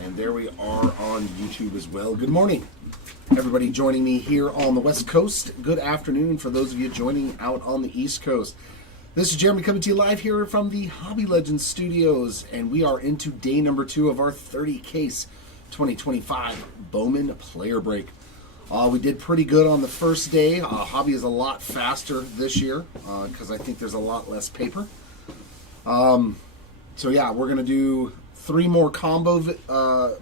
And there we are on YouTube as well. Good morning, everybody joining me here on the West Coast. Good afternoon for those of you joining out on the East Coast. This is Jeremy coming to you live here from the Hobby Legends Studios, and we are into day number 2 of our 30 case 2025 Bowman player break. We did pretty good on the first day. Hobby is a lot faster this year because I think there's a lot less paper. So yeah, we're going to do 3 more combo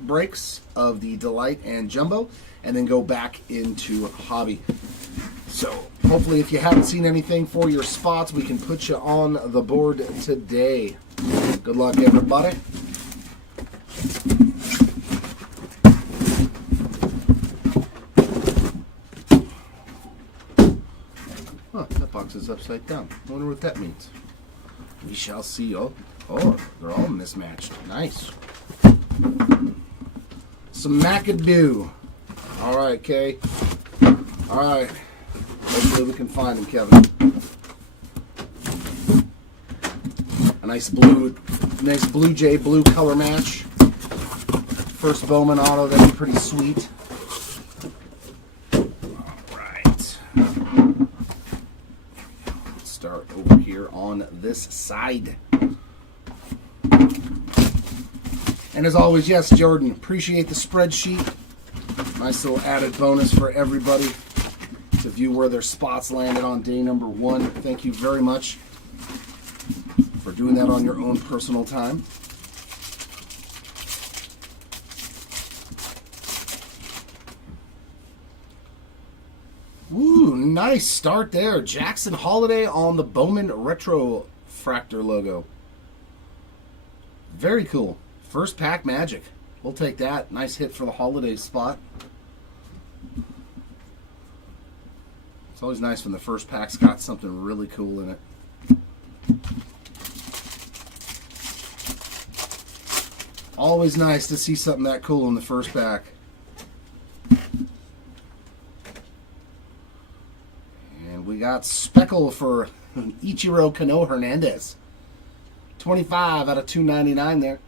breaks of the Delight and Jumbo, and then go back into Hobby. So hopefully if you haven't seen anything for your spots, we can put you on the board today. Good luck, everybody. Huh, that box is upside down. I wonder what that means. We shall see. Oh, they're all mismatched. Nice. Some McAdoo. All right, Kay. All right. Hopefully we can find him, Kevin. A nice Blue Jay blue color match. First Bowman auto. That'd be pretty sweet. All right. Let's start over here on this side. And as always, yes, Jordan, appreciate the spreadsheet. Nice little added bonus for everybody to view where their spots landed on day number 1. Thank you very much for doing that on your own personal time. Ooh, nice start there. Jackson Holiday on the Bowman Refractor logo. Very cool. First pack magic. We'll take that. Nice hit for the holiday spot. It's always nice when the first pack's got something really cool in it. Always nice to see something that cool in the first pack. And we got Speckle for Ichiro Kano Hernandez. 25 out of 299 there.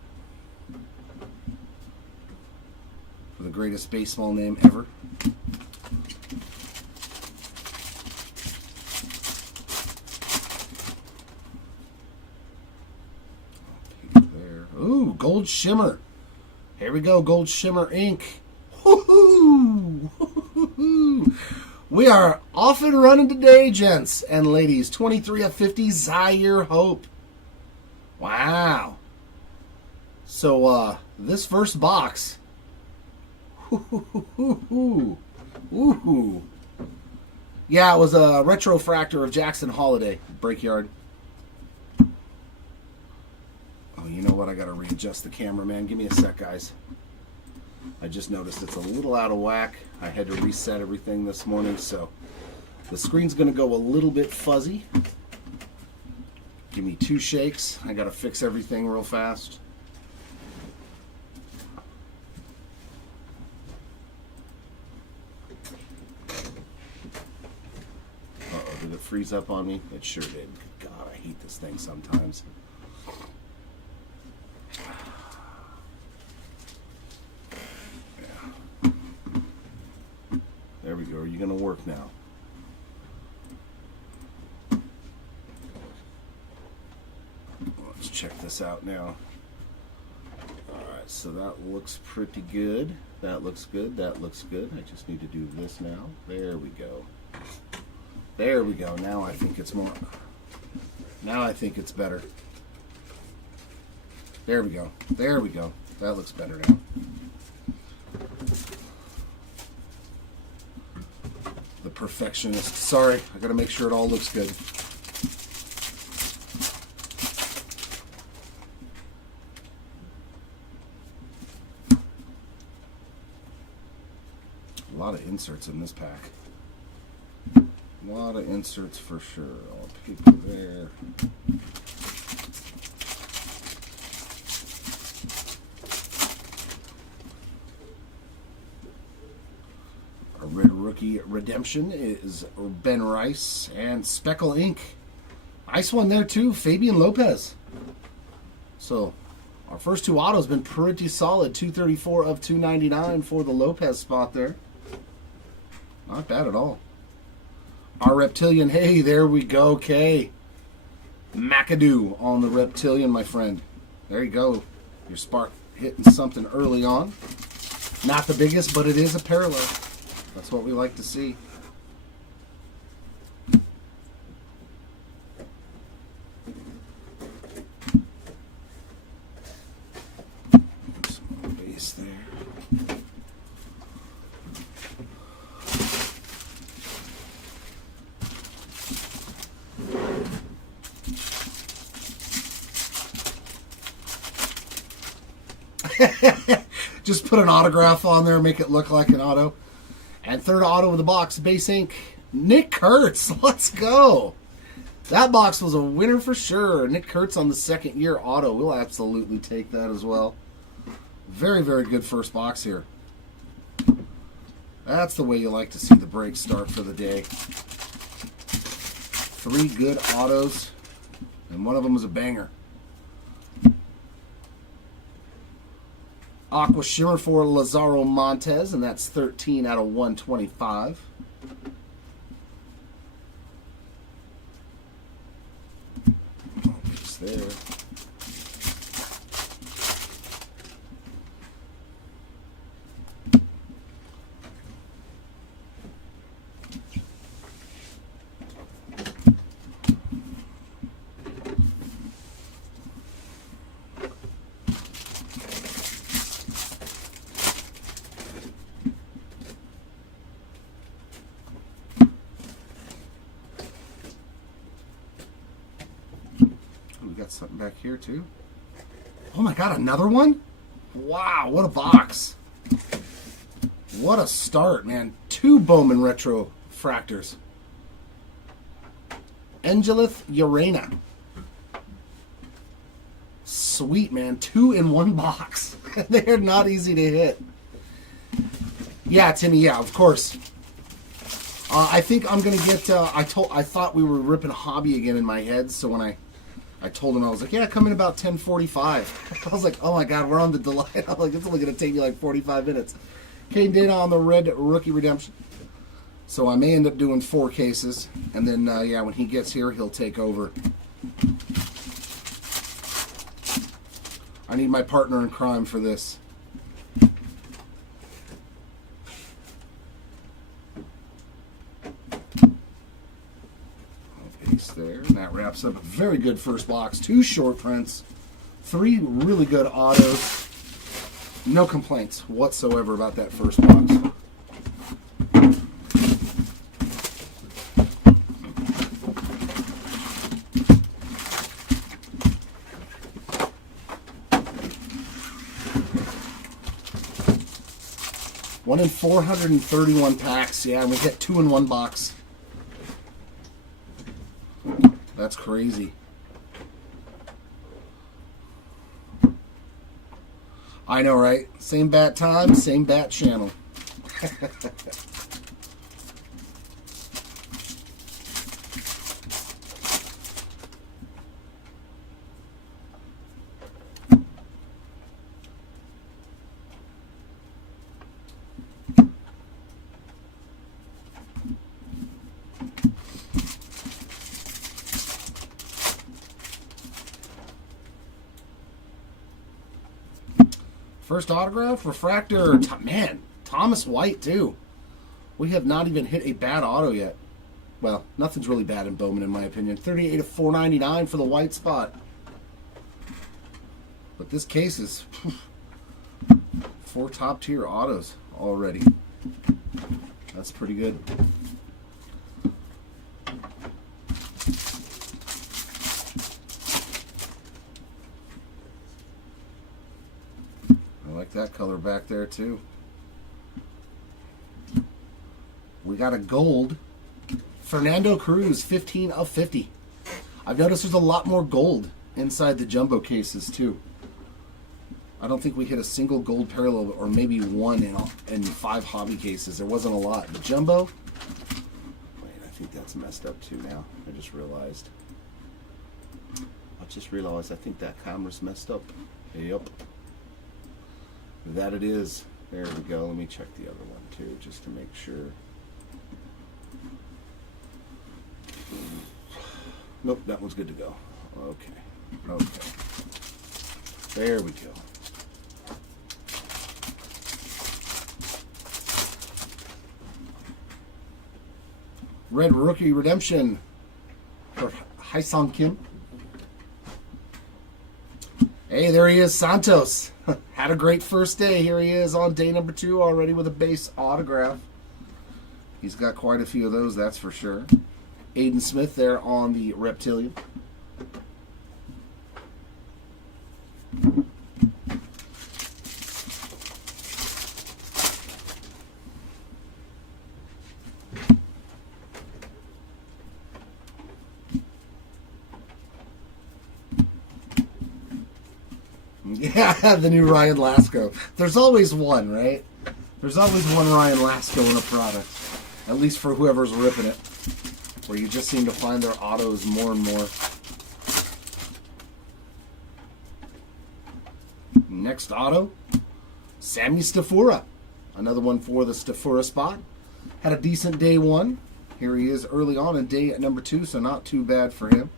For the greatest baseball name ever. There. Ooh, Gold Shimmer. Here we go, Gold Shimmer ink. Woohoo! We are off and running today, gents and ladies. 23 of 50, Zaire Hope. Wow. So, this first box. Ooh. Yeah, it was a Refractor of Jackson Holiday. Breakyard. Oh, you know what? I gotta readjust the camera, man. Give me a sec, guys. I just noticed it's a little out of whack. I had to reset everything this morning, so the screen's gonna go a little bit fuzzy. Give me 2 shakes. I gotta fix everything real fast. Did it freeze up on me? It sure did. God, I hate this thing sometimes. Yeah. There we go. Are you going to work now? Let's check this out now. Alright, so that looks pretty good. That looks good. That looks good. I just need to do this now. There we go. There we go. Now I think it's more. Now I think it's better. There we go. There we go. That looks better now. The perfectionist. Sorry, I gotta make sure it all looks good. A lot of inserts in this pack. A lot of inserts for sure. All paper there. Our red rookie redemption is Ben Rice and Speckle Inc. Nice one there too, Fabian Lopez. So our Our first two autos been pretty solid. 234 of 299 for the Lopez spot there. Not bad at all. Our Reptilian, hey, there we go, Kay. McAdoo on the Reptilian, my friend. There you go. Your spark hitting something early on. Not the biggest, but it is a parallel. That's what we like to see. Some base there. Just put an autograph on there, make it look like an auto. And third auto of the box, base ink, Nick Kurtz. Let's go. That box was a winner for sure. Nick Kurtz on the second year auto. We'll absolutely take that as well. Very, very good first box here. That's the way you like to see the break start for the day. 3 good autos, and one of them was a banger. Aqua Shimmer for Lazaro Montez, and that's 13 out of 125. It's there. Got something back here too. Oh my god, another one? Wow, what a box. What a start, man. 2 Bowman Retro Refractors. Angelith Urena. Sweet, man. 2 in 1 box. They're not easy to hit. Yeah, Timmy, yeah, of course. I think I'm gonna get I thought we were ripping hobby again in my head, so when I told him, I was like, yeah, come in about 10:45. I was like, oh my god, we're on the Delight. I'm like, it's only going to take me like 45 minutes. Came in on the red rookie redemption. So I may end up doing 4 cases. And then, yeah, when he gets here, he'll take over. I need my partner in crime for this. There, and that wraps up a very good first box. 2 short prints, 3 really good autos. No complaints whatsoever about that first box. One in 431 packs, yeah, and we get 2 in 1 box. That's crazy. I know, right? Same bat time, same bat channel. First autograph, Refractor, man, Thomas White too. We have not even hit a bad auto yet. Well, nothing's really bad in Bowman in my opinion. 38 of 499 for the white spot. But this case is 4 top tier autos already. That's pretty good. I like that color back there too. We got a gold Fernando Cruz, 15 of 50. I've noticed there's a lot more gold inside the jumbo cases too. I don't think we hit a single gold parallel, or maybe one in 5 hobby cases. There wasn't a lot. The jumbo, wait, I think that's messed up too now. I just realized I think that camera's messed up. Yep. That it is. There we go. Let me check the other one too, just to make sure. Nope, that one's good to go. Okay. Okay. There we go. Red Rookie Redemption for Haesung Kim. Hey, there he is, Santos. Had a great first day. Here he is on day number 2 already with a base autograph. He's got quite a few of those, that's for sure. Aiden Smith there on the Reptilian. Yeah, the new Ryan Lasco. There's always one, right? There's always one Ryan Lasco in a product. At least for whoever's ripping it. Where you just seem to find their autos more and more. Next auto, Sammy Stafura. Another one for the Stafura spot. Had a decent day 1. Here he is early on in day number 2, so not too bad for him.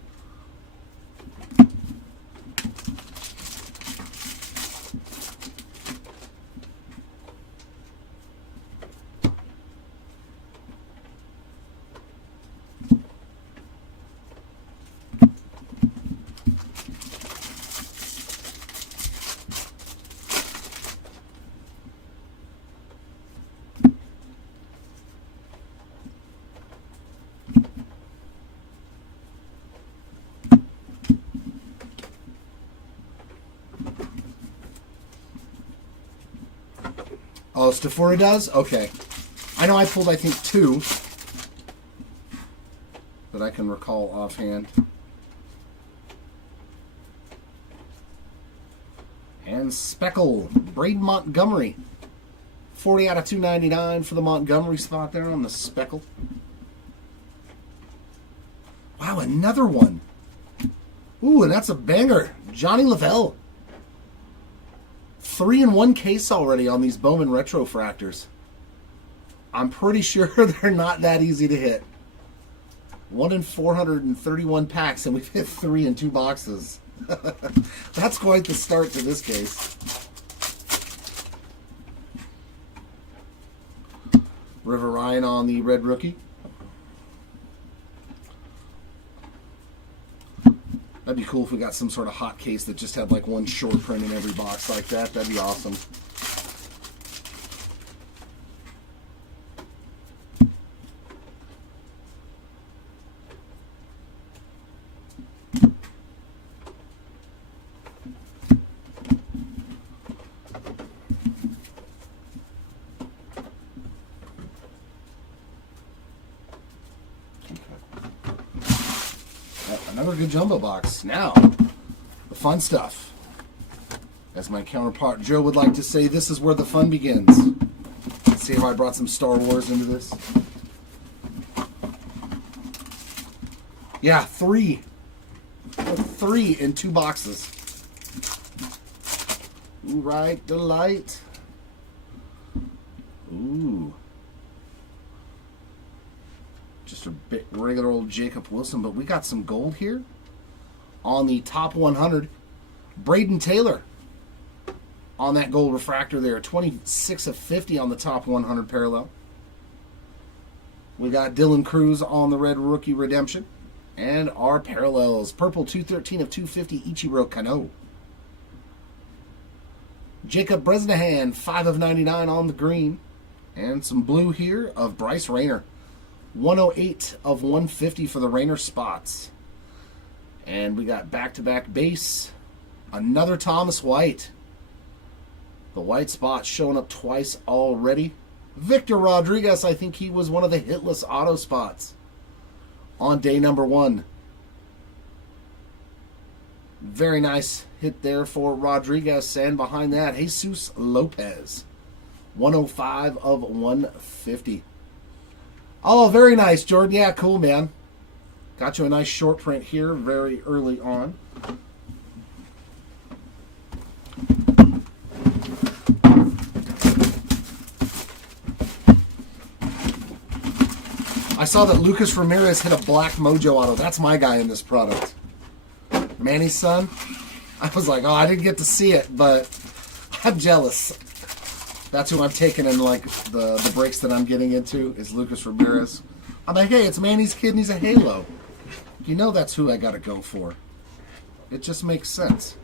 Oh, Stafura does? Okay. I know I pulled, I think, 2 that I can recall offhand. And Speckle, Braden Montgomery. 40 out of 299 for the Montgomery spot there on the Speckle. Wow, another one. Ooh, and that's a banger. Johnny Lavelle. 3 in 1 case already on these Bowman Retrofractors. I'm pretty sure they're not that easy to hit. 1 in 431 packs, and we've hit 3 in 2 boxes. That's quite the start to this case. River Ryan on the Red Rookie. That'd be cool if we got some sort of hot case that just had like one short print in every box like that. That'd be awesome. Another good jumbo box. Now, the fun stuff. As my counterpart Joe would like to say, this is where the fun begins. Let's see if I brought some Star Wars into this. Yeah, 3. 3 in 2 boxes. Ooh, right, delight. Ooh. Just a bit regular old Jacob Wilson, but we got some gold here on the top 100. Braden Taylor on that gold refractor there, 26 of 50 on the top 100 parallel. We got Dylan Cruz on the Red Rookie Redemption, and our parallels, purple 213 of 250 Ichiro Kano. Jacob Bresnahan, 5 of 99 on the green, and some blue here of Bryce Rayner. 108 of 150 for the Rayner spots. And we got back-to-back base. Another Thomas White. The white spot showing up twice already. Victor Rodriguez, I think he was one of the hitless auto spots on day number 1. Very nice hit there for Rodriguez. And behind that, Jesus Lopez. 105 of 150. Oh, very nice, Jordan. Yeah, cool, man. Got you a nice short print here very early on. I saw that Lucas Ramirez hit a black Mojo auto. That's my guy in this product. Manny's son. I was like, oh, I didn't get to see it, but I'm jealous. That's who I'm taking in like the breaks that I'm getting into is Lucas Ramirez. I'm like, hey, it's Manny's kid and he's a Halo. You know that's who I got to go for. It just makes sense.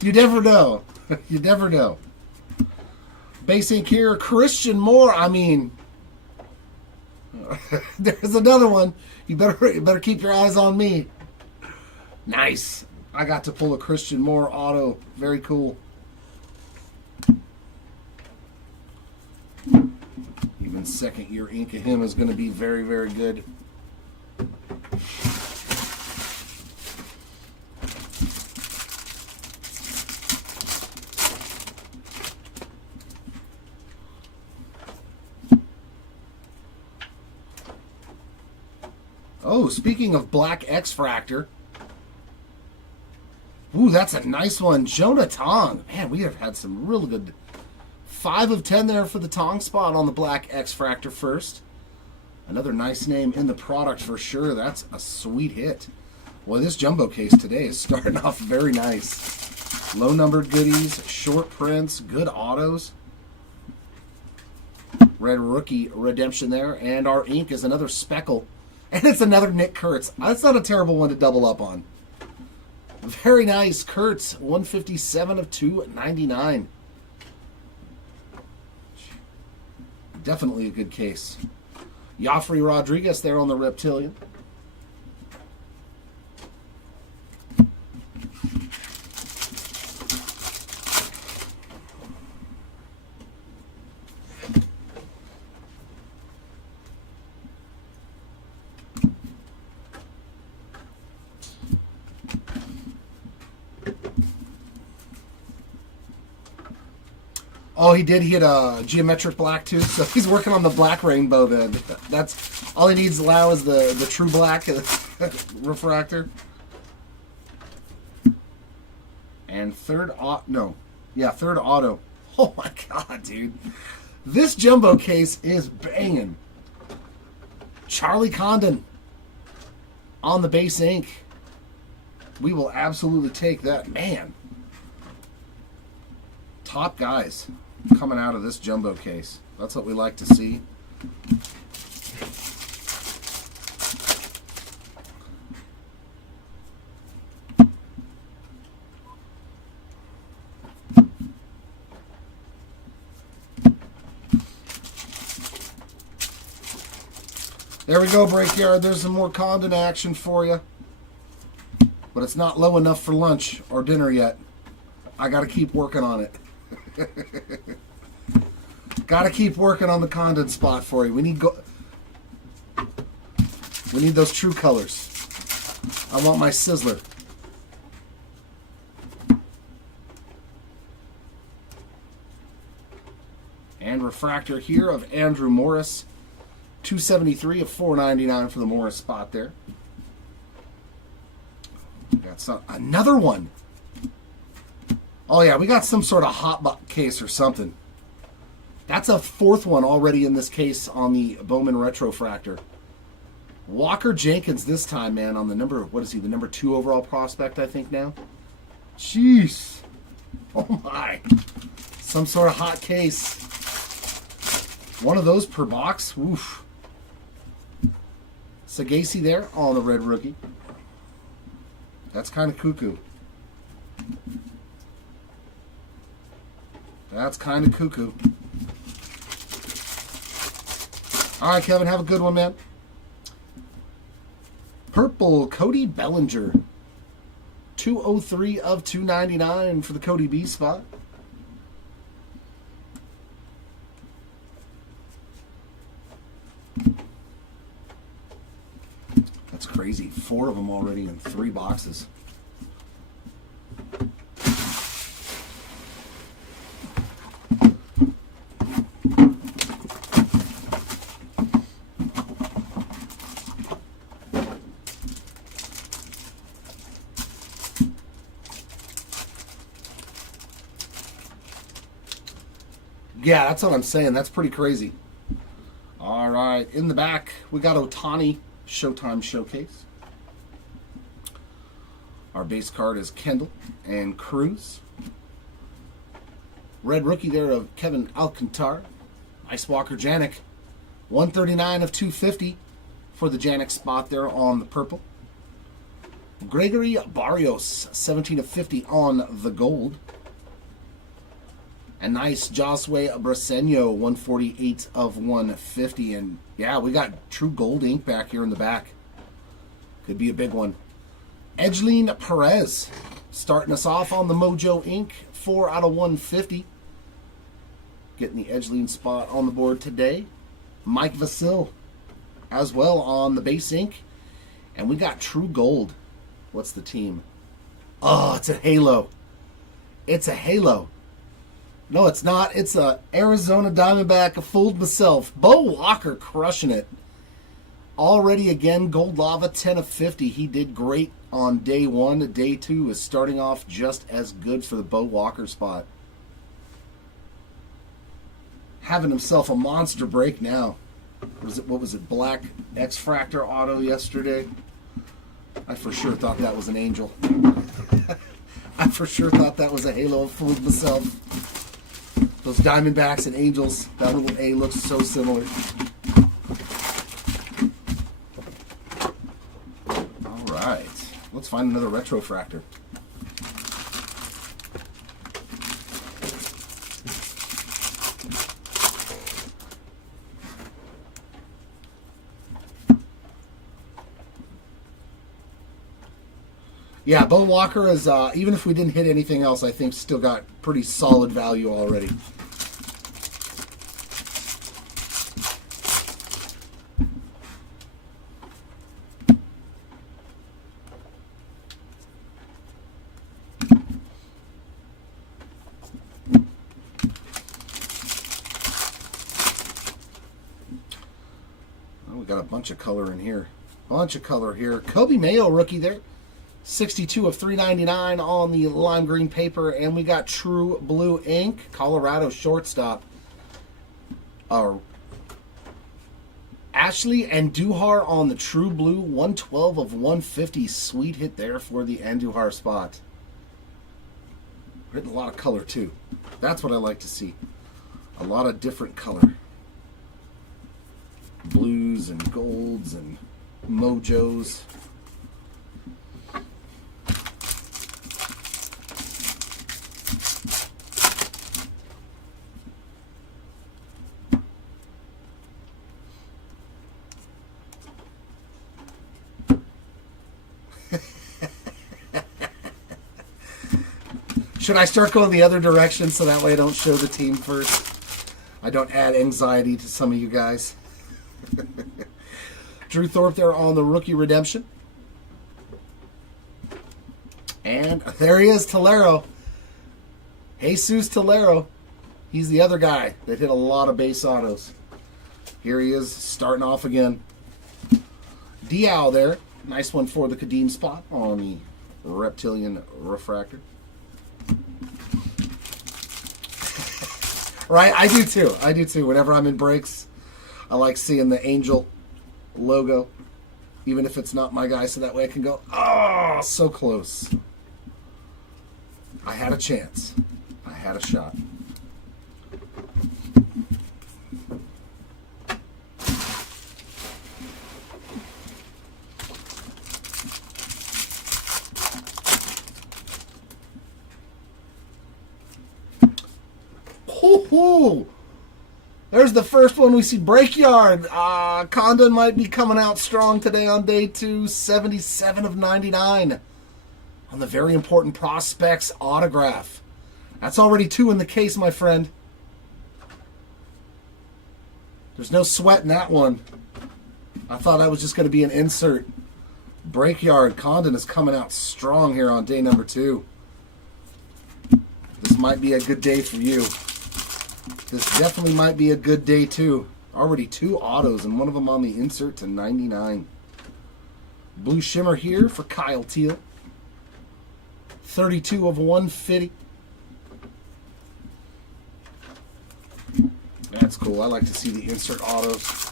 You never know. You never know. Base ink here, Christian Moore. I mean, there's another one. You better keep your eyes on me. Nice. I got to pull a Christian Moore auto. Very cool. Even second year ink of him is going to be very, very good. Oh, speaking of black X-Fractor. Ooh, that's a nice one. Jonah Tong. Man, we have had some real good 5 of 10 there for the Tong spot on the black X-Fractor first. Another nice name in the product for sure. That's a sweet hit. Well, this jumbo case today is starting off very nice. Low numbered goodies, short prints, good autos. Red rookie redemption there. And our ink is another speckle. And it's another Nick Kurtz. That's not a terrible one to double up on. Very nice. Kurtz, 157 of 299. Definitely a good case. Joffrey Rodriguez there on the Reptilian. Oh, he did. He had a geometric black too, so he's working on the black rainbow then. That's all he needs now is the true black refractor. And third auto. Oh my god, dude. This jumbo case is banging. Charlie Condon on the base ink. We will absolutely take that. Man. Top guys coming out of this jumbo case. That's what we like to see. There we go, Breakyard. There's some more Condon action for you. But it's not low enough for lunch or dinner yet. I got to keep working on it. Got to keep working on the Condon spot for you. We need those true colors. I want my Sizzler. And refractor here of Andrew Morris. 273 of 499 for the Morris spot there. Got another one. Oh yeah, we got some sort of hot case or something. That's a fourth one already in this case on the Bowman Retrofractor. Walker Jenkins this time, man, on the number, what is he, the number 2 overall prospect, I think now? Jeez. Oh my. Some sort of hot case. One of those per box. Oof. Sagasi there on the red rookie. That's kind of cuckoo. That's kind of cuckoo. All right, Kevin, have a good one, man. Purple Cody Bellinger. 203 of 299 for the Cody B spot. crazy. 4 of them already in 3 boxes. Yeah, that's what I'm saying. That's pretty crazy. All right, in the back, we got Ohtani Showtime Showcase. Our base card is Kendall and Cruz. Red rookie there of Kevin Alcantara. Ice Walker Janik. 139 of 250 for the Janik spot there on the purple. Gregory Barrios, 17 of 50 on the gold. A nice Josue Brasenio, 148 of 150. And yeah, we got true gold ink back here in the back. Could be a big one. Edgeline Perez starting us off on the Mojo ink, 4 out of 150. Getting the Edgeline spot on the board today. Mike Vasil as well on the base ink. And we got true gold. What's the team? Oh, it's a Halo. It's a Halo. No, it's not. It's a Arizona Diamondback. I fooled myself. Bo Walker crushing it. Already again, Gold Lava, 10 of 50. He did great on day 1. Day 2 is starting off just as good for the Bo Walker spot. Having himself a monster break now. What was it? Black X-Fractor auto yesterday. I for sure thought that was an angel. I for sure thought that was a Halo. I fooled myself. Those Diamondbacks and Angels, that little A looks so similar. All right, let's find another Retrofractor. Yeah, Bo Walker is, even if we didn't hit anything else, I think still got pretty solid value already. Oh, we got a bunch of color in here. Bunch of color here. Kobe Mayo rookie there. 62 of 399 on the lime green paper, and we got true blue ink. Colorado shortstop. Ashley Andujar on the true blue, 112 of 150. Sweet hit there for the Andujar spot. Written a lot of color too. That's what I like to see. A lot of different color. Blues and golds and mojos. Should I start going the other direction so that way I don't show the team first? I don't add anxiety to some of you guys. Drew Thorpe there on the rookie redemption. And there he is, Tolero. Jesus Tolero. He's the other guy that hit a lot of base autos. Here he is starting off again. Diao there. Nice one for the Kadeem spot on the Reptilian Refractor. Right, I do too. I do too. Whenever I'm in breaks, I like seeing the Angel logo, even if it's not my guy, so that way I can go, oh, so close. I had a chance. I had a shot. Ooh, there's the first one we see. Breakyard. Condon might be coming out strong today on day 2. 77 of 99 on the very important Prospects autograph. That's already 2 in the case, my friend. There's no sweat in that one. I thought that was just going to be an insert. Breakyard Condon is coming out strong here on day number 2. This might be a good day for you. This definitely might be a good day too. Already 2 autos and one of them on the insert to 99. Blue Shimmer here for Kyle Teal. 32 of 150. That's cool. I like to see the insert autos.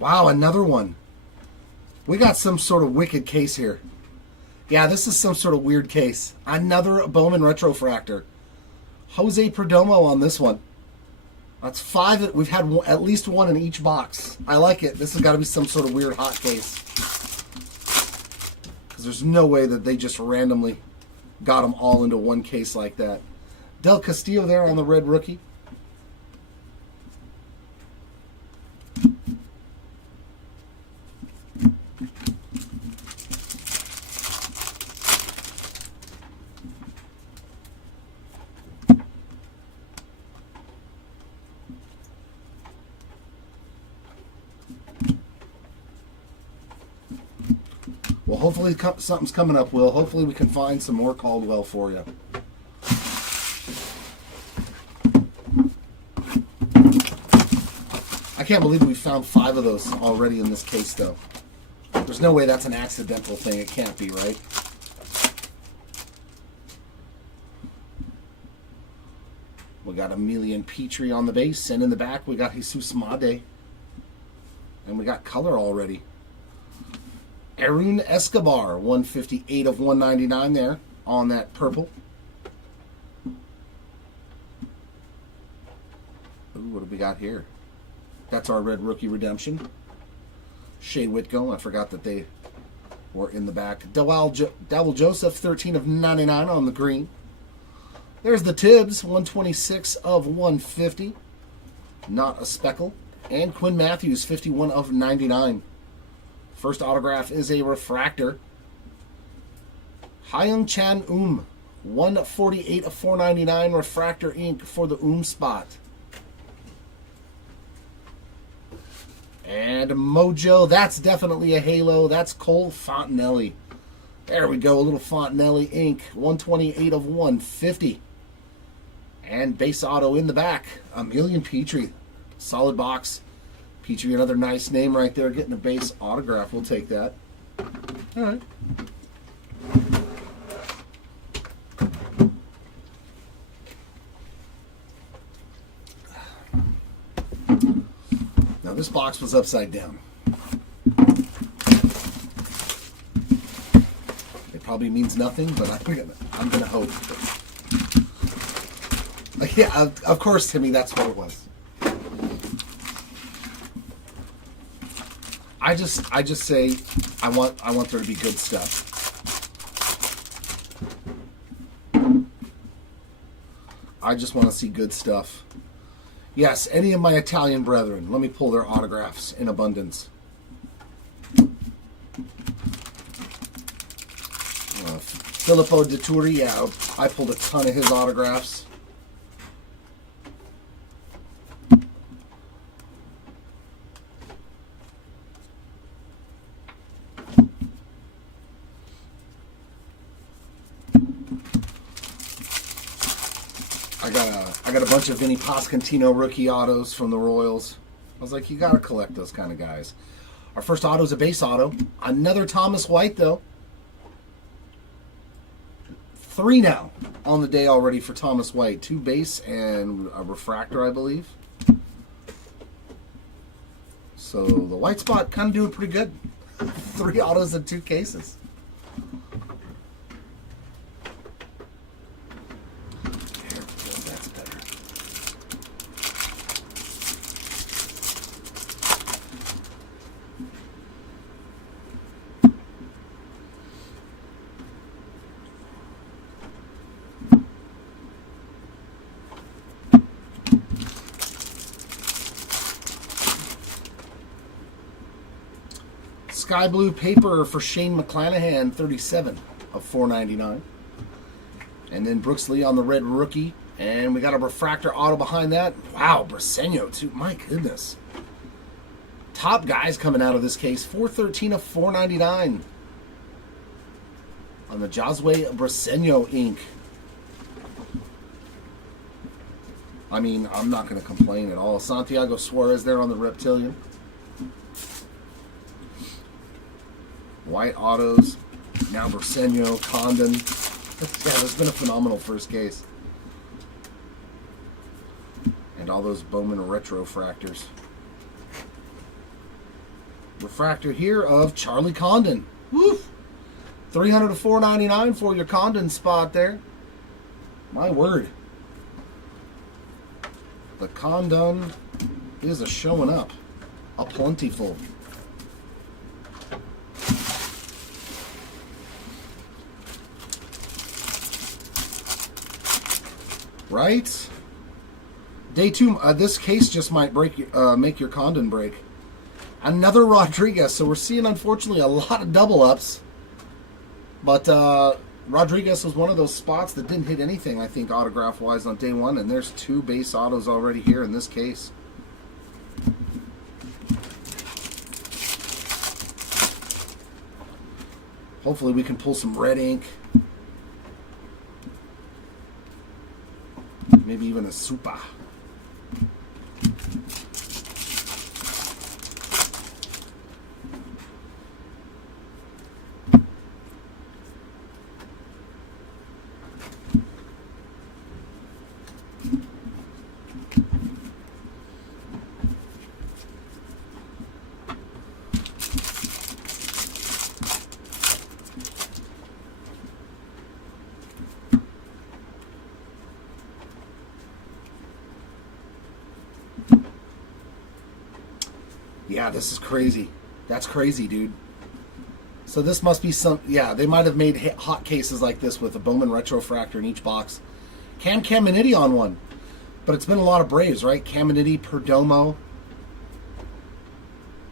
Wow, another one. We got some sort of wicked case here. Yeah, this is some sort of weird case. Another Bowman Refractor. Jose Perdomo on this one. That's 5. We've had at least 1 in each box. I like it. This has got to be some sort of weird hot case. Because there's no way that they just randomly got them all into one case like that. Del Castillo there on the red rookie. Well, hopefully something's coming up, Will. Hopefully we can find some more Caldwell for you. I can't believe we found 5 of those already in this case, though. There's no way that's an accidental thing. It can't be, right? We got Emilian Petrie on the base, and in the back we got Jesus Made. And we got color already. Arun Escobar, 158 of 199 there on that purple. Ooh, what do we got here? That's our red rookie redemption. Shea Whitcomb, I forgot that they were in the back. Dowell Joseph, 13 of 99 on the green. There's the Tibbs, 126 of 150. Not a speckle. And Quinn Matthews, 51 of 99. First autograph is a refractor. Hyung Chan 148 of 499 refractor ink for the spot. And Mojo, that's definitely a halo. That's Cole Fontenelli. There we go, a little Fontenelli ink, 128 of 150. And base auto in the back, Emilian Petrie. Solid box. Petrie, another nice name right there, getting a base autograph. We'll take that. All right. Now this box was upside down. It probably means nothing, but I'm gonna hope. Yeah, of course, Timmy, that's what it was. I just say I want there to be good stuff. I just want to see good stuff. Yes, any of my Italian brethren, let me pull their autographs in abundance. Filippo Dituri, yeah, I pulled a ton of his autographs. I got a bunch of Vinny Pasquantino rookie autos from the Royals. I was like, you got to collect those kind of guys. Our first auto is a base auto. Another Thomas White, though. 3 now on the day already for Thomas White. 2 base and a refractor, I believe. So the white spot kind of doing pretty good. 3 autos and 2 cases. Sky blue paper for Shane McClanahan, 37 of 499. And then Brooks Lee on the red rookie. And we got a refractor auto behind that. Wow, Briseño too. My goodness. Top guys coming out of this case. 413 of 499. On the Josue Briseño ink. I mean, I'm not going to complain at all. Santiago Suarez there on the Reptilian. White autos. Now Briseño, Condon. Yeah, it's been a phenomenal first case. And all those Bowman retrofractors. Refractor here of Charlie Condon. Woof! 300 to 499 for your Condon spot there. My word. The Condon is a showing up. A plentiful. Right? Day 2, this case just might make your Condon break. Another Rodriguez. So we're seeing, unfortunately, a lot of double ups. But Rodriguez was one of those spots that didn't hit anything, I think, autograph-wise on day 1. And there's 2 base autos already here in this case. Hopefully we can pull some red ink. Maybe even a super. Yeah, this is crazy. That's crazy, dude. So this must be some... Yeah, they might have made hot cases like this with a Bowman retrofractor in each box. Cam Caminiti on one. But it's been a lot of Braves, right? Caminiti, Perdomo.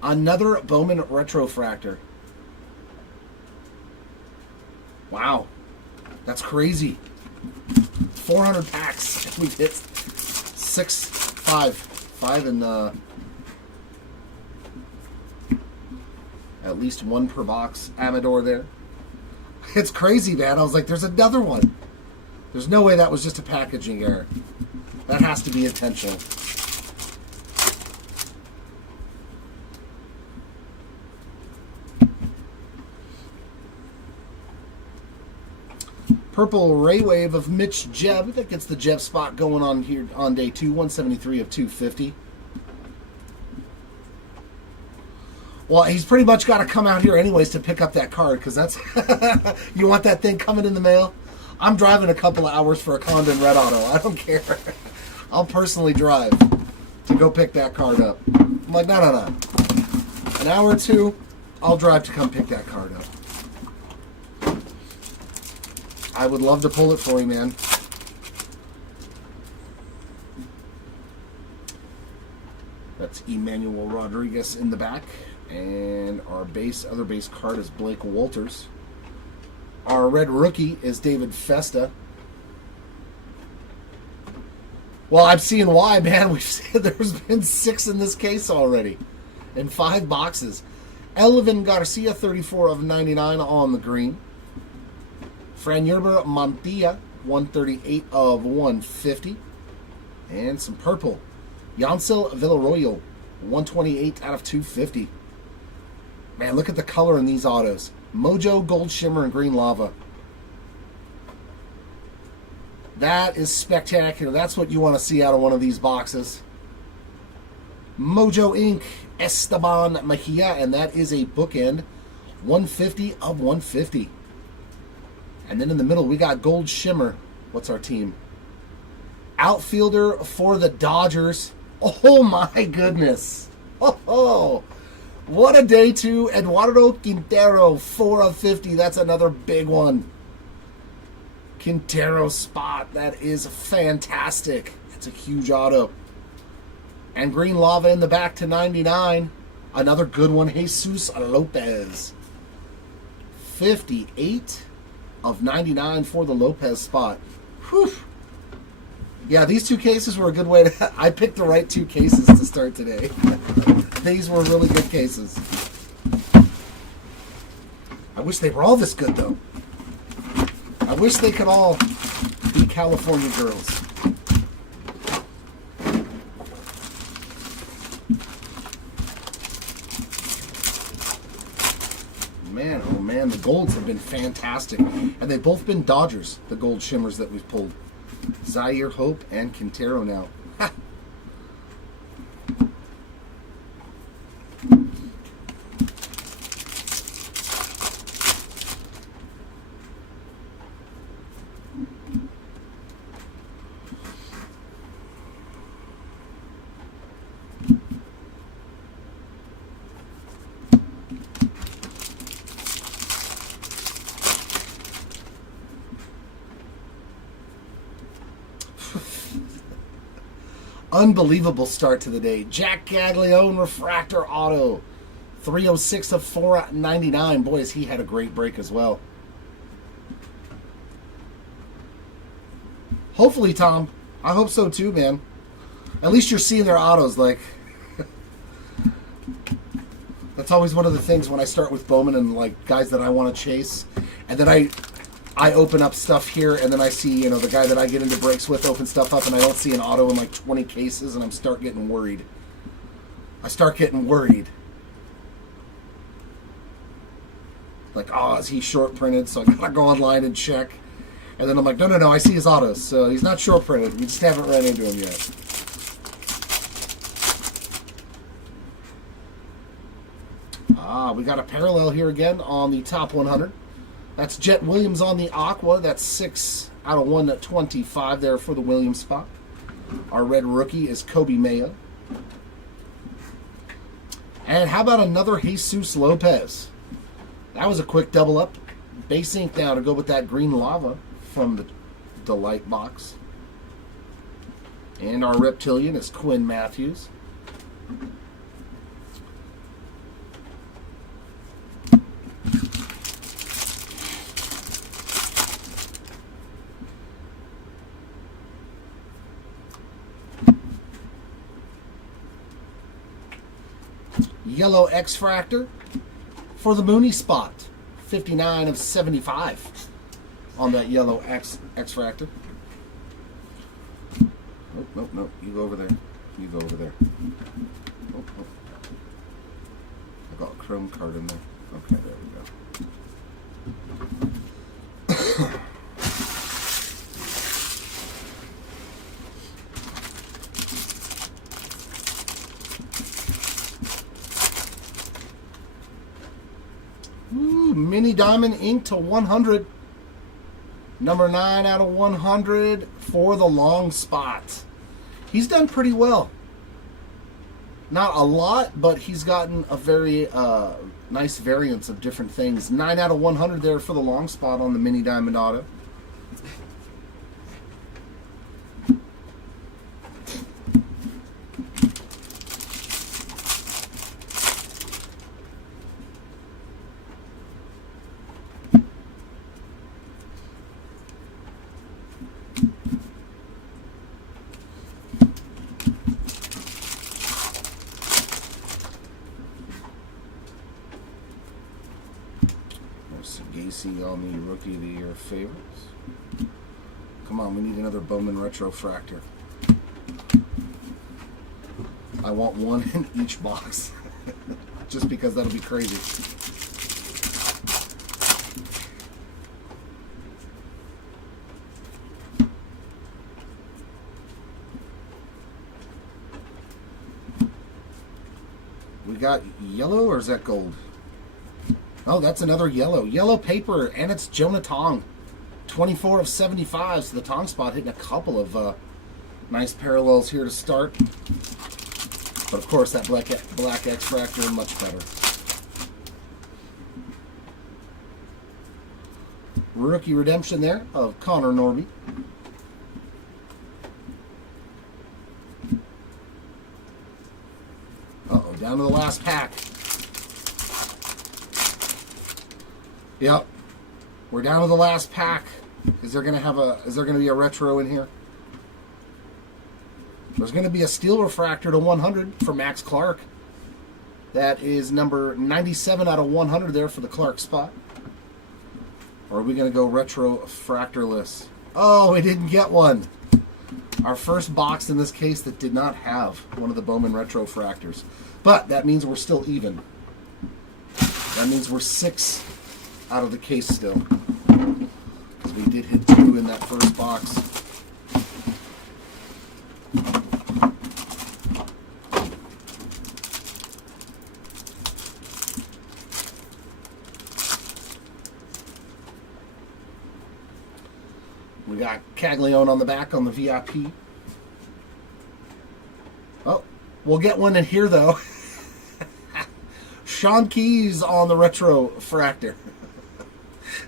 Another Bowman retrofractor. Wow. That's crazy. 400 packs. We've hit 5 in... At least 1 per box. Amador there. It's crazy, man. I was like, there's another one. There's no way that was just a packaging error. That has to be intentional. Purple Ray Wave of Mitch Jeb. That gets the Jeb spot going on here on day 2. 173 of 250. Well, he's pretty much got to come out here anyways to pick up that card, because that's... You want that thing coming in the mail? I'm driving a couple of hours for a Condon Red Auto. I don't care. I'll personally drive to go pick that card up. I'm like, no. An hour or 2, I'll drive to come pick that card up. I would love to pull it for you, man. That's Emmanuel Rodriguez in the back. And our other base card is Blake Walters. Our red rookie is David Festa. Well, I'm seeing why, man. We've said there's been 6 in this case already. In 5 boxes. Elvin Garcia, 34 of 99 on the green. Franyerber Montilla, 138 of 150. And some purple. Yancel Villarroyo, 128 out of 250. Man, look at the color in these autos. Mojo, Gold Shimmer, and Green Lava. That is spectacular. That's what you want to see out of one of these boxes. Mojo Inc. Esteban Mejia, and that is a bookend. 150 of 150. And then in the middle, we got Gold Shimmer. What's our team? Outfielder for the Dodgers. Oh, my goodness. Oh. What a day 2. Eduardo Quintero, 4 of 50. That's another big one. Quintero spot. That is fantastic. That's a huge auto. And Green Lava in the back to 99. Another good one, Jesus Lopez. 58 of 99 for the Lopez spot. Whew. Yeah, these two cases were a good way to... I picked the right two cases to start today. These were really good cases. I wish they were all this good, though. I wish they could all be California girls. Man, oh man, the golds have been fantastic. And they've both been Dodgers, the gold shimmers that we've pulled. Zaire, Hope, and Quintero now. Ha! Unbelievable start to the day. Jack Gaglione Refractor Auto. 306 of 499. Boys, he had a great break as well. Hopefully, Tom. I hope so too, man. At least you're seeing their autos. Like, that's always one of the things when I start with Bowman and like guys that I want to chase. And then I open up stuff here, and then I see, you know, the guy that I get into breaks with open stuff up, and I don't see an auto in like 20 cases, and I start getting worried. Like, oh, is he short printed? So I gotta go online and check. And then I'm like, no, I see his autos, so he's not short printed. We just haven't run into him yet. We got a parallel here again on the top 100. That's Jet Williams on the Aqua. That's 6 out of 125 there for the Williams spot. Our red rookie is Kobe Mayo. And how about another Jesus Lopez? That was a quick double up. Base ink now to go with that green lava from the Delight box. And our Reptilian is Quinn Matthews. Yellow X-Fractor for the Mooney spot. 59 of 75 on that yellow X-Fractor. Nope. You go over there. Oh. I got a chrome card in there. Okay, there we go. Mini Diamond ink to 100. Number 9 out of 100 for the long spot. He's done pretty well. Not a lot, but he's gotten a very nice variance of different things. 9 out of 100 there for the long spot on the Mini Diamond Auto. On the Rookie of the Year favorites. Come on, we need another Bowman Retrofractor. I want one in each box. Just because that'll be crazy. We got yellow, or is that gold? Oh, that's another yellow. Yellow paper, and it's Jonah Tong. 24 of 75, so the Tong spot hitting a couple of nice parallels here to start. But of course, that black X-Fractor, much better. Rookie redemption there of Connor Norby. Uh-oh, down to the last pack. Yep. We're down to the last pack. Is there gonna be a retro in here? There's gonna be a steel refractor to 100 for Max Clark. That is number 97 out of 100 there for the Clark spot. Or are we gonna go retro fractorless? Oh, we didn't get one. Our first box in this case that did not have one of the Bowman retro fractors. But that means we're still even. That means we're 6 out of the case still. Because we did hit 2 in that first box. We got Caglione on the back on the VIP. Oh, we'll get one in here though. Sean Keys on the retro fractor.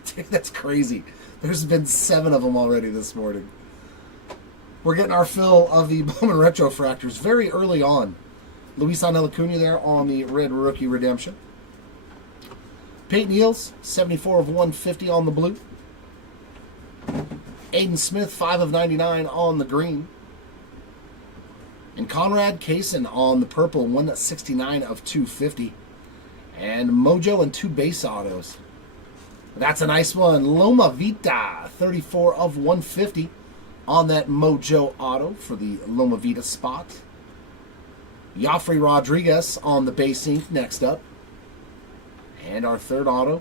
Dude, that's crazy. There's been 7 of them already this morning. We're getting our fill of the Bowman retro fractors very early on. Luis Acuna there on the red rookie redemption. Peyton Eels, 74 of 150 on the blue. Aiden Smith, 5 of 99 on the green. And Conrad Kaysen on the purple, 169 of 250. And Mojo and 2 base autos. That's a nice one. Loma Vita, 34 of 150 on that Mojo auto for the Loma Vita spot. Joffrey Rodriguez on the base ink next up. And our third auto,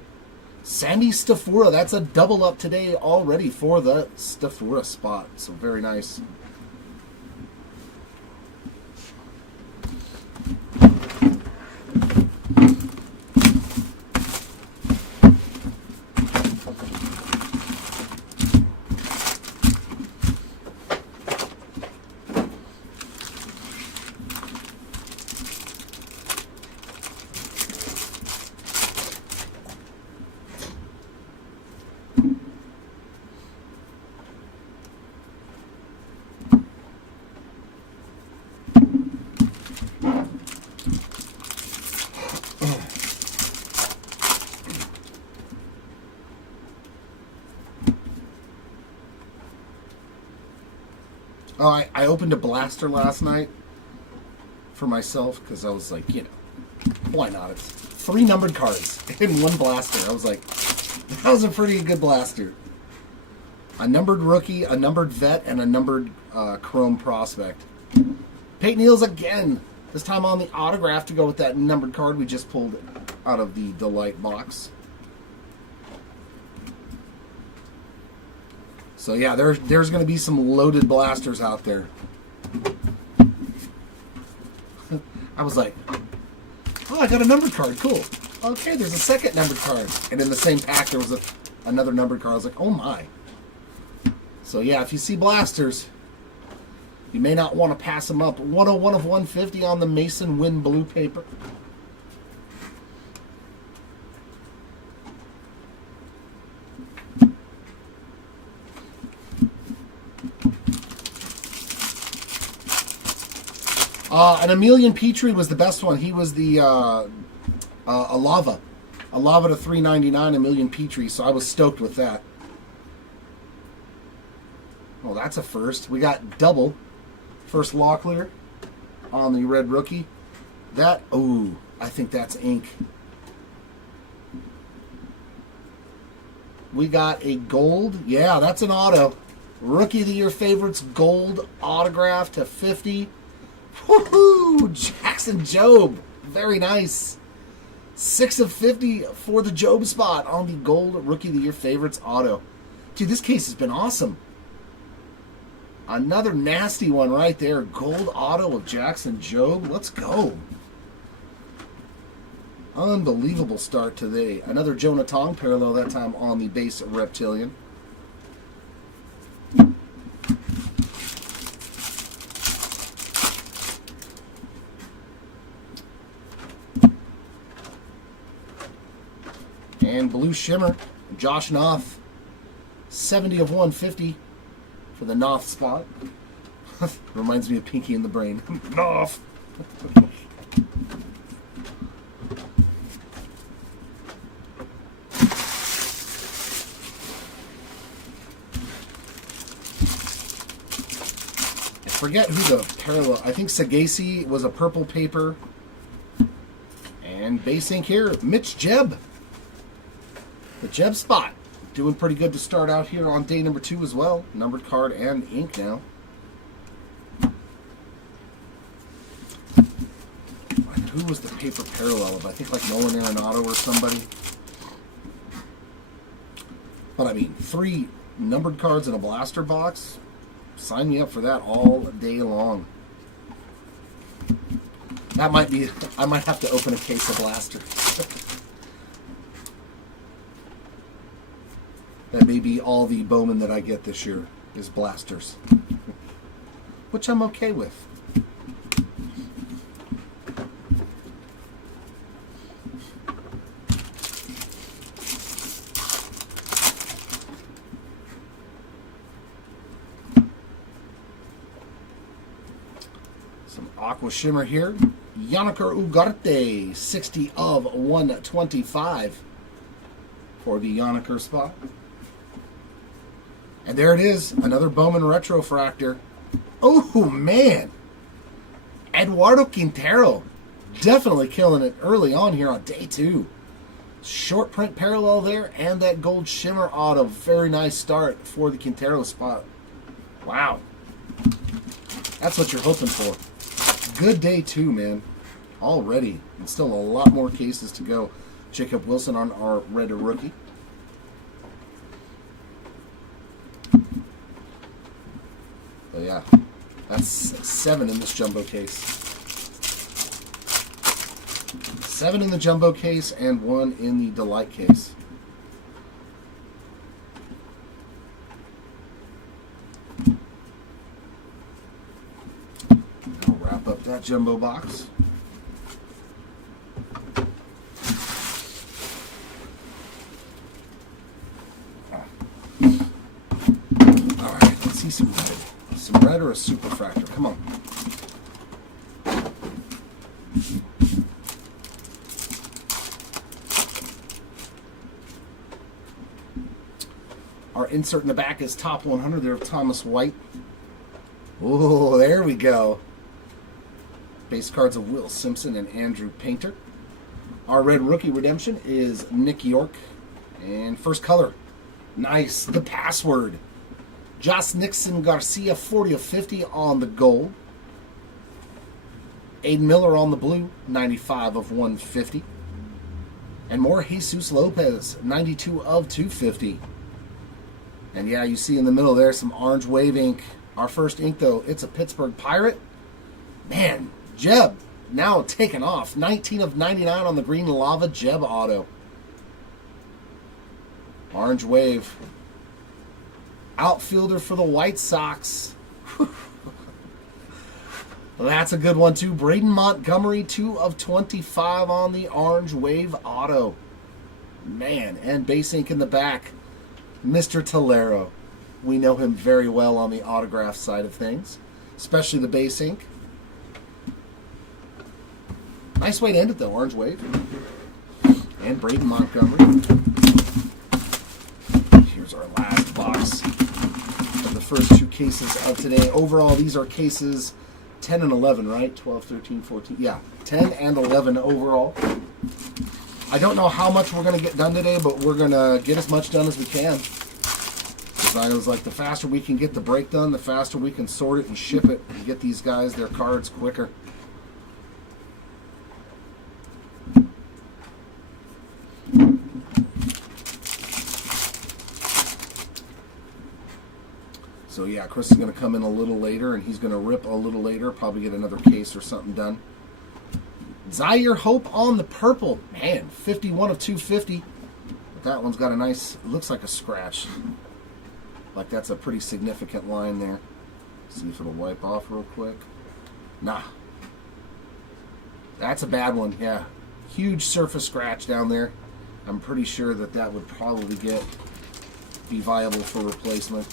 Sammy Stafura. That's a double up today already for the Stafura spot. So very nice. Oh, I opened a blaster last night for myself because I was like, why not? It's 3 numbered cards in 1 blaster. I was like, that was a pretty good blaster. A numbered rookie, a numbered vet, and a numbered chrome prospect. Peyton Eels again. This time on the autograph to go with that numbered card we just pulled out of the Delight box. So yeah, there's going to be some loaded blasters out there. I was like, oh, I got a numbered card. Cool. Okay, there's a second numbered card. And in the same pack, there was another numbered card. I was like, oh my. So yeah, if you see blasters, you may not want to pass them up. 101 of 150 on the Mason Wynn blue paper. And Emilian Petrie was the best one. He was the Alava to 399 Emilian Petrie. So I was stoked with that. Well, that's a first. We got double first Locklear on the red rookie. That, oh, I think that's ink. We got a gold. Yeah, that's an auto. Rookie of the Year favorites gold autograph to 50. Woohoo! Jackson Job. Very nice. 6 of 50 for the Job spot on the gold Rookie of the Year favorites auto. Dude, this case has been awesome. Another nasty one right there. Gold auto of Jackson Job. Let's go. Unbelievable start today. Another Jonah Tong parallel, that time on the base Reptilian. And Blue Shimmer, Josh Noth, 70 of 150 for the Noth spot. Reminds me of Pinky in the Brain. Noth! Forget who the parallel. I think Sagasi was a purple paper. And base ink here, Mitch Jeb. The Jeb spot. Doing pretty good to start out here on day number 2 as well. Numbered card and ink now. Who was the paper parallel of? I think like Nolan Arenado or somebody. But I mean, 3 numbered cards in a blaster box. Sign me up for that all day long. That might be, I might have to open a case of blaster. That may be all the Bowman that I get this year is blasters. Which I'm okay with. Some Aqua Shimmer here. Yanniker Ugarte, 60 of 125 for the Yanniker spot. And there it is, another Bowman Refractor. Oh, man. Eduardo Quintero. Definitely killing it early on here on day 2. Short print parallel there, and that gold shimmer auto. Very nice start for the Quintero spot. Wow. That's what you're hoping for. Good day 2, man. Already. And still a lot more cases to go. Jacob Wilson on our red rookie. But yeah, that's 7 in this jumbo case. 7 in the jumbo case and 1 in the Delight case. I'll wrap up that jumbo box. Alright, let's see some red. Some red or a super fractor? Come on. Our insert in the back is top 100 there of Thomas White. Oh, there we go. Base cards of Will Simpson and Andrew Painter. Our red rookie redemption is Nick York. And first color. Nice. The password. Josh Nixon Garcia, 40 of 50 on the gold. Aiden Miller on the blue, 95 of 150. And more Jesus Lopez, 92 of 250. And yeah, you see in the middle there some orange wave ink. Our first ink, though, it's a Pittsburgh Pirate. Man, Jeb now taking off. 19 of 99 on the green lava Jeb auto. Orange wave. Outfielder for the White Sox. That's a good one, too. Braden Montgomery, 2 of 25 on the orange wave auto. Man, and base ink in the back. Mr. Tolero. We know him very well on the autograph side of things, especially the base ink. Nice way to end it, though. Orange wave. And Braden Montgomery. Here's our last box. First 2 cases of today. Overall, these are cases 10 and 11, right? 12, 13, 14. Yeah, 10 and 11 overall. I don't know how much we're going to get done today, but we're going to get as much done as we can. Because I was like, the faster we can get the break done, the faster we can sort it and ship it and get these guys their cards quicker. So yeah, Chris is going to come in a little later, and he's going to rip a little later, probably get another case or something done. Zaire Hope on the purple. Man, 51 of 250. But that one's got a nice, it looks like a scratch. Like that's a pretty significant line there. See if it'll wipe off real quick. Nah. That's a bad one, yeah. Huge surface scratch down there. I'm pretty sure that that would probably be viable for replacement.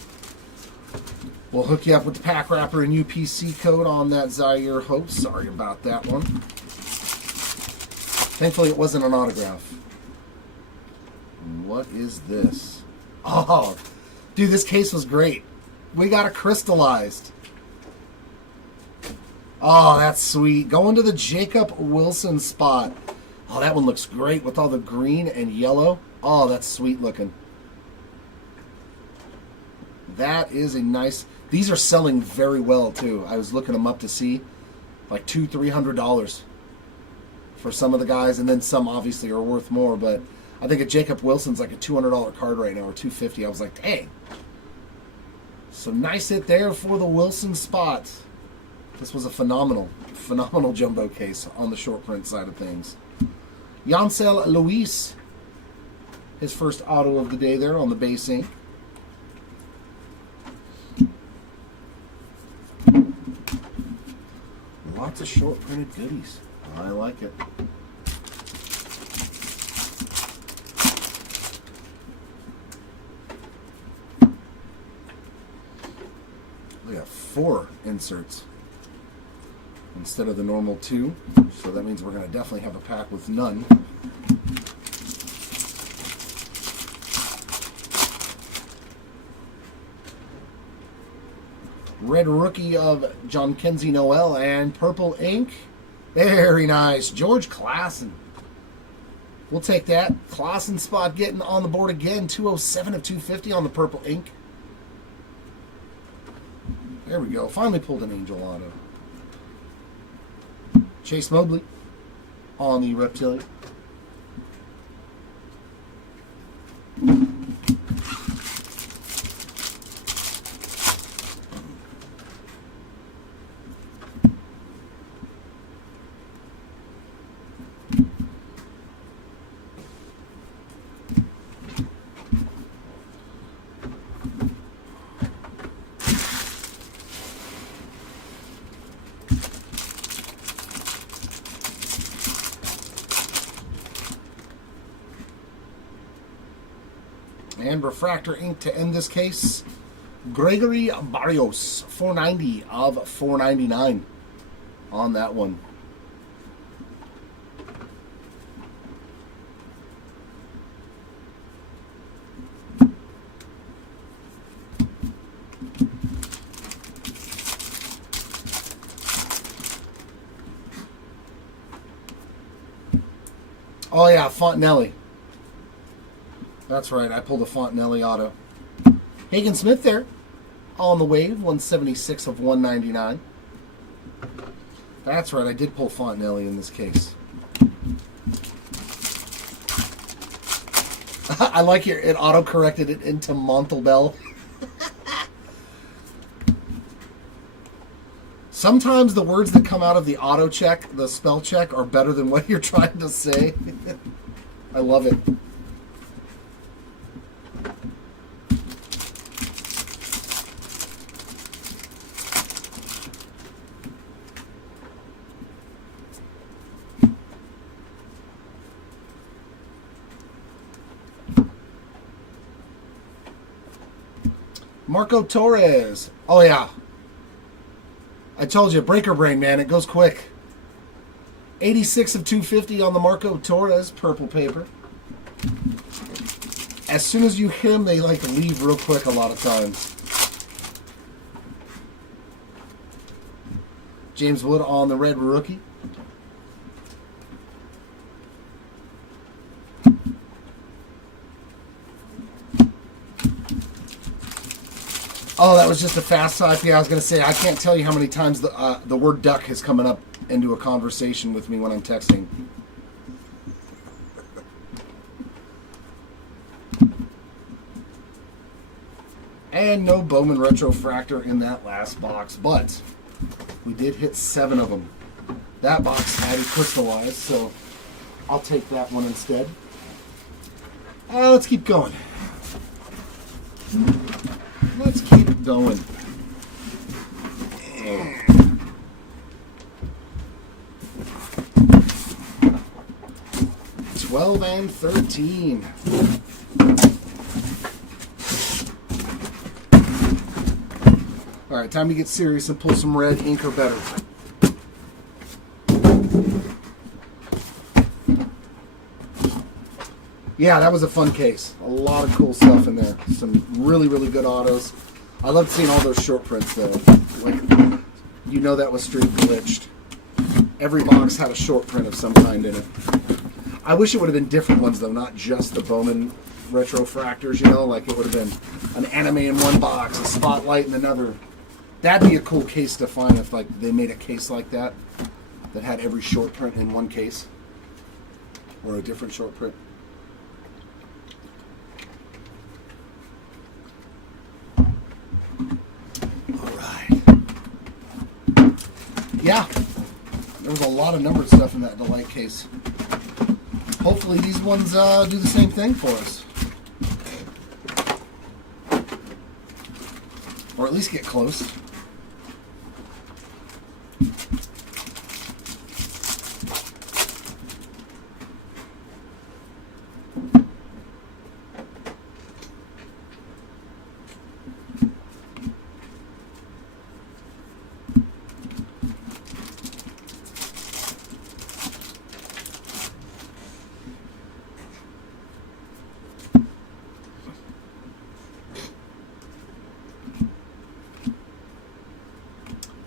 We'll hook you up with the pack wrapper and UPC code on that Zaire Hope. Sorry about that one. Thankfully, it wasn't an autograph. What is this? Oh, dude, this case was great. We got it crystallized. Oh, that's sweet. Going to the Jacob Wilson spot. Oh, that one looks great with all the green and yellow. Oh, that's sweet looking. That is a nice... These are selling very well, too. I was looking them up to see. Like $200-300 for some of the guys. And then some, obviously, are worth more. But I think a Jacob Wilson's like a $200 card right now, or $250. I was like, dang. So nice hit there for the Wilson spot. This was a phenomenal jumbo case on the short print side of things. Yancel Luis, his first auto of the day there on the base ink. Lots of short printed goodies. I like it. We got 4 inserts instead of the normal 2, so that means we're going to definitely have a pack with none. Red rookie of John Kenzie Noel and purple ink. Very nice. George Klassen. We'll take that. Klassen spot getting on the board again. 207 of 250 on the purple ink. There we go. Finally pulled an Angel auto. Chase Mobley on the Reptilian. And Refractor ink to end this case. Gregory Barrios, 490 of 499 on that one. Oh yeah, Fontenelli. That's right, I pulled a Fontenelli auto. Hagen Smith there, on the wave, 176 of 199. That's right, I did pull Fontenelli in this case. I like it auto-corrected it into Montalbell. Sometimes the words that come out of the auto check, the spell check, are better than what you're trying to say. I love it. Marco Torres. Oh, yeah. I told you, breaker brain, man. It goes quick. 86 of 250 on the Marco Torres purple paper. As soon as you hit them, they like to leave real quick a lot of times. James Wood on the red rookie. Oh, that was just a fast type. Yeah, I was going to say, I can't tell you how many times the word duck has come up into a conversation with me when I'm texting. And no Bowman Retrofractor in that last box, but we did hit 7 of them. That box had it crystallized, so I'll take that one instead. Let's keep going. Let's keep going. 12 and 13. All right, time to get serious and pull some red ink or better. Yeah, that was a fun case. A lot of cool stuff in there. Some really, really good autos. I loved seeing all those short prints, though. Like, You know that was straight glitched. Every box had a short print of some kind in it. I wish it would have been different ones, though, not just the Bowman Retrofractors, you know? Like, it would have been an anime in one box, a Spotlight in another. That'd be a cool case to find if, like, they made a case like that had every short print in one case. Or a different short print. Yeah, there was a lot of numbered stuff in that Delight case. Hopefully these ones do the same thing for us. Or at least get close.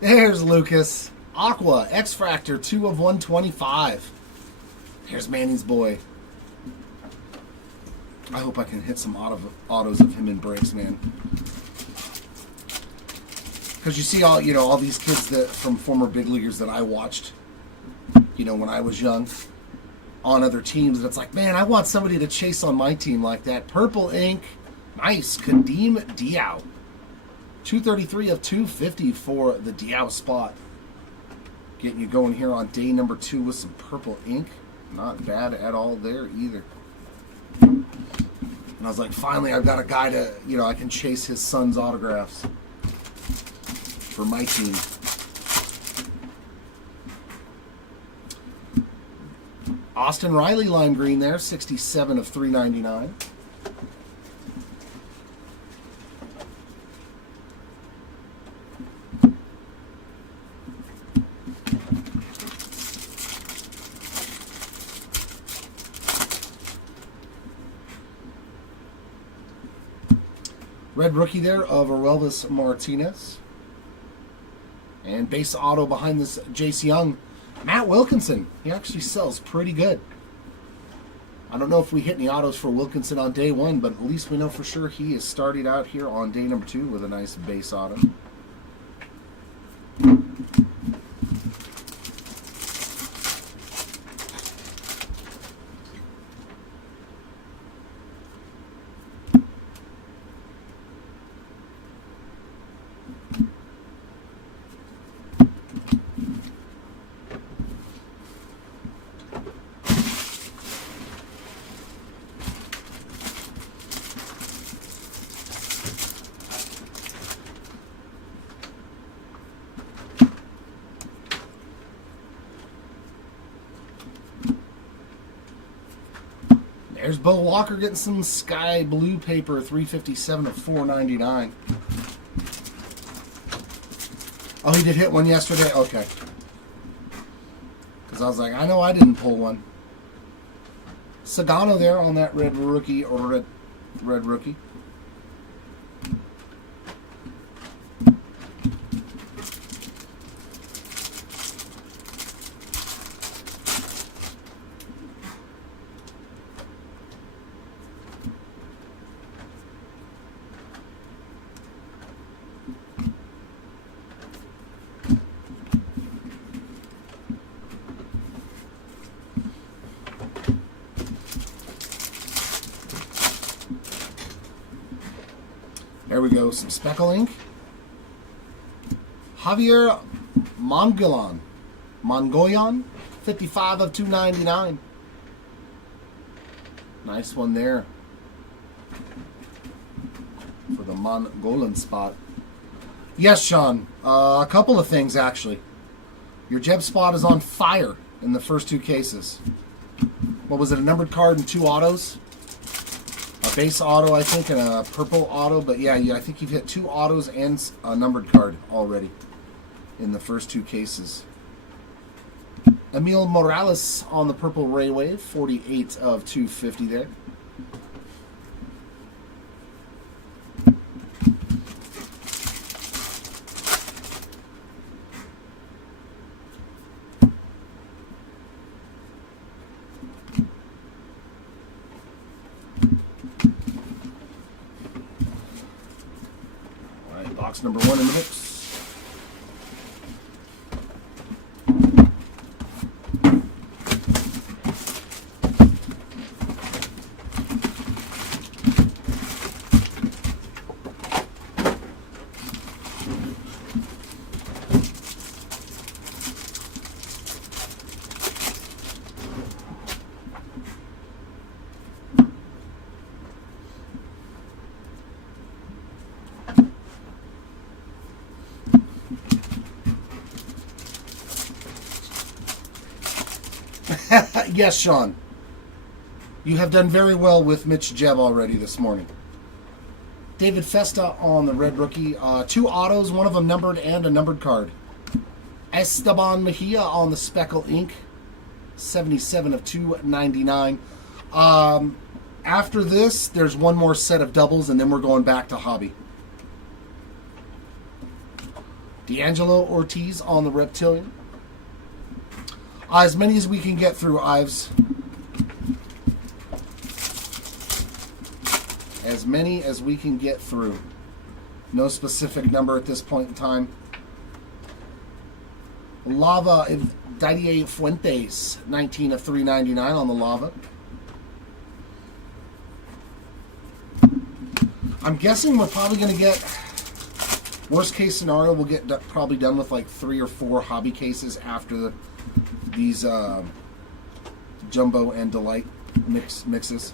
There's Lucas. Aqua, X-Fractor, 2 of 125. Here's Manny's boy. I hope I can hit some autos of him in breaks, man. Because you see all these kids that from former big leaguers that I watched, when I was young, on other teams, and it's like, man, I want somebody to chase on my team like that. Purple ink, nice. Kadeem Diao. 233 of 250 for the Diao spot. Getting you going here on day number 2 with some purple ink. Not bad at all there either. And I was like, finally, I've got a guy to, I can chase his son's autographs for my team. Austin Riley lime green there, 67 of 399. Red rookie there of Aurelvis Martinez. And base auto behind this Jace Young. Matt Wilkinson. He actually sells pretty good. I don't know if we hit any autos for Wilkinson on day 1, but at least we know for sure he is started out here on day number 2 with a nice base auto. There's Bo Walker getting some sky blue paper, 357 of 499. Oh, he did hit one yesterday? Okay. Because I was like, I know I didn't pull one. Sagano there on that red rookie, or red rookie. There we go, some speckle ink. Javier Mongoyan, 55 of 299. Nice one there for the Mongolan spot. Yes, Sean, a couple of things actually. Your Jeb spot is on fire in the first 2 cases. What was it, a numbered card and 2 autos? A base auto, I think, and a purple auto. But yeah, I think you've hit 2 autos and a numbered card already in the first 2 cases. Emil Morales on the purple Ray Wave, 48 of 250 there. box number 1 in the books. Yes, Sean. You have done very well with Mitch Jeb already this morning. David Festa on the red rookie. 2 autos, one of them numbered and a numbered card. Esteban Mejia on the Speckle ink. 77 of 299. After this, there's one more set of doubles, and then we're going back to hobby. D'Angelo Ortiz on the Reptilian. As many as we can get through, Ives. As many as we can get through. No specific number at this point in time. Lava Didier Fuentes, 19 of 399 on the Lava. I'm guessing we're probably going to get, worst case scenario, we'll get probably done with like 3 or 4 hobby cases after these Jumbo and Delight mixes.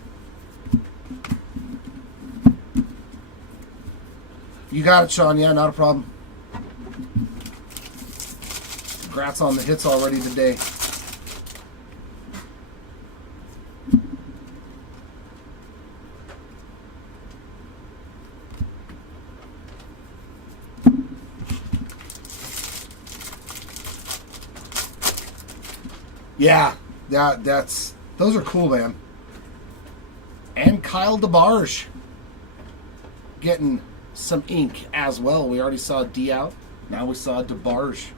You got it, Sean. Yeah, not a problem. Congrats on the hits already today. Yeah, those are cool, man. And Kyle DeBarge getting some ink as well. We already saw D out. Now we saw DeBarge.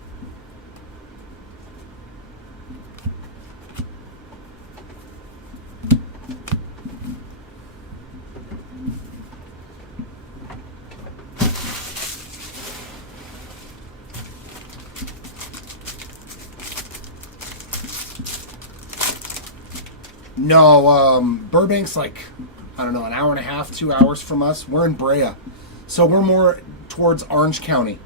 No, Burbank's like, I don't know, an hour and a half, 2 hours from us. We're in Brea. So we're more towards Orange County.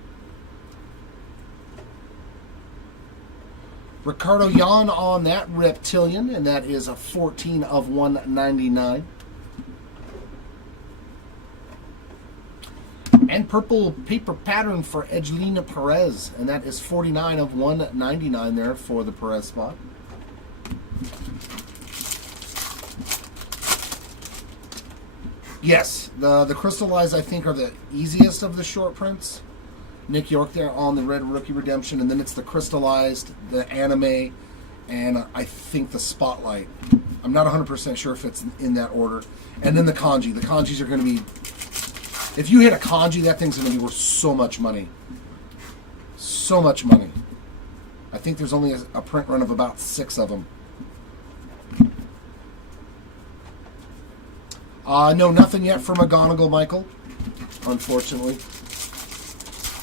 Ricardo Yan on that Reptilian, and that is a 14 of 199. And purple paper pattern for Edgelina Perez, and that is 49 of 199 there for the Perez spot. Yes, the crystallized I think are the easiest of the short prints. Nick York there on the red rookie redemption, and then it's the crystallized, the anime, and I think the spotlight. I'm not 100% sure if it's in that order. And then the kanji. The kanjis are going to be, if you hit a kanji, that thing's going to be worth so much money. So much money. I think there's only a print run of about 6 of them. No, nothing yet for McGonigal, Michael, unfortunately.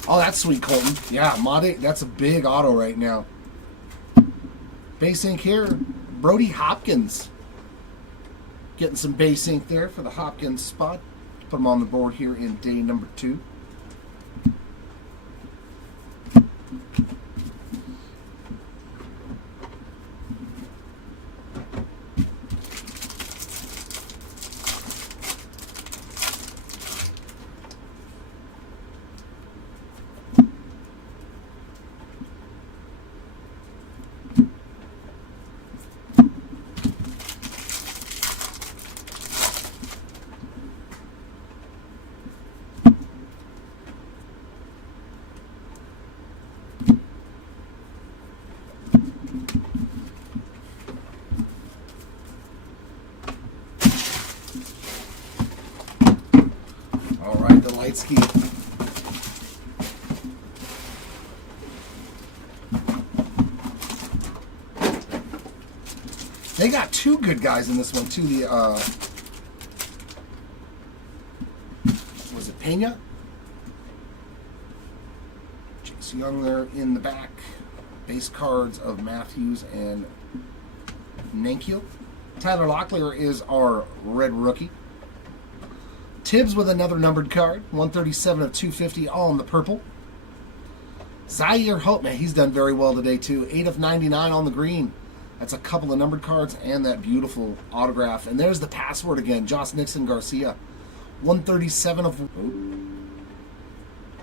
Oh, that's sweet, Colton. Yeah, Madi, that's a big auto right now. Base ink here, Brody Hopkins. Getting some base ink there for the Hopkins spot. Put him on the board here in day number 2. Ski. They got 2 good guys in this one too. The was it Pena? Chase Young there in the back. Base cards of Matthews and Nankiel. Tyler Locklear is our red rookie. Tibbs with another numbered card. 137 of 250, all in the purple. Zaire Hope, man, he's done very well today too. 8 of 99 on the green. That's a couple of numbered cards and that beautiful autograph. And there's the password again, Josh Nixon Garcia. 137 of... Oh,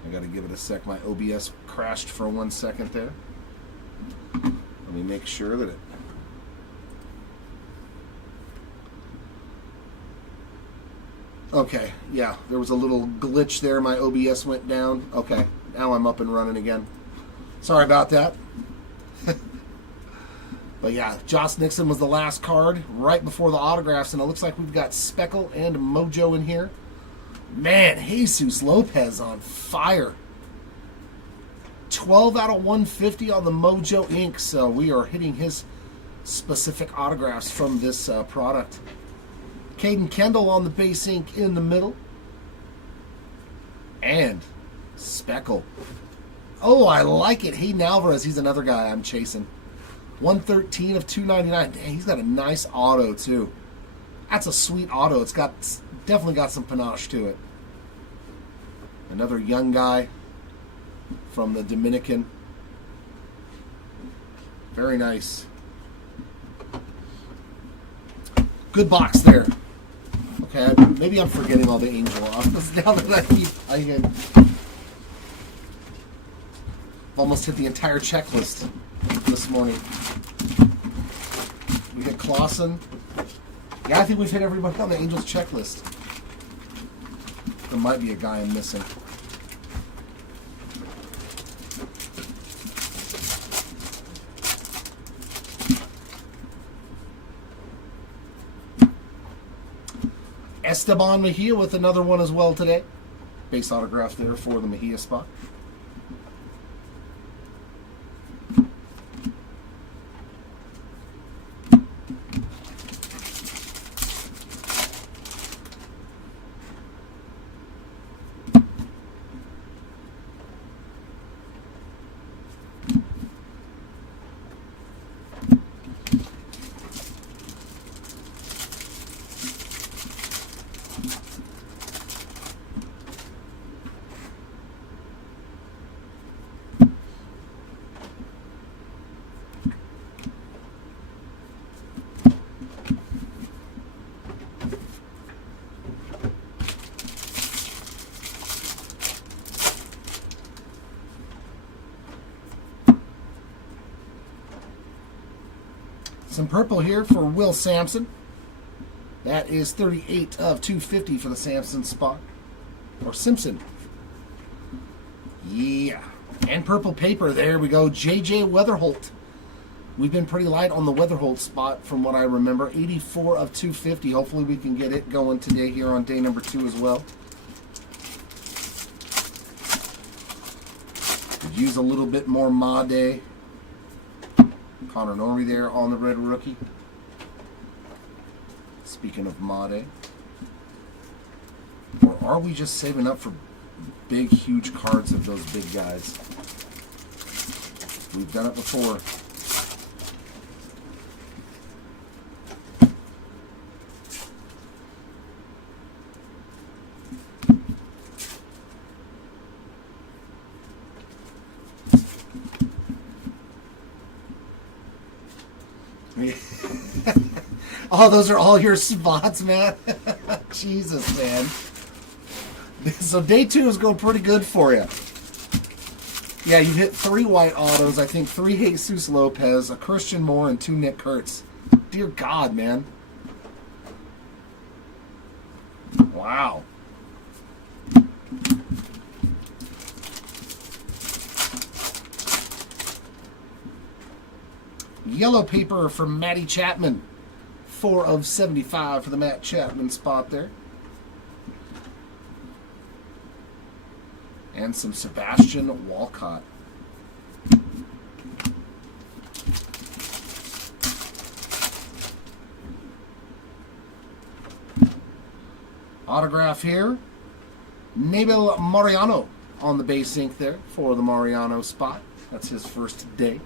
I got to give it a sec. My OBS crashed for 1 second there. Let me make sure that it... Okay, yeah, there was a little glitch there. My OBS went down. Okay, now I'm up and running again. Sorry about that. But yeah, Josh Nixon was the last card right before the autographs, and it looks like we've got Speckle and Mojo in here. Man, Jesus Lopez on fire. 12 out of 150 on the Mojo ink, so we are hitting his specific autographs from this product. Caden Kendall on the base ink in the middle. And Speckle. Oh, I like it. Hayden Alvarez, he's another guy I'm chasing. 113 of 299. Dang, he's got a nice auto, too. That's a sweet auto. It's got definitely got some panache to it. Another young guy from the Dominican. Very nice. Good box there. Okay, maybe I'm forgetting all the Angel offers now that I've almost hit the entire checklist this morning. We hit Clausen. Yeah, I think we've hit everybody on the Angels checklist. There might be a guy I'm missing. Esteban Mejia with another one as well today. Base autograph there for the Mejia spot. Some purple here for Will Sampson. That is 38 of 250 for the Sampson spot. Or Simpson. Yeah. And purple paper. There we go. J.J. Weatherholt. We've been pretty light on the Weatherholt spot from what I remember. 84 of 250. Hopefully we can get it going today here on day number 2 as well. Could use a little bit more Ma Day. Connor Norrie there on the red rookie. Speaking of Made. Or are we just saving up for big, huge cards of those big guys? We've done it before. Oh, those are all your spots, man. Jesus, man. So day 2 is going pretty good for you. Yeah, you hit 3 white autos. I think 3 Jesus Lopez, a Christian Moore, and 2 Nick Kurtz. Dear God, man. Wow. Yellow paper from Matty Chapman. 4 of 75 for the Matt Chapman spot there. And some Sebastian Walcott. Autograph here. Nabil Mariano on the base ink there for the Mariano spot. That's his first day.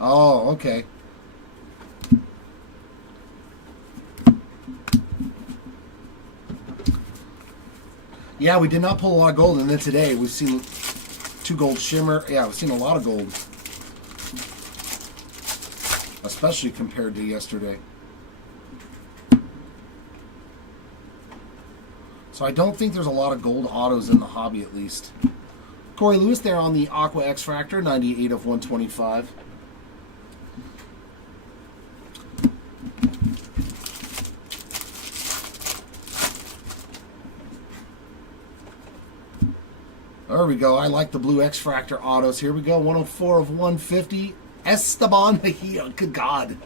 Oh, okay. Yeah, we did not pull a lot of gold, and then today we've seen 2 gold shimmer. Yeah, we've seen a lot of gold, especially compared to yesterday. So I don't think there's a lot of gold autos in the hobby, at least. Corey Lewis there on the Aqua X-Fractor, 98 of 125. There we go. I like the blue X-Fractor autos. Here we go. 104 of 150. Esteban Mejia. Good God.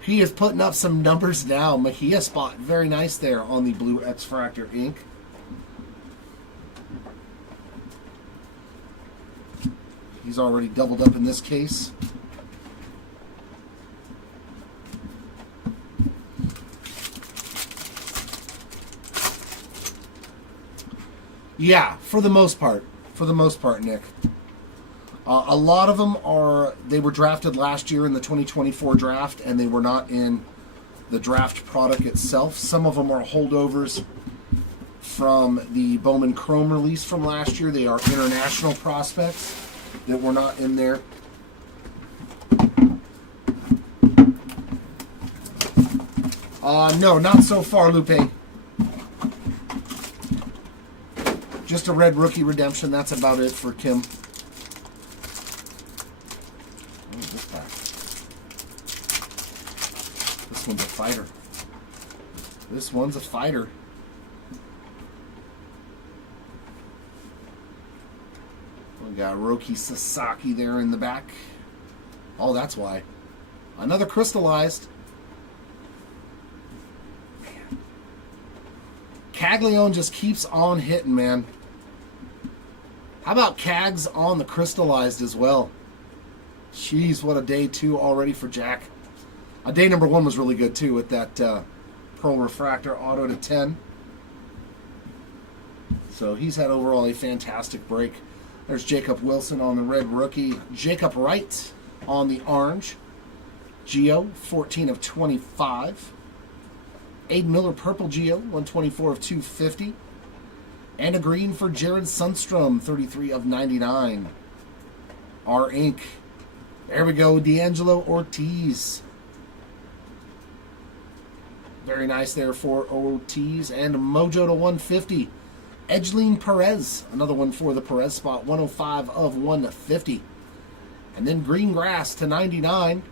He is putting up some numbers now. Mejia spot. Very nice there on the blue X-Fractor ink. He's already doubled up in this case. Yeah, for the most part. For the most part, Nick. A lot of them they were drafted last year in the 2024 draft, and they were not in the draft product itself. Some of them are holdovers from the Bowman Chrome release from last year. They are international prospects that were not in there. No, not so far, Lupe. Just a red rookie redemption. That's about it for Kim. What is this pack? This one's a fighter. This one's a fighter. We got Roki Sasaki there in the back. Oh, that's why. Another crystallized. Man. Caglione just keeps on hitting, man. How about Cags on the crystallized as well? Jeez, what a day 2 already for Jack. Day number 1 was really good too with that Pearl Refractor auto to 10. So he's had overall a fantastic break. There's Jacob Wilson on the red rookie. Jacob Wright on the orange. Geo, 14 of 25. Aiden Miller, purple Geo, 124 of 250. And a green for Jared Sundstrom, 33 of 99. Our ink. There we go, D'Angelo Ortiz. Very nice there for Ortiz. And Mojo to 150. Edgeline Perez, another one for the Perez spot, 105 of 150. And then Green Grass to 99.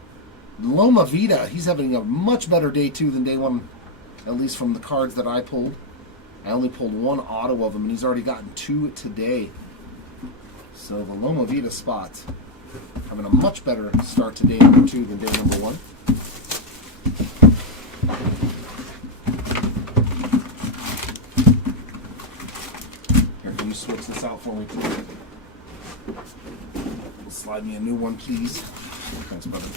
Loma Vida, he's having a much better day 2 than day 1, at least from the cards that I pulled. I only pulled 1 auto of him, and he's already gotten 2 today. So the Loma Vida spot having a much better start to day number 2 than day number 1. Here, can you switch this out for me, please? Slide me a new one, please. Thanks, brother.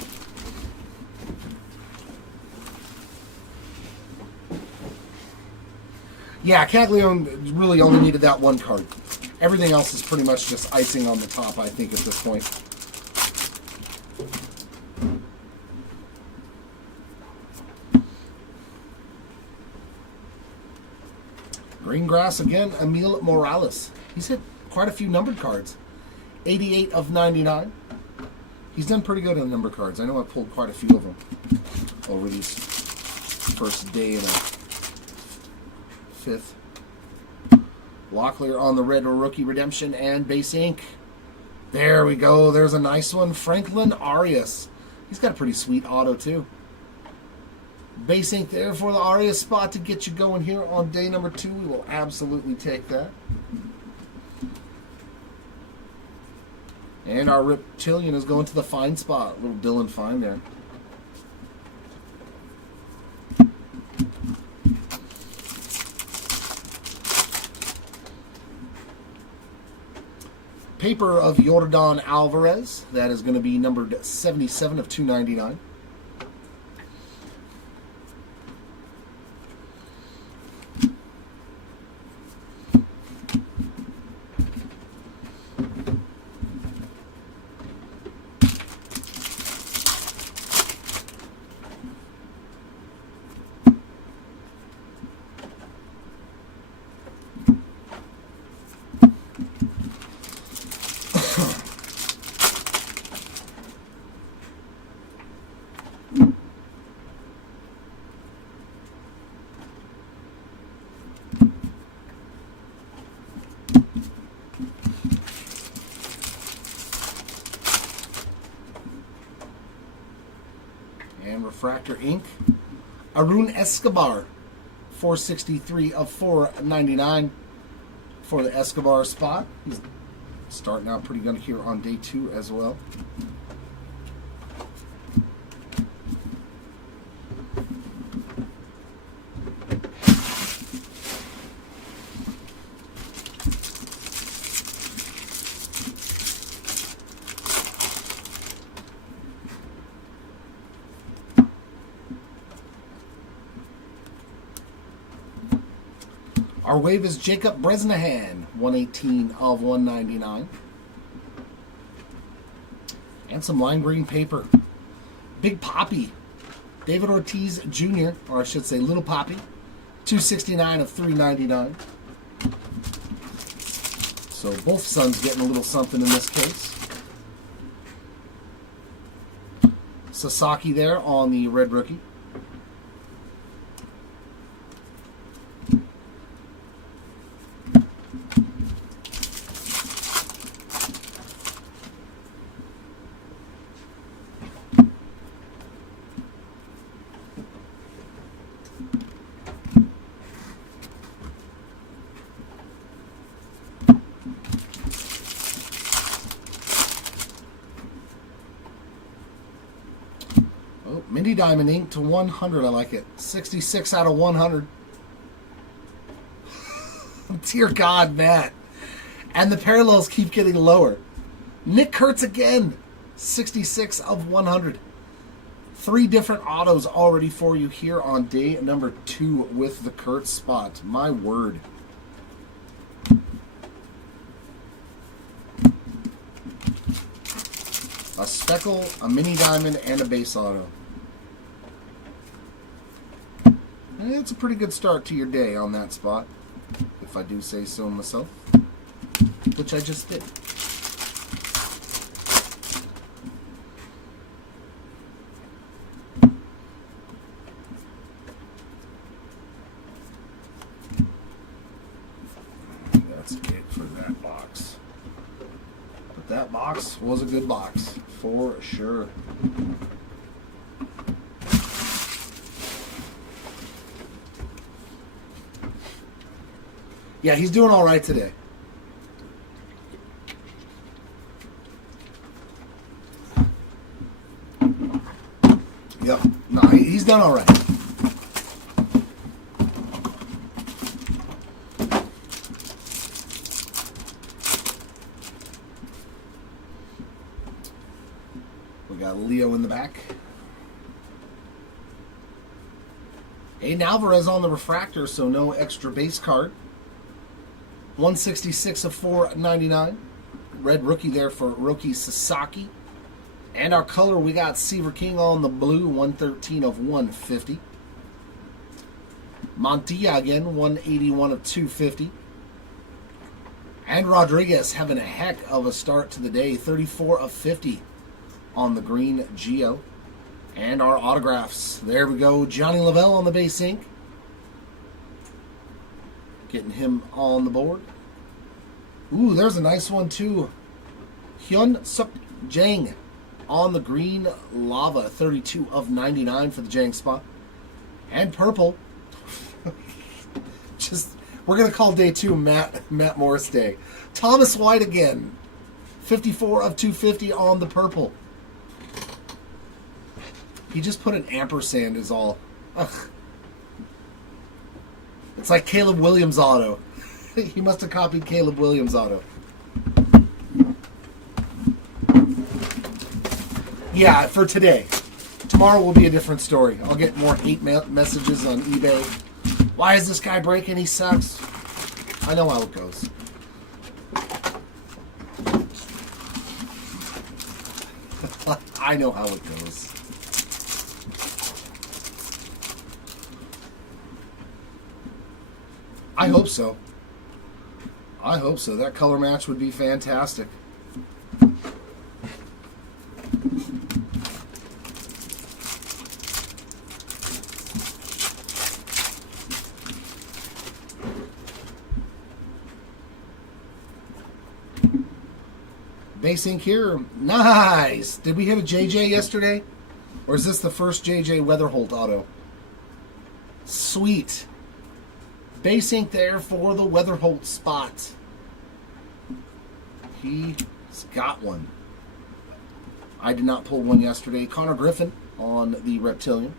Yeah, Caglione really only needed that 1 card. Everything else is pretty much just icing on the top, I think, at this point. Green Grass again, Emil Morales. He's hit quite a few numbered cards. 88 of 99. He's done pretty good on number cards. I know I pulled quite a few of them over these first day and a 5th. Locklear on the red rookie redemption and base ink. There we go. There's a nice one. Franklin Arias. He's got a pretty sweet auto too. Base ink there for the Arias spot to get you going here on day number 2. We will absolutely take that. And our Reptilian is going to the fine spot. Little Dylan Fine there. Paper of Yordan Alvarez. That is going to be numbered 77 of 299. Refractor ink. Arun Escobar, 463 of 499 for the Escobar spot. He's starting out pretty good here on day 2 as well. Our wave is Jacob Bresnahan, 118 of 199. And some lime green paper. Big Poppy, David Ortiz Jr., or I should say Little Poppy, 269 of 399. So both sons getting a little something in this case. Sasaki there on the red rookie. Mindy Diamond ink to 100. I like it. 66 out of 100. Dear God, Matt. And the parallels keep getting lower. Nick Kurtz again. 66 of 100. 3 different autos already for you here on day number 2 with the Kurtz spot. My word. A speckle, a mini diamond, and a base auto. It's a pretty good start to your day on that spot, if I do say so myself, which I just did. That's it for that box. But that box was a good box, for sure. Yeah, he's doing all right today. Yep. No, he's done all right. We got Leo in the back. Aiden Alvarez on the refractor, so no extra base card. 166 of 499. Red rookie there for Roki Sasaki. And our color, we got Seaver King on the blue, 113 of 150. Montilla again, 181 of 250. And Rodriguez having a heck of a start to the day, 34 of 50 on the green Geo. And our autographs. There we go. Johnny Lavelle on the base ink. Getting him on the board. Ooh, there's a nice one too. Hyun Suk Jang on the green lava. 32 of 99 for the Jang spot. And purple. We're going to call day 2 Matt Morris Day. Thomas White again. 54 of 250 on the purple. He just put an ampersand is all. Ugh. It's like Caleb Williams auto. He must have copied Caleb Williams auto. Yeah, for today. Tomorrow will be a different story. I'll get more hate messages on eBay. Why is this guy breaking? He sucks. I know how it goes. I know how it goes. I hope so. I hope so. That color match would be fantastic. Base ink here. Nice. Did we hit a JJ yesterday? Or is this the first J.J. Weatherholt auto? Sweet. Base ink there for the Weatherholt spot. He's got one. I did not pull one yesterday. Connor Griffin on the Reptilian.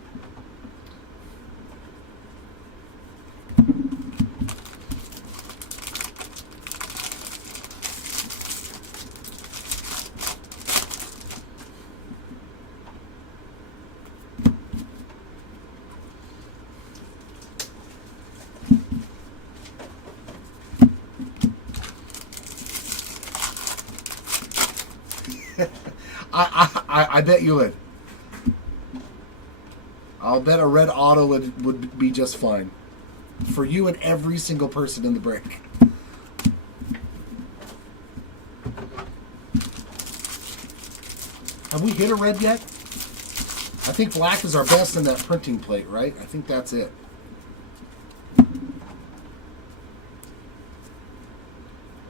I bet you would. I'll bet a red auto would be just fine. For you and every single person in the break. Have we hit a red yet? I think black is our best in that printing plate, right? I think that's it.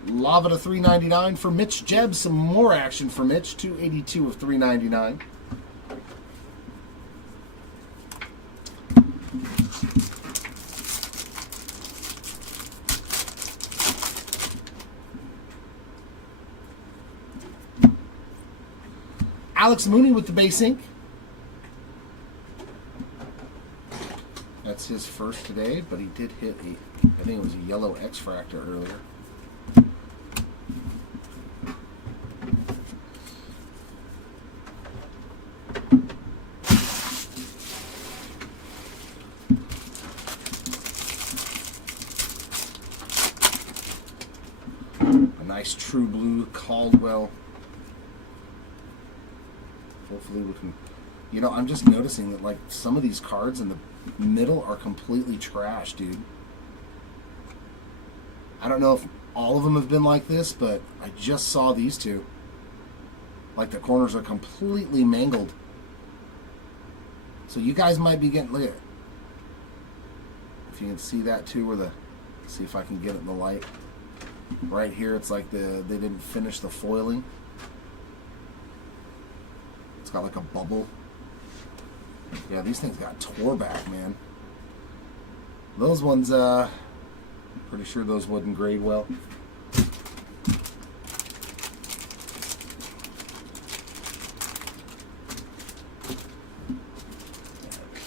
Lava to $3.99 for Mitch Jeb. Some more action for Mitch. 282 of $3.99. Alex Mooney with the base ink. That's his first today, but he did hit a, I think it was a yellow X-Fractor earlier. Nice true blue Caldwell. Hopefully we can, you know, I'm just noticing that like some of these cards in the middle are completely trash, dude. I don't know if all of them have been like this, but I just saw these two. Like the corners are completely mangled. So you guys might be getting, look at it. If you can see that too, where the, see if I can get it in the light. Right here, it's like they didn't finish the foiling. It's got like a bubble. Yeah, these things got tore back, man. Those ones, pretty sure those wouldn't grade well.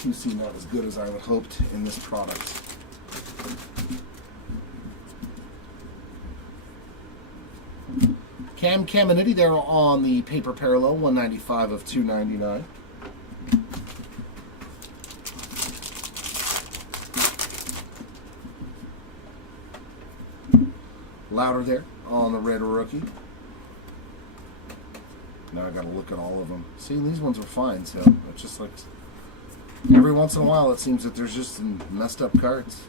QC not as good as I would hoped in this product. Cam Caminiti there on the paper parallel, 195 of 299. Louder there on the red rookie. Now I got to look at all of them. See, these ones are fine, so it's just like every once in a while it seems that there's just some messed up cards.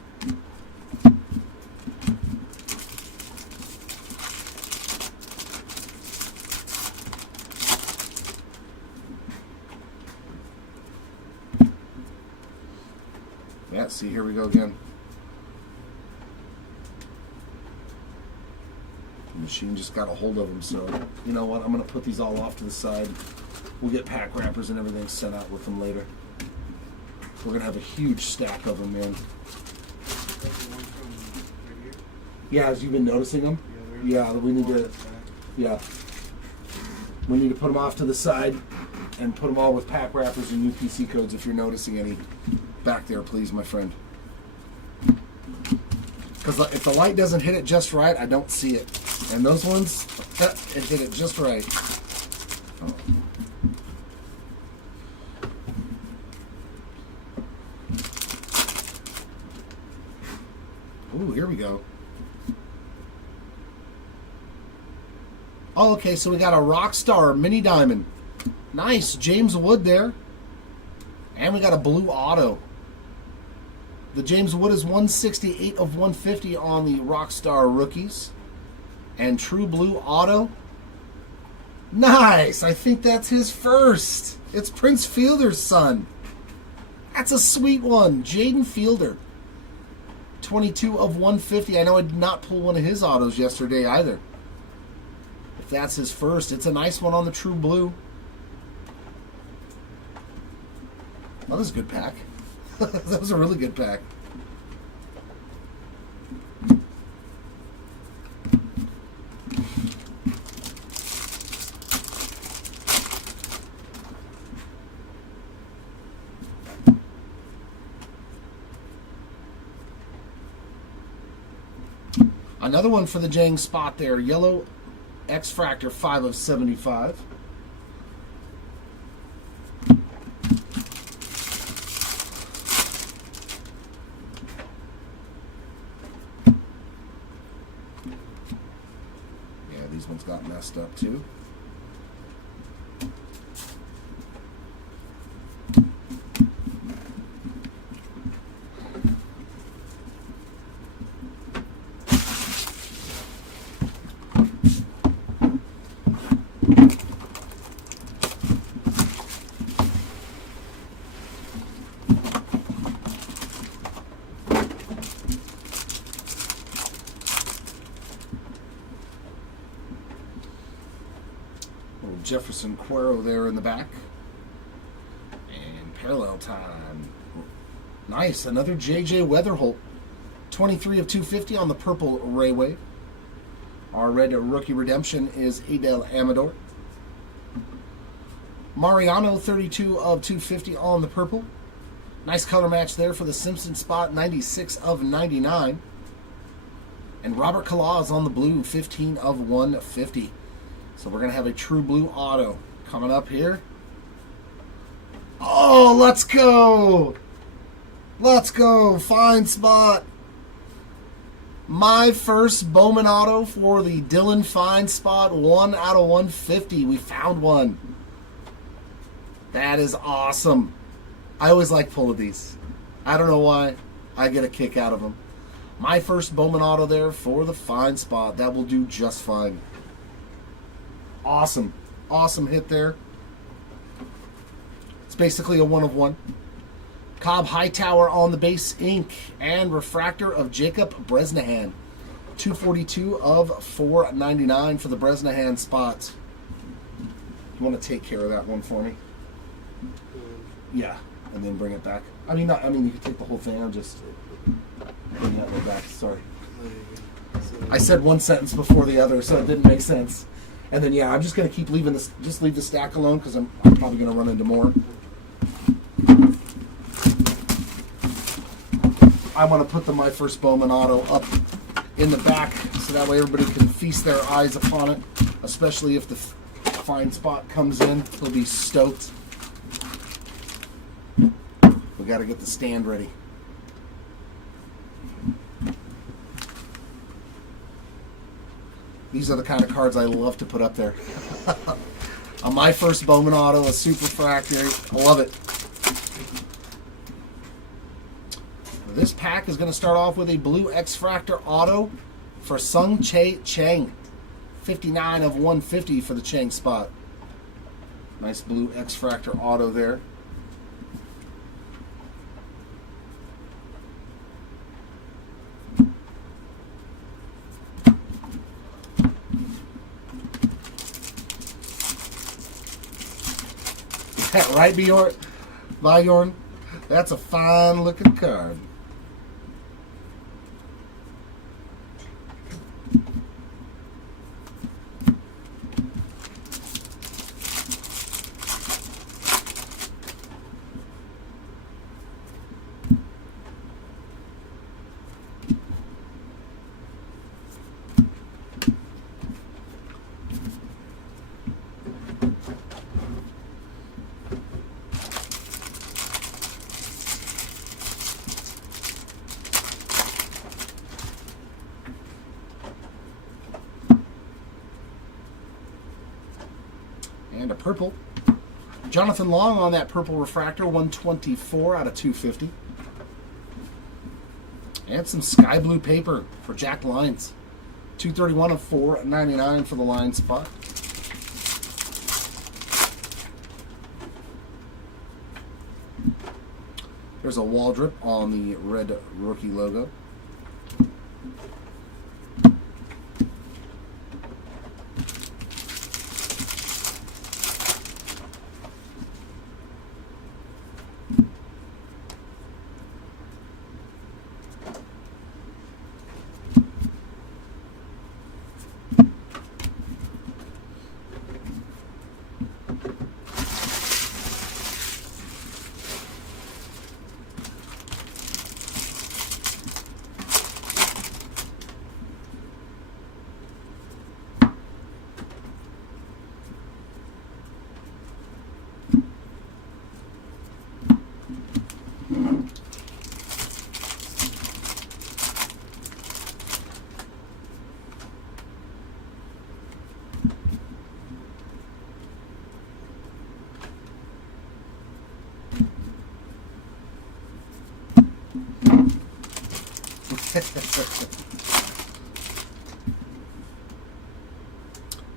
Yeah, see, here we go again. The machine just got a hold of them, so you know what? I'm going to put these all off to the side. We'll get pack wrappers and everything sent out with them later. We're going to have a huge stack of them, man. Yeah, have you been noticing them? Yeah, we need to. Yeah, we need to put them off to the side and put them all with pack wrappers and UPC codes. If you're noticing any back there, please, my friend. Because if the light doesn't hit it just right, I don't see it. And those ones, it hit it just right. Oh. Ooh, here we go. Oh, okay, so we got a Rockstar Mini Diamond. Nice, James Wood there. And we got a blue auto. The James Wood is 168 of 150 on the Rockstar rookies. And true blue auto. Nice, I think that's his first. It's Prince Fielder's son. That's a sweet one. Jaden Fielder. 22 of 150. I know I did not pull one of his autos yesterday either. If that's his first, it's a nice one on the true blue. Oh, that was a good pack. That was a really good pack. Another one for the Jang spot there. Yellow Refractor 5 of 75. Yeah, these ones got messed up too. Jefferson Cuero there in the back. And parallel time. Nice. Another J.J. Weatherholt. 23 of 250 on the purple Rayway. Our red rookie redemption is Adel Amador. Mariano, 32 of 250 on the purple. Nice color match there for the Simpson spot. 96 of 99. And Robert Kalaz on the blue. 15 of 150. So we're going to have a true blue auto coming up here. Oh, let's go. Let's go. Fine spot. My first Bowman auto for the Dylan Fine spot. 1 out of 150. We found one. That is awesome. I always like pulling these. I don't know why. I get a kick out of them. My first Bowman auto there for the Fine spot. That will do just fine. Awesome. Awesome hit there. It's basically a 1 of 1. Cobb Hightower on the base ink. And Refractor of Jacob Bresnahan. 242 of 499 for the Bresnahan spot. You want to take care of that one for me? Yeah. And then bring it back. I mean, you can take the whole thing. I'm just bringing that one back. Sorry. I said one sentence before the other, so it didn't make sense. And then, yeah, I'm just going to keep leaving this, just leave the stack alone because I'm probably going to run into more. I want to put my first Bowman auto up in the back so that way everybody can feast their eyes upon it, especially if the Fine spot comes in. They'll be stoked. We got to get the stand ready. These are the kind of cards I love to put up there. On my first Bowman auto, a Super Refractor. I love it. This pack is going to start off with a blue X-Fractor auto for Sung Chae Chang. 59 of 150 for the Chang spot. Nice blue X-Fractor auto there. Right, Bjorn? That's a fine looking card. And a purple. Jonathan Long on that purple Refractor, 124 out of 250. And some sky blue paper for Jack Lyons. 231 of 499 for the line spot. There's a wall drip on the red rookie logo.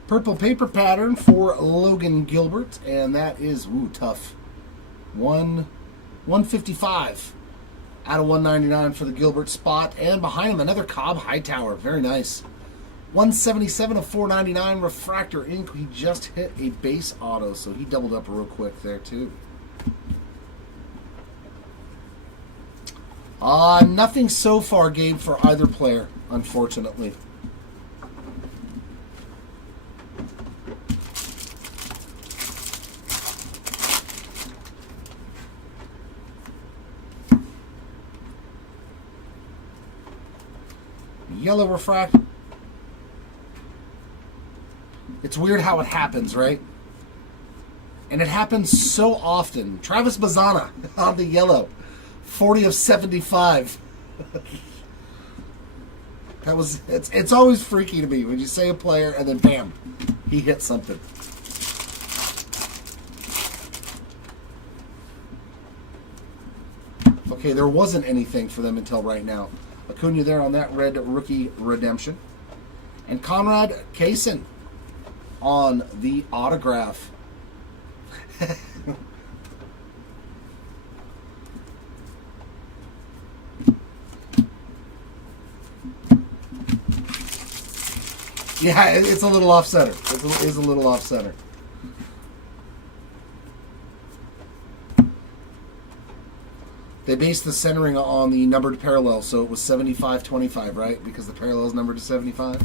Purple paper pattern for Logan Gilbert, and that is tough. 155 out of 199 for the Gilbert spot, and behind him another Cobb Hightower. Very nice. 177 of 499 Refractor ink. He just hit a base auto, so he doubled up real quick there too. Nothing so far, Gabe, for either player, unfortunately. Yellow refract. It's weird how it happens, right? And it happens so often. Travis Bazzana on the yellow. 40 of 75. It's always freaky to me when you say a player and then bam, he hits something. Okay, there wasn't anything for them until right now. Acuna there on that red rookie redemption. And Conrad Kaysen on the autograph. Yeah, it's a little off center. It is a little off center. They based the centering on the numbered parallel, so it was 75-25, right? Because the parallel is numbered to 75.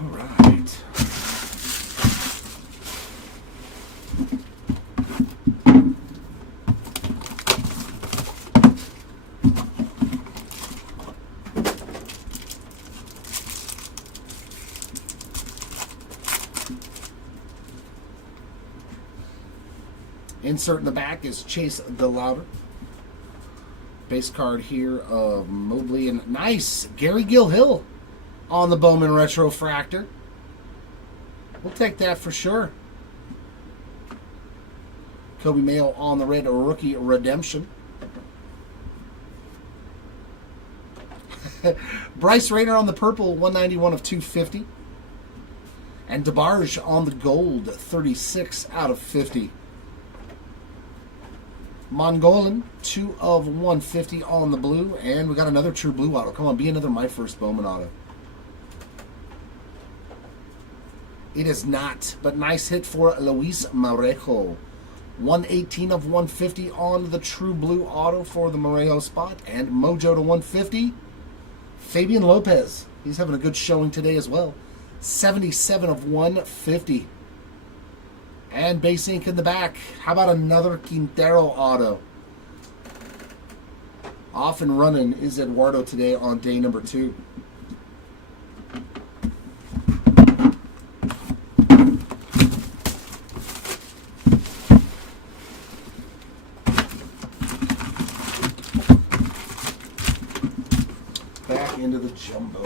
All right. Insert in the back is Chase DeLauder. Base card here of Mobley, and nice Gary Gilhill on the Bowman Retrofractor. We'll take that for sure. Kobe Mayo on the red rookie redemption. Bryce Rayner on the purple, 191 of 250. And DeBarge on the gold, 36 out of 50. Mongolan, 2 of 150 on the blue. And we got another true blue auto. Come on, be another My First Bowman auto. It is not, but nice hit for Luis Marejo. 118 of 150 on the true blue auto for the Marejo spot. And Mojo to 150. Fabian Lopez. He's having a good showing today as well. 77 of 150. And base ink in the back. How about another Quintero auto? Off and running is Eduardo today on day number 2. Back into the jumbo.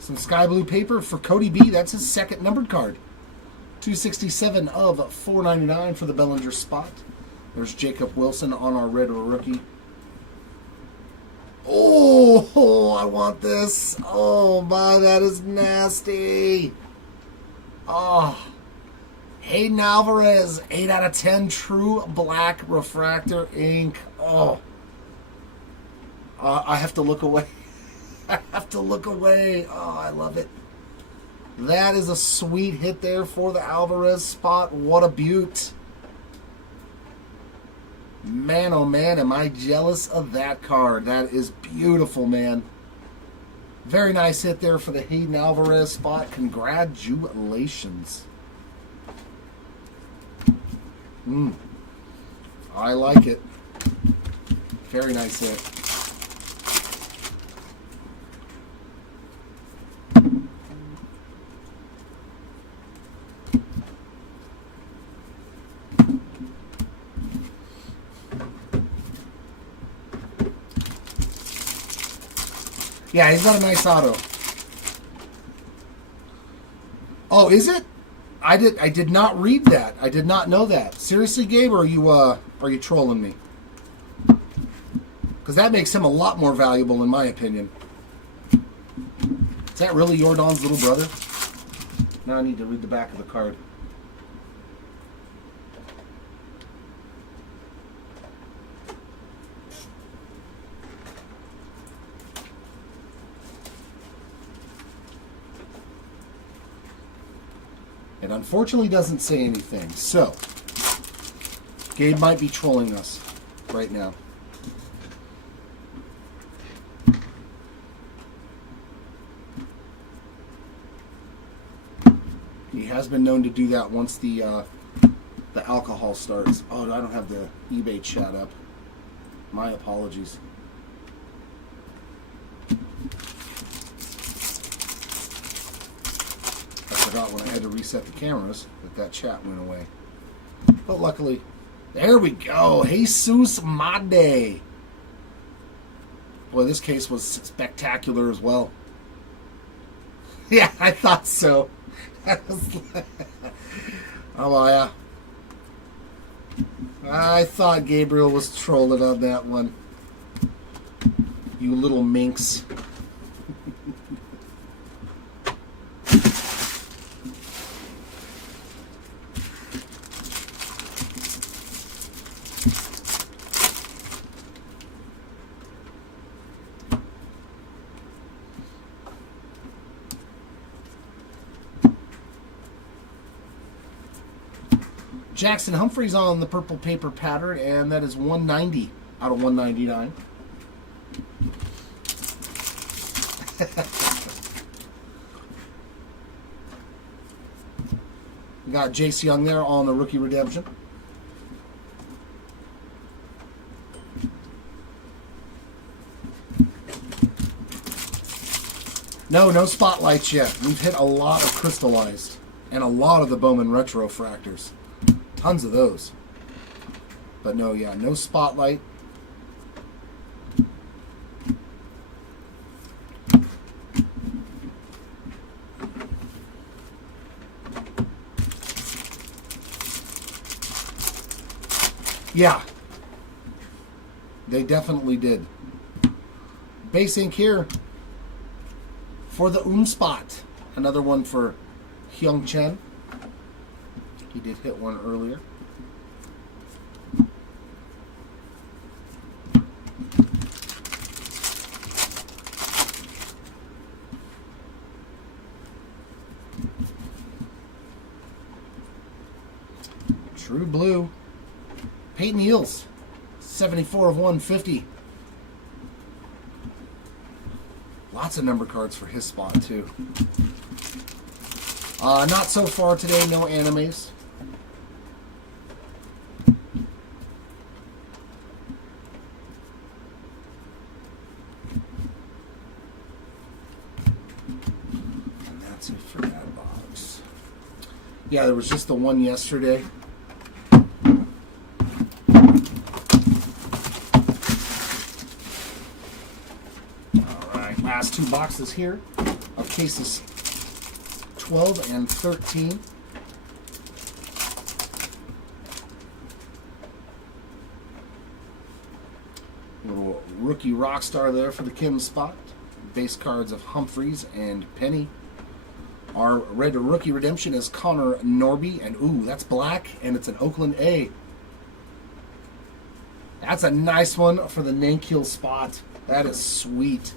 Some sky blue paper for Cody B. That's his second numbered card. 267 of 499 for the Bellinger spot. There's Jacob Wilson on our red rookie. Oh, I want this. Oh, my, that is nasty. Oh. Hayden Alvarez, 8 out of 10 true black refractor ink. Oh. I have to look away. I have to look away. Oh, I love it. That is a sweet hit there for the Alvarez spot. What a beaut. Man, oh man, am I jealous of that card. That is beautiful, man. Very nice hit there for the Hayden Alvarez spot. Congratulations. I like it. Very nice hit. Yeah, he's got a nice auto. Oh, is it? I did not read that. I did not know that. Seriously, Gabe, or are you trolling me? Because that makes him a lot more valuable, in my opinion. Is that really Jordan's little brother? Now I need to read the back of the card. It unfortunately doesn't say anything. So, Gabe might be trolling us right now. He has been known to do that once the alcohol starts. Oh, I don't have the eBay chat up. My apologies. I forgot when I had to reset the cameras that chat went away. But luckily, there we go. Jesus Made. Boy, this case was spectacular as well. Yeah, I thought so. Oh, yeah. I thought Gabriel was trolling on that one. You little minx. Jackson Humphreys on the purple paper pattern, and that is 190 out of 199. We got Jace Young there on the rookie redemption. No spotlights yet. We've hit a lot of crystallized and a lot of the Bowman retro fractors. Tons of those. But no, yeah, no spotlight. Yeah. They definitely did. Base ink here for the spot. Another one for Hyung Chen. He did hit one earlier. True blue. Peyton Heels, 74 of 150. Lots of number cards for his spot, too. Not so far today, no animes. And that's it for that box. Yeah, there was just the one yesterday. Last two boxes here of cases 12 and 13. Little rookie rock star there for the Kim spot. Base cards of Humphreys and Penny. Our red rookie redemption is Connor Norby, and ooh, that's black, and it's an Oakland A. That's a nice one for the Nankeel spot. That is sweet.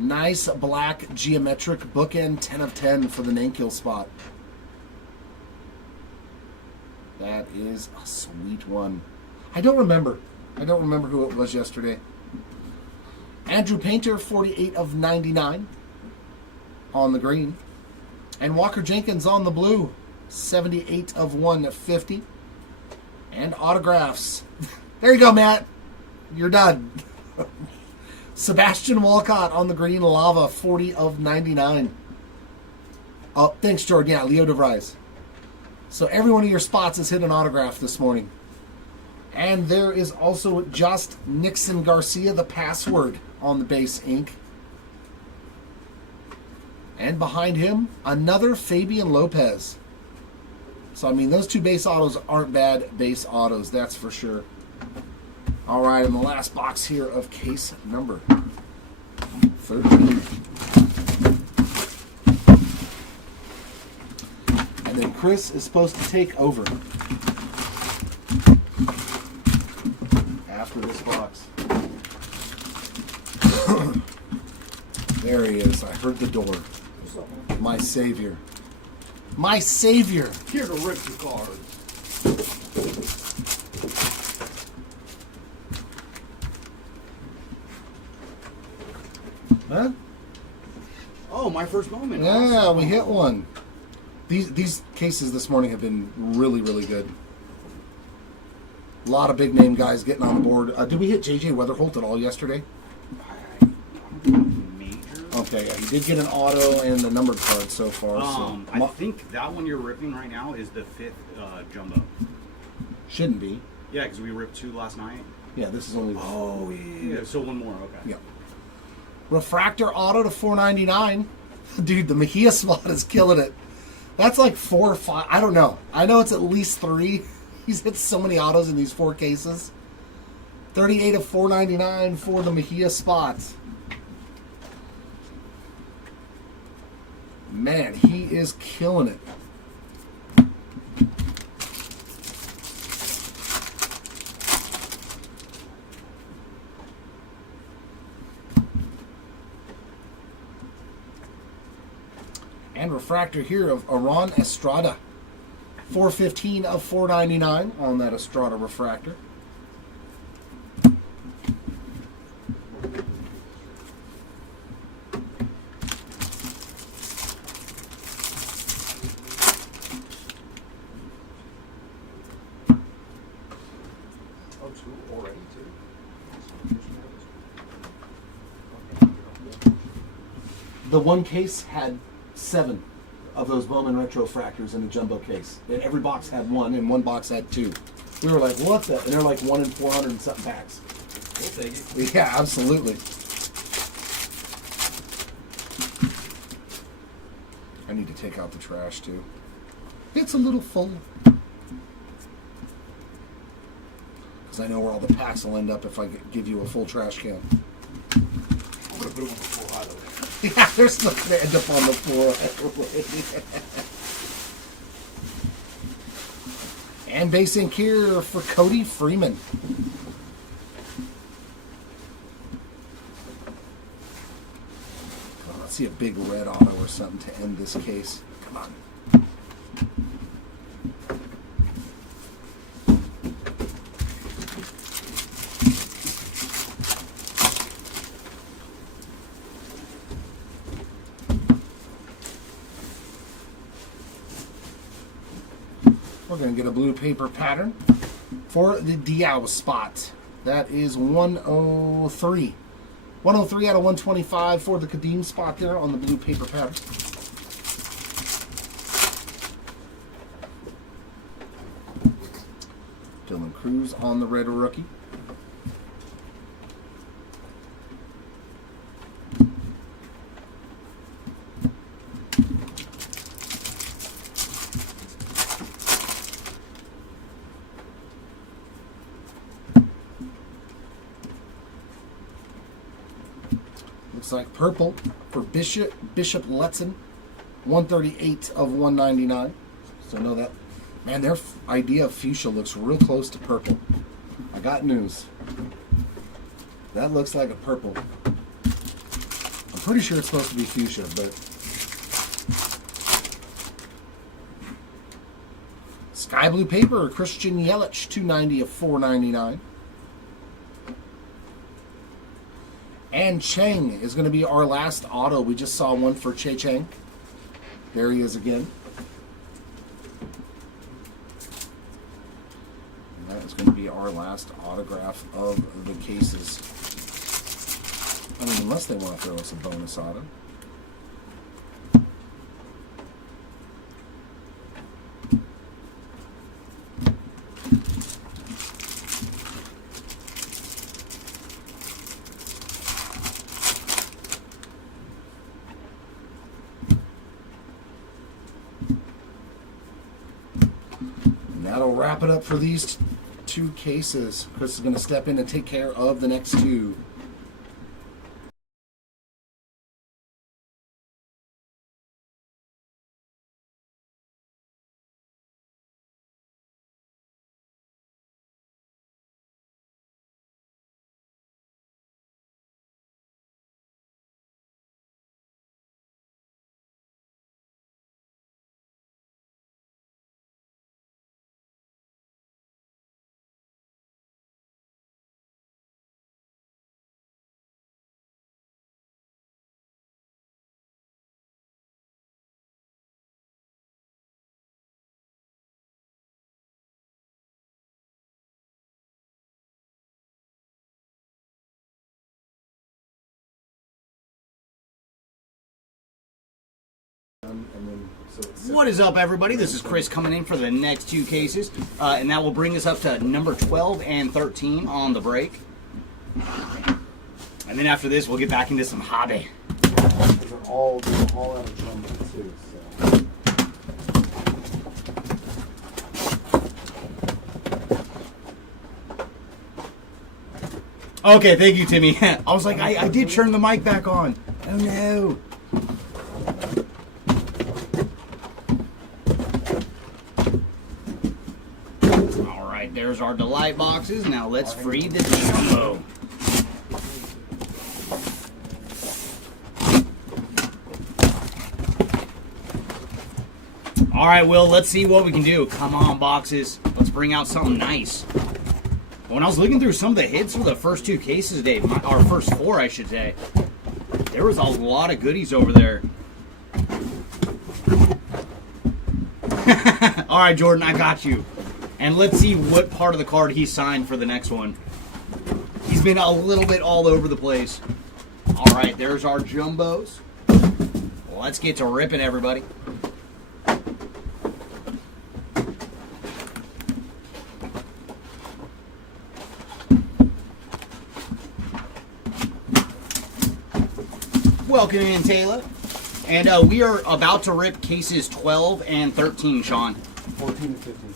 Nice black geometric bookend, 10 of 10 for the Nankeel spot. That is a sweet one. I don't remember who it was yesterday. Andrew Painter, 48 of 99 on the green. And Walker Jenkins on the blue, 78 of 150. And autographs. There you go, Matt. You're done. Sebastian Walcott on the green, lava, 40 of 99. Oh, thanks, Jordan. Yeah, Leo DeVries. So every one of your spots has hit an autograph this morning. And there is also just Nixon Garcia, the password on the base ink. And behind him, another Fabian Lopez. So, I mean, those two base autos aren't bad base autos, that's for sure. All right, in the last box here of case number 13. And then Chris is supposed to take over after this box. There he is. I heard the door. My savior. My savior. Here to rip the cards. Huh? Oh, my first Bowman. Yeah, Awesome. we hit one. These cases this morning have been really, really good. A lot of big name guys getting on the board. Did we hit JJ Weatherholt at all yesterday? Major. Okay, yeah, he did get an auto and the numbered card so far. I think that one you're ripping right now is the 5th jumbo. Shouldn't be. Yeah, because we ripped 2 last night. Yeah, this is only. Oh, yeah. So one more, okay. Yeah. Refractor auto to $4.99. Dude, the Mejia spot is killing it. That's like 4 or 5. I don't know. I know it's at least 3. He's hit so many autos in these 4 cases. 38 of $4.99 for the Mejia spots. Man, he is killing it. And refractor here of Aron Estrada. 415 of 499 on that Estrada refractor. Oh, 2 already, 2? The one case had 7 of those Bowman Retro Fractors in a jumbo case. And every box had 1, and one box had 2. We were like, what the? And they're like 1 in 400 and something packs. We'll take it. Yeah, absolutely. I need to take out the trash, too. It's a little full. Because I know where all the packs will end up if I give you a full trash can. I'm going to put them on the full highway. Yeah, they're still going to end up on the floor. And base ink here for Cody Freeman. Oh, let's see a big red auto or something to end this case. Come on. We're going to get a blue paper pattern for the Diao spot. That is 103. 103 out of 125 for the Kadeem spot there on the blue paper pattern. Dylan Cruz on the red rookie. Looks like purple for Bishop Letson, 138 of 199. So I know that, man, their idea of fuchsia looks real close to purple. I got news. That looks like a purple. I'm pretty sure it's supposed to be fuchsia, but sky blue paper, Christian Yelich, 290 of 499. And Chang is going to be our last auto. We just saw one for Che Chang. There he is again. And that is going to be our last autograph of the cases. I mean, unless they want to throw us a bonus auto. that'll wrap it up for these two cases. Chris is going to step in and take care of the next two. What is up, everybody? This is Chris coming in for the next two cases, and that will bring us up to number 12 and 13 on the break. And then after this, we'll get back into some hobby. These are all out of jumbo too. So. Okay, thank you, Timmy. I was like, I did turn the mic back on. Oh no. There's our delight boxes. Now let's free the jumbo. All right, Will, let's see what we can do. Come on, boxes. Let's bring out something nice. When I was looking through some of the hits for the first two cases today, our first four, I should say, there was a lot of goodies over there. All right, Jordan, I got you. And let's see what part of the card he signed for the next one. He's been a little bit all over the place. All right, there's our jumbos. Let's get to ripping, everybody. Welcome in, Taylor. And we are about to rip cases 12 and 13, Sean. 14 and 15.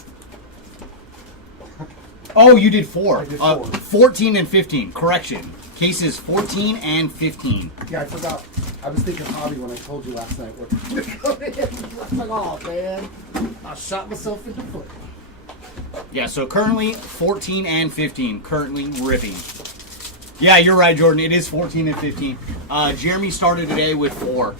Oh, you did four. I did four. 14 and 15. Correction. Cases 14 and 15. Yeah, I forgot. I was thinking hobby when I told you last night. I was like, oh, man. I shot myself in the foot. Yeah, so currently 14 and 15. Currently ripping. Yeah, you're right, Jordan. It is 14 and 15. Jeremy started today with 4.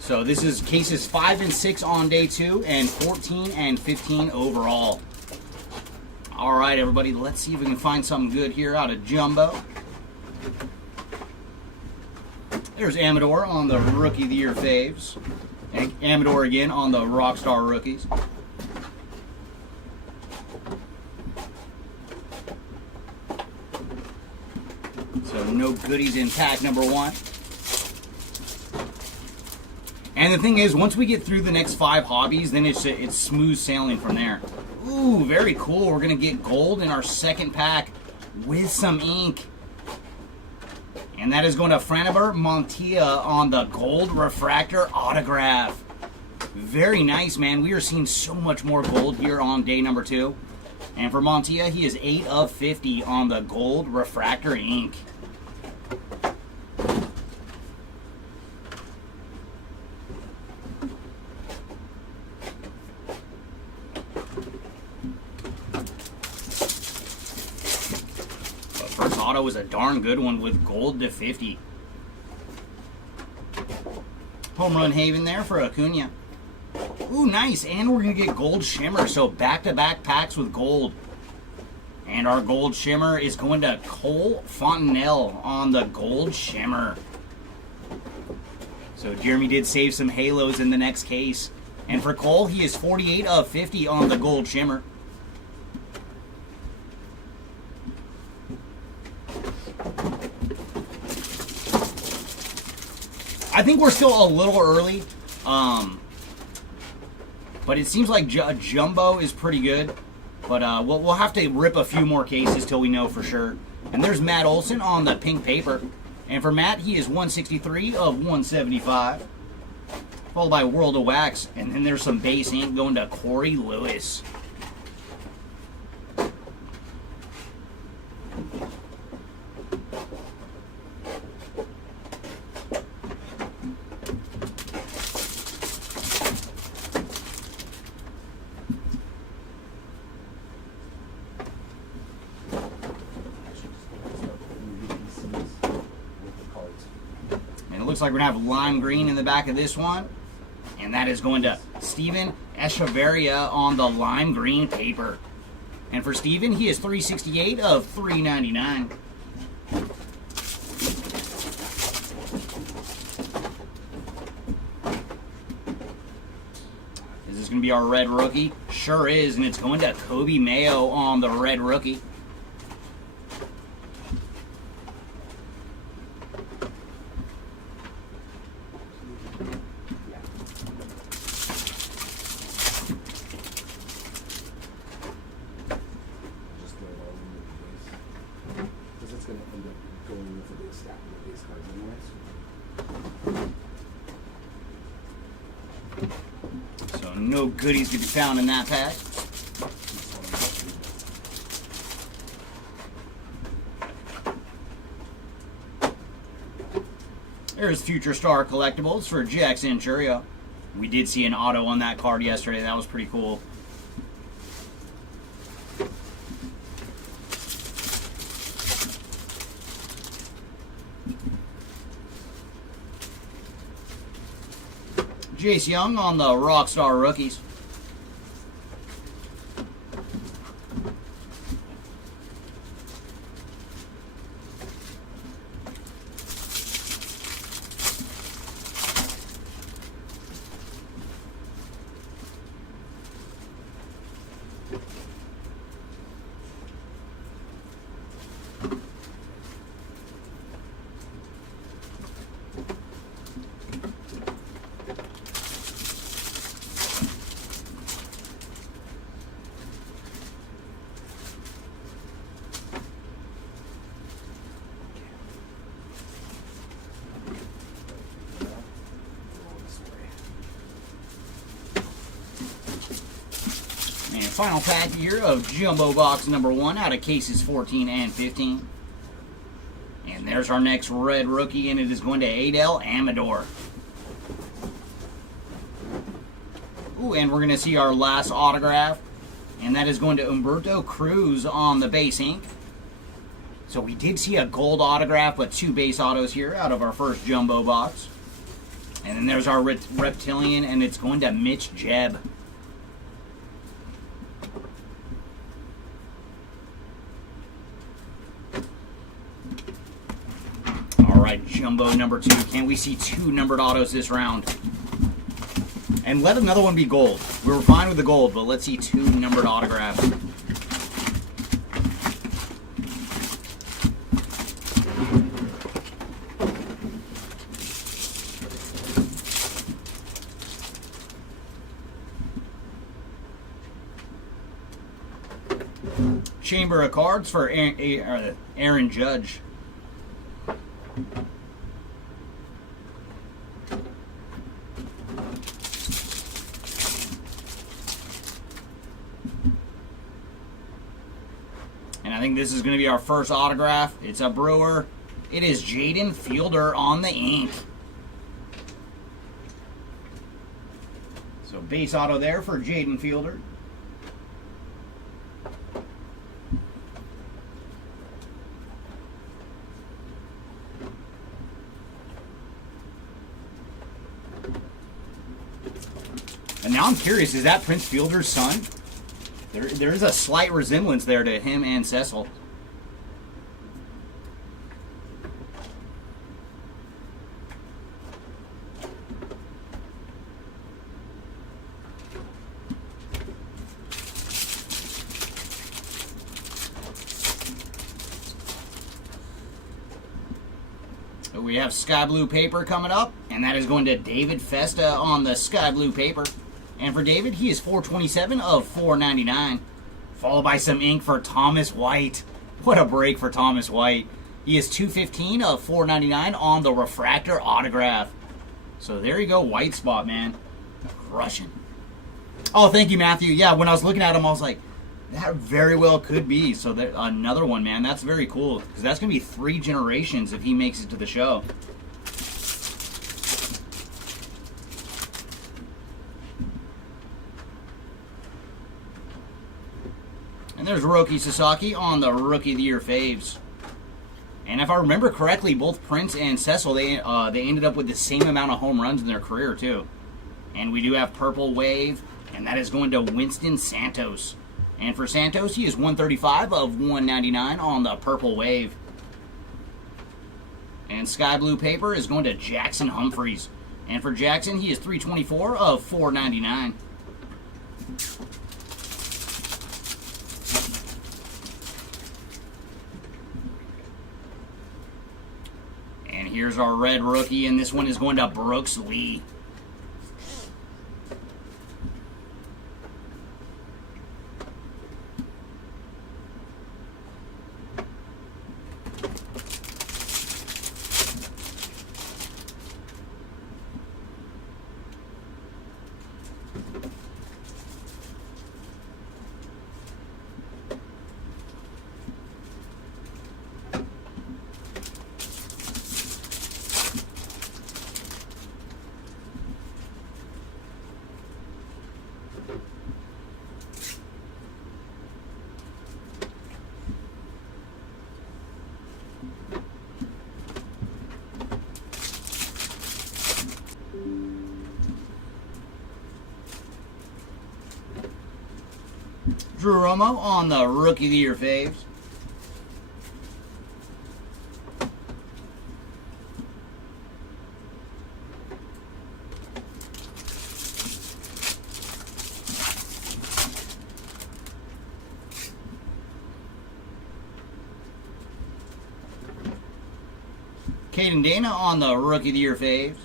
So this is cases 5 and 6 on day 2 and 14 and 15 overall. All right, everybody, let's see if we can find something good here out of jumbo. There's Amador on the Rookie of the Year faves. And Amador again on the Rockstar rookies. So no goodies in pack number 1. And the thing is, once we get through the next 5 hobbies, then it's smooth sailing from there. Ooh, very cool. We're going to get gold in our second pack with some ink. And that is going to Franber Montilla on the gold refractor autograph. Very nice, man. We are seeing so much more gold here on day number 2. And for Montilla, he is 8 of 50 on the gold refractor ink. First auto was a darn good one with gold to 50. Home run Haven there for Acuna. Ooh, nice. And we're going to get gold shimmer. So back-to-back packs with gold. And our gold shimmer is going to Cole Fontenelle on the gold shimmer. So Jeremy did save some halos in the next case. And for Cole, he is 48 of 50 on the gold shimmer. I think we're still a little early, but it seems like jumbo is pretty good. But we'll have to rip a few more cases till we know for sure. And there's Matt Olson on the pink paper. And for Matt, he is 163 of 175. Followed by World of Wax. And then there's some base ink going to Corey Lewis. Looks like we're going to have lime green in the back of this one. And that is going to Steven Echeverria on the lime green paper. And for Steven, he is 368 of 399. Is this going to be our red rookie? Sure is, and it's going to Kobe Mayo on the red rookie. So no goodies to be found in that pack. There's Future Star Collectibles for Jackson Churio. We did see an auto on that card yesterday. That was pretty cool. Jace Young on the Rockstar Rookies. And final pack here of Jumbo Box number 1 out of cases 14 and 15. And there's our next red rookie, and it is going to Adel Amador. Ooh, and we're going to see our last autograph, and that is going to Humberto Cruz on the base ink. So we did see a gold autograph, but 2 base autos here out of our first Jumbo Box. And then there's our Reptilian, and it's going to Mitch Jebb. Alright, Jumbo number 2. Can we see 2 numbered autos this round? And let another one be gold. We were fine with the gold, but let's see 2 numbered autographs. Chamber of Cards for Aaron Judge. And I think this is going to be our first autograph. It's a Brewer. It is Jaden Fielder on the ink. So base auto there for Jaden Fielder. And now I'm curious, is that Prince Fielder's son? There's a slight resemblance there to him and Cecil. So we have sky blue paper coming up, and that is going to David Festa on the sky blue paper. And for David, he is 427 of 499. Followed by some ink for Thomas White. What a break for Thomas White. He is 215 of 499 on the Refractor autograph. So there you go, White spot, man. Crushing. Oh, thank you, Matthew. Yeah, when I was looking at him, I was like, that very well could be. So there, another one, man. That's very cool. Because that's going to be 3 generations if he makes it to the show. And there's Roki Sasaki on the Rookie of the Year faves. And if I remember correctly, both Prince and Cecil, they ended up with the same amount of home runs in their career, too. And we do have Purple Wave, and that is going to Winston Santos. And for Santos, he is 135 of 199 on the Purple Wave. And Sky Blue Paper is going to Jackson Humphreys. And for Jackson, he is 324 of 499. And here's our red rookie, and this one is going to Brooks Lee. Drew Romo on the Rookie of the Year faves. Caden Dana on the Rookie of the Year faves.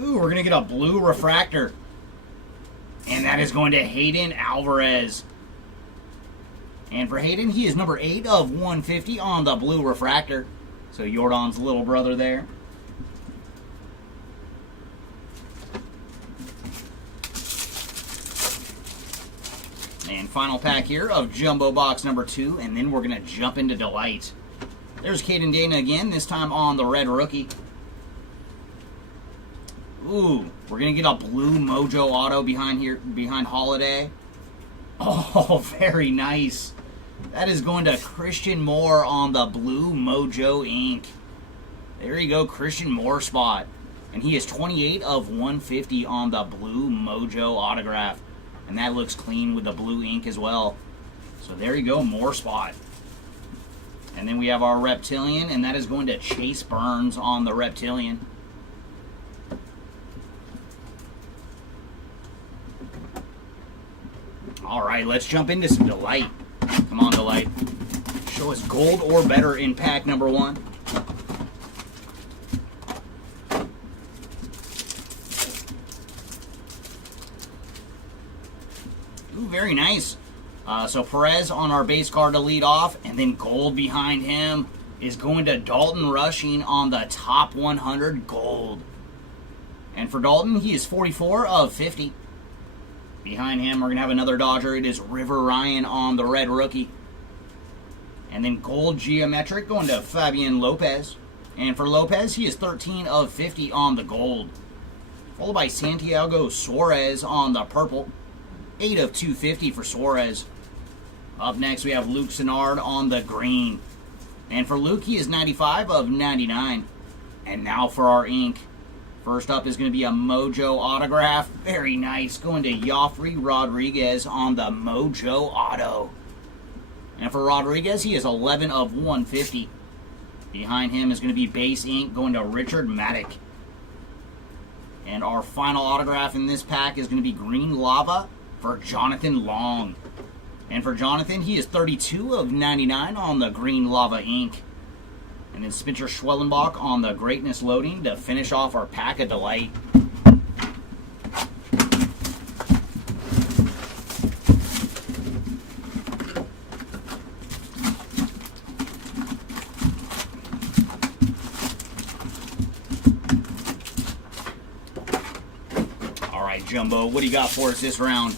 Ooh, we're going to get a blue refractor. And that is going to Hayden Alvarez. And for Hayden, he is number 8 of 150 on the blue refractor. So Jordan's little brother there. And final pack here of Jumbo Box number 2. And then we're going to jump into Delight. There's Caden Dana again, this time on the red rookie. Ooh, we're going to get a blue Mojo auto behind Holiday. Oh, very nice. That is going to Christian Moore on the blue Mojo ink. There you go, Christian Moore spot. And he is 28 of 150 on the blue Mojo autograph. And that looks clean with the blue ink as well. So there you go, Moore spot. And then we have our Reptilian, and that is going to Chase Burns on the Reptilian. Alright, let's jump into some Delight. Come on, Delight. Show us gold or better in pack number 1. Ooh, very nice. So Perez on our base card to lead off, and then gold behind him is going to Dalton Rushing on the top 100 gold. And for Dalton, he is 44 of 50. Behind him, we're going to have another Dodger. It is River Ryan on the red rookie. And then gold geometric going to Fabian Lopez. And for Lopez, he is 13 of 50 on the gold. Followed by Santiago Suarez on the purple. 8 of 250 for Suarez. Up next, we have Luke Sennard on the green. And for Luke, he is 95 of 99. And now for our ink. First up is going to be a Mojo autograph. Very nice. Going to Joffrey Rodriguez on the Mojo auto. And for Rodriguez, he is 11 of 150. Behind him is going to be base ink going to Richard Maddock. And our final autograph in this pack is going to be Green Lava for Jonathan Long. And for Jonathan, he is 32 of 99 on the Green Lava ink. And then Spencer Schwellenbach on the Greatness Loading to finish off our pack of Delight. All right, Jumbo, what do you got for us this round?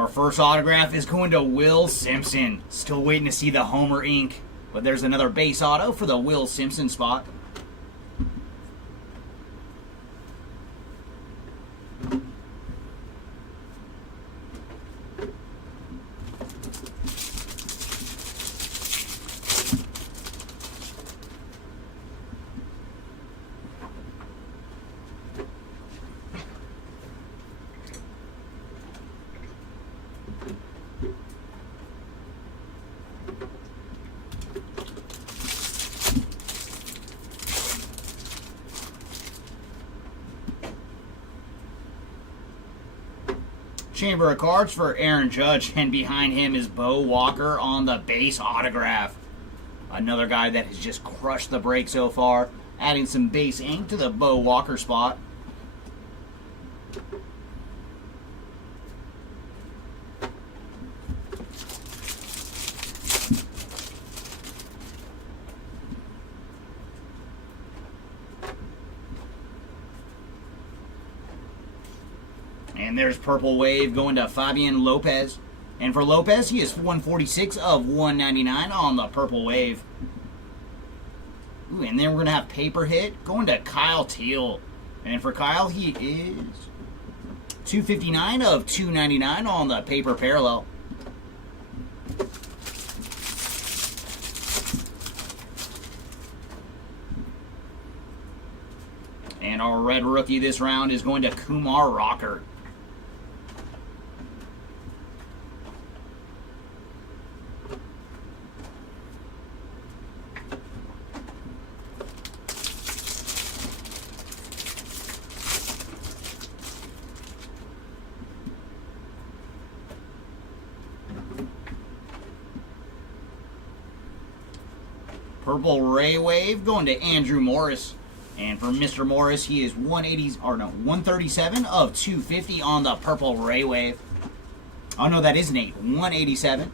Our first autograph is going to Will Simpson. Still waiting to see the Homer ink. But there's another base auto for the Will Simpson spot. Chamber of Cards for Aaron Judge, and behind him is Bo Walker on the base autograph. Another guy that has just crushed the break so far, adding some base ink to the Bo Walker spot. And there's Purple Wave going to Fabian Lopez. And for Lopez, he is 146 of 199 on the Purple Wave. Ooh, and then we're going to have Paper Hit going to Kyle Teal. And for Kyle, he is 259 of 299 on the Paper Parallel. And our red rookie this round is going to Kumar Rocker. Purple Ray Wave going to Andrew Morris. And for Mr. Morris, he is 137 of 250 on the Purple Ray Wave. Oh no, that is an 8. 187.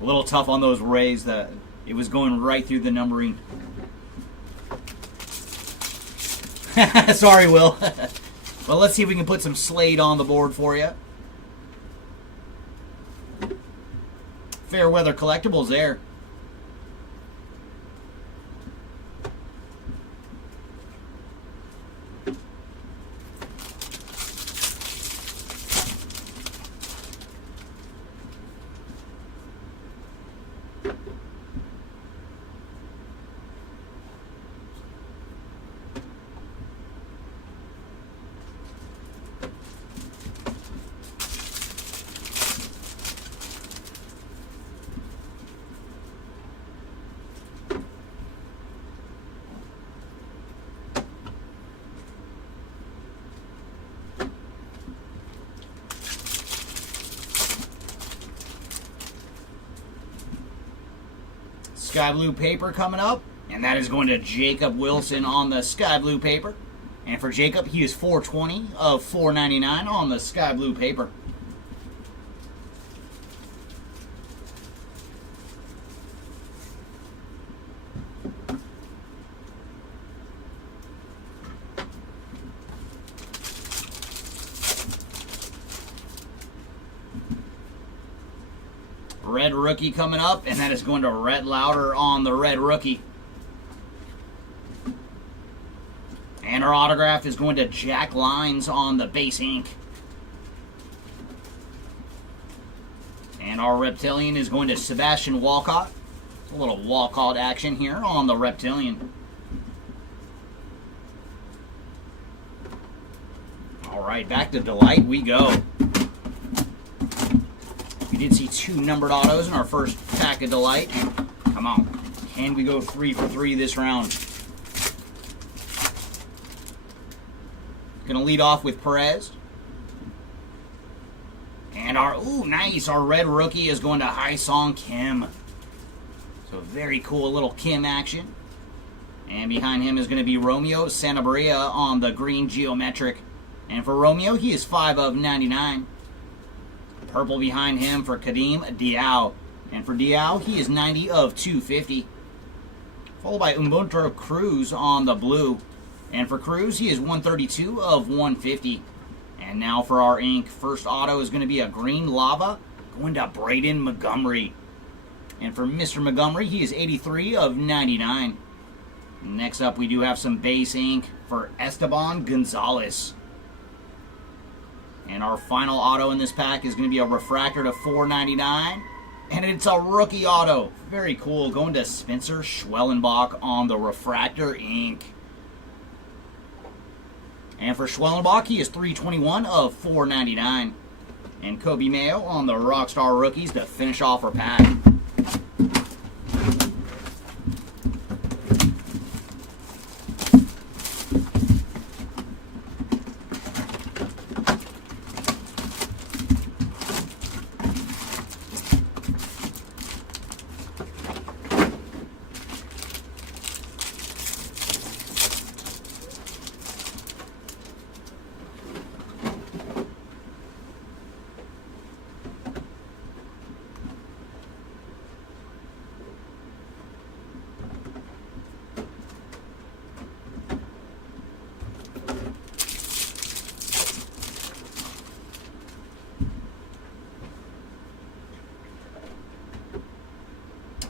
A little tough on those rays. It was going right through the numbering. Sorry, Will. Well, let's see if we can put some Slade on the board for you. Fairweather Collectibles there. Sky Blue Paper coming up, and that is going to Jacob Wilson on the Sky Blue Paper. And for Jacob, he is 420 of 499 on the Sky Blue Paper. Red Rookie coming up, and that is going to Rhett Lauder on the Red Rookie. And our autograph is going to Jack Lines on the base ink. And our Reptilian is going to Sebastian Walcott. A little Walcott action here on the Reptilian. Alright, back to Delight we go. We did see 2 numbered autos in our first pack of Delight. Come on. Can we go 3 for 3 this round? Gonna lead off with Perez. And our, ooh, nice. Our red rookie is going to Hai-Song Kim. So very cool little Kim action. And behind him is going to be Romeo Sanabria on the green geometric. And for Romeo, he is 5 of 99. Purple behind him for Kadeem Diao. And for Diao, he is 90 of 250. Followed by Umberto Cruz on the blue. And for Cruz, he is 132 of 150. And now for our ink. First auto is going to be a green lava going to Braden Montgomery. And for Mr. Montgomery, he is 83 of 99. Next up, we do have some base ink for Esteban Gonzalez. And our final auto in this pack is going to be a Refractor to 499. And it's a rookie auto. Very cool. Going to Spencer Schwellenbach on the Refractor ink. And for Schwellenbach, he is 321 of 499. And Kobe Mayo on the Rockstar Rookies to finish off our pack.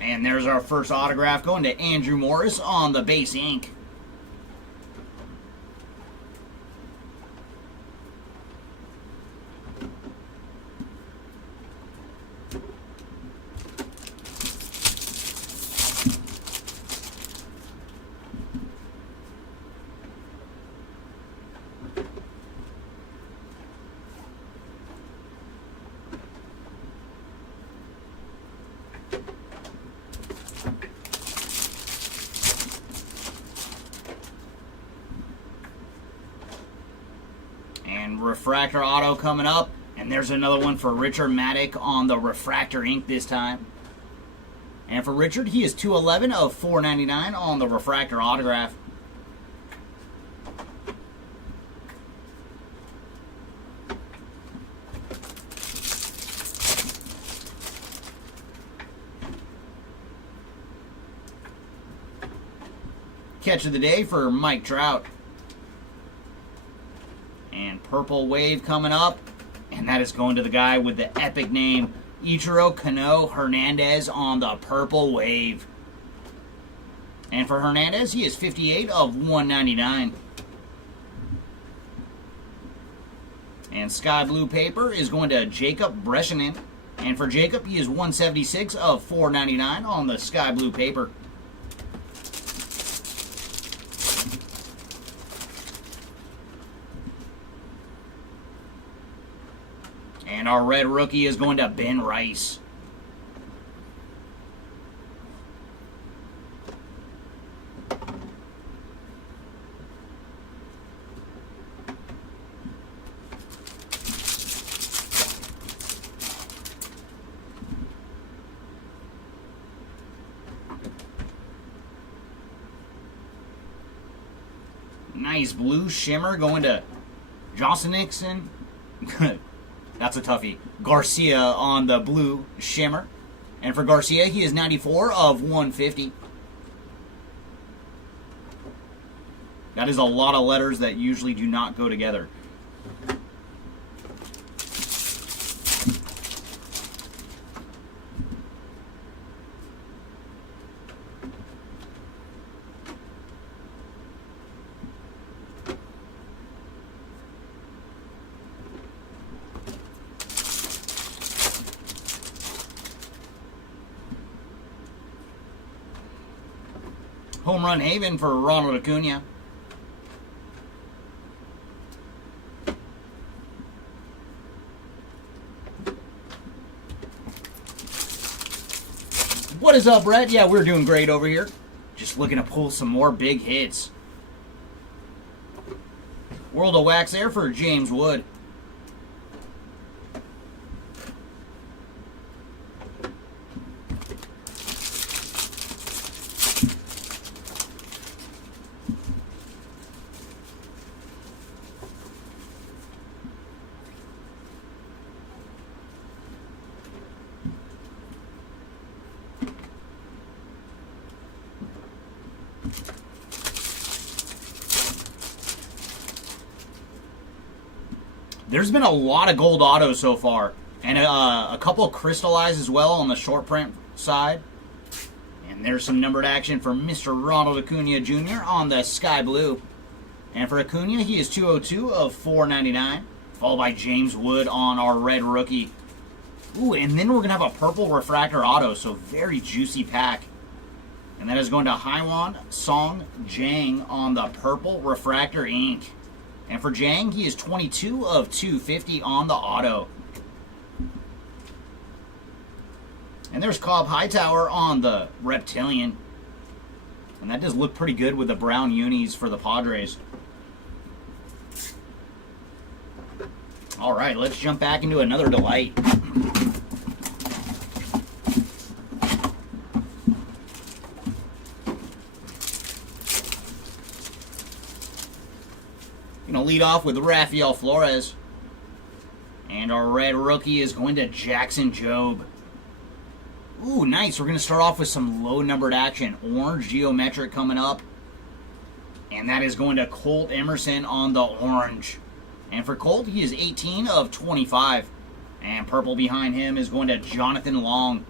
And there's our first autograph going to Andrew Morris on the base ink. And Refractor auto coming up. And there's another one for Richard Maddock on the Refractor ink this time. And for Richard, he is 211 of 499 on the Refractor autograph. Catch of the day for Mike Trout. And Purple Wave coming up. And that is going to the guy with the epic name, Ichiro Kano Hernandez on the Purple Wave. And for Hernandez, he is 58 of 199. And Sky Blue Paper is going to Jacob Breschanen. And for Jacob, he is 176 of 499 on the Sky Blue Paper. And our red rookie is going to Ben Rice. Nice blue shimmer going to Johnson Nixon. That's a toughie. Garcia on the blue shimmer. And for Garcia, he is 94 of 150. That is a lot of letters that usually do not go together. Home run haven for Ronald Acuna. What is up, Brett? Yeah, we're doing great over here. Just looking to pull some more big hits. World of Wax there for James Wood. There's been a lot of gold autos so far, and a couple crystallized as well on the short print side. And there's some numbered action for Mr. Ronald Acuna Jr. on the sky blue. And for Acuna, he is 202 of 499, followed by James Wood on our red rookie. Ooh, and then we're going to have a purple refractor auto, so very juicy pack. And that is going to Haiwan Song Jang on the purple refractor ink. And for Jang, he is 22 of 250 on the auto. And there's Cobb Hightower on the Reptilian. And that does look pretty good with the brown unis for the Padres. All right, let's jump back into another delight. Gonna lead off with Rafael Flores. And our red rookie is going to Jackson Jobe. Ooh, nice. We're going to start off with some low-numbered action. Orange geometric coming up. And that is going to Colt Emerson on the orange. And for Colt, he is 18 of 25. And purple behind him is going to Jonathan Long.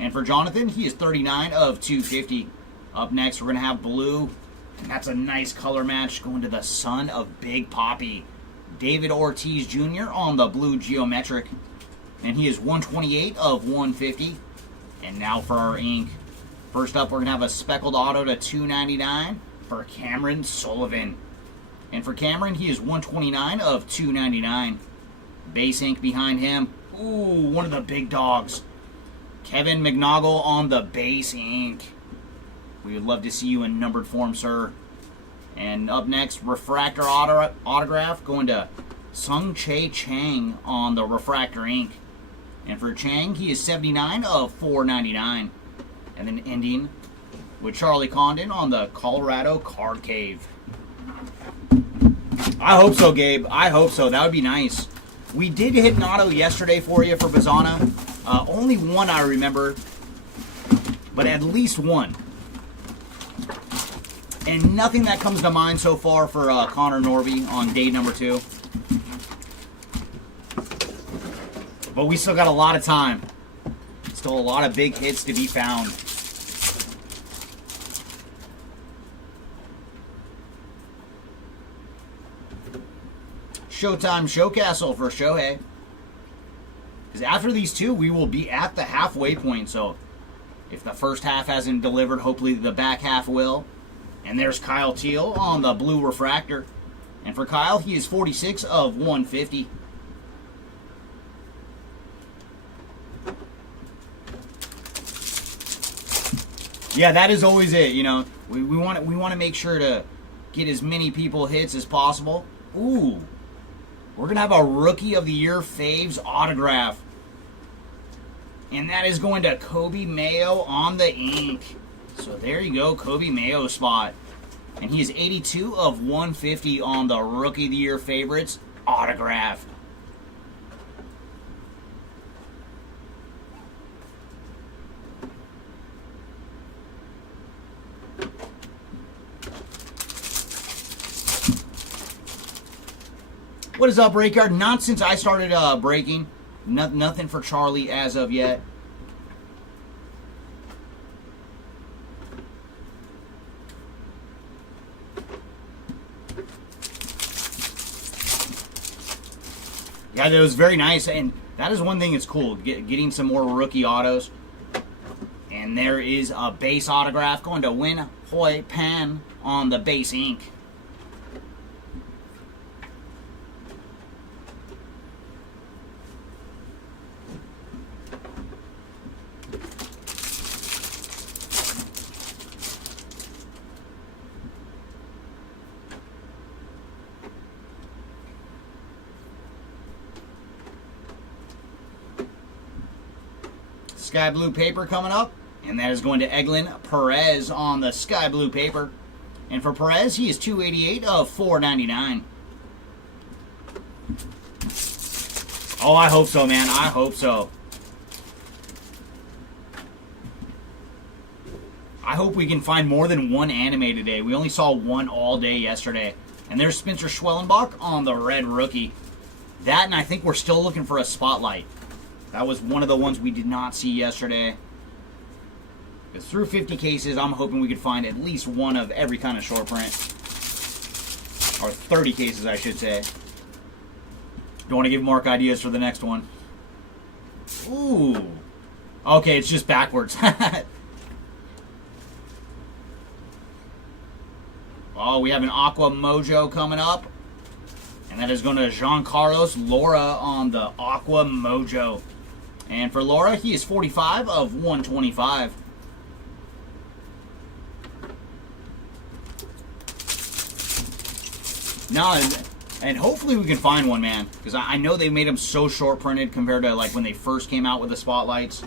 And for Jonathan, he is 39 of 250. Up next, we're going to have blue. And that's a nice color match going to the son of Big Papi. David Ortiz Jr. on the blue geometric. And he is 128 of 150. And now for our ink. First up, we're going to have a speckled auto to 299 for Cameron Sullivan. And for Cameron, he is 129 of 299. Base ink behind him. Ooh, one of the big dogs. Kevin McNoggle on the base ink. We would love to see you in numbered form, sir. And up next, refractor autograph going to Sung Chae Chang on the refractor ink. And for Chang, he is 79 of 499. And then ending with Charlie Condon on the Colorado Card Cave. I hope so, Gabe. I hope so. That would be nice. We did hit an auto yesterday for you for Bazana. Only one I remember, but at least one. And nothing that comes to mind so far for Connor Norby on day number 2. But we still got a lot of time. Still a lot of big hits to be found. Showtime Showcastle for Shohei. Because after these two, we will be at the halfway point. So if the first half hasn't delivered, hopefully the back half will. And there's Kyle Teal on the blue refractor. And for Kyle, he is 46 of 150. Yeah, that is always it, you know. We want to make sure to get as many people hits as possible. Ooh. We're going to have a Rookie of the Year Faves autograph. And that is going to Kobe Mayo on the ink. So there you go, Kobe Mayo spot. And he is 82 of 150 on the Rookie of the Year Favorites autograph. What is up, Breakyard? Not since I started breaking. Nothing for Charlie as of yet. Yeah, that was very nice, and that is one thing that's cool, getting some more rookie autos. And there is a base autograph going to Win Hoi Pan on the base ink. Sky blue paper coming up, and that is going to Eglin Perez on the sky blue paper. And for Perez, he is 288 of 499. Oh, I hope so, man. I hope so. I hope we can find more than one anime today. We only saw one all day yesterday. And there's Spencer Schwellenbach on the red rookie. That, and I think we're still looking for a spotlight. That was one of the ones we did not see yesterday. Because through 50 cases, I'm hoping we could find at least one of every kind of short print. Or 30 cases, I should say. Don't want to give Mark ideas for the next one. Ooh. Okay, it's just backwards. Oh, we have an Aqua Mojo coming up. And that is going to Giancarlos Laura on the Aqua Mojo. And for Laura, he is 45 of 125. No, and hopefully we can find one, man. Because I know they made them so short printed compared to like when they first came out with the spotlights.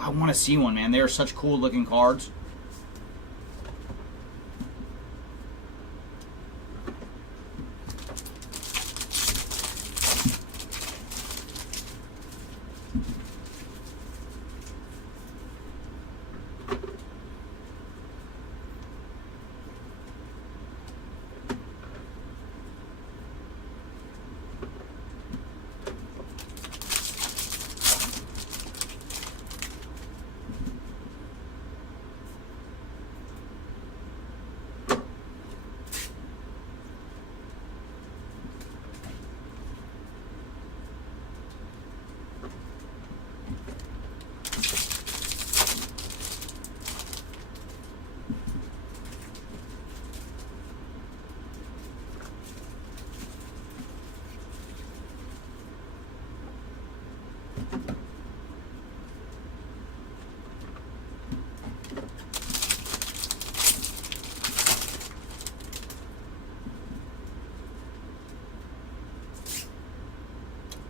I want to see one, man. They are such cool looking cards.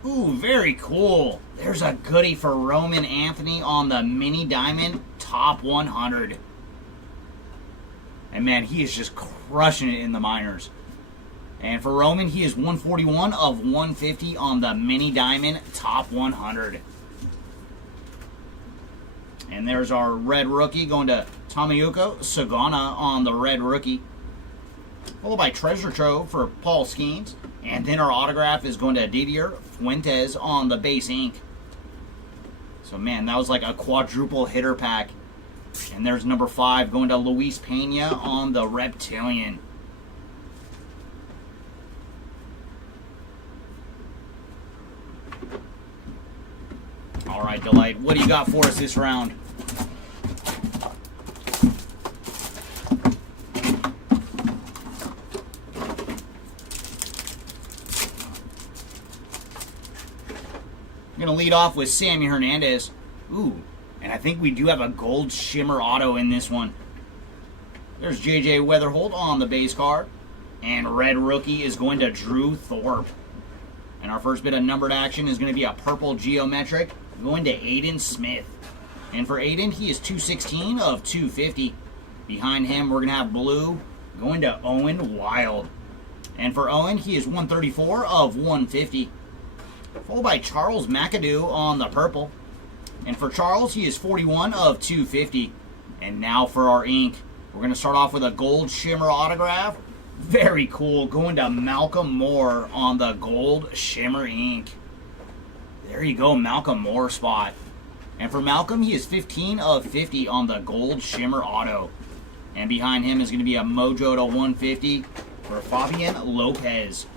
Ooh, very cool. There's a goodie for Roman Anthony on the Mini Diamond Top 100. And man, he is just crushing it in the minors. And for Roman, he is 141 of 150 on the Mini Diamond Top 100. And there's our red rookie going to Tomoyuki Sagana on the red rookie. Followed by Treasure Trove for Paul Skeens. And then our autograph is going to Didier Fuentes on the base ink. So man, that was like a quadruple hitter pack. And there's number 5 going to Luis Pena on the Reptilian. All right, Delight, what do you got for us this round? I'm going to lead off with Sammy Hernandez. Ooh, and I think we do have a gold shimmer auto in this one. There's J.J. Weatherholt on the base card. And red rookie is going to Drew Thorpe. And our first bit of numbered action is going to be a purple geometric going to Aiden Smith. And for Aiden, he is 216 of 250. Behind him, we're going to have blue going to Owen Wild. And for Owen, he is 134 of 150. Followed by Charles McAdoo on the purple. And for Charles, he is 41 of 250. And now for our ink. We're going to start off with a gold shimmer autograph. Very cool. Going to Malcolm Moore on the gold shimmer ink. There you go, Malcolm Moore spot. And for Malcolm, he is 15 of 50 on the gold shimmer auto. And behind him is going to be a Mojo to 150 for Fabian Lopez.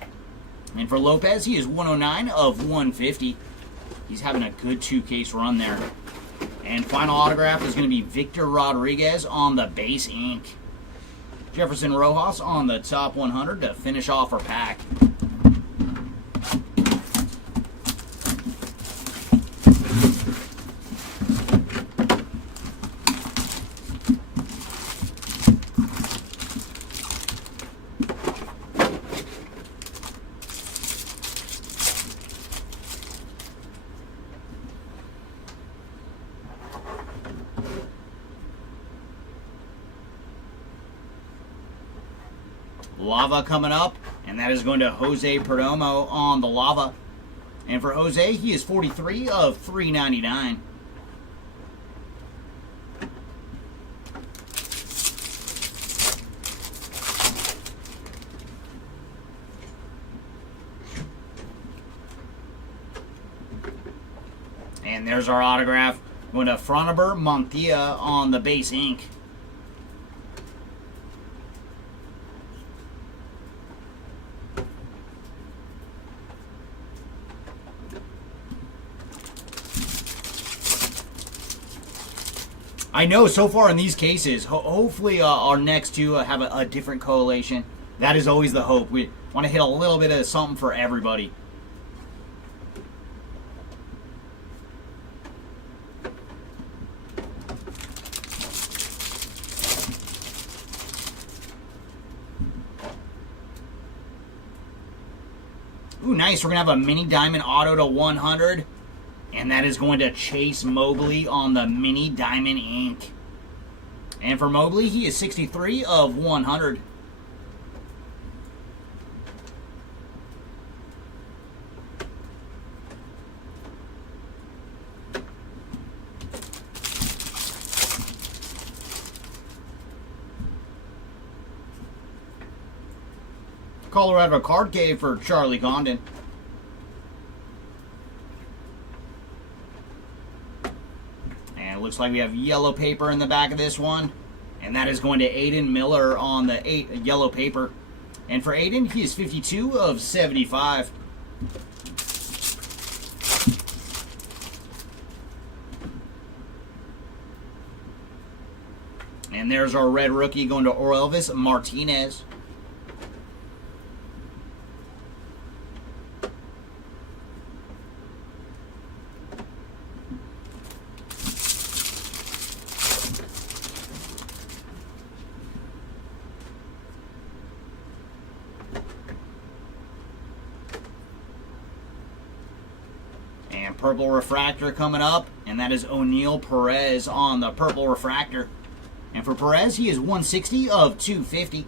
And for Lopez, he is 109 of 150. He's having a good 2-case run there. And final autograph is going to be Victor Rodriguez on the base ink. Jefferson Rojas on the top 100 to finish off our pack. Lava coming up, and that is going to Jose Perdomo on the Lava. And for Jose, he is 43 of 399. And there's our autograph. Going to Fronaber Montia on the base ink. I know so far in these cases, hopefully our next two have a different collation. That is always the hope. We want to hit a little bit of something for everybody. Ooh, nice. We're going to have a mini diamond auto to 100. And that is going to Chase Mobley on the mini diamond ink. And for Mobley, he is 63 of 100. Colorado card cave for Charlie Condon. And it looks like we have yellow paper in the back of this one. And that is going to Aiden Miller on the yellow paper. And for Aiden, he is 52 of 75. And there's our red rookie going to Orelvis Martinez. And purple refractor coming up, and that is O'Neal Perez on the purple refractor. And for Perez, he is 160 of 250.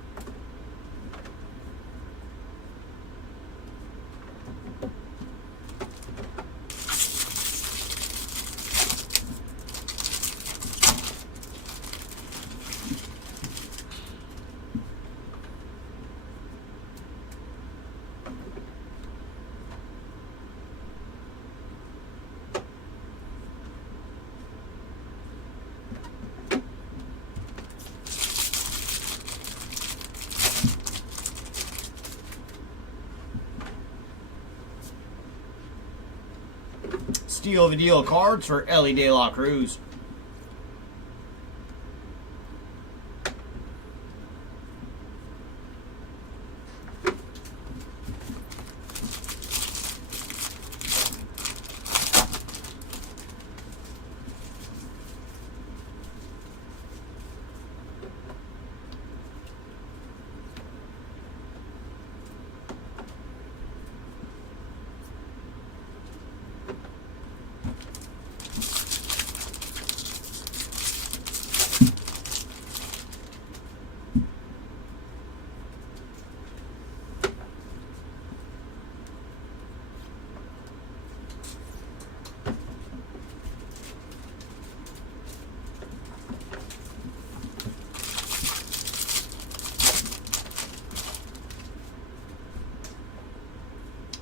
Steal the deal cards for Ellie De La Cruz.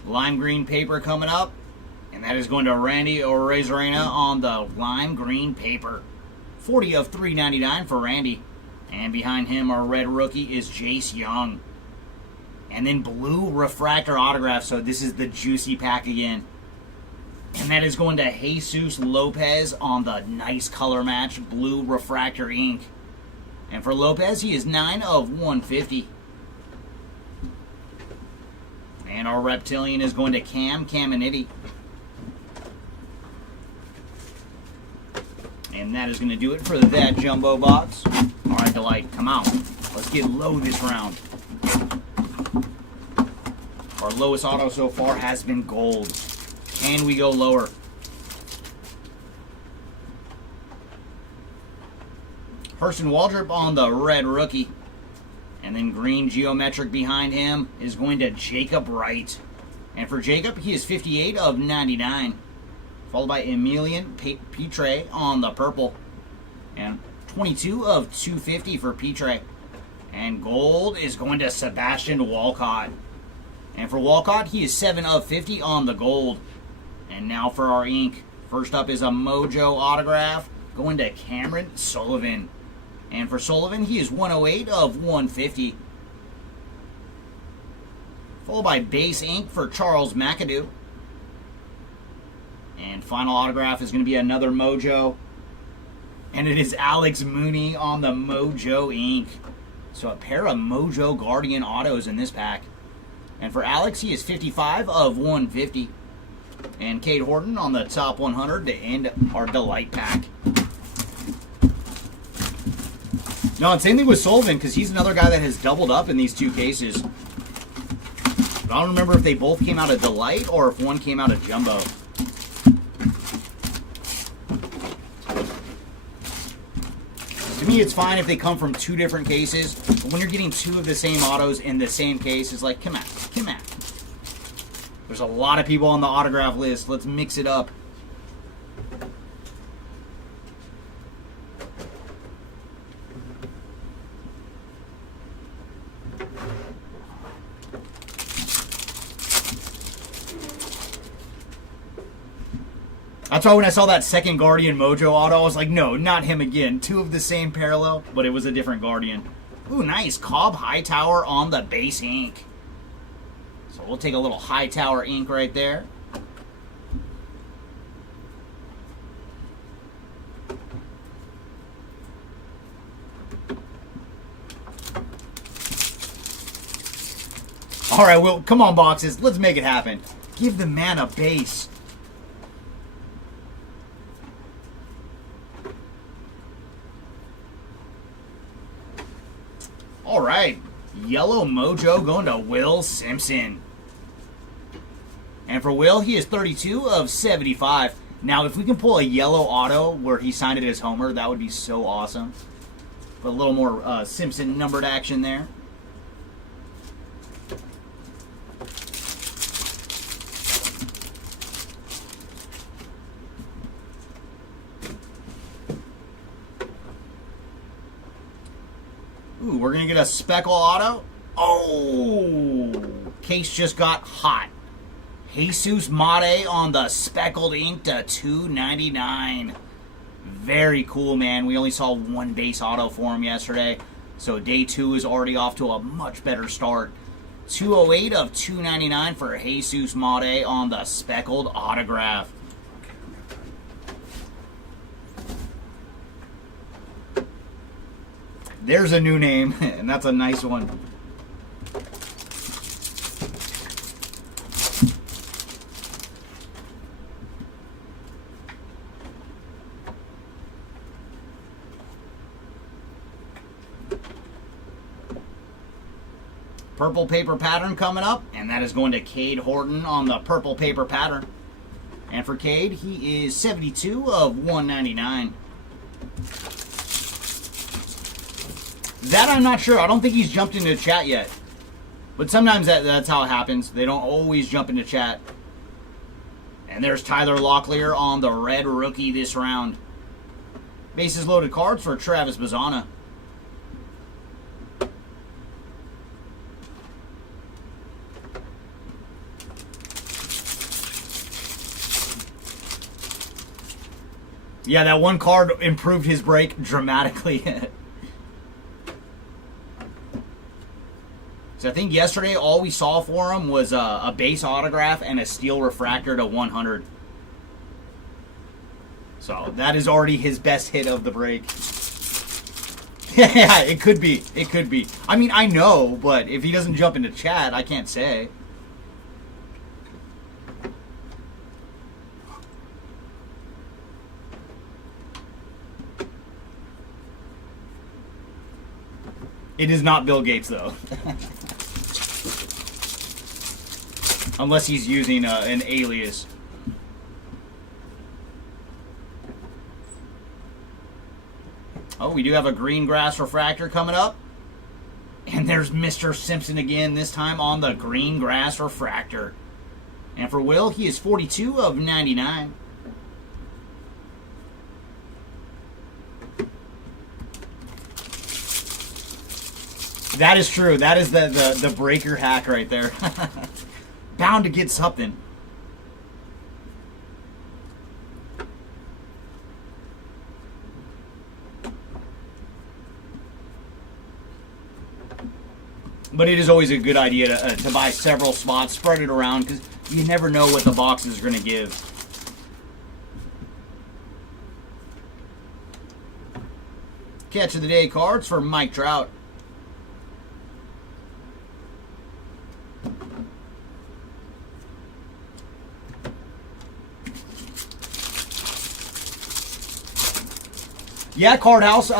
Lime green paper coming up, and that is going to Randy Orezarena on the lime green paper. 40 of 399 for Randy. And behind him, our red rookie is Jace Young. And then blue refractor autograph, so this is the juicy pack again. And that is going to Jesus Lopez on the nice color match blue refractor ink. And for Lopez, he is 9 of 150. And our reptilian is going to Cam Caminiti. And that is going to do it for that jumbo box. All right, Delight, come out. Let's get low this round. Our lowest auto so far has been gold. Can we go lower? Hurston Waldrop on the red rookie. And then green geometric behind him is going to Jacob Wright. And for Jacob, he is 58 of 99. Followed by Emilian Petre on the purple. And 22 of 250 for Petre. And gold is going to Sebastian Walcott. And for Walcott, he is 7 of 50 on the gold. And now for our ink. First up is a Mojo autograph going to Cameron Sullivan. And for Sullivan, he is 108 of 150. Followed by base ink for Charles McAdoo. And final autograph is going to be another Mojo. And it is Alex Mooney on the Mojo ink. So a pair of Mojo Guardian autos in this pack. And for Alex, he is 55 of 150. And Cade Horton on the top 100 to end our Delight pack. No, and same thing with Sullivan, because he's another guy that has doubled up in these two cases. But I don't remember if they both came out of Delight or if one came out of Jumbo. To me, it's fine if they come from two different cases, but when you're getting two of the same autos in the same case, it's like, come on, come on. There's a lot of people on the autograph list. Let's mix it up. That's why when I saw that second Guardian Mojo auto, I was like, no, not him again. Two of the same parallel, but it was a different Guardian. Ooh, nice. Cobb Hightower on the base ink. So we'll take a little Hightower ink right there. All right, well, come on, boxes. Let's make it happen. Give the man a base. All right, yellow Mojo going to Will Simpson. And for Will, he is 32 of 75. Now, if we can pull a yellow auto where he signed it as Homer, that would be so awesome. But a little more Simpson numbered action there. Ooh, we're going to get a Speckle auto. Oh, case just got hot. Jesus Mate on the speckled ink to $2.99. Very cool, man. We only saw one base auto for him yesterday, so day two is already off to a much better start. 208 of $2.99 for Jesus Mate on the speckled autograph. There's a new name, and that's a nice one. Purple paper pattern coming up, and that is going to Cade Horton on the purple paper pattern. And for Cade, he is 72 of 199. That I'm not sure. I don't think he's jumped into chat yet. But sometimes that's how it happens. They don't always jump into chat. And there's Tyler Locklear on the red rookie this round. Bases loaded cards for Travis Bazzana. Yeah, that one card improved his break dramatically. So I think yesterday all we saw for him was a base autograph and a steel refractor to 100. So that is already his best hit of the break. Yeah, it could be. It could be. I mean, I know, but if he doesn't jump into chat, I can't say. It is not Bill Gates, though. Unless he's using an alias. Oh, we do have a green grass refractor coming up. And there's Mr. Simpson again, this time on the green grass refractor. And for Will, he is 42 of 99. That is true. That is the breaker hack right there. Bound to get something. But it is always a good idea to buy several spots, spread it around, because you never know what the boxes are going to give. Catch of the day cards for Mike Trout. Yeah, Card House.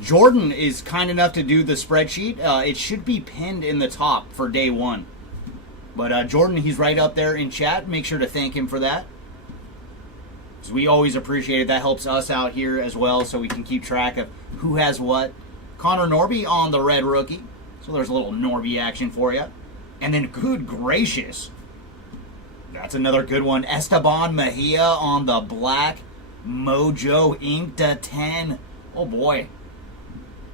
Jordan is kind enough to do the spreadsheet. It should be pinned in the top for day one. But Jordan, he's right up there in chat. Make sure to thank him for that. So we always appreciate it. That helps us out here as well, so we can keep track of who has what. Connor Norby on the red rookie. So there's a little Norby action for you. And then, good gracious, that's another good one. Esteban Mejia on the black Mojo Ink /10. Oh boy.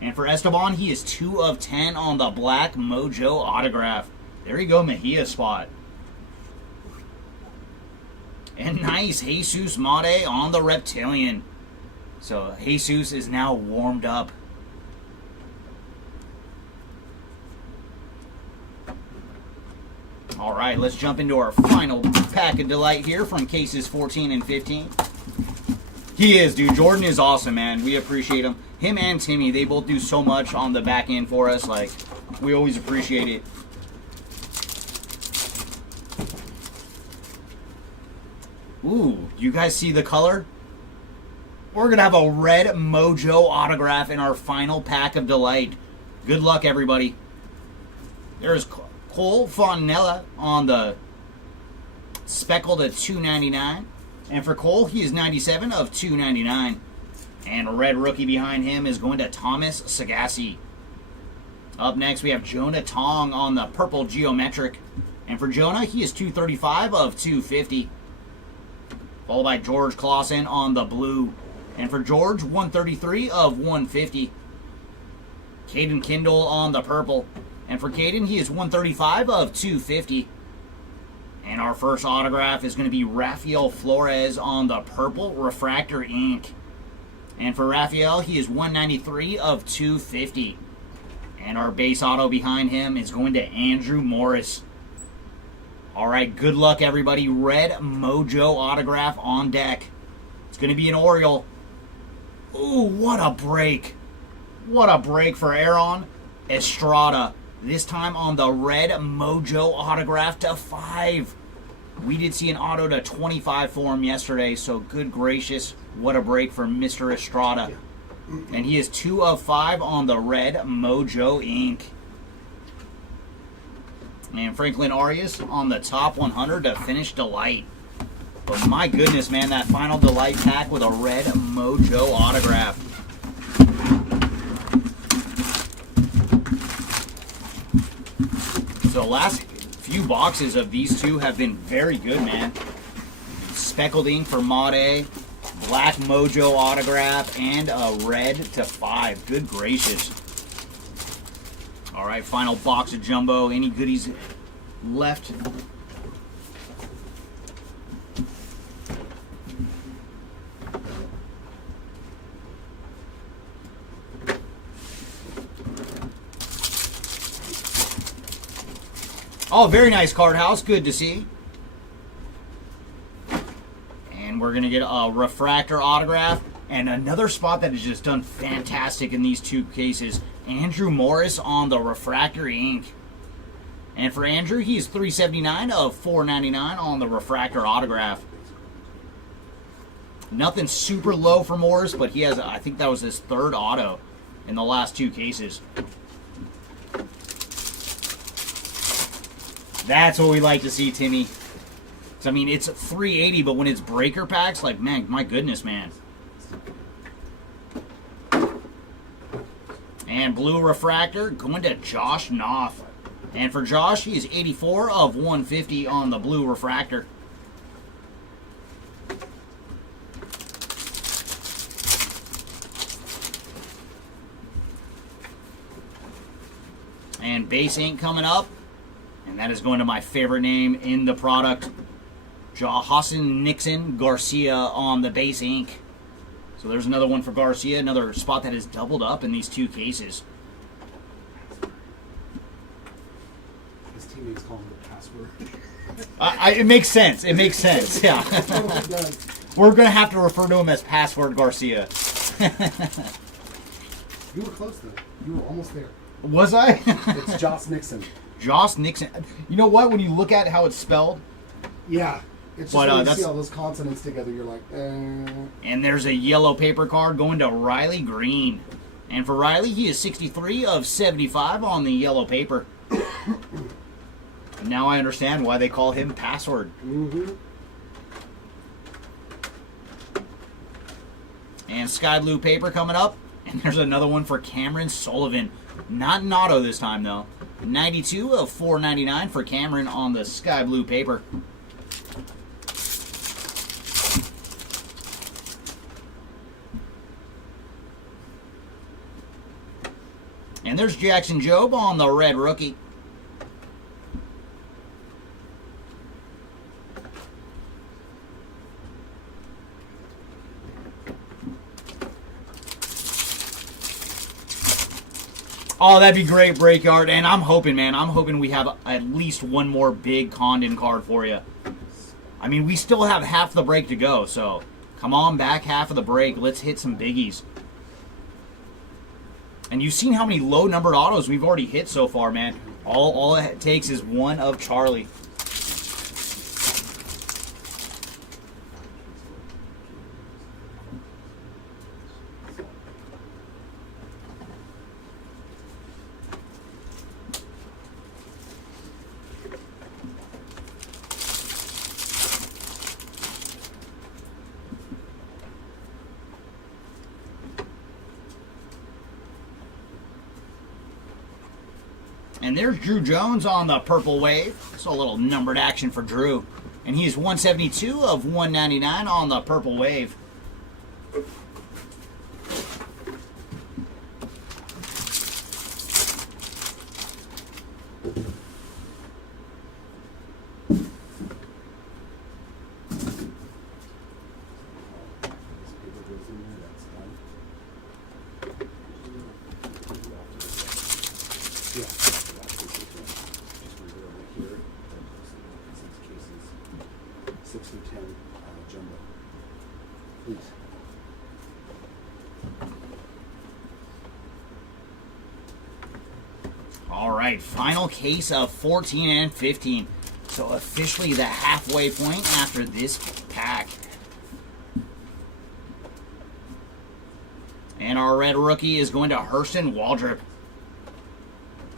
And for Esteban, he is 2 of 10 on the black Mojo autograph. There you go, Mejia spot. And nice, Jesus Mate on the Reptilian. So Jesus is now warmed up. All right, let's jump into our final pack of delight here from cases 14 and 15. He is, dude. Jordan is awesome, man. We appreciate him. Him and Timmy, they both do so much on the back end for us. Like, we always appreciate it. Ooh, you guys see the color? We're going to have a red Mojo autograph in our final pack of delight. Good luck, everybody. There's Cole Fontanella on the speckled at $2.99. And for Cole, he is 97 of $2.99. And a red rookie behind him is going to Thomas Sagassi. Up next, we have Jonah Tong on the purple geometric. And for Jonah, he is 235 of $250. Followed by George Clausen on the blue. And for George, 133 of $150. Caden Kindle on the purple. And for Caden, he is 135 of $250. And our first autograph is going to be Rafael Flores on the purple Refractor ink. And for Rafael, he is 193 of $250. And our base auto behind him is going to Andrew Morris. All right, good luck, everybody. Red Mojo autograph on deck. It's going to be an Oriole. Ooh, what a break. What a break for Aaron Estrada. This time on the red Mojo autograph /5. We did see an auto /25 for him yesterday, so good gracious, what a break for Mr. Estrada. And he is 2 of 5 on the red Mojo ink. And Franklin Arias on the top 100 to finish delight. But my goodness, man, that final delight pack with a red Mojo autograph. So the last few boxes of these two have been very good, man. Speckled ink for Made, black Mojo autograph, and a red /5. Good gracious. All right, final box of jumbo. Any goodies left? Oh, very nice card house. Good to see. And we're going to get a Refractor autograph. And another spot that has just done fantastic in these two cases. Andrew Morris on the Refractor ink. And for Andrew, he's 379 of 499 on the Refractor autograph. Nothing super low for Morris, but he has, I think that was his third auto in the last two cases. That's what we like to see, Timmy. So, I mean, it's 380, but when it's breaker packs, like, man, my goodness, man. And blue Refractor going to Josh Knopf. And for Josh, he is 84 of 150 on the blue Refractor. And base ink coming up. And that is going to my favorite name in the product, Hassan Nixon Garcia on the base ink. So there's another one for Garcia, another spot that is doubled up in these two cases. teammates call him the password. It makes sense. It makes sense. Yeah. It does. We're going to have to refer to him as Password Garcia. You were close though. You were almost there. Was I? It's Joss Nixon. Joss Nixon. You know what? When you look at how it's spelled, Yeah. It's just But, when you that's- see all those consonants together, you're like, and there's a yellow paper card going to Riley Green. And for Riley, he is 63 of 75 on the yellow paper. And now I understand why they call him Password. Mm-hmm. And sky blue paper coming up. And there's another one for Cameron Sullivan. Not an auto this time, though. 92 of 499 for Cameron on the sky blue paper. And there's Jackson Jobe on the red rookie. Oh, that'd be great, Breakyard. And I'm hoping, man, I'm hoping we have at least one more big Condon card for you. I mean, we still have half the break to go, so come on back half of the break. Let's hit some biggies. And you've seen how many low-numbered autos we've already hit so far, man. All it takes is one of Charlie. And there's Drew Jones on the purple wave. So a little numbered action for Drew. And he's 172 of 199 on the purple wave. All right, final case of 14 and 15. So officially the halfway point after this pack. And our red rookie is going to Hurston Waldrop.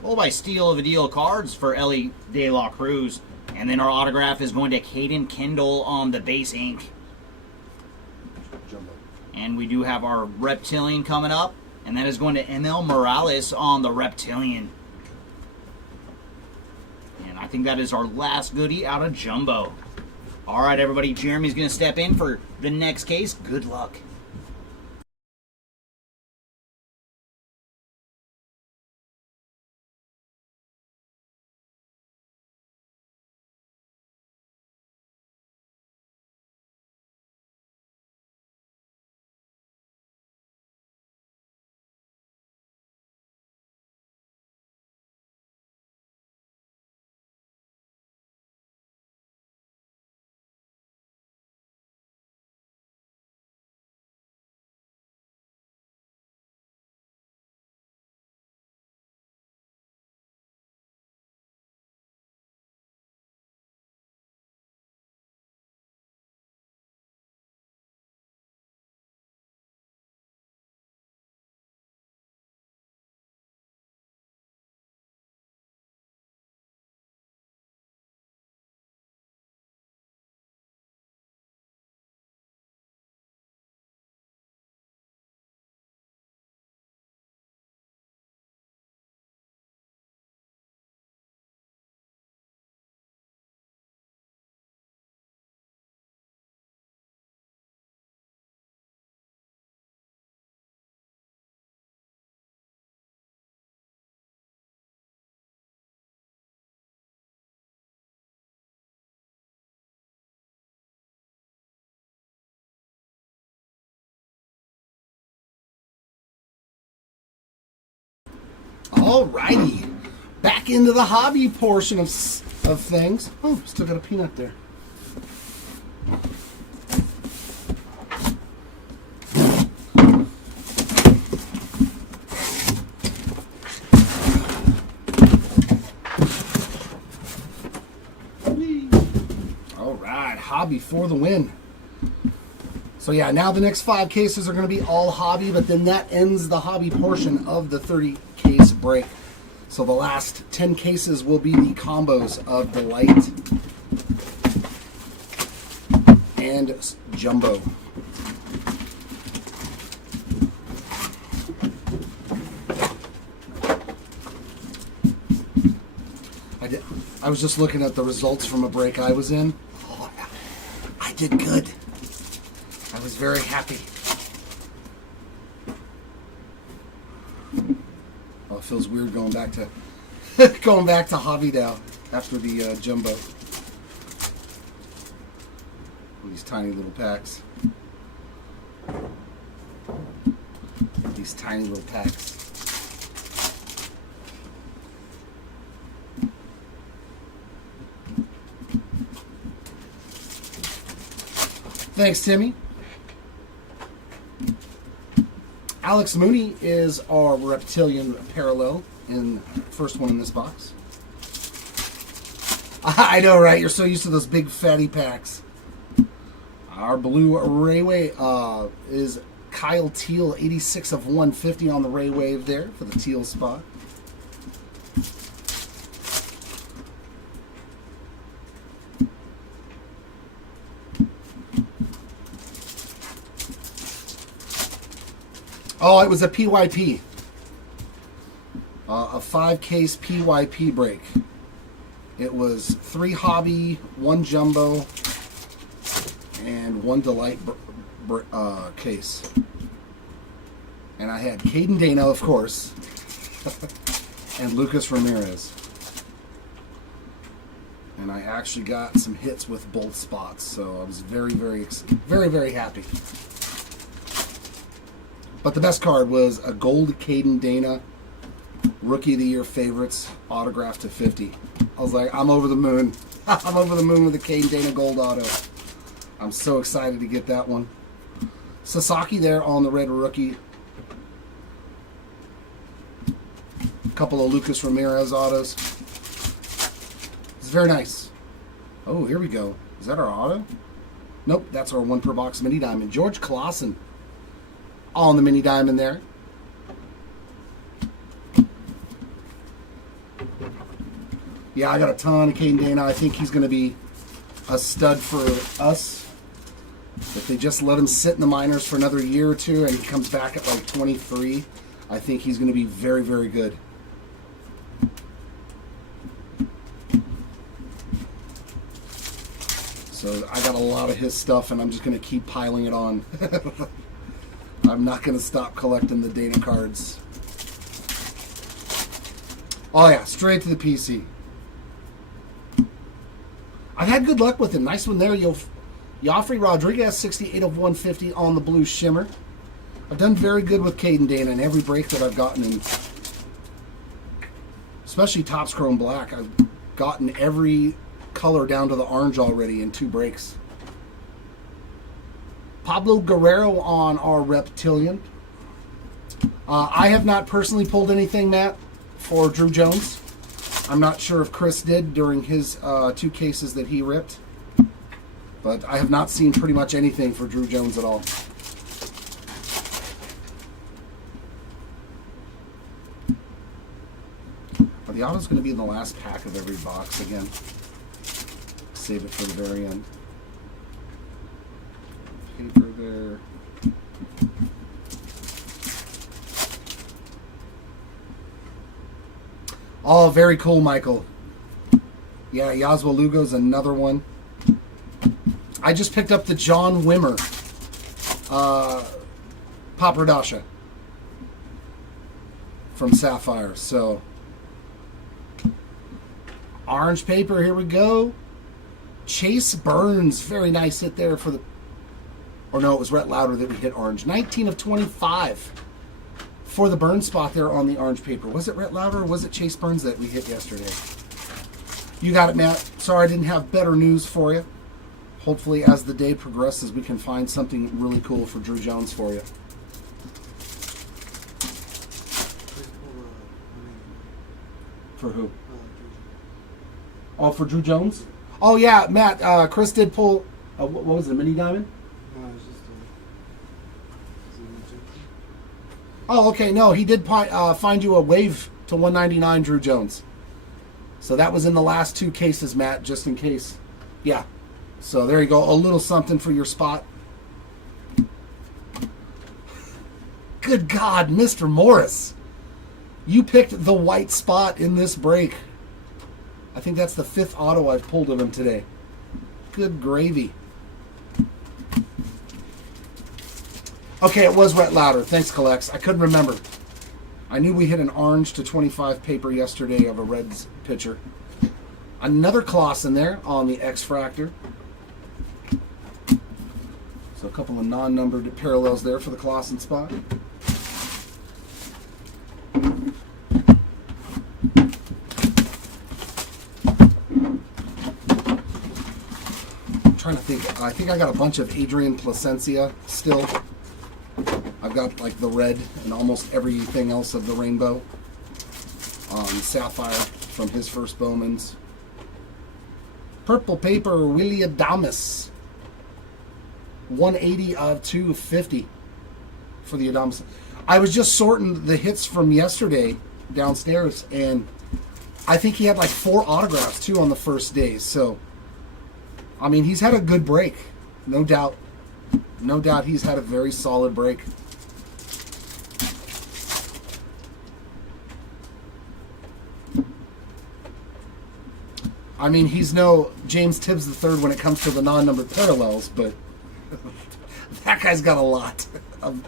Followed by Steal of a Deal cards for Ellie De La Cruz. And then our autograph is going to Caden Kendall on the base ink. And we do have our Reptilian coming up. And that is going to ML Morales on the Reptilian. And I think that is our last goodie out of Jumbo. All right, everybody. Jeremy's going to step in for the next case. Good luck. Alrighty. back into the hobby portion of things. Oh, still got a peanut there. All right, hobby for the win. So yeah, now the next 5 cases are going to be all hobby, but then that ends the hobby portion of the 30 case break. So the last 10 cases will be the combos of Delight and Jumbo. I was just looking at the results from a break I was in. Oh, I did good. I was very happy. Oh, it feels weird going back to hobby now after the jumbo. These tiny little packs. These tiny little packs. Thanks, Timmy. Alex Mooney is our Reptilian parallel in first one in this box. I know, right? You're so used to those big fatty packs. Our blue Rayway is Kyle Teal, 86 of 150 on the Ray Wave there for the teal spot. Oh, it was a PYP. A 5-case PYP break. It was 3 hobby, 1 jumbo, and 1 Delight case. And I had Caden Dana, of course, and Lucas Ramirez. And I actually got some hits with both spots, so I was very, very happy. But the best card was a gold Caden Dana, Rookie of the Year favorites, autographed to 50. I was like, I'm over the moon. I'm over the moon with the Caden Dana gold auto. I'm so excited to get that one. Sasaki there on the red rookie. A couple of Lucas Ramirez autos. It's very nice. Oh, here we go. Is that our auto? Nope, that's our 1 per box mini diamond. George Clausen on the mini diamond there. Yeah, I got a ton of Caden Dana. I think he's going to be a stud for us. If they just let him sit in the minors for another year or two and he comes back at like 23, I think he's going to be very, very good. So I got a lot of his stuff and I'm just going to keep piling it on. I'm not going to stop collecting the Dana cards. Oh yeah, straight to the PC. I've had good luck with him. Nice one there, Joffrey Rodriguez, 68 of 150 on the blue shimmer. I've done very good with Caden Dana in every break that I've gotten in. Especially Topps Chrome Black. I've gotten every color down to the orange already in 2 breaks. Pablo Guerrero on our Reptilian. I have not personally pulled anything, Matt, for Drew Jones. I'm not sure if Chris did during his 2 cases that he ripped. But I have not seen pretty much anything for Drew Jones at all. But the auto's going to be in the last pack of every box again. Save it for the very end. Paper there. Oh, very cool, Michael. Yeah, Yaswa Lugo's another one. I just picked up the John Wimmer Papradasha from Sapphire. So, orange paper, here we go. Chase Burns, very nice hit there for the... Or no, it was Rhett Lauder that we hit orange. 19 of 25. for the burn spot there on the orange paper. Was it Rhett Lauder or was it Chase Burns that we hit yesterday? You got it, Matt. Sorry I didn't have better news for you. Hopefully, as the day progresses, we can find something really cool for Drew Jones for you. For who? Oh, for Drew Jones? Oh, yeah, Matt. Chris did pull. What was it, a mini diamond? Oh, okay. No, he did find you a wave to 199, Drew Jones. So that was in the last two cases, Matt, just in case. Yeah. So there you go. A little something for your spot. Good God, Mr. Morris. You picked the white spot in this break. I think that's the 5th auto I've pulled of him today. Good gravy. Okay, it was Rhett Lauder. Thanks, Collex. I couldn't remember. I knew we hit an orange to 25 paper yesterday of a Reds pitcher. Another Clausen there on the X-Fractor. So a couple of non-numbered parallels there for the Clausen spot. I'm trying to think. I think I got a bunch of Adrian Placencia still. I've got like the red and almost everything else of the rainbow. Sapphire from his first Bowmans. Purple paper, Willie Adames. 180 of 250 for the Adames. I was just sorting the hits from yesterday downstairs, and I think he had like 4 autographs too on the first day. So, I mean, he's had a good break, no doubt. No doubt he's had a very solid break. I mean, he's no James Tibbs III when it comes to the non-numbered parallels, but that guy's got a lot of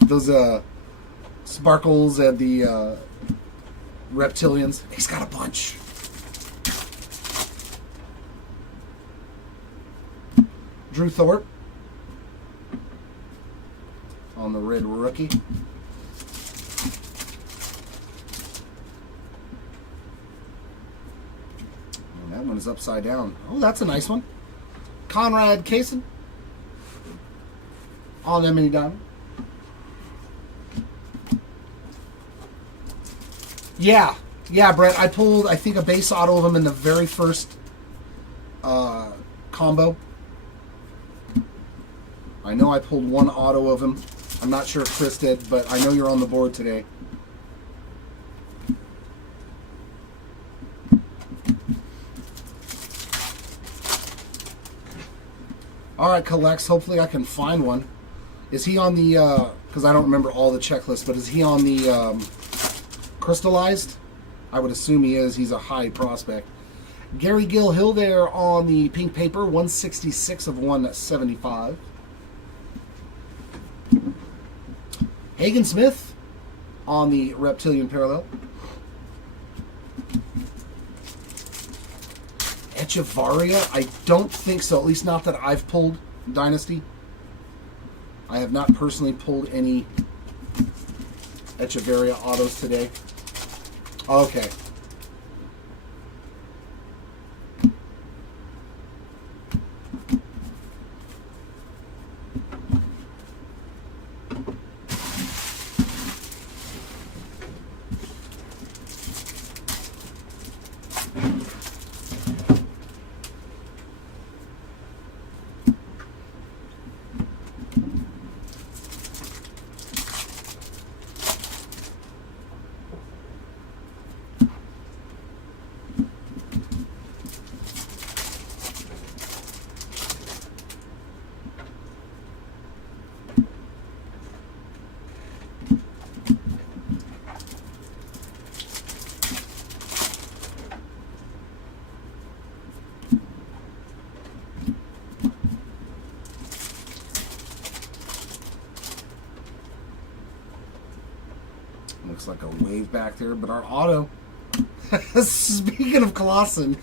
those sparkles and the reptilians. He's got a bunch. Drew Thorpe on the red rookie. That one is upside down. Oh, that's a nice one. Conrad Kaysen on that mini diamond. Yeah, Brett. I pulled, I think, a base auto of him in the very first combo. I know I pulled one auto of him. I'm not sure if Chris did, but I know you're on the board today. All right, Collex. Hopefully I can find one. Is he on the, because I don't remember all the checklists, but is he on the crystallized? I would assume he is. He's a high prospect. Gary Gill Hill there on the pink paper, 166 of 175. Hagen Smith on the reptilian parallel. Echevarria? I don't think so, at least not that I've pulled Dynasty. I have not personally pulled any Echevarria autos today. Okay. Looks like a wave back there, but our auto. Speaking of Clausen,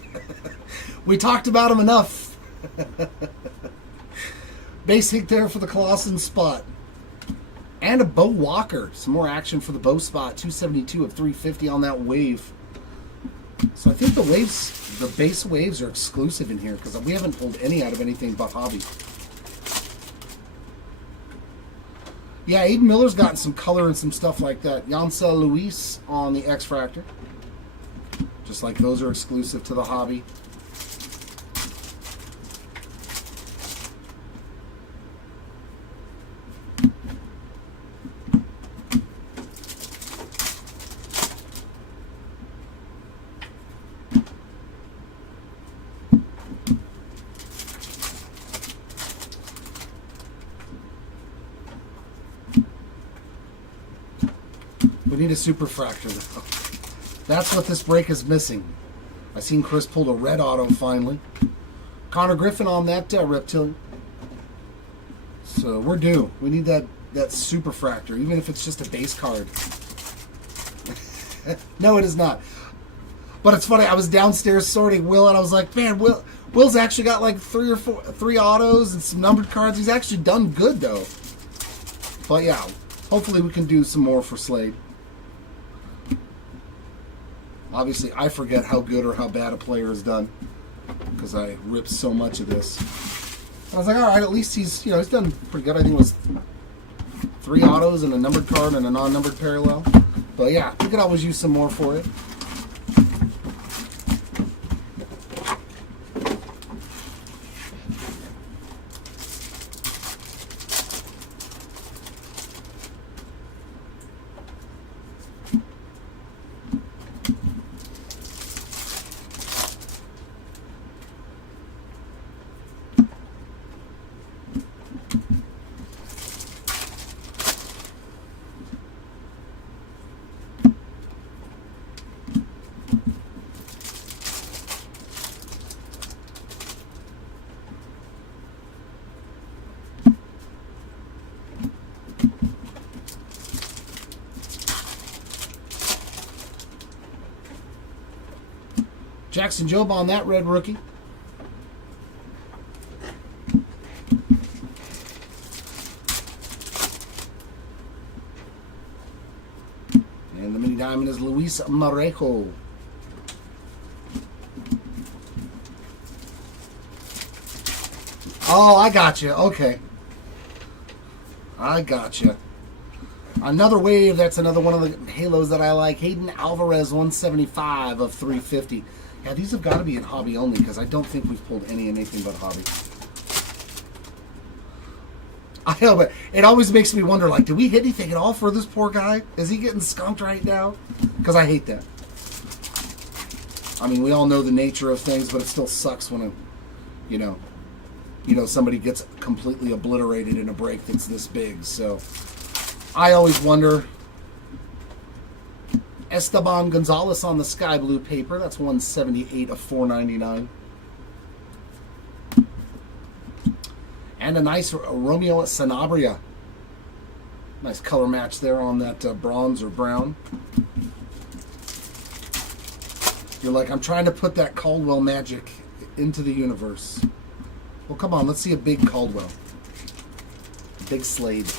we talked about him enough. Base hit there for the Clausen spot. And a Bo Walker. Some more action for the Bo spot. 272 of 350 on that wave. So I think the base waves are exclusive in here because we haven't pulled any out of anything but hobby. Yeah, Aiden Miller's gotten some color and some stuff like that. Yancel Luis on the X-Fractor. Just like those are exclusive to the hobby. We need a superfractor though. That's what this break is missing. I seen Chris pulled a red auto finally. Connor Griffin on that reptilian. So we're due. We need that superfractor, even if it's just a base card. No, it is not. But it's funny. I was downstairs sorting Will, and I was like, man, Will's actually got like three autos and some numbered cards. He's actually done good though. But yeah, hopefully we can do some more for Slade. Obviously, I forget how good or how bad a player has done because I ripped so much of this. And I was like, all right, at least he's done pretty good. I think it was 3 autos and a numbered card and a non-numbered parallel. But yeah, we could always use some more for it. Jackson Job on that red rookie. And the mini diamond is Luis Marejo. Oh, I got you. Okay. I got you. Another wave, that's another one of the halos that I like. Hayden Alvarez, 175 of 350. Yeah, these have got to be in hobby only because I don't think we've pulled anything but hobby. I know, but it always makes me wonder, like, did we hit anything at all for this poor guy? Is he getting skunked right now? Because I hate that. I mean, we all know the nature of things, but it still sucks when, somebody gets completely obliterated in a break that's this big. So I always wonder. Esteban Gonzalez on the sky blue paper. That's 178 of 499. And a nice Romeo Sanabria. Nice color match there on that bronze or brown. You're like, I'm trying to put that Caldwell magic into the universe. Well, come on, let's see a big Caldwell. A big Slade.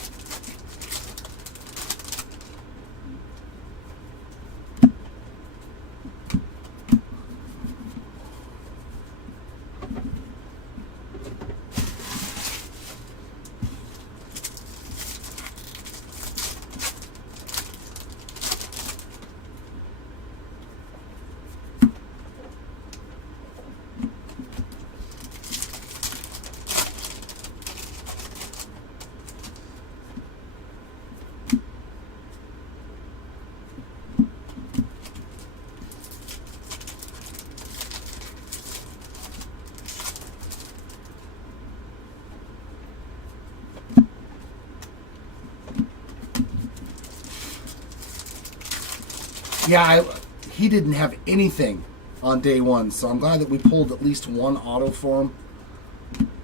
Yeah, he didn't have anything on day one, so I'm glad that we pulled at least one auto for him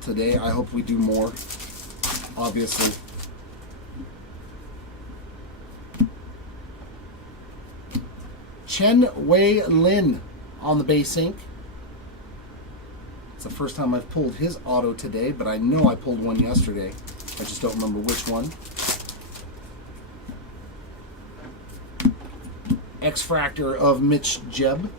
today. I hope we do more, obviously. Chen Wei Lin on the base ink. It's the first time I've pulled his auto today, but I know I pulled one yesterday. I just don't remember which one. X-Fractor of Mitch Jeb.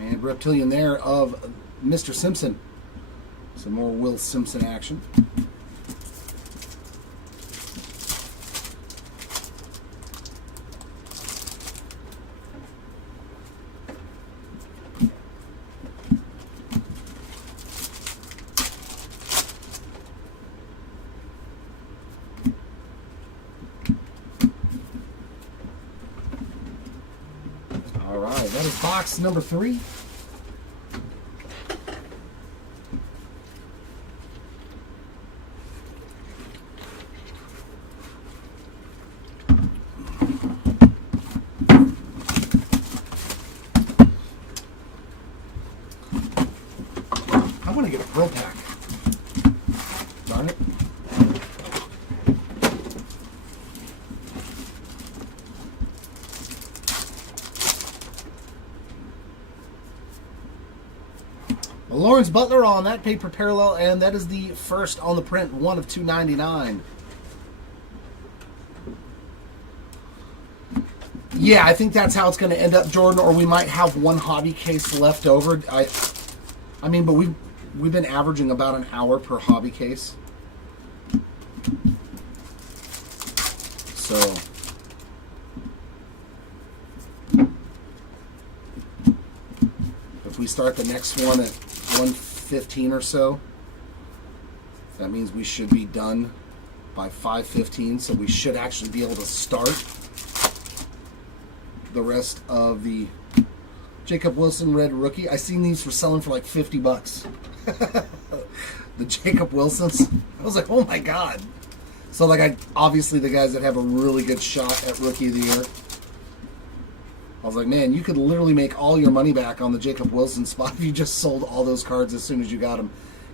And Reptilian there of Mr. Simpson. Some more Will Simpson action. All right, that is box number 3. I want to get a Pearl Pack. Darn it. Lawrence Butler on that paper parallel, and that is the first on the print, 1 of 299. Yeah, I think that's how it's going to end up, Jordan. Or we might have one hobby case left over. I mean, but we've been averaging about an hour per hobby case. So if we start the next one at 1:15 or so, that means we should be done by 5:15. So we should actually be able to start the rest of the Jacob Wilson red rookie. I seen these for selling for like $50. The Jacob Wilsons. I was like, oh my god. So like, obviously the guys that have a really good shot at rookie of the year. I was like, man, you could literally make all your money back on the Jacob Wilson spot if you just sold all those cards as soon as you got them.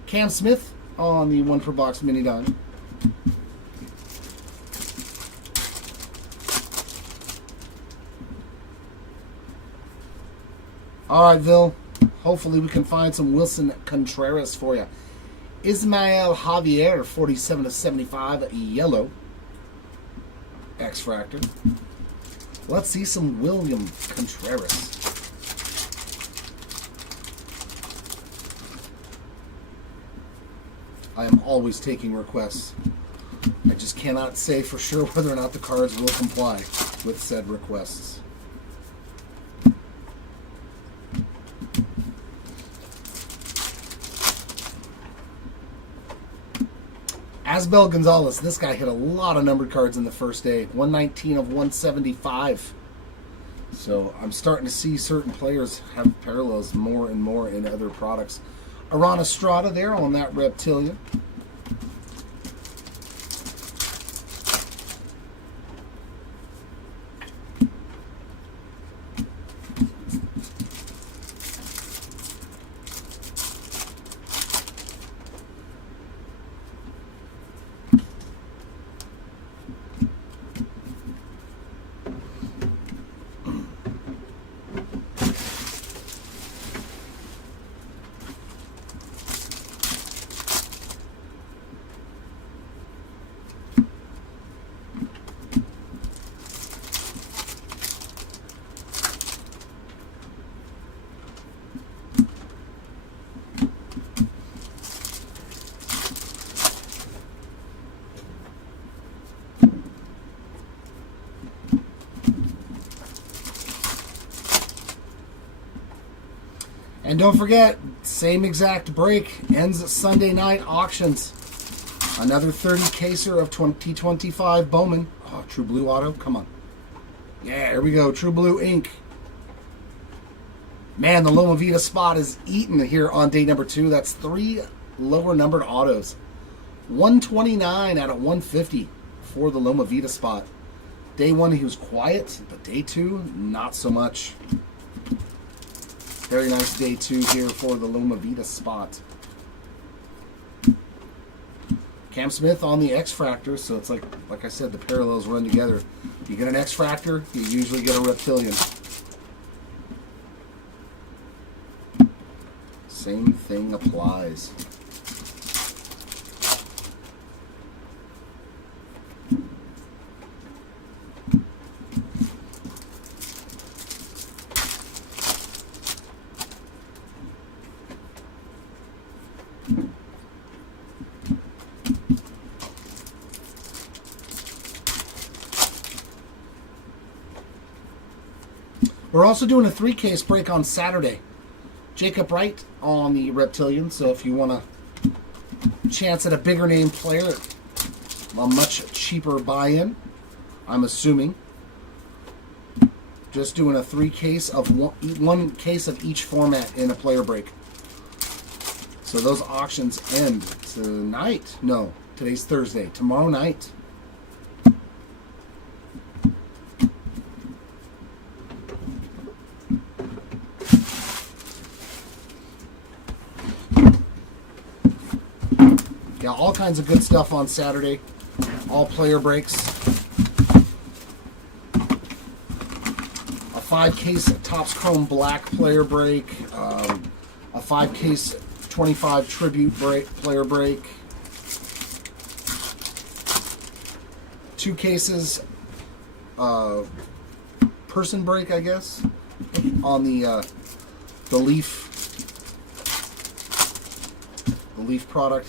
Cam Smith on the 1 per box mini dime. All right, Vil. Hopefully we can find some Wilson Contreras for you. Ismael Javier, 47/75, yellow. X-Fractor. Let's see some William Contreras. I am always taking requests. I just cannot say for sure whether or not the cards will comply with said requests. Asbel Gonzalez, this guy hit a lot of numbered cards in the first day. 119 of 175. So I'm starting to see certain players have parallels more and more in other products. Aron Estrada there on that Reptilian. And don't forget, same exact break ends Sunday night auctions. Another 30 caser of 2025 Bowman. Oh, True Blue auto. Come on. Yeah, here we go. True Blue ink. Man, the Loma Vita spot is eaten here on day number 2. That's 3 lower numbered autos. 129 out of 150 for the Loma Vita spot. Day 1 he was quiet, but day 2, not so much. Very nice day 2 here for the Loma Vita spot. Cam Smith on the X-Fractor, so it's like I said, the parallels run together. You get an X-Fractor, you usually get a Reptilian. Same thing applies. We're also doing a 3-case break on Saturday. Jacob Wright on the Reptilian, so if you want a chance at a bigger name player, a much cheaper buy-in, I'm assuming. Just doing a 3-case of one case of each format in a player break. So those auctions end tonight. No, today's Thursday. Tomorrow night. Yeah, all kinds of good stuff on Saturday. All player breaks. A 5-case Topps Chrome Black player break. A 5-case 25 Tribute player break. 2 cases person break, I guess, on the Leaf product.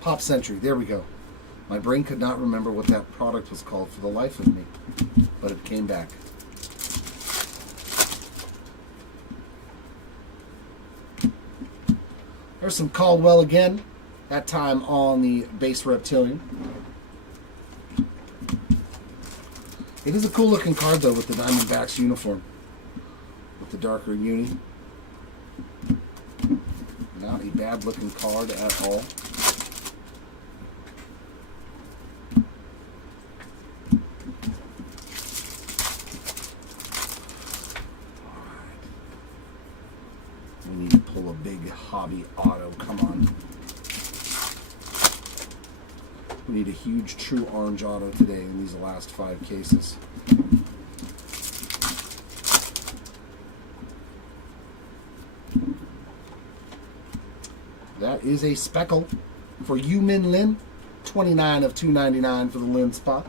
Pop Century, there we go. My brain could not remember what that product was called for the life of me, but it came back. There's some Caldwell again, that time on the base Reptilian. It is a cool looking card though with the Diamondbacks uniform, with the darker uni. Not a bad looking card at all. We need to pull a big hobby auto, come on. We need a huge true orange auto today in these last 5 cases. That is a speckle for Yu Min Lin. 29 of 299 for the Lin spot.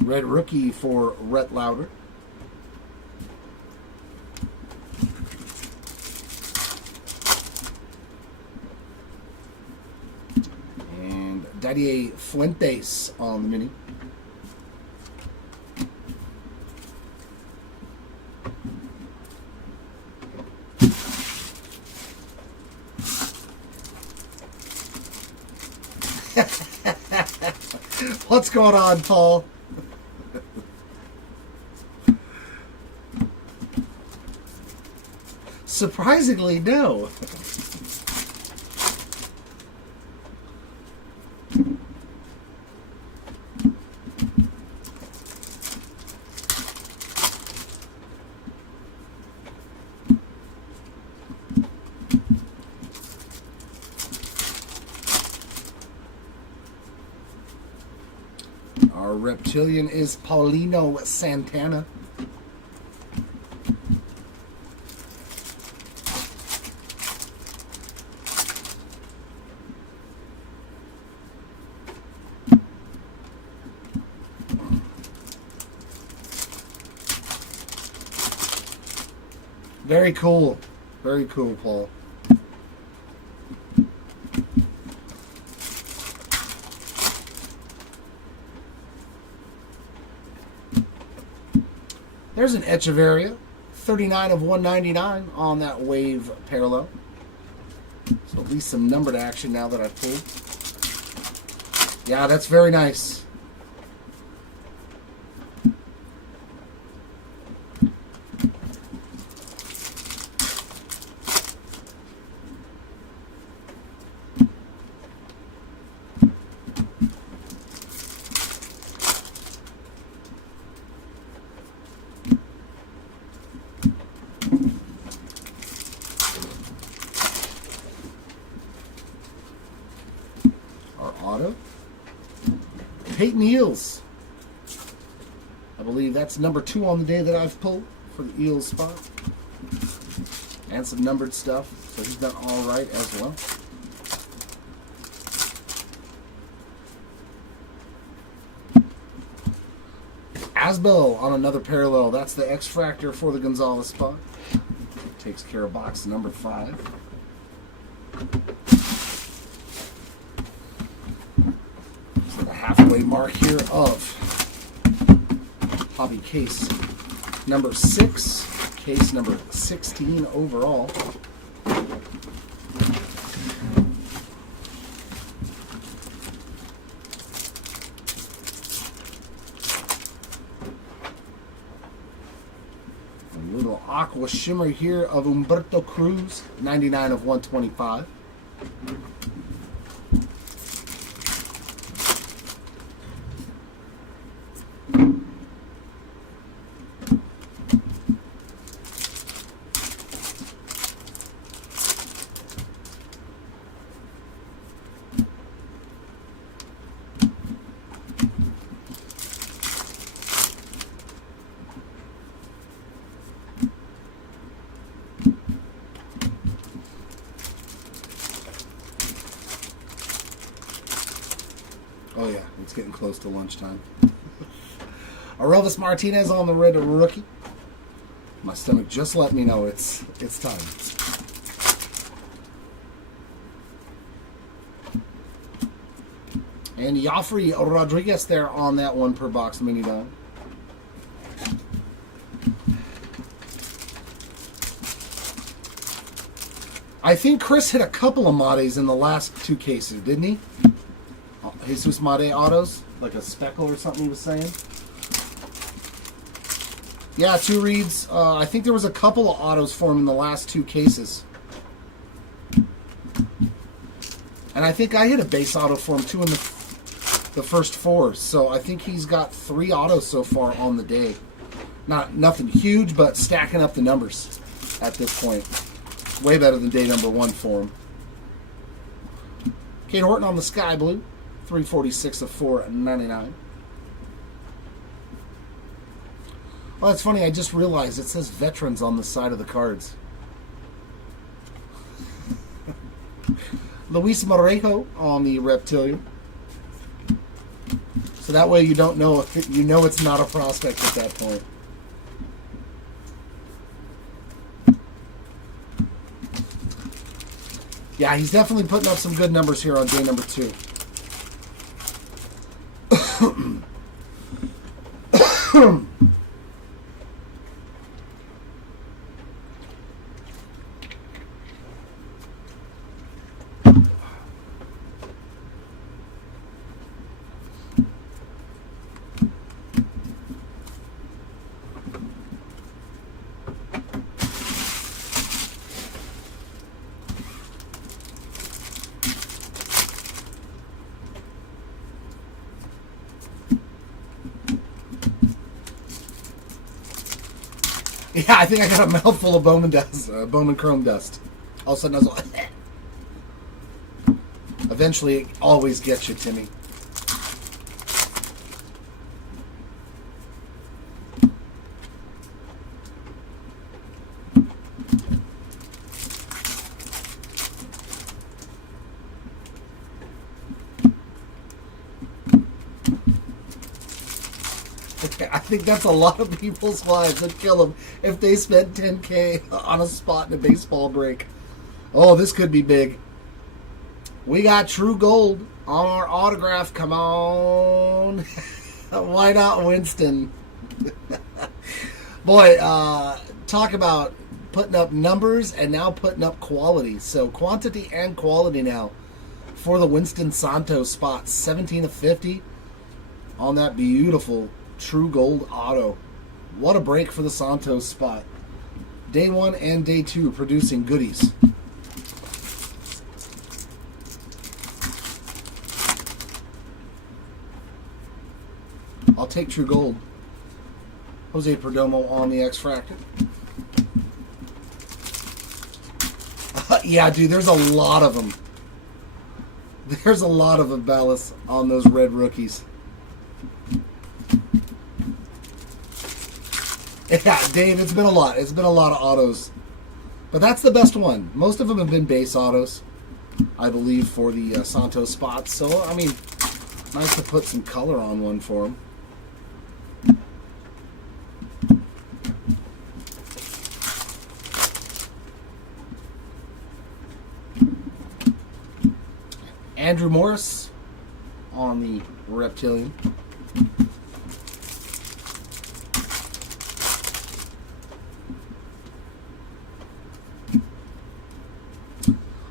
Red rookie for Rhett Lauder. And Didier Fuentes on the mini. What's going on, Paul? Surprisingly, no. Our Reptilian is Paulino Santana. Very cool. Very cool, Paul. There's an Echeverria 39 of 199 on that wave parallel. So at least some numbered action now that I've pulled. Yeah, that's very nice. Auto. Peyton Eels. I believe that's number 2 on the day that I've pulled for the Eels spot. And some numbered stuff. So he's done all right as well. Asbel on another parallel. That's the X-Fractor for the Gonzalez spot. Takes care of box number 5. Halfway mark here of hobby case number 6, case number 16 overall. A little aqua shimmer here of Humberto Cruz, 99 of 125. Oh yeah, it's getting close to lunchtime. Aurelvis Martinez on the red rookie. My stomach just let me know it's time. And Joffrey Rodriguez there on that 1 per box mini dime. I think Chris hit a couple of Mades in the last 2 cases, didn't he? Jesus Made autos, like a speckle or something he was saying. Yeah, 2 reads. I think there was a couple of autos for him in the last 2 cases. And I think I hit a base auto for him too in the first 4. So I think he's got 3 autos so far on the day. Nothing huge, but stacking up the numbers at this point. Way better than day number 1 for him. Kate Horton on the Sky Blue. 346 of 499. Well, that's funny. I just realized it says veterans on the side of the cards. Luis Morejo on the Reptilian. So that way you don't know if you know it's not a prospect at that point. Yeah, he's definitely putting up some good numbers here on day number 2. Yeah, I think I got a mouthful of Bowman dust, Bowman chrome dust. All of a sudden I was like, eventually it always gets you, Timmy. I think that's a lot of people's lives that kill them if they spend $10K on a spot in a baseball break. Oh, this could be big. We got True Gold on our autograph. Come on. Why not Winston? Boy, talk about putting up numbers and now putting up quality. So quantity and quality now for the Winston Santos spot. 17 of 50 on that beautiful True Gold auto. What a break for the Santos spot. Day 1 and day 2 producing goodies. I'll take True Gold. Jose Perdomo on the X-Fractor. Yeah, dude, there's a lot of them. There's a lot of Abelis on those red rookies. Yeah, Dave, it's been a lot. It's been a lot of autos. But that's the best one. Most of them have been base autos, I believe, for the Santos spots. So, I mean, nice to put some color on one for them. Andrew Morris on the Reptilian.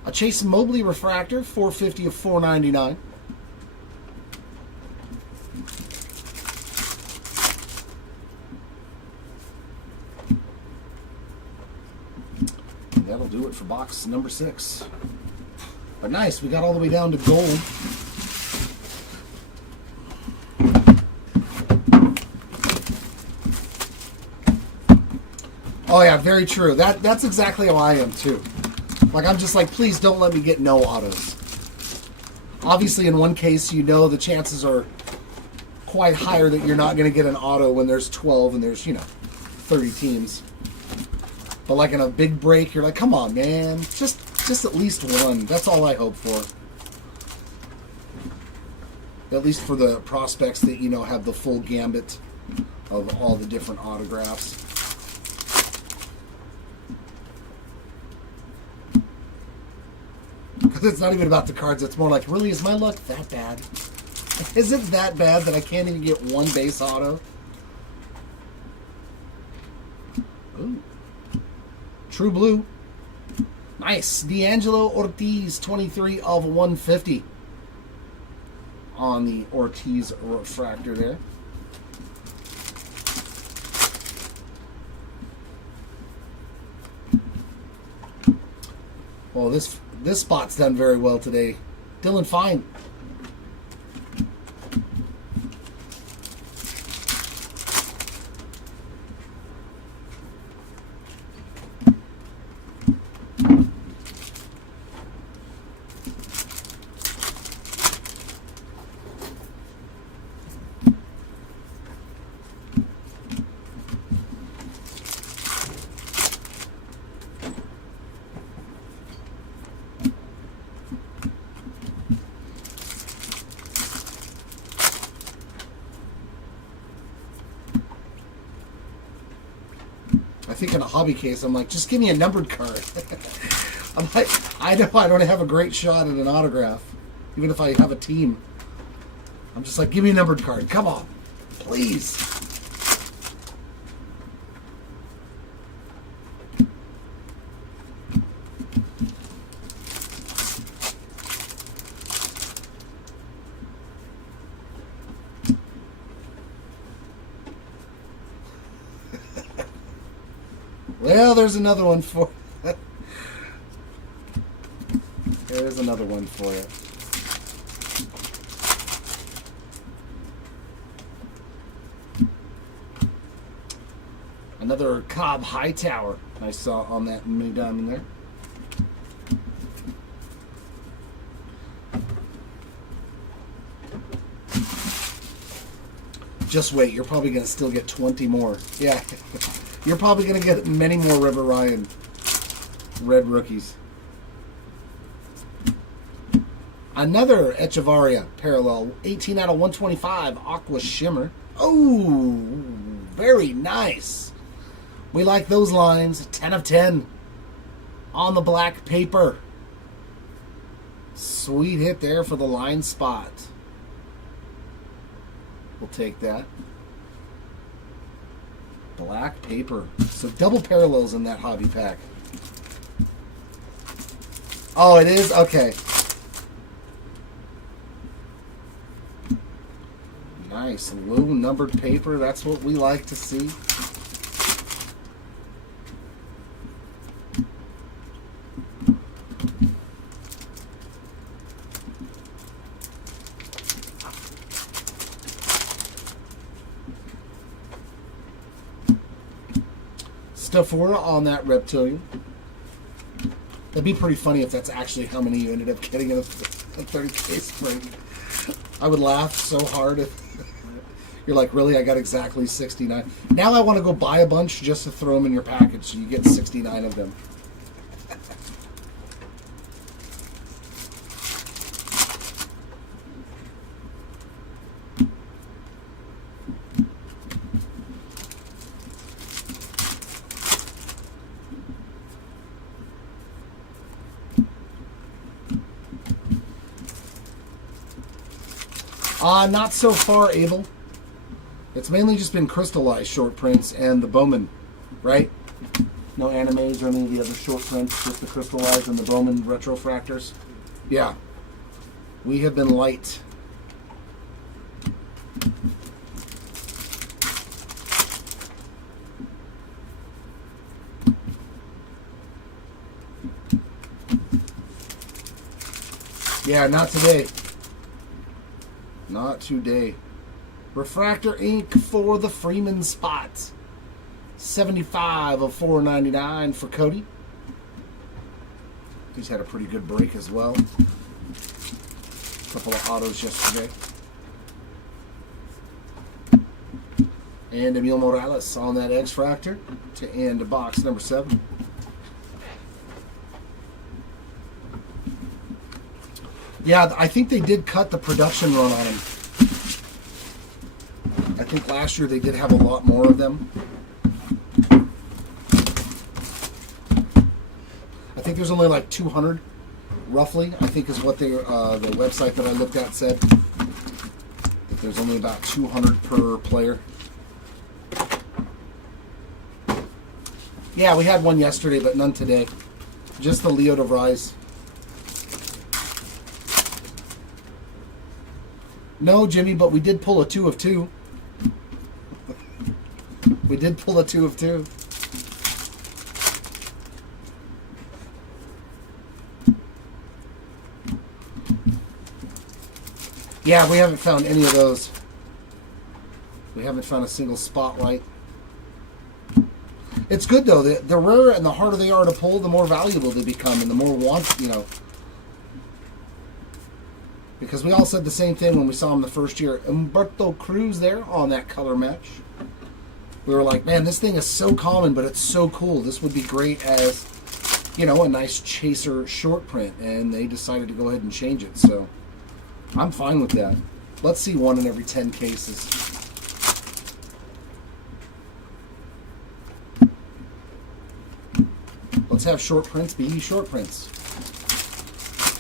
A Chase Mobley Refractor, 450 of 499. And that'll do it for box number 6. But nice, we got all the way down to gold. Oh yeah, very true. That's exactly how I am too. Like, I'm just like, please don't let me get no autos. Obviously, in one case, you know the chances are quite higher that you're not going to get an auto when there's 12 and there's, 30 teams. But like in a big break, you're like, come on, man. Just at least one. That's all I hope for. At least for the prospects that, have the full gambit of all the different autographs. Because it's not even about the cards. It's more like, really, is my luck that bad? Is it that bad that I can't even get one base auto? Ooh. True Blue. Nice. D'Angelo Ortiz, 23 of 150 on the Ortiz Refractor there. Well, this spot's done very well today. Dylan Fine. I think in a hobby case, I'm like, just give me a numbered card. I'm like, I know I don't have a great shot at an autograph, even if I have a team. I'm just like, give me a numbered card. Come on, please. Well, there's another one for you. There's another one for you. Another Cobb Hightower I saw on that mini diamond there. Just wait, you're probably going to still get 20 more. Yeah. You're probably going to get many more River Ryan red rookies. Another Echevarria parallel. 18 out of 125. Aqua Shimmer. Oh, very nice. We like those lines. 10 of 10 on the black paper. Sweet hit there for the line spot. We'll take that. Black paper. So double parallels in that hobby pack. Oh, it is? Okay. Nice. Low numbered paper. That's what we like to see. Staphora on that reptilian. That'd be pretty funny if that's actually how many you ended up getting in a 30K spring. I would laugh so hard if you're like, really, I got exactly 69. Now I want to go buy a bunch just to throw them in your package so you get 69 of them. Not so far, Abel. It's mainly just been crystallized short prints and the Bowman, right? No animes or any of the other short prints, just the crystallized and the Bowman retrofractors. Yeah. We have been light. Yeah, not today. Not today. Refractor ink for the Freeman spot. 75 of 499 for Cody. He's had a pretty good break as well. Couple of autos yesterday. And Emil Morales on that X-Fractor to end box number 7. Yeah, I think they did cut the production run on him. I think last year they did have a lot more of them. I think there's only like 200, roughly. I think is what they the website that I looked at said. That there's only about 200 per player. Yeah, we had one yesterday, but none today. Just the Leo DeVries. No, Jimmy, but we did pull a 2 of 2. We did pull a 2 of 2. Yeah, we haven't found any of those. We haven't found a single spotlight. It's good, though. The rarer and the harder they are to pull, the more valuable they become and the more you know. Because we all said the same thing when we saw him the first year. Humberto Cruz there on that color match. We were like, man, this thing is so common, but it's so cool. This would be great as, you know, a nice chaser short print. And they decided to go ahead and change it. So I'm fine with that. Let's see 1 in every 10 cases. Let's have short prints be short prints.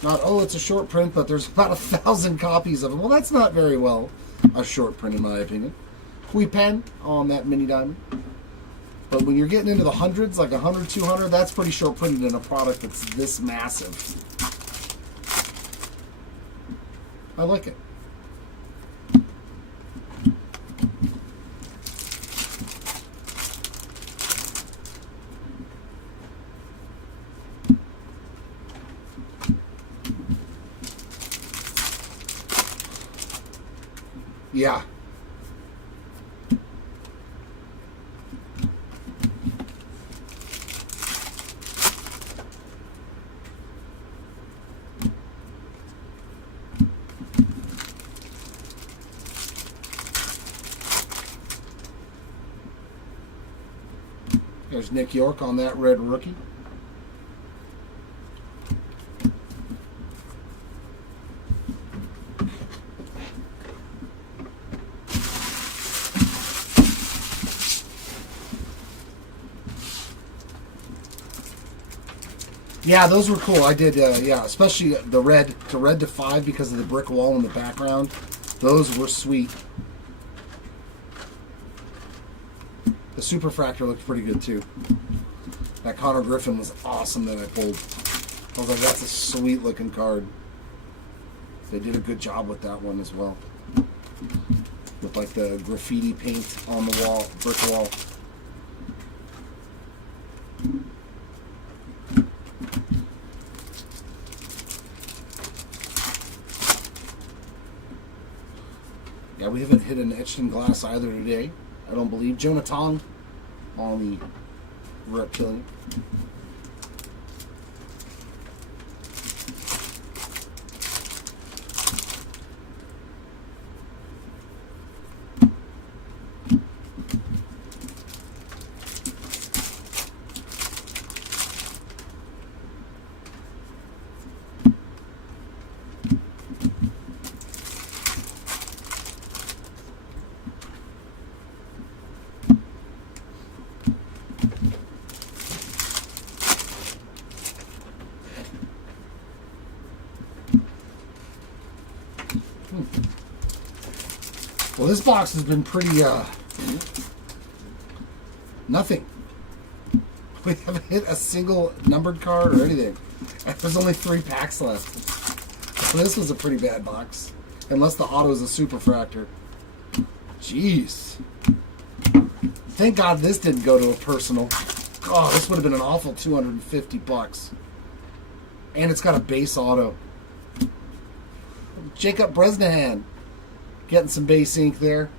Not, oh, it's a short print, but there's about 1,000 copies of them. Well, that's not very well a short print, in my opinion. Hui Pen on that mini diamond. But when you're getting into the hundreds, like 100, 200, that's pretty short printed in a product that's this massive. I like it. Yeah. There's Nick York on that red rookie. Yeah, those were cool. I did, yeah, especially the red to 5 because of the brick wall in the background. Those were sweet. Superfractor looked pretty good too. That Connor Griffin was awesome that I pulled. I was like, that's a sweet looking card. They did a good job with that one as well. With like the graffiti paint on the wall, brick wall. Yeah, we haven't hit an etched in glass either today. I don't believe. Jonah Tong on the Reptilian. Well, this box has been pretty, nothing. We haven't hit a single numbered card or anything. There's only 3 packs left. So this was a pretty bad box. Unless the auto is a Superfractor. Jeez. Thank God this didn't go to a personal. Oh, this would have been an awful $250. And it's got a base auto. Jacob Bresnahan. Getting some base ink there.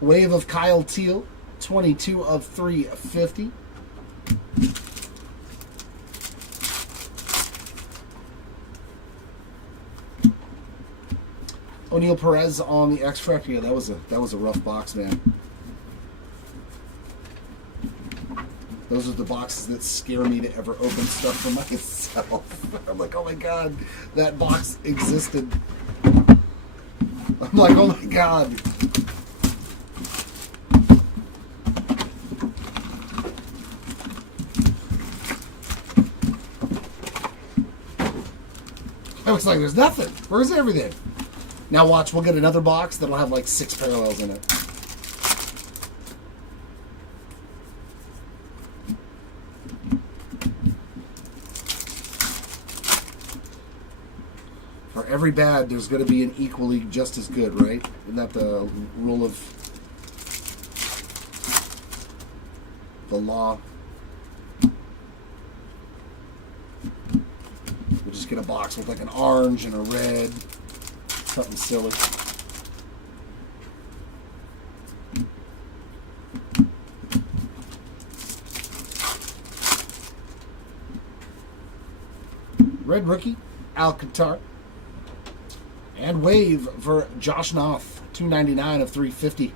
Wave of Kyle Teal, 22 of 350. O'Neal Perez on the X-Fractor. Yeah, that was a rough box, man. Those are the boxes that scare me to ever open stuff for myself. I'm like, oh my God, that box existed. I'm like, oh my God. I was like, there's nothing. Where's everything? Now watch, we'll get another box that'll have like 6 parallels in it. For every bad, there's going to be an equally just as good, right? Isn't that the rule of the law? We'll just get a box with like an orange and a red, something silly. Red rookie, Alcantara. And wave for Josh Noth, 299 of 350.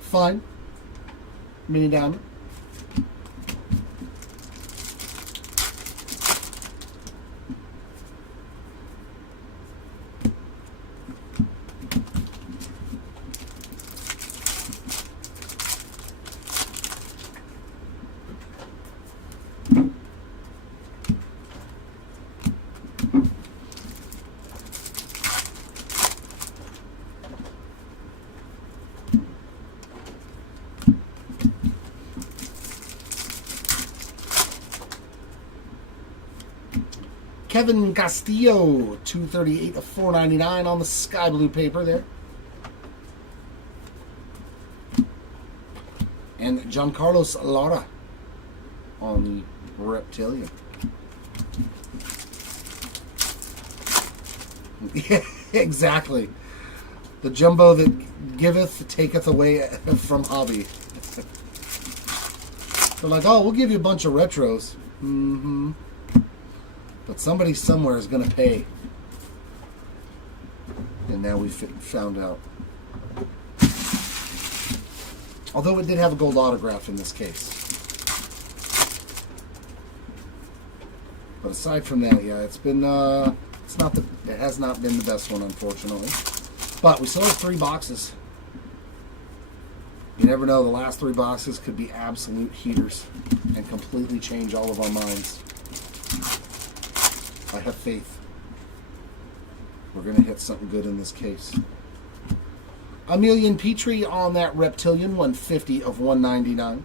Fine. Mini diamond. Kevin Castillo, 238 of 499 on the sky blue paper there. And Giancarlos Lara on the Reptilian. Yeah, exactly. The jumbo that giveth taketh away from hobby. They're like, oh, we'll give you a bunch of retros. Mm-hmm. But somebody somewhere is going to pay. And now we found out. Although it did have a gold autograph in this case. But aside from that, yeah, it's been it has not been the best one, unfortunately. But we still have 3 boxes. You never know, the last 3 boxes could be absolute heaters and completely change all of our minds. I have faith. We're going to hit something good in this case. Emilian Petrie on that Reptilian, 150 of 199.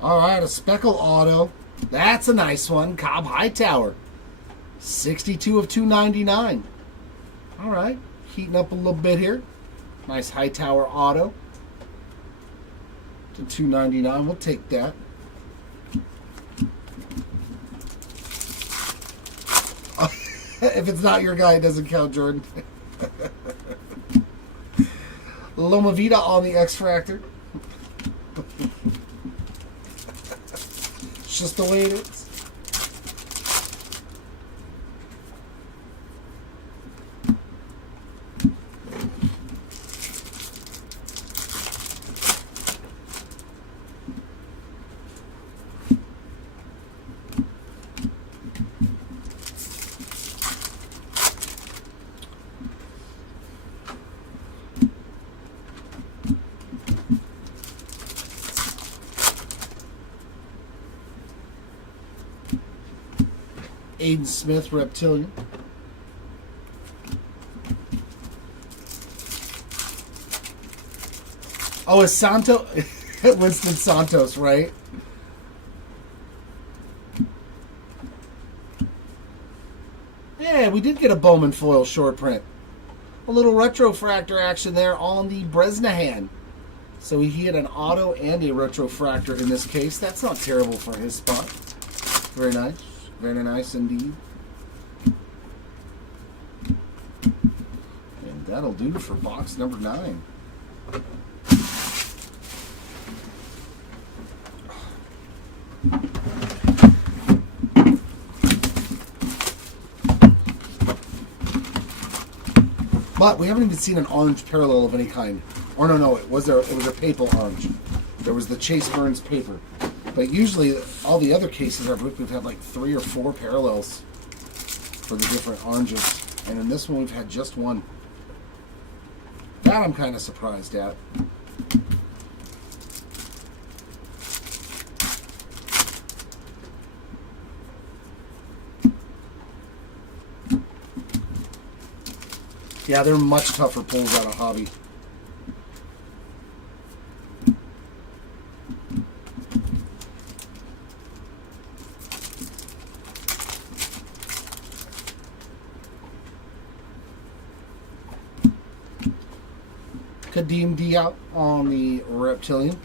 All right, a Speckle Auto. That's a nice one. Cobb Hightower. 62 of 299. All right, heating up a little bit here. Nice Hightower Auto. To 299. We'll take that. If it's not your guy, it doesn't count, Jordan. Loma Vida on the X-Fractor. It's just the way it is. Aiden Smith, Reptilian. Oh, it's Santos. Winston Santos, right? Yeah, we did get a Bowman foil short print. A little retrofractor action there on the Bresnahan. So he had an auto and a retrofractor in this case. That's not terrible for his spot. Very nice. Very nice indeed. And that'll do for box number 9. But we haven't even seen an orange parallel of any kind. Or no, it was a paper orange. There was the Chase Burns paper. But usually, all the other cases we've had like 3 or 4 parallels for the different oranges. And in this one, we've had just one. That I'm kind of surprised at. Yeah, they're much tougher pulls out of hobby. Kadeem Diop on the Reptilian.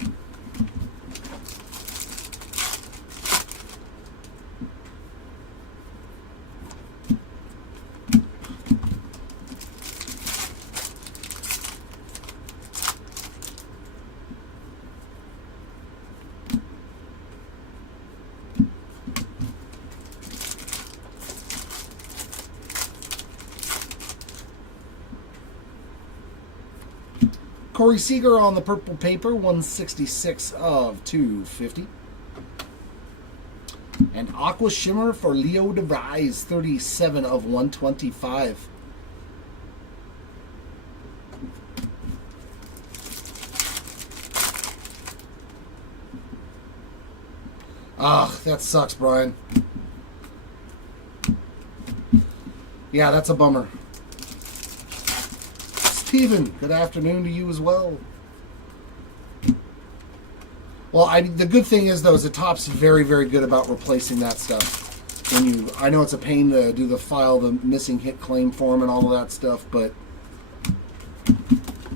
Corey Seager on the purple paper, 166 of 250. And Aqua Shimmer for Leo DeVries, 37 of 125. Ah, that sucks, Brian. Yeah, that's a bummer. Steven, good afternoon to you as well. Well, the good thing is, though, is the Top's very, very good about replacing that stuff. I know it's a pain to do the missing hit claim form and all of that stuff, but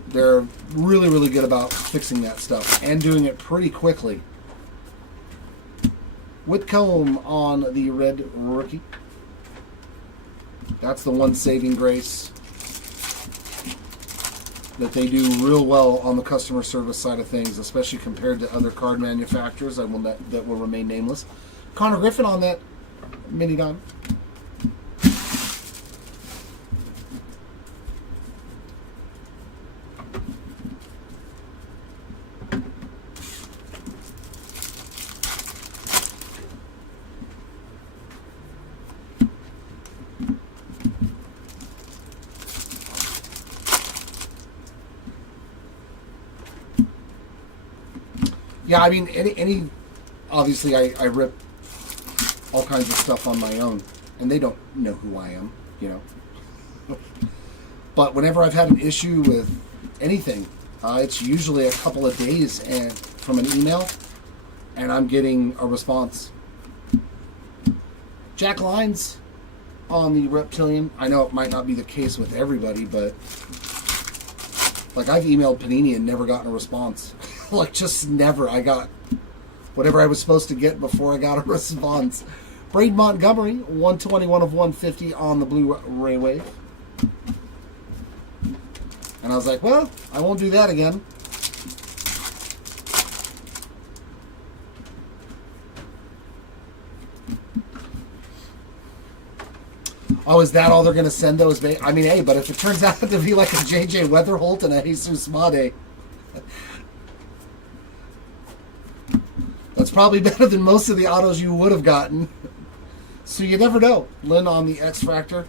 they're really, really good about fixing that stuff and doing it pretty quickly. Whitcomb on the red rookie. That's the one saving grace that they do real well on the customer service side of things, especially compared to other card manufacturers that will remain nameless. Connor Griffin on that mini dime. Yeah, I mean, any obviously, I rip all kinds of stuff on my own, and they don't know who I am, you know. But whenever I've had an issue with anything, it's usually a couple of days and from an email, and I'm getting a response. Jack Lines on the Reptilian. I know it might not be the case with everybody, but like I've emailed Panini and never gotten a response. Like just never. I got whatever I was supposed to get before I got a response. Braid Montgomery, 121 of 150 on the Blu-ray Wave. And I was like, well, I won't do that again. Oh, is that all they're going to send those? I mean, hey, but if it turns out to be like a J.J. Weatherholt and a Jesus Made, that's probably better than most of the autos you would have gotten. So you never know. Lynn on the X-Fractor.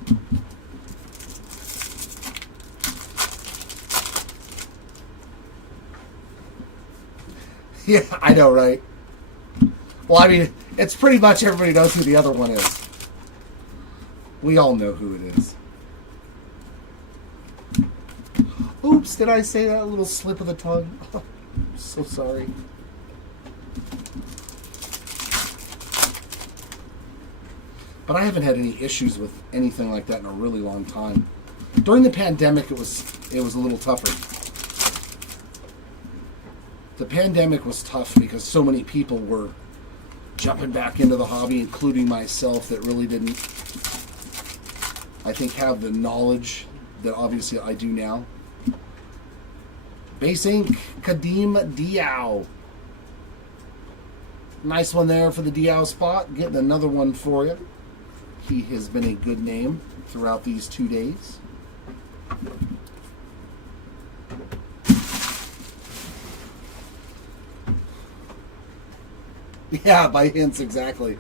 Yeah, I know, right? Well, I mean, it's pretty much everybody knows who the other one is. We all know who it is. Oops, did I say that? A little slip of the tongue? Oh, I'm so sorry. But I haven't had any issues with anything like that in a really long time. During the pandemic, it was a little tougher. The pandemic was tough because so many people were jumping back into the hobby, including myself, that really didn't, I think, have the knowledge that obviously I do now. Base Ink, Kadeem Diao. Nice one there for the Diao spot. Getting another one for you. He has been a good name throughout these 2 days. Yeah, by hints, exactly.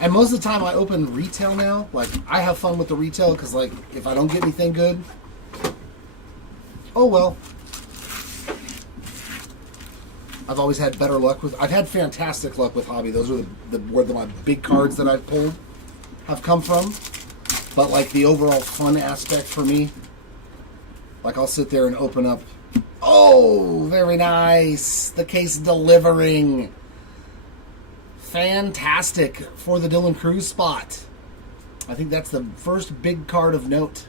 And most of the time I open retail now. Like, I have fun with the retail because, like, if I don't get anything good, oh well. I've always had better luck with... I've had fantastic luck with hobby. Those are where my big cards that I've pulled have come from. But, like, the overall fun aspect for me, like, I'll sit there and open up... Oh, very nice. The case delivering. Fantastic for the Dylan Cruz spot. I think that's the first big card of note.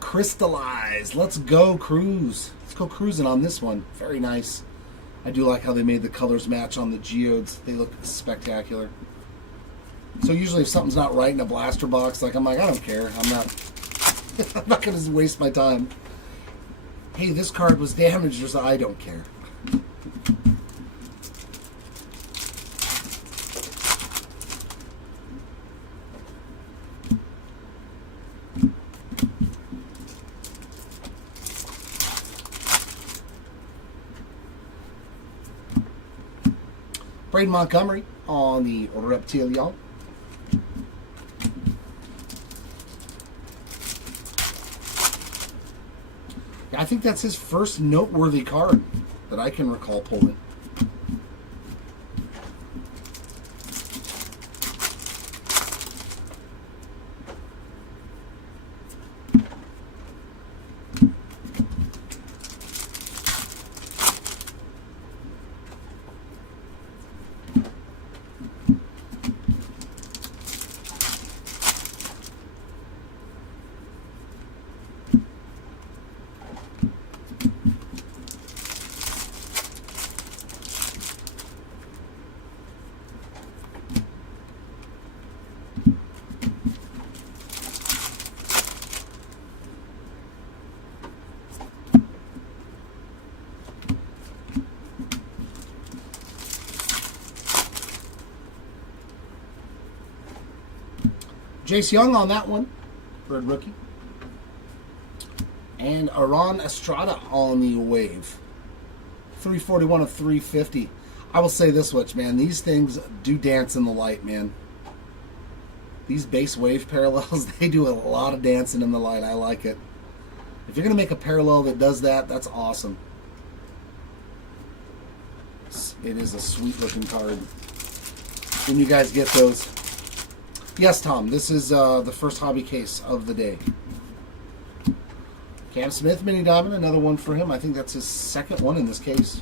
Crystallized. Let's go, Cruz. Let's go cruising on this one. Very nice. I do like how they made the colors match on the geodes. They look spectacular. So usually if something's not right in a blaster box, like I'm like, I don't care. I'm not going to waste my time. Hey, this card was damaged, or so I don't care. Braid Montgomery on the Reptilian. Yeah, I think that's his first noteworthy card that I can recall pulling. Jace Young on that one, third rookie. And Aron Estrada on the wave. 341 of 350. I will say this much, man. These things do dance in the light, man. These base wave parallels, they do a lot of dancing in the light. I like it. If you're going to make a parallel that does that, that's awesome. It is a sweet looking card. When you guys get those. Yes, Tom, this is the first hobby case of the day. Cam Smith, Mini Diamond, another one for him. I think that's his second one in this case.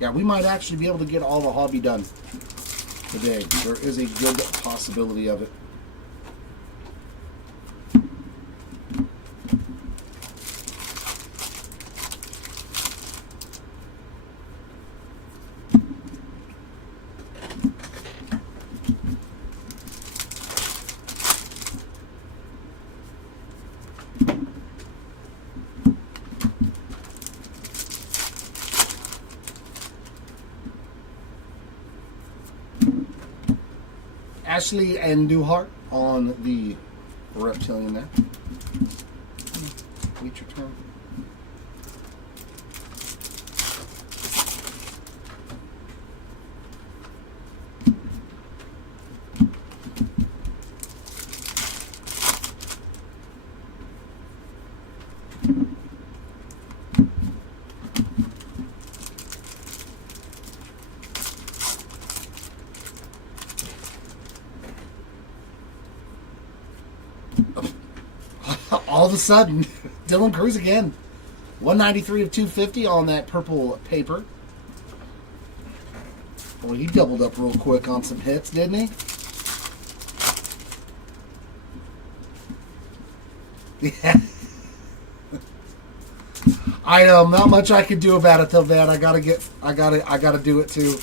Yeah, we might actually be able to get all the hobby done today. There is a good possibility of it. Ashley and Duhart on the reptilian there. Wait your turn. All of a sudden, Dylan Cruz again. 193 of 250 on that purple paper. Well, he doubled up real quick on some hits, didn't he? Yeah. I know, not much I could do about it though, man. I gotta do it too.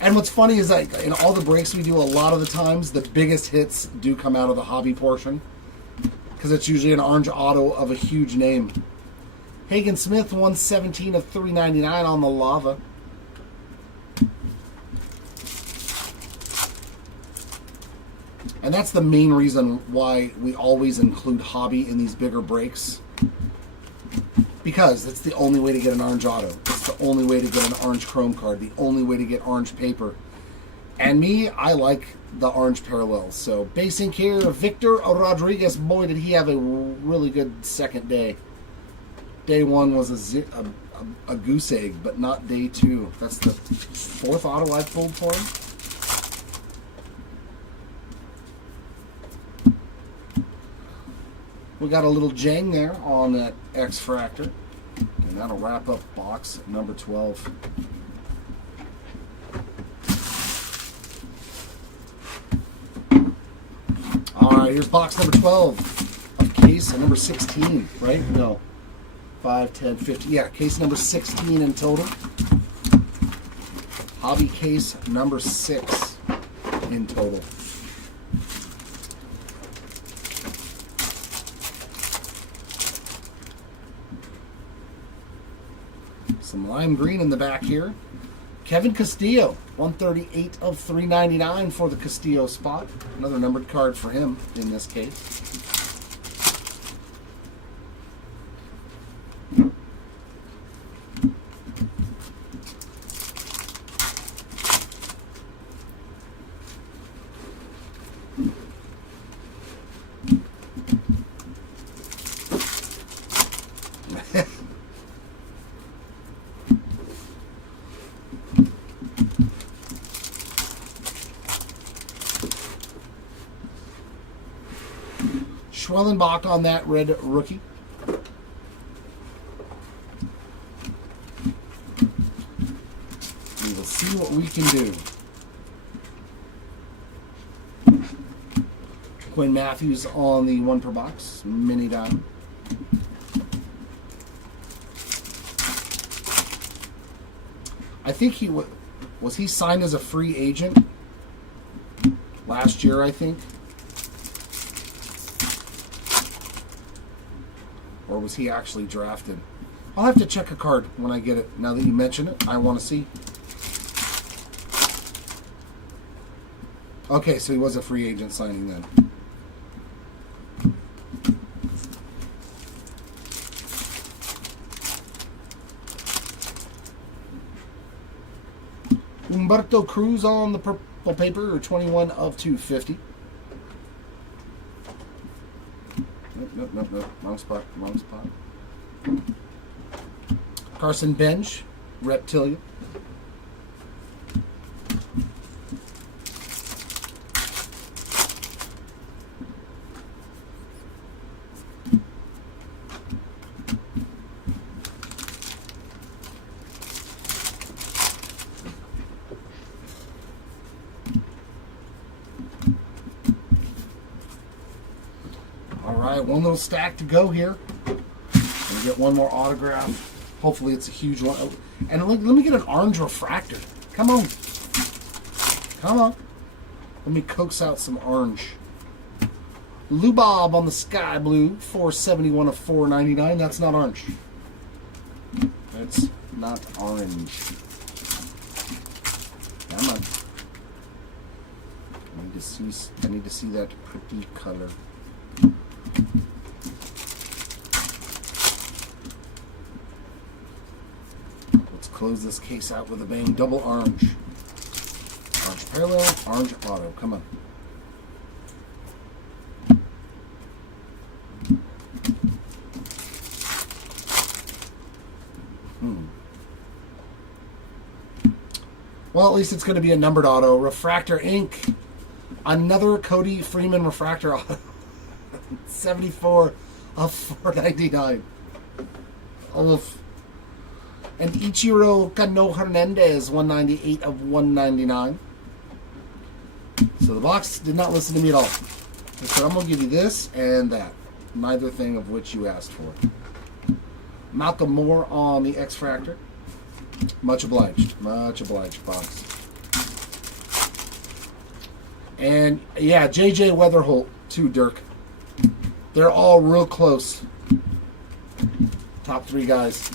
And what's funny is like in all the breaks we do, a lot of the times the biggest hits do come out of the hobby portion. Because it's usually an orange auto of a huge name. Hagen Smith, 117 of 399 on the lava. And that's the main reason why we always include hobby in these bigger breaks. Because it's the only way to get an orange auto. It's the only way to get an orange chrome card. The only way to get orange paper. And me, I like the orange parallels. So, basing here, Victor Rodriguez. Boy, did he have a really good second day. Day one was a goose egg, but not day two. That's the fourth auto I've pulled for him. We got a little jang there on that X-Fractor. And that'll wrap up box number 12. Alright, here's box number 12 of case number 16, right? No. 5, 10, 15. Yeah, case number 16 in total. Hobby case number 6 in total. Some lime green in the back here. Kevin Castillo, 138 of 399 for the Castillo spot. Another numbered card for him in this case. Schwellenbach on that red rookie. We will see what we can do. Quinn Matthews on the 1 per box mini diamond. I think he was he signed as a free agent last year, I think. Or was he actually drafted? I'll have to check a card when I get it. Now that you mention it, I want to see. Okay, so he was a free agent signing then. Humberto Cruz on the purple paper, 21 of 250. Nope. Wrong spot. Carson Bench, Reptilian. All right, one little stack to go here. We'll get one more autograph. Hopefully it's a huge one. Oh, and let me get an orange refractor. Come on. Let me coax out some orange. Lubob on the sky blue, 471 of 499. That's not orange. That's not orange. Come on. I need to see that pretty color. Let's close this case out with a bang. Double orange. Orange parallel, orange auto. Come on. Well, at least it's going to be a numbered auto. Refractor Inc. Another Cody Freeman Refractor auto. 74 of 499. Oof. And Ichiro Cano Hernandez, 198 of 199. So the box did not listen to me at all. I said, I'm going to give you this and that. Neither thing of which you asked for. Malcolm Moore on the X-Fractor. Much obliged, box. And yeah, JJ Weatherholt too, Dirk. They're all real close. Top three guys.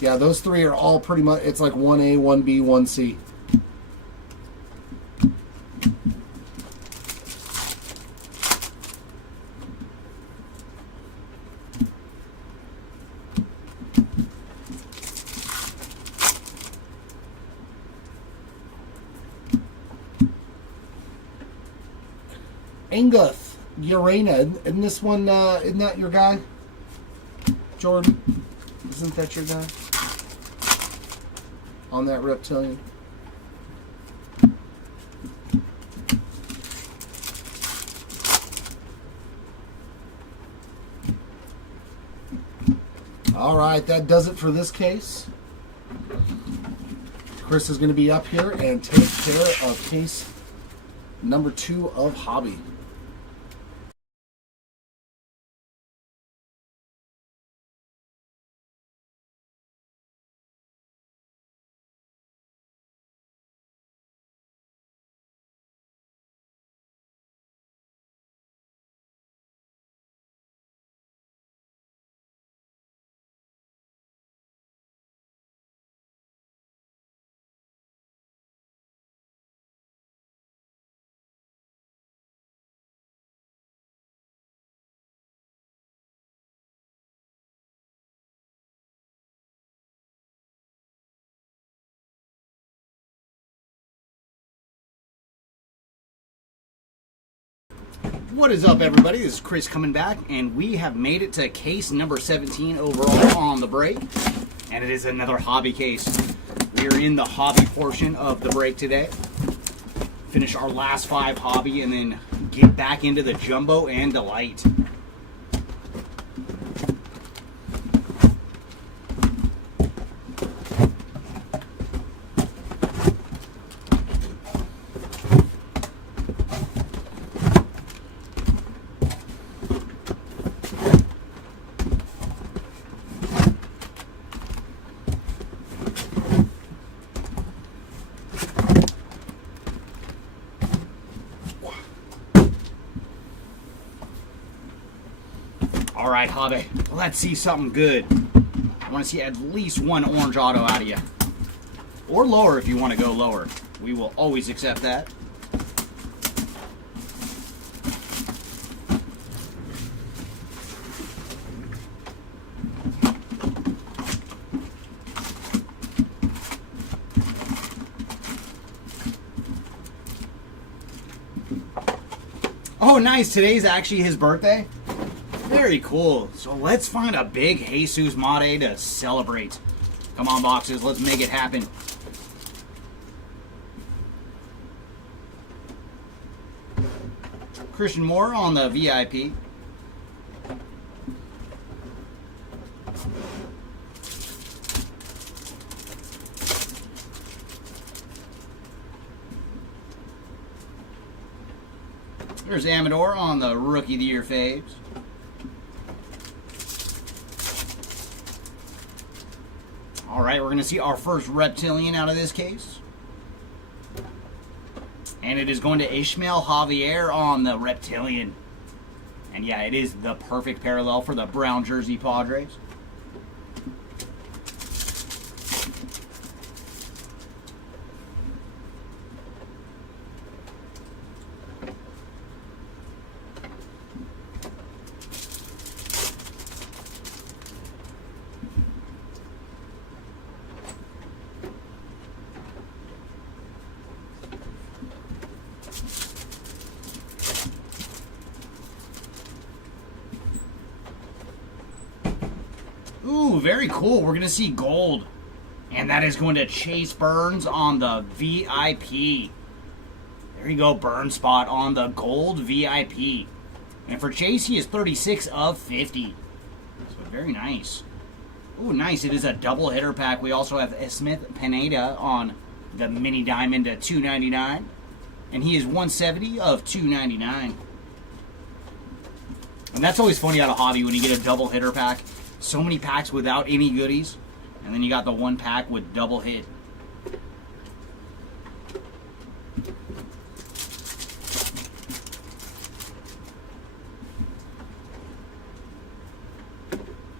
Yeah, those three are all pretty much, it's like 1A, 1B, 1C. Anguth, Urena, isn't this one, isn't that your guy? Jordan, isn't that your guy? On that Reptilian? All right, that does it for this case. Chris is going to be up here and take care of case number 2 of Hobby. What is up, everybody? This is Chris coming back, and we have made it to case number 17 overall on the break, and it is another hobby case. We are in the hobby portion of the break today. Finish our last 5 hobby, and then get back into the jumbo and delight. All right, hobby, let's see something good. I want to see at least one orange auto out of you. Or lower if you want to go lower. We will always accept that. Oh, nice. Today's actually his birthday. Very cool. So let's find a big Jesus Mate to celebrate. Come on, boxes. Let's make it happen. Christian Moore on the VIP. There's Amador on the Rookie of the Year faves. All right, we're going to see our first Reptilian out of this case. And it is going to Ishmael Javier on the Reptilian. And yeah, it is the perfect parallel for the brown jersey Padres. Ooh, very cool. We're going to see gold. And that is going to Chase Burns on the VIP. There you go, burn spot on the gold VIP. And for Chase, he is 36 of 50. So very nice. Ooh, nice. It is a double hitter pack. We also have Smith Pineda on the mini diamond at 299. And he is 170 of 299. And that's always funny out of hobby when you get a double hitter pack. So many packs without any goodies, and then you got the one pack with double hit.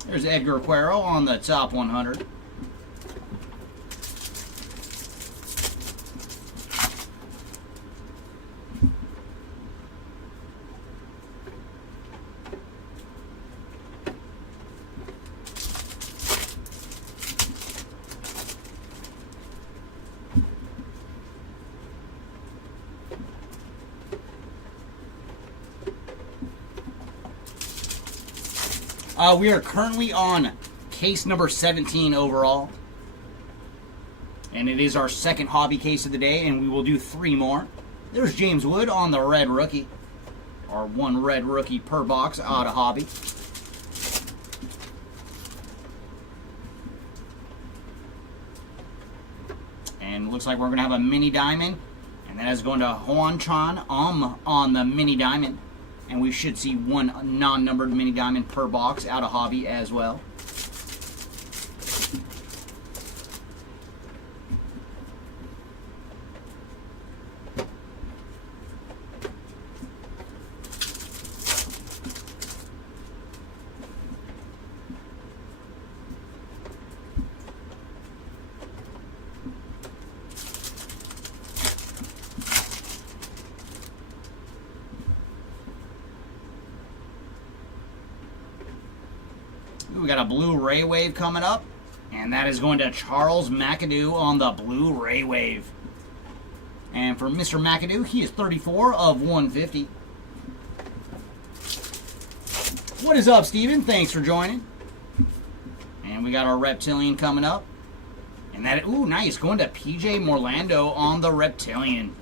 There's Edgar Cuero on the top 100. We are currently on case number 17 overall. And it is our second hobby case of the day, and we will do 3 more. There's James Wood on the red rookie. Our 1 red rookie per box out of hobby. And looks like we're going to have a mini diamond. And that is going to Juan Chan on the mini diamond. And we should see 1 non-numbered mini diamond per box out of hobby as well. We got a blue Ray Wave coming up, and that is going to Charles McAdoo on the blue Ray Wave. And for Mr. McAdoo, he is 34 of 150. What is up, Steven? Thanks for joining. And we got our Reptilian coming up. And that, ooh, nice, going to PJ Morlando on the Reptilian.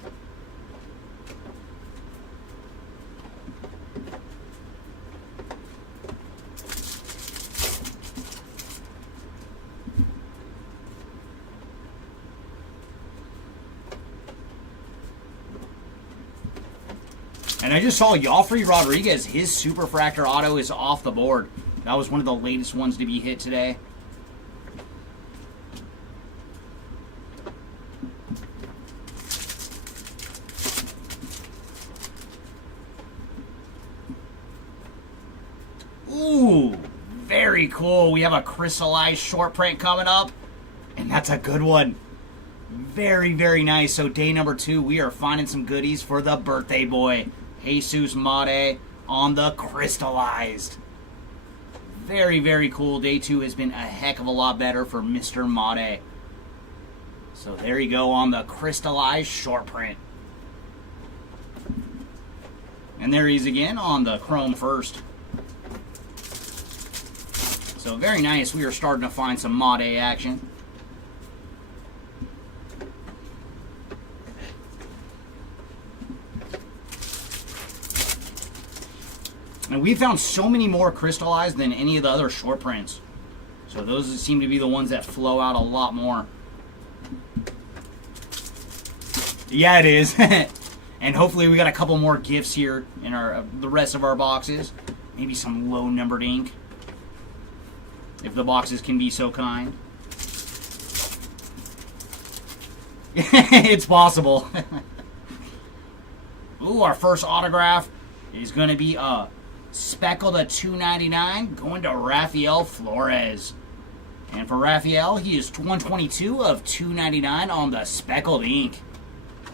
And I just saw Yalfrey Rodriguez, his Superfractor auto is off the board. That was one of the latest ones to be hit today. Ooh, very cool. We have a crystallized short print coming up, and that's a good one. Very, very nice. So day number 2, we are finding some goodies for the birthday boy. Jesus Mate on the crystallized. Very, very cool. Day 2 has been a heck of a lot better for Mr. Mate. So there you go on the crystallized short print. And there he is again on the chrome first. So very nice. We are starting to find some Mod A action. And we found so many more crystallized than any of the other short prints. So those seem to be the ones that flow out a lot more. Yeah, it is. And hopefully we got a couple more gifts here in our the rest of our boxes. Maybe some low numbered ink, if the boxes can be so kind. It's possible. Ooh, our first autograph is going to be a speckled a $2.99 going to Rafael Flores. And for Rafael, he is 122 of $2.99 on the speckled ink.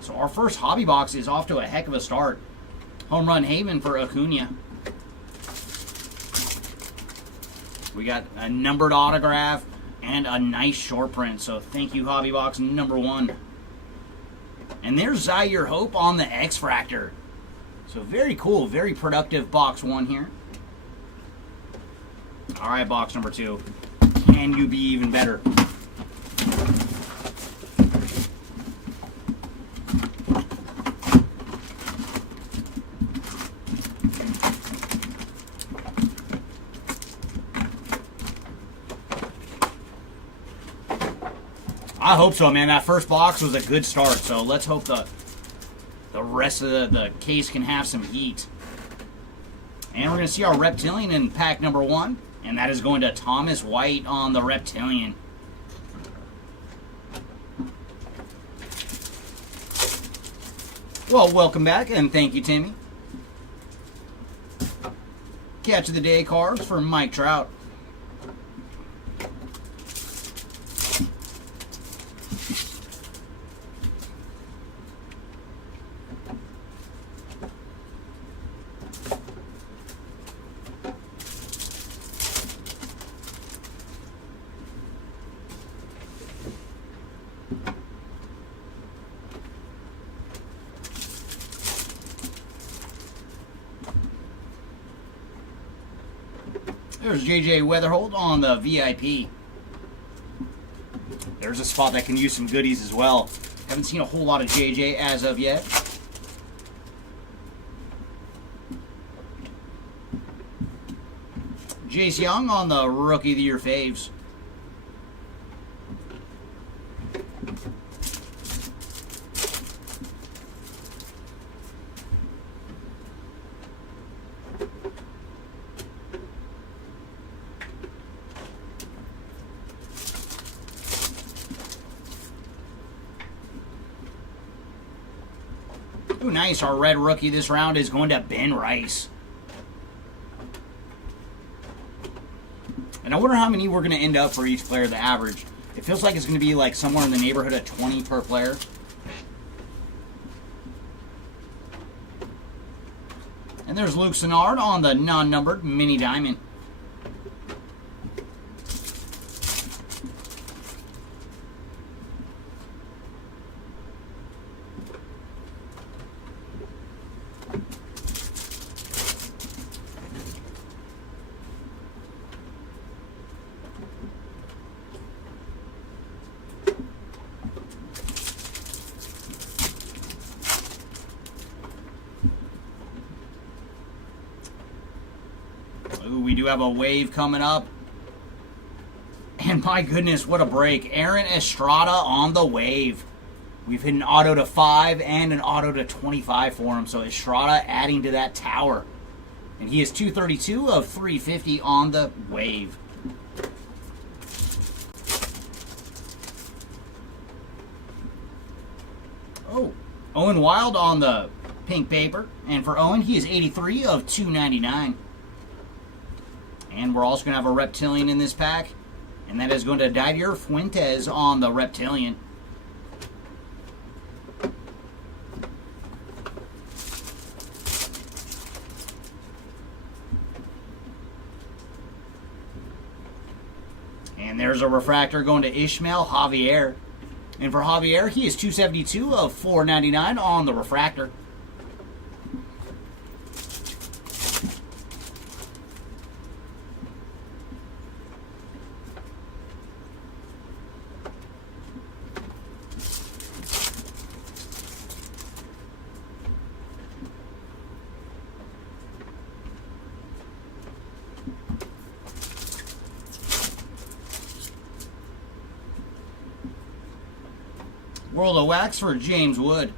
So our first hobby box is off to a heck of a start. Home run Haven for Acuna. We got a numbered autograph and a nice short print. So thank you, hobby box number 1. And there's Zaire Hope on the X-Fractor. So very cool, very productive box 1 here. All right, box number 2. Can you be even better? I hope so, man. That first box was a good start, so let's hope the rest of the case can have some heat. And we're going to see our Reptilian in pack number 1, and that is going to Thomas White on the Reptilian. Well, welcome back, and thank you, Timmy. Catch of the day cards for Mike Trout. There's JJ Weatherhold on the VIP. There's a spot that can use some goodies as well. Haven't seen a whole lot of JJ as of yet. Jace Young on the Rookie of the Year faves. Ooh, nice. Our red rookie this round is going to Ben Rice. And I wonder how many we're going to end up for each player, the average. It feels like it's going to be like somewhere in the neighborhood of 20 per player. And there's Luke Sennard on the non-numbered mini diamond. Ooh, we do have a wave coming up. And my goodness, what a break. Aaron Estrada on the wave. We've hit an auto to 5 and an auto to 25 for him. So Estrada adding to that tower. And he is 232 of 350 on the wave. Oh, Owen Wild on the pink paper. And for Owen, he is 83 of 299. And we're also going to have a Reptilian in this pack. And that is going to Didier Fuentes on the Reptilian. And there's a Refractor going to Ishmael Javier. And for Javier, he is 272 of 499 on the Refractor. World of Wax for James Wood.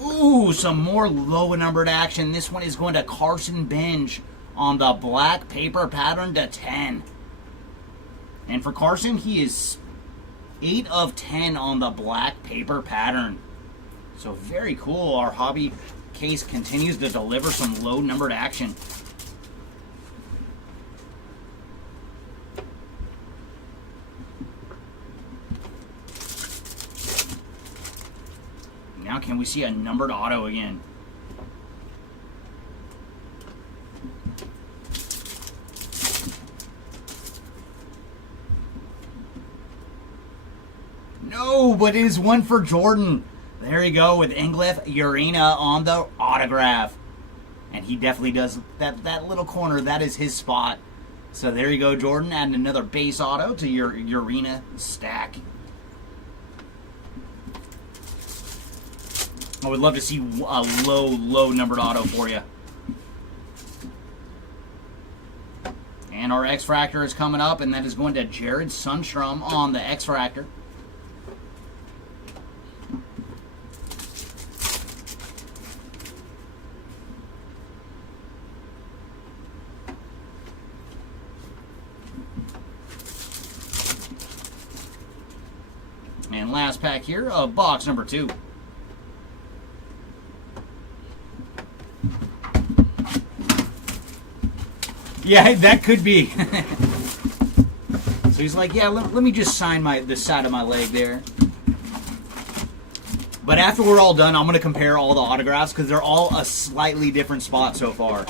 Ooh, some more low numbered action. This one is going to Carson Benj on the black paper pattern to 10. And for Carson, he is 8 of 10 on the black paper pattern. So very cool. Our hobby case continues to deliver some low numbered action. Now can we see a numbered auto again? No, but it is one for Jordan. There you go with Englef Urena on the autograph. And he definitely does that little corner. That is his spot. So there you go, Jordan. Adding another base auto to your Urena stack. I would love to see a low numbered auto for you. And our X-Fractor is coming up, and that is going to Jared Sundstrom on the X-Fractor. And last pack here of box number 2. Yeah, that could be. So he's like, yeah, let me just sign the side of my leg there. But after we're all done, I'm going to compare all the autographs because they're all a slightly different spot so far.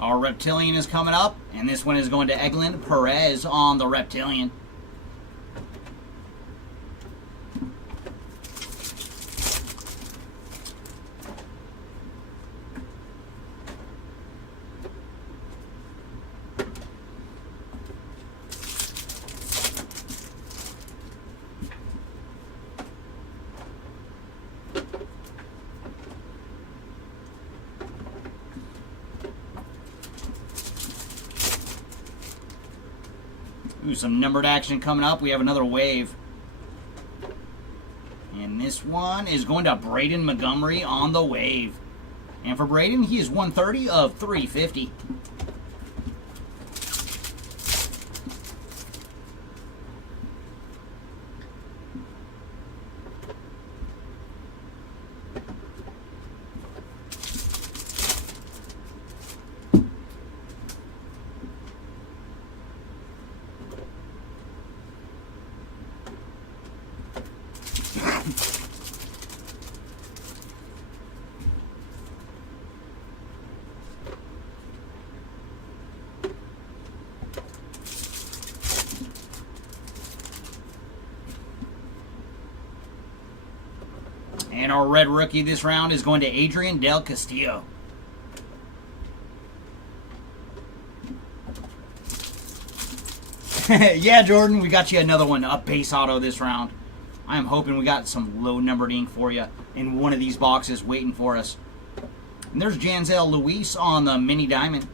Our Reptilian is coming up, and this one is going to Eglin Perez on the Reptilian. Ooh, some numbered action coming up. We have another wave. And this one is going to Braden Montgomery on the wave. And for Braden, he is 130 of 350. And our red rookie this round is going to Adrian Del Castillo. Yeah, Jordan, we got you another one, a base auto this round. I am hoping we got some low numbered ink for you in one of these boxes waiting for us. And there's Janzel Luis on the mini diamond.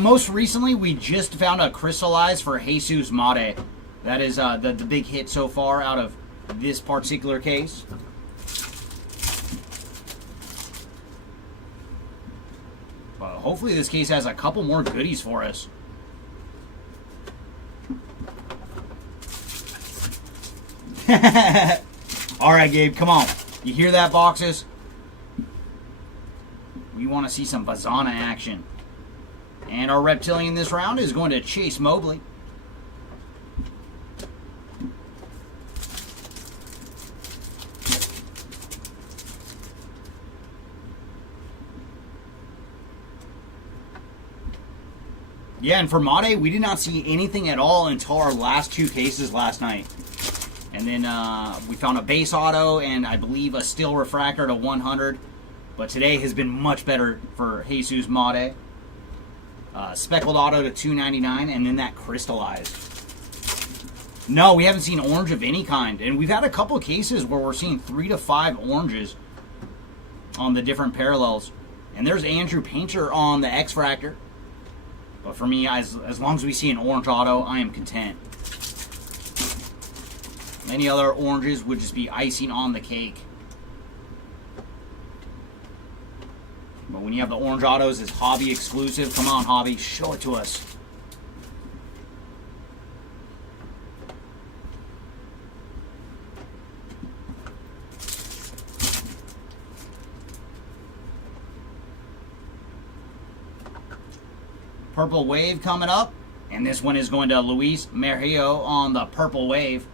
Most recently, we just found a crystallized for Jesus Mate. That is the big hit so far out of this particular case. But hopefully this case has a couple more goodies for us. All right, Gabe, come on. You hear that, boxes? We want to see some Bazana action. And our reptilian this round is going to Chase Mobley. Yeah, and for Made, we did not see anything at all until our last two cases last night. And then we found a base auto and I believe a steel refractor to 100. But today has been much better for Jesus Made. Speckled auto to 299 and then that crystallized. No, we haven't seen orange of any kind. And we've had a couple of cases where we're seeing 3 to 5 oranges on the different parallels. And there's Andrew Painter on the X-Fractor. But for me, as long as we see an orange auto, I am content. Any other oranges would just be icing on the cake. But when you have the orange autos as hobby exclusive, come on, hobby, show it to us. Purple Wave coming up. And this one is going to Luis Merrio on the Purple Wave.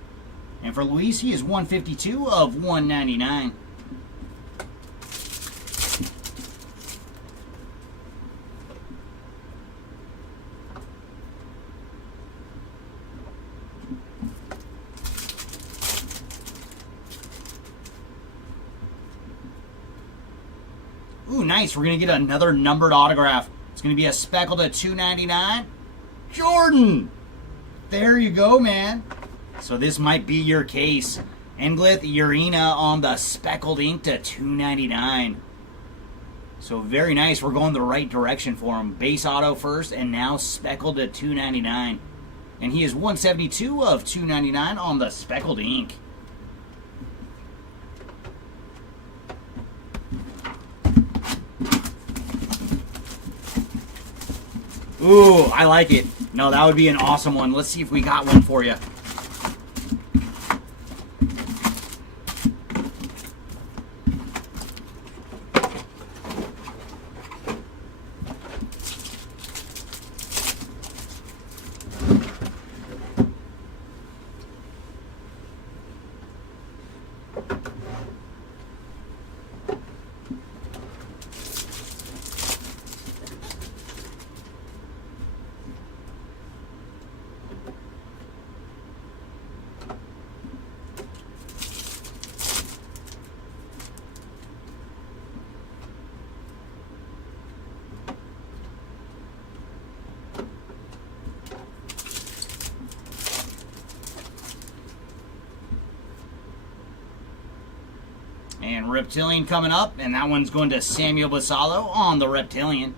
And for Luis, he is 152 of 199. Ooh, nice. We're going to get another numbered autograph. It's going to be a speckled at 299. Jordan! There you go, man. So this might be your case. Englith Urena on the speckled ink to 299. So very nice. We're going the right direction for him. Base auto first and now speckled at 299. And he is 172 of 299 on the speckled ink. Ooh, I like it. No, that would be an awesome one. Let's see if we got one for you. And Reptilian coming up, and that one's going to Samuel Basalo on the Reptilian.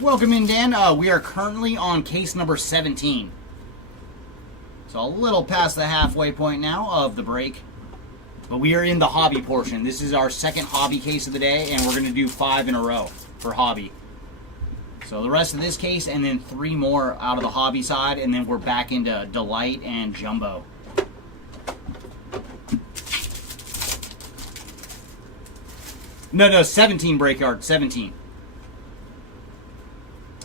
Welcome in, Dan. We are currently on case number 17. So a little past the halfway point now of the break. But we are in the hobby portion. This is our second hobby case of the day, and we're going to do 5 in a row for hobby. So the rest of this case, and then 3 more out of the hobby side, and then we're back into Delight and Jumbo. No, 17 Breakyard, 17.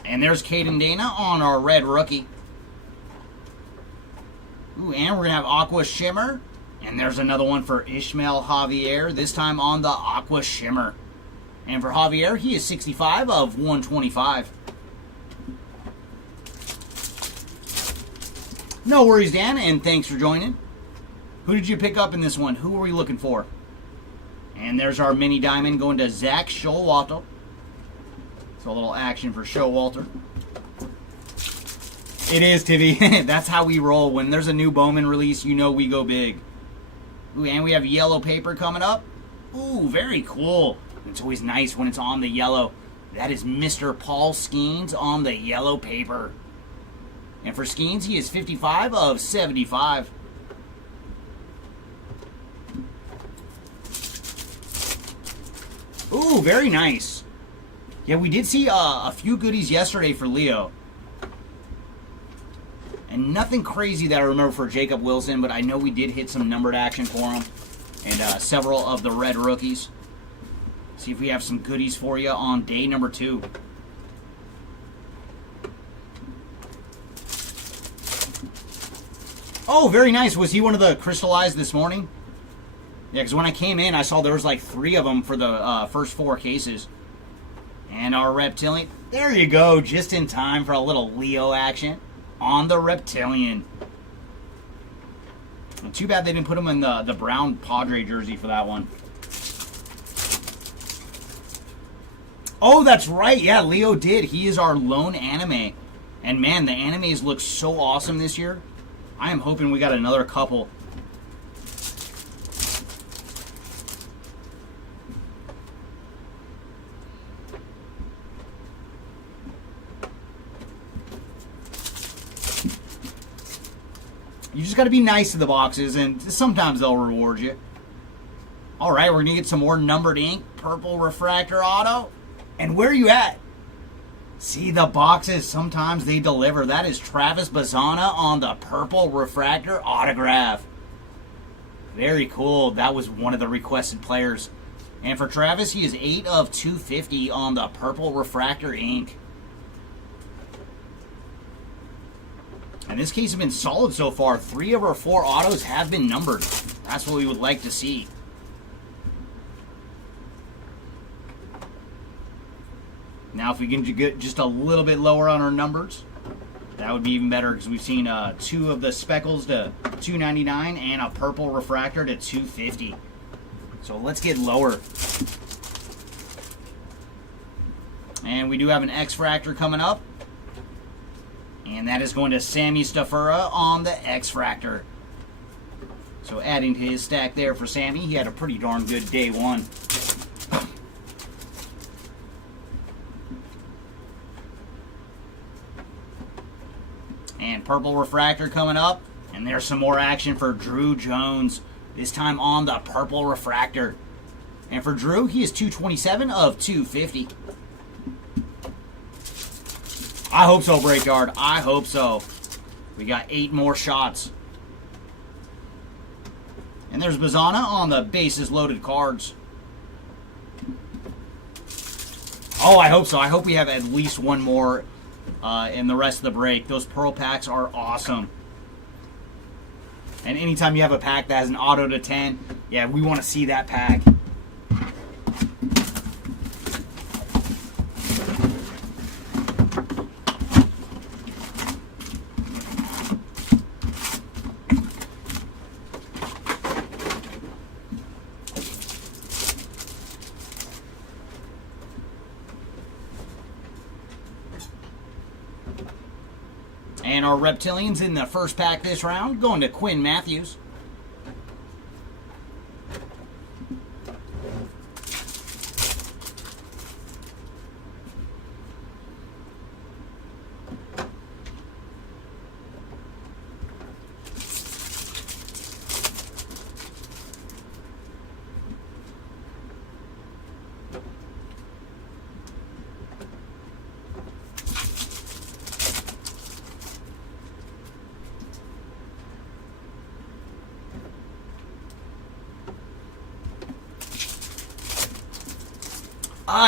And there's Caden Dana on our red rookie. Ooh, and we're going to have Aqua Shimmer. And there's another one for Ishmael Javier, this time on the Aqua Shimmer. And for Javier, he is 65 of 125. No worries, Dan, and thanks for joining. Who did you pick up in this one? Who were we looking for? And there's our mini diamond going to Zach Showalter. So a little action for Showalter. It is, Tivy. That's how we roll. When there's a new Bowman release, you know we go big. Ooh, and we have yellow paper coming up. Ooh, very cool. It's always nice when it's on the yellow. That is Mr. Paul Skeens on the yellow paper. And for Skeens, he is 55 of 75. Ooh, very nice. Yeah, we did see a few goodies yesterday for Leo. And nothing crazy that I remember for Jacob Wilson, but I know we did hit some numbered action for him. And several of the red rookies. See if we have some goodies for you on day number 2. Oh, very nice. Was he one of the crystallized this morning? Yeah, because when I came in, I saw there was like 3 of them for the first 4 cases. And our reptilian. There you go. Just in time for a little Leo action on the reptilian. And too bad they didn't put him in the brown Padre jersey for that one. Oh, that's right. Yeah, Leo did. He is our lone anime. And man, the animes look so awesome this year. I am hoping we got another couple. You just got to be nice to the boxes, and sometimes they'll reward you. All right, we're going to get some more numbered ink. Purple Refractor Auto. And where are you at? See, the boxes, sometimes they deliver. That is Travis Bazzana on the Purple Refractor autograph. Very cool. That was one of the requested players. And for Travis, he is 8 of 250 on the Purple Refractor ink. And this case has been solid so far. 3 of our 4 autos have been numbered. That's what we would like to see. Now, if we can get just a little bit lower on our numbers, that would be even better, because we've seen 2 of the speckles to $2.99 and a purple refractor to $2.50. So let's get lower. And we do have an X-Fractor coming up. And that is going to Sammy Staffura on the X-Fractor. So adding to his stack there for Sammy, he had a pretty darn good day 1. And purple refractor coming up. And there's some more action for Drew Jones. This time on the purple refractor. And for Drew, he is 227 of 250. I hope so, Breakyard. I hope so. We got 8 more shots. And there's Bazzana on the bases loaded cards. Oh, I hope so. I hope we have at least 1 more in the rest of the break. Those Pearl packs are awesome. And anytime you have a pack that has an auto to 10, yeah, we want to see that pack. And our reptilians in the first pack this round, going to Quinn Matthews.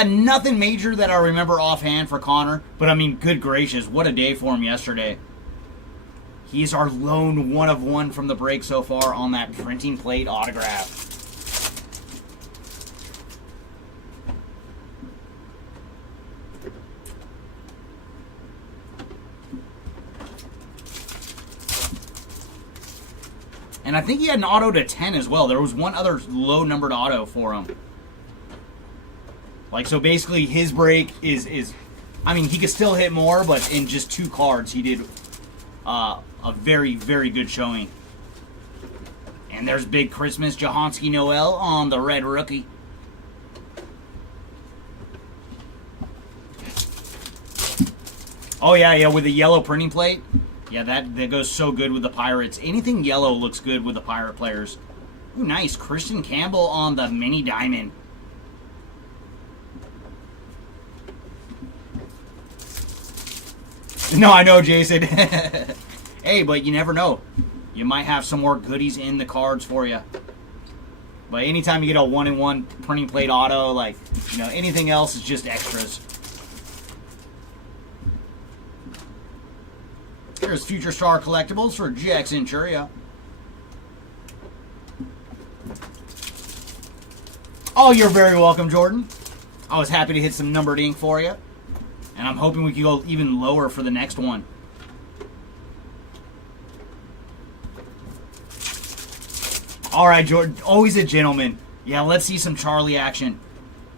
Nothing major that I remember offhand for Connor, but I mean, good gracious, what a day for him yesterday. He's our lone 1 of 1 from the break so far on that printing plate autograph. And I think he had an auto to 10 as well. There was one other low-numbered auto for him. Like, so basically his break is I mean, he could still hit more, but in just 2 cards, he did a very, very good showing. And there's Big Christmas Jahanski Noel on the red rookie. Oh, yeah, with the yellow printing plate. Yeah, that goes so good with the Pirates. Anything yellow looks good with the Pirate players. Ooh, nice. Christian Campbell on the mini diamond. No, I know, Jason. Hey, but you never know. You might have some more goodies in the cards for you. But anytime you get a 1-in-1 printing plate auto, like, you know, anything else is just extras. Here's Future Star Collectibles for Jackson Churia. Oh, you're very welcome, Jordan. I was happy to hit some numbered ink for you. And I'm hoping we can go even lower for the next one. All right, Jordan. Always a gentleman. Yeah, let's see some Charlie action.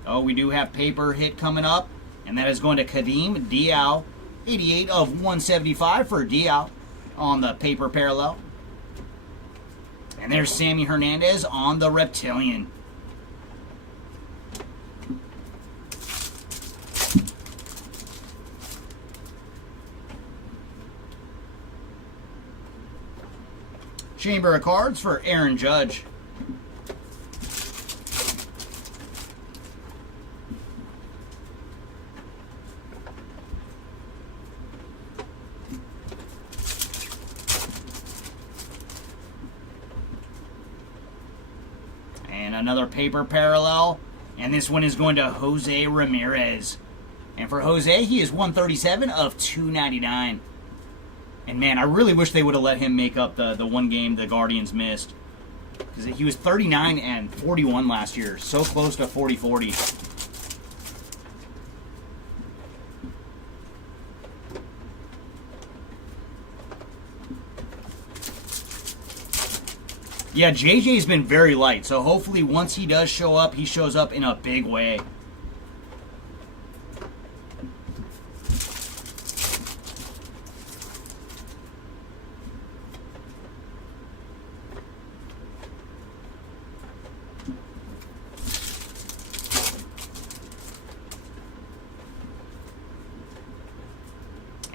Oh, we do have paper hit coming up. And that is going to Kadeem Diao. 88 of 175 for Diao on the paper parallel. And there's Sammy Hernandez on the Reptilian. Chamber of Cards for Aaron Judge. And another paper parallel. And this one is going to Jose Ramirez. And for Jose, he is 137 of 299. And man, I really wish they would have let him make up the one game the Guardians missed. Because he was 39 and 41 last year. So close to 40-40. Yeah, JJ's been very light. So hopefully once he does show up, he shows up in a big way.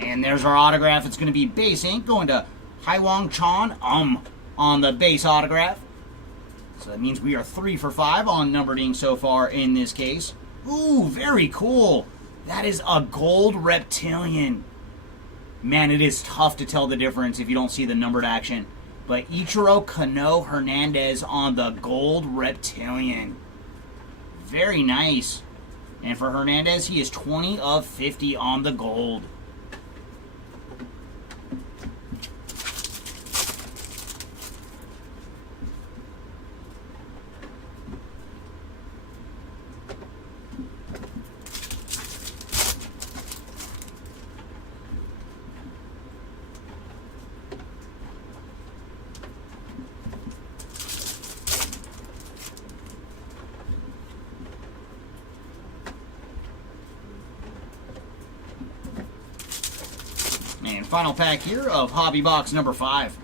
And there's our autograph. It's going to be base ink going to Haiwang Chan on the base autograph. So that means we are 3 for 5 on numbered ink so far in this case. Ooh, very cool. That is a gold Reptilian. Man, it is tough to tell the difference if you don't see the numbered action. But Ichiro Kano Hernandez on the gold Reptilian. Very nice. And for Hernandez, he is 20 of 50 on the gold. And final pack here of Hobby Box number 5.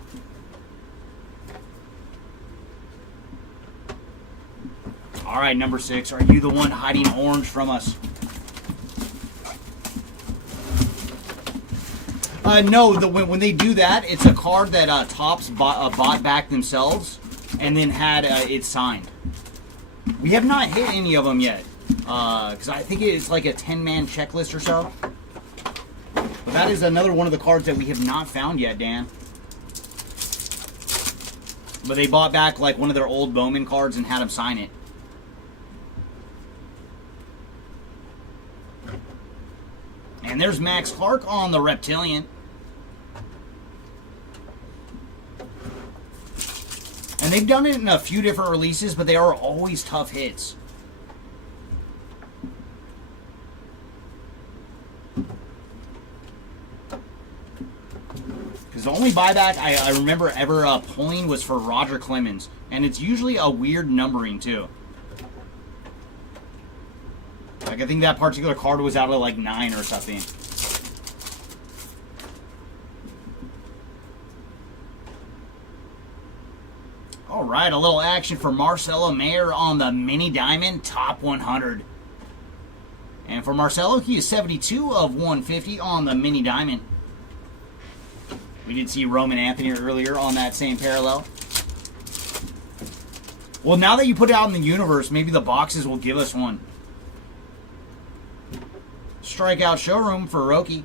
All right, number 6. Are you the one hiding orange from us? No, when they do that, it's a card that Topps bought back themselves and then had it signed. We have not hit any of them yet because I think it's like a 10-man checklist or so. But that is another one of the cards that we have not found yet, Dan. But they bought back like one of their old Bowman cards and had them sign it. And there's Max Clark on the Reptilian. And they've done it in a few different releases, but they are always tough hits. Because The only buyback I remember ever pulling was for Roger Clemens. And it's usually a weird numbering, too. Like, I think that particular card was out of, like, 9 or something. All right, a little action for Marcelo Mayer on the Mini Diamond Top 100. And for Marcelo, he is 72 of 150 on the Mini Diamond. We did see Roman Anthony earlier on that same parallel. Well, now that you put it out in the universe, maybe the boxes will give us one. Strikeout Showroom for Roki.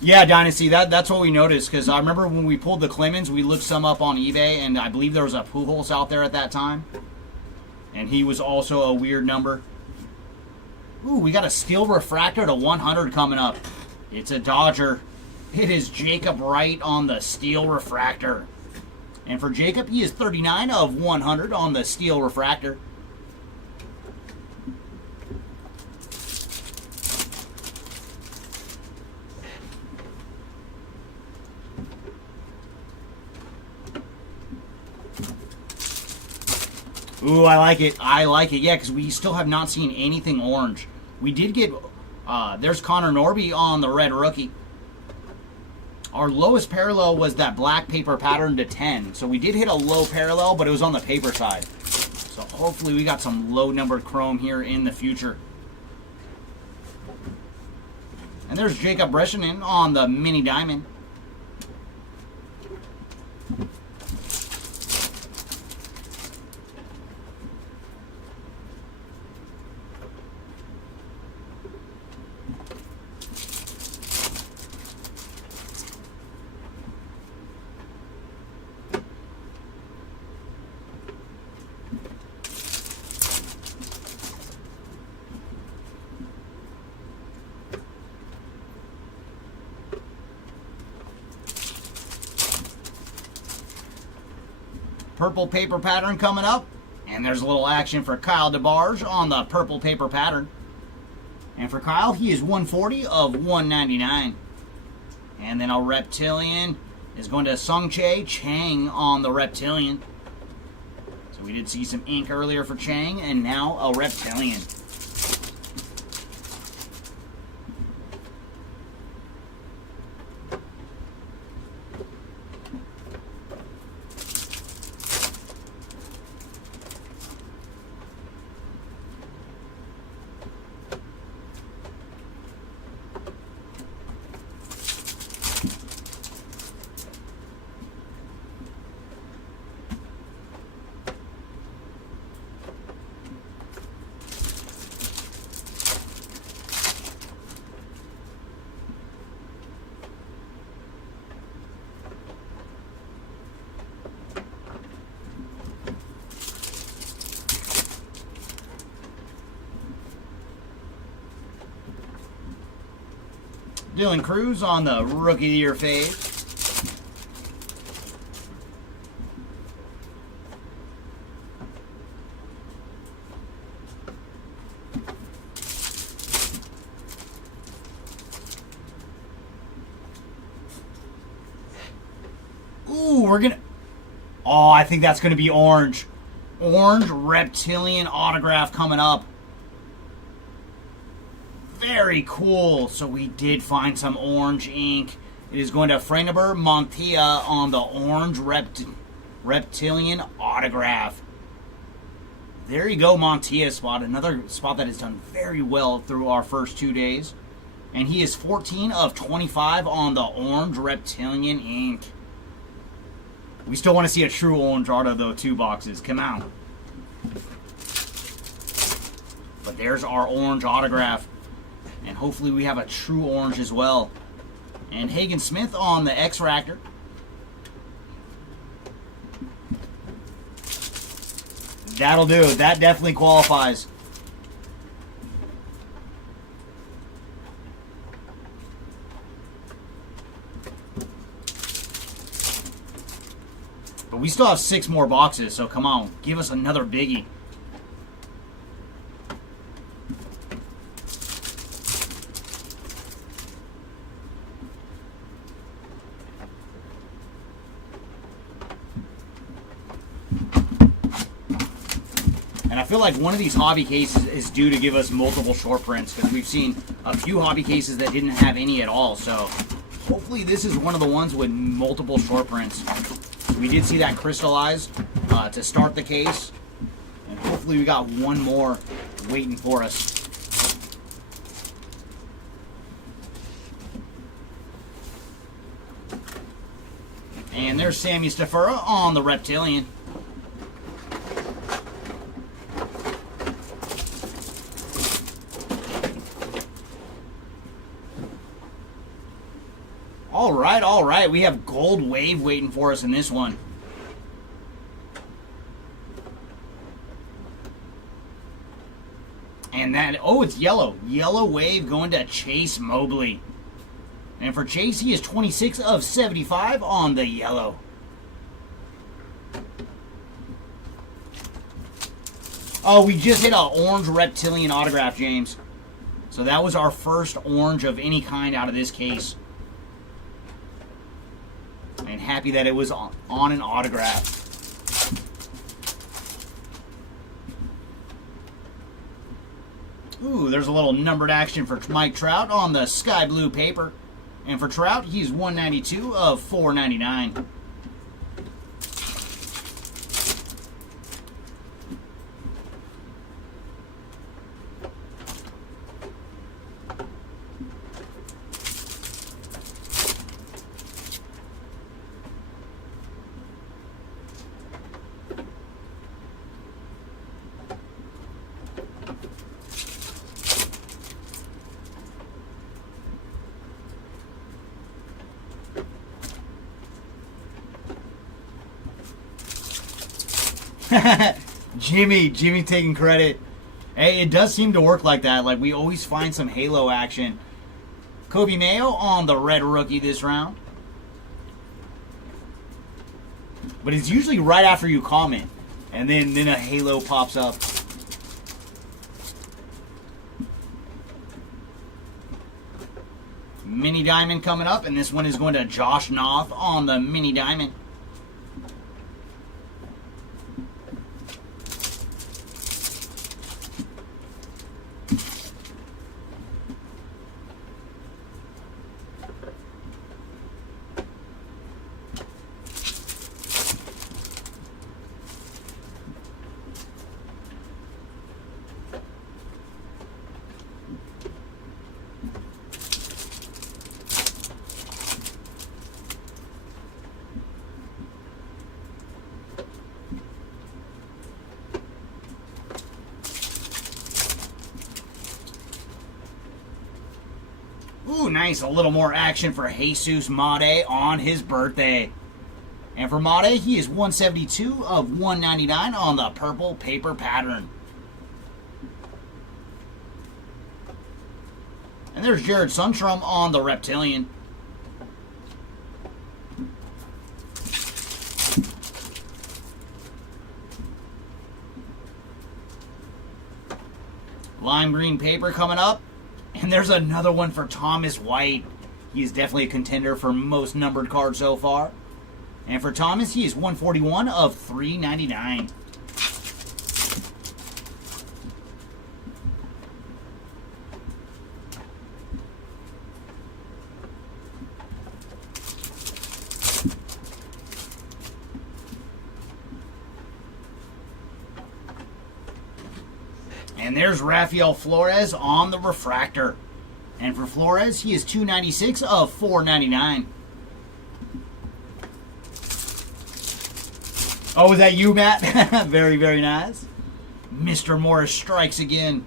Yeah, Dynasty, that's what we noticed, because I remember when we pulled the Clemens, we looked some up on eBay, and I believe there was a Pujols out there at that time. And he was also a weird number. Ooh, we got a Steel Refractor to 100 coming up. It's a Dodger. It is Jacob Wright on the Steel Refractor. And for Jacob, he is 39 of 100 on the Steel Refractor. Ooh, I like it. I like it. Yeah, because we still have not seen anything orange. We did get... there's Connor Norby on the red rookie. Our lowest parallel was that black paper pattern to 10. So we did hit a low parallel, but it was on the paper side. So hopefully we got some low-numbered chrome here in the future. And there's Jacob Breschanen on the Mini Diamond. Purple paper pattern coming up. And there's a little action for Kyle DeBarge on the purple paper pattern. And for Kyle, he is 140 of 199. And then a Reptilian is going to Sungchae Chang on the Reptilian. So we did see some ink earlier for Chang, and now a Reptilian. Dylan Cruz on the Rookie of the Year fade. Ooh, we're gonna... Oh, I think that's gonna be orange. Orange Reptilian autograph coming up. Very cool. So we did find some orange ink. It is going to Freniber Montia on the orange Reptilian autograph. There you go, Montia spot. Another spot that has done very well through our first 2 days. And he is 14 of 25 on the orange Reptilian ink. We still want to see a true orange auto, though, 2 boxes. Come on. But there's our orange autograph. And hopefully we have a true orange as well. And Hagen Smith on the X-Ractor. That'll do. That definitely qualifies. But we still have 6 more boxes, so come on. Give us another biggie. And I feel like one of these hobby cases is due to give us multiple short prints, because we've seen a few hobby cases that didn't have any at all. So hopefully this is one of the ones with multiple short prints. We did see that crystallize to start the case. And hopefully we got one more waiting for us. And there's Sammy Stafura on the Reptilian. All right. We have Gold Wave waiting for us in this one. And that, oh, it's yellow. Yellow Wave going to Chase Mobley. And for Chase, he is 26 of 75 on the yellow. Oh, we just hit an orange Reptilian autograph, James. So that was our first orange of any kind out of this case. And happy that it was on an autograph. Ooh, there's a little numbered action for Mike Trout on the sky blue paper. And for Trout, he's 192 of 499. Jimmy taking credit. Hey, it does seem to work like that. Like, we always find some Halo action. Kobe Mayo on the red rookie this round. But it's usually right after you comment. And then a Halo pops up. Mini Diamond coming up. And this one is going to Josh Noth on the Mini Diamond. Ooh, nice. A little more action for Jesus Made on his birthday. And for Made, he is 172 of 199 on the purple paper pattern. And there's Jared Sundstrom on the Reptilian. Lime green paper coming up. And there's another one for Thomas White. He's definitely a contender for most numbered cards so far. And for Thomas, he is 141 of 399. And there's Rafael Flores on the Refractor. And for Flores, he is 296 of 499. Oh, is that you, Matt? Very, very nice. Mr. Morris strikes again.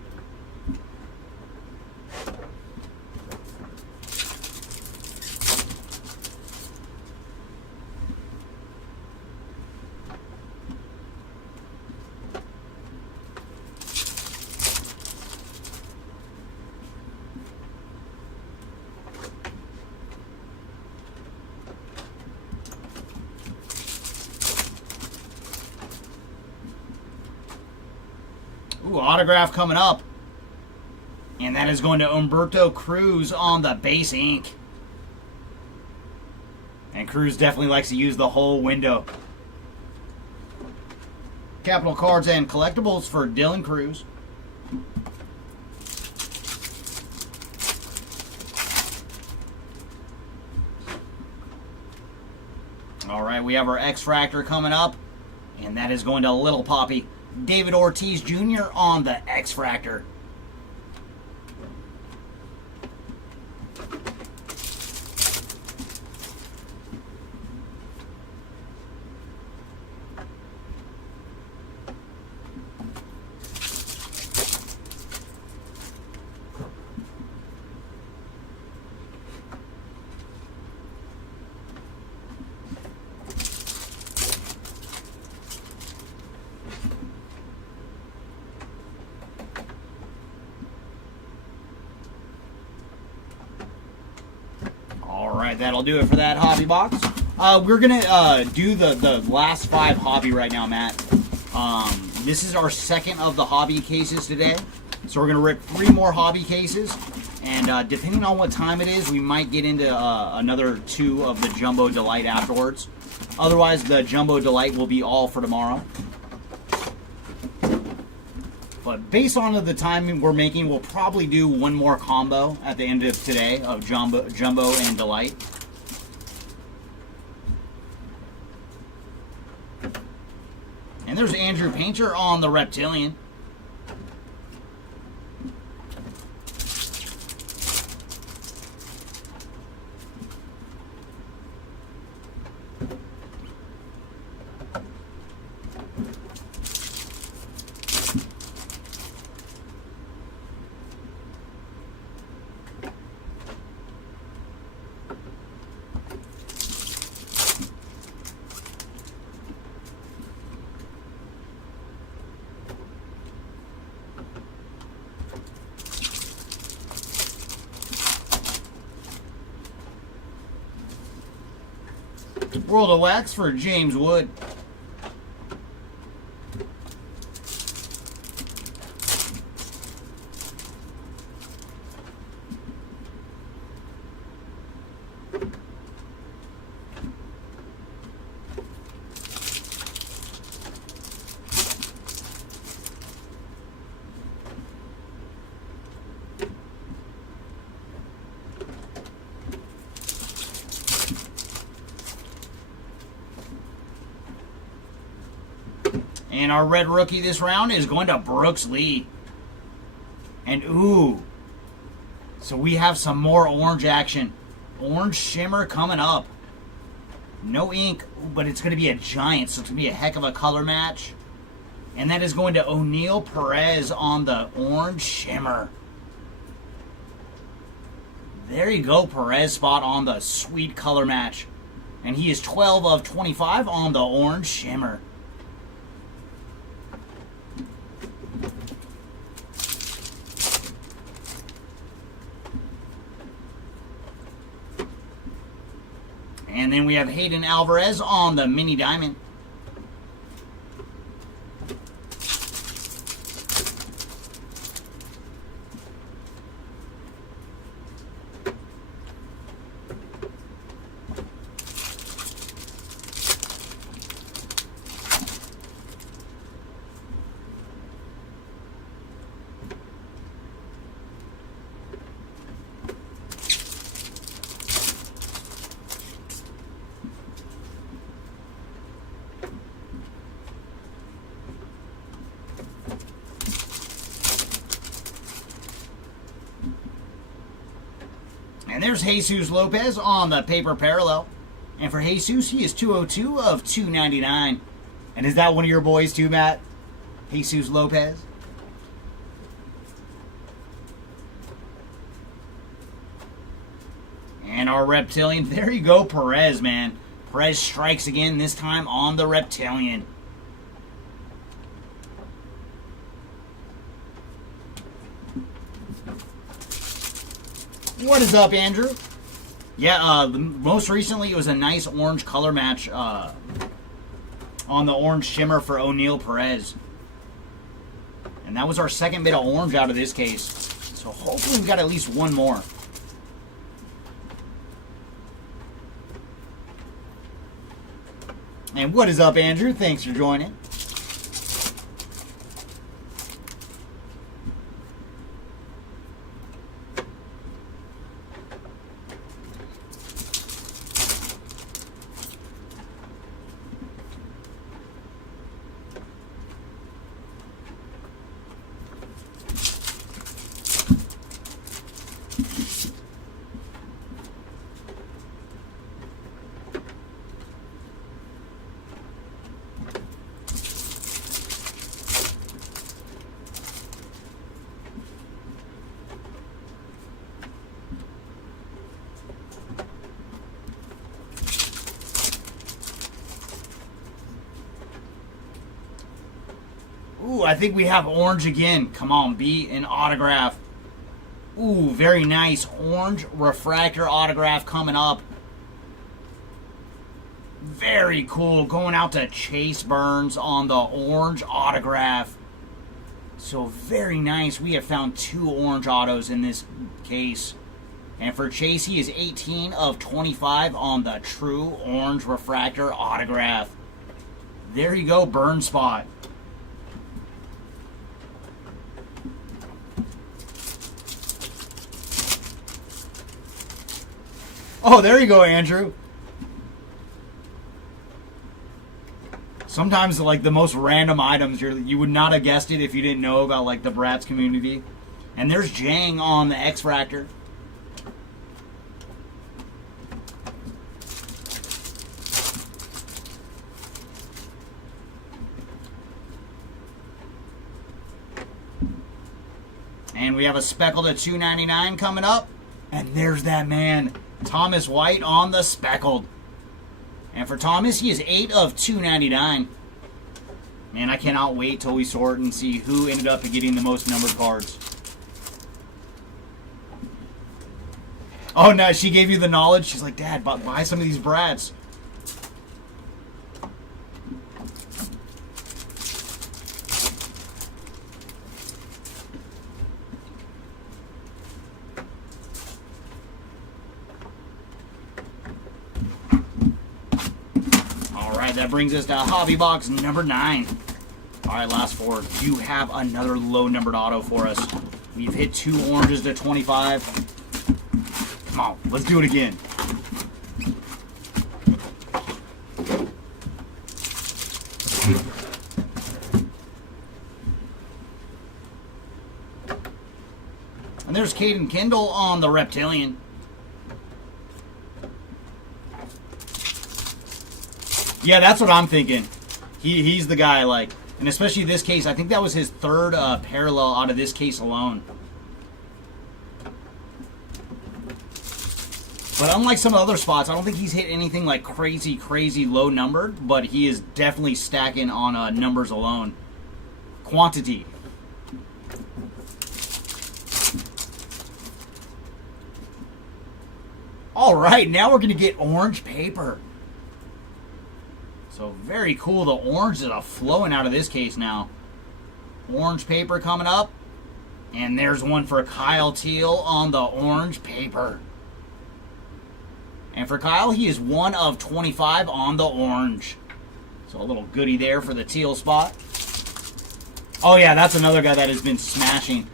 Ooh, autograph coming up. And that is going to Humberto Cruz on the base ink. And Cruz definitely likes to use the whole window. Capital Cards and Collectibles for Dylan Cruz. All right, we have our X-Fractor coming up, and that is going to Little Poppy. David Ortiz Jr. on the X-Fractor. Alright, that'll do it for that hobby box. We're gonna do the last 5 hobby right now, Matt. This is our second of the hobby cases today. So we're gonna rip 3 more hobby cases. And depending on what time it is, we might get into another 2 of the Jumbo Delight afterwards. Otherwise, the Jumbo Delight will be all for tomorrow. But based on the time we're making, we'll probably do 1 more combo at the end of today of Jumbo and Delight. And there's Andrew Painter on the Reptilian. World of Wax for James Wood. And our red rookie this round is going to Brooks Lee. And ooh, so we have some more orange action. Orange shimmer coming up. No ink, but it's going to be a giant, so it's going to be a heck of a color match. And that is going to O'Neal Perez on the orange shimmer. There you go, Perez spot on the sweet color match. And he is 12 of 25 on the orange shimmer. And then we have Hayden Alvarez on the mini diamond. And there's Jesus Lopez on the paper parallel. And for Jesus, he is 202 of 299. And is that one of your boys too, Matt? Jesus Lopez? And our Reptilian, there you go, Perez, man. Perez strikes again, this time on the Reptilian. What is up, Andrew? Yeah, most recently it was a nice orange color match on the orange shimmer for O'Neal Perez. And that was our second bit of orange out of this case. So hopefully we've got at least 1 more. And what is up, Andrew? Thanks for joining. Ooh, I think we have orange again. Come on, be an autograph. Ooh, very nice. Orange refractor autograph coming up. Very cool. Going out to Chase Burns on the orange autograph. So very nice. We have found 2 orange autos in this case. And for Chase, he is 18 of 25 on the true orange refractor autograph. There you go, burn spot. Oh, there you go, Andrew. Sometimes, like, the most random items, you would not have guessed it if you didn't know about, like, the Bratz community. And there's Jang on the X-Fractor. And we have a speckled at $2.99 coming up. And there's that man, Thomas White on the speckled. And for Thomas, he is 8 of 299. Man, I cannot wait till we sort and see who ended up getting the most numbered cards. Oh, no, she gave you the knowledge. She's like, Dad, buy some of these Bratz. That brings us to hobby box number 9. All right, last 4. Do you have another low numbered auto for us? We've hit 2 oranges to 25. Come on, let's do it again. And there's Caden Kendall on the Reptilian. Yeah, that's what I'm thinking. He's the guy, like, and especially this case, I think that was his 3rd parallel out of this case alone. But unlike some other spots, I don't think he's hit anything like crazy low numbered, but he is definitely stacking on numbers alone. Quantity. All right, now we're going to get orange paper. So very cool. The oranges are flowing out of this case now. Orange paper coming up. And there's one for Kyle Teal on the orange paper. And for Kyle, he is 1 of 25 on the orange. So a little goodie there for the Teal spot. Oh yeah, that's another guy that has been smashing.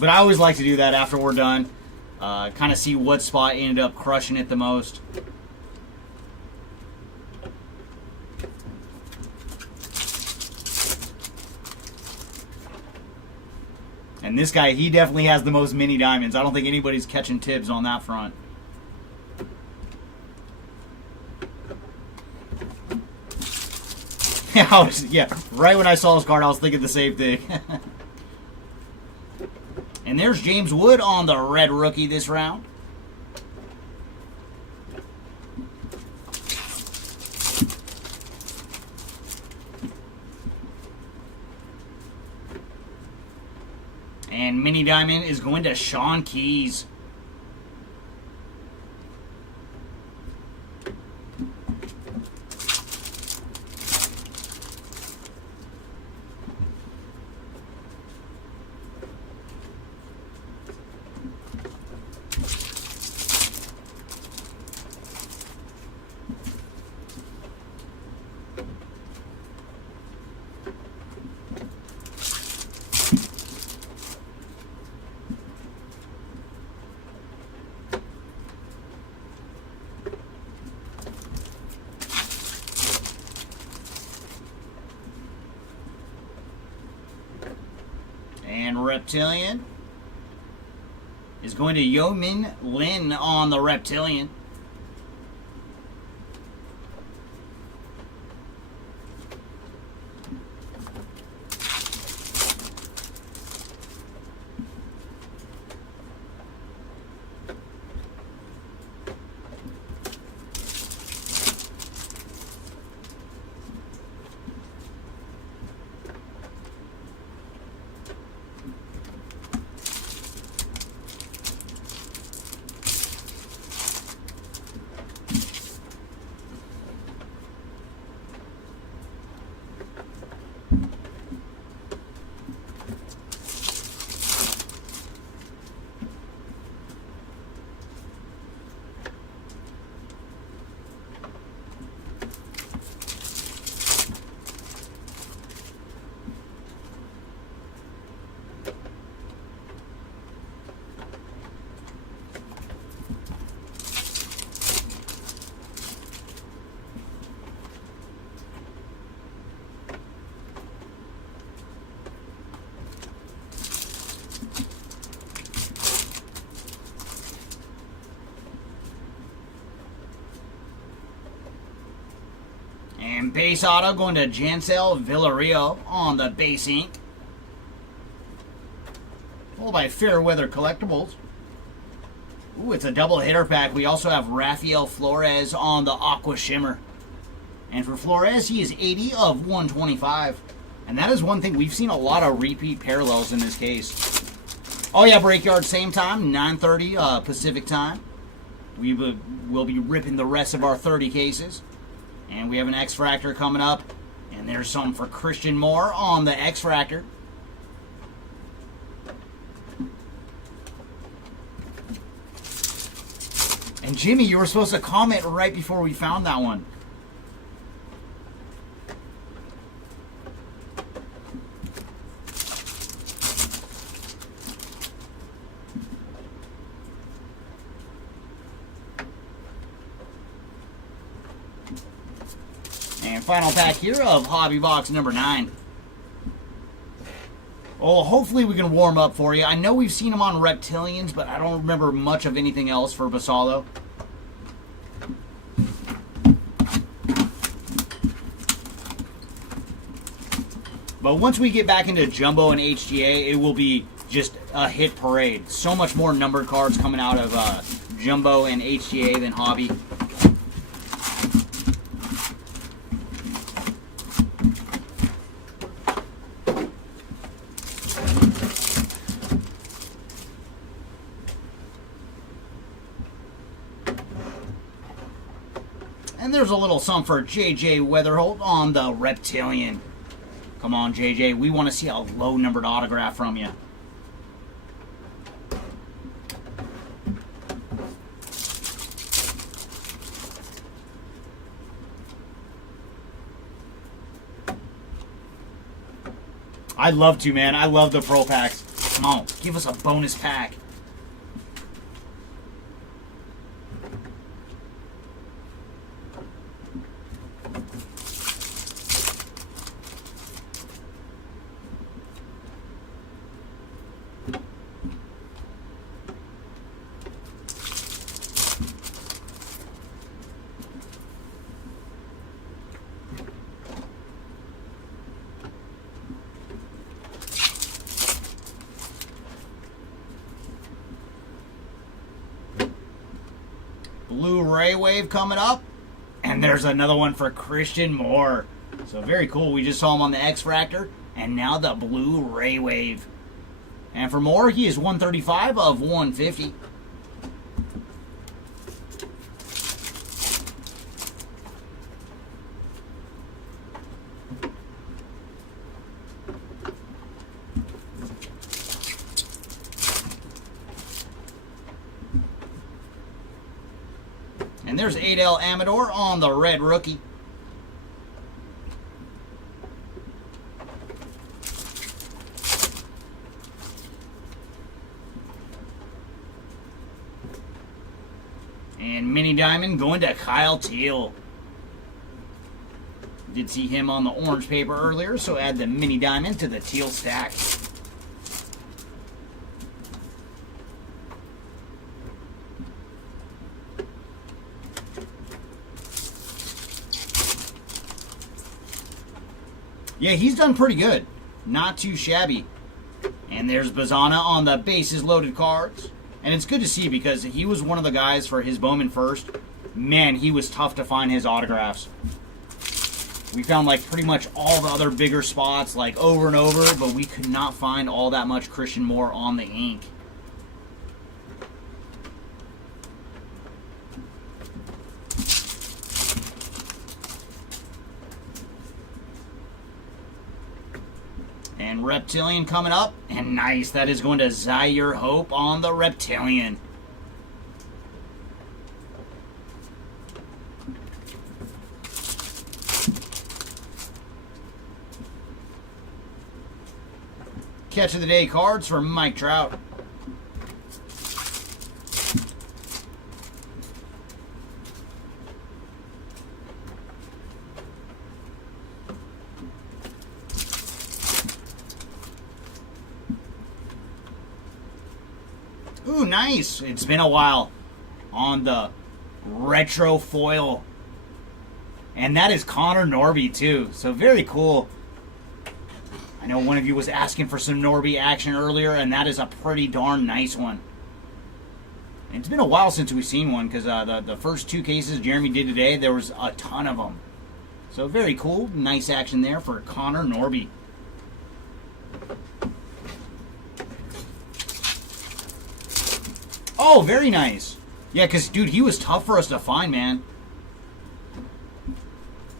But I always like to do that after we're done. Kind of see what spot ended up crushing it the most. And this guy, he definitely has the most mini diamonds. I don't think anybody's catching Tibbs on that front. Yeah, right when I saw his card, I was thinking the same thing. And there's James Wood on the red rookie this round. And mini diamond is going to Sean Keys. And Reptilian is going to Yeomin Lin on the Reptilian. And base auto going to Jansel Villarreal on the base ink. Followed by Fairweather Collectibles. Ooh, it's a double hitter pack. We also have Rafael Flores on the Aqua Shimmer. And for Flores, he is 80 of 125. And that is one thing. We've seen a lot of repeat parallels in this case. Oh yeah, Breakyard, same time, 9:30 Pacific time. We will be ripping the rest of our 30 cases. And we have an X-Fractor coming up. And there's some for Christian Moore on the X-Fractor. And Jimmy, you were supposed to comment right before we found that one. And final pack here of Hobby Box number 9. Oh, hopefully we can warm up for you. I know we've seen them on Reptilians, but I don't remember much of anything else for Basallo. But once we get back into Jumbo and HGA, it will be just a hit parade. So much more numbered cards coming out of Jumbo and HGA than Hobby. And there's a little something for JJ Weatherholt on the Reptilian. Come on, JJ. We want to see a low-numbered autograph from you. I'd love to, man. I love the Pro Packs. Come on, give us a bonus pack. Blu-ray Wave coming up. And there's another one for Christian Moore. So very cool. We just saw him on the X-Fractor. And now the Blu-ray Wave. And for Moore, he is 135 of 150. And there's Adel Amador on the red rookie. And Mini Diamond going to Kyle Teal. Did see him on the orange paper earlier, so add the Mini Diamond to the Teal stack. Yeah, he's done pretty good. Not too shabby. And there's Bazana on the bases loaded cards. And it's good to see because he was one of the guys for his Bowman first. Man, he was tough to find his autographs. We found like pretty much all the other bigger spots like over and over, but we could not find all that much Christian Moore on the ink. And Reptilian coming up. And nice. That is going to Zaire Hope on the Reptilian. Catch of the day cards for Mike Trout. Ooh, nice. It's been a while on the retro foil. And that is Connor Norby, too. So very cool. I know one of you was asking for some Norby action earlier, and that is a pretty darn nice one. And it's been a while since we've seen one, because the first 2 cases Jeremy did today, there was a ton of them. So very cool. Nice action there for Connor Norby. Oh, very nice. Yeah, because, dude, he was tough for us to find, man.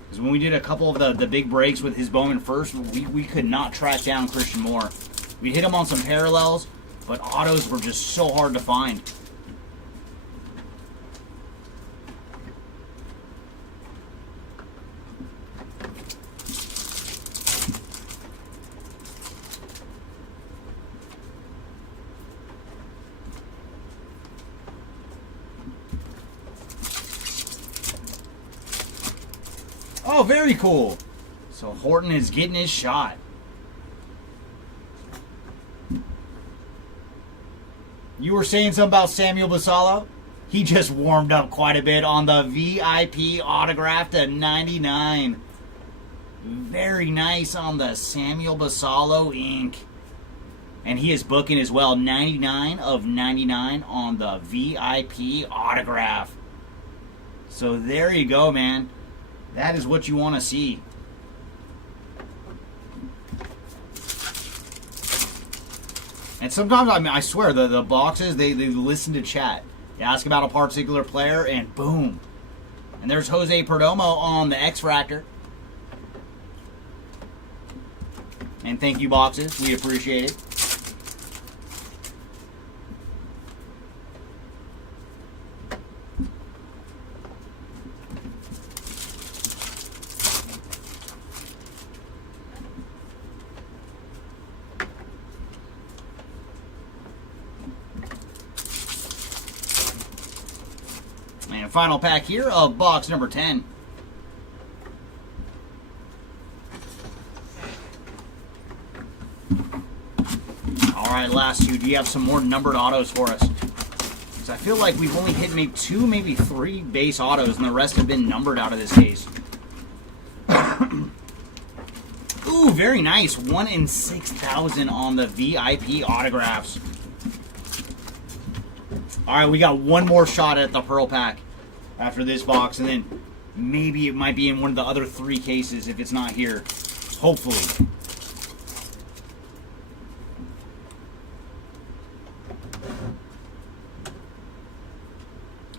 Because when we did a couple of the big breaks with his Bowman first, we could not track down Christian Moore. We hit him on some parallels, but autos were just so hard to find. Oh, very cool. So Horton is getting his shot. You were saying something about Samuel Basallo? He just warmed up quite a bit on the VIP autograph to 99. Very nice on the Samuel Basallo ink. And he is booking as well, 99 of 99 on the VIP autograph. So there you go, man. That is what you want to see. And sometimes, I mean, I swear, the boxes, they listen to chat. You ask about a particular player, and boom. And there's Jose Perdomo on the Refractor. And thank you, boxes. We appreciate it. And final pack here of box number 10. Alright, last 2. Do you have some more numbered autos for us? Because I feel like we've only hit maybe 2, maybe 3 base autos, and the rest have been numbered out of this case. Ooh, very nice. 1 in 6,000 on the VIP autographs. Alright, we got one more shot at the Pearl Pack after this box, and then maybe it might be in one of the other 3 cases if it's not here. Hopefully.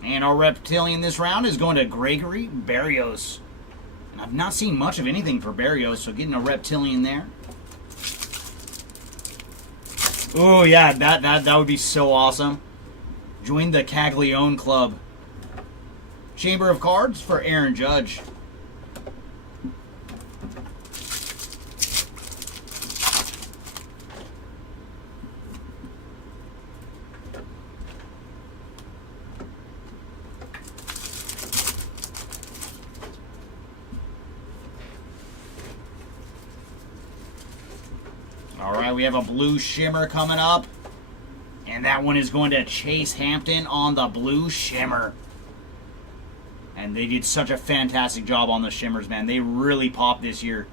And our reptilian this round is going to Gregory Berrios. And I've not seen much of anything for Berrios, so getting a reptilian there. Oh yeah, that would be so awesome. Join the Caglione Club. Chamber of Cards for Aaron Judge. All right, we have a blue shimmer coming up. And that one is going to Chase Hampton on the blue shimmer. And they did such a fantastic job on the shimmers, man. They really popped this year.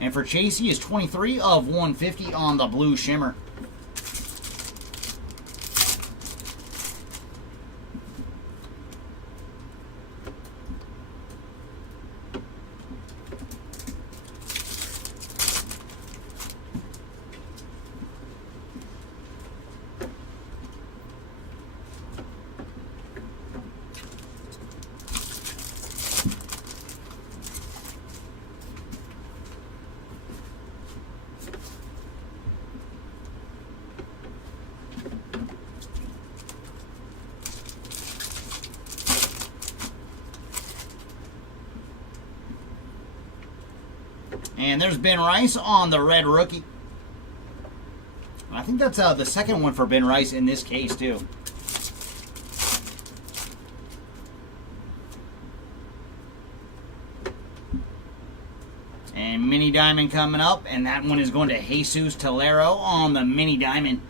And for Chase, he is 23 of 150 on the blue shimmer. And there's Ben Rice on the red rookie. I think that's the second one for Ben Rice in this case, too. And mini diamond coming up, and that one is going to Jesus Tolero on the mini diamond.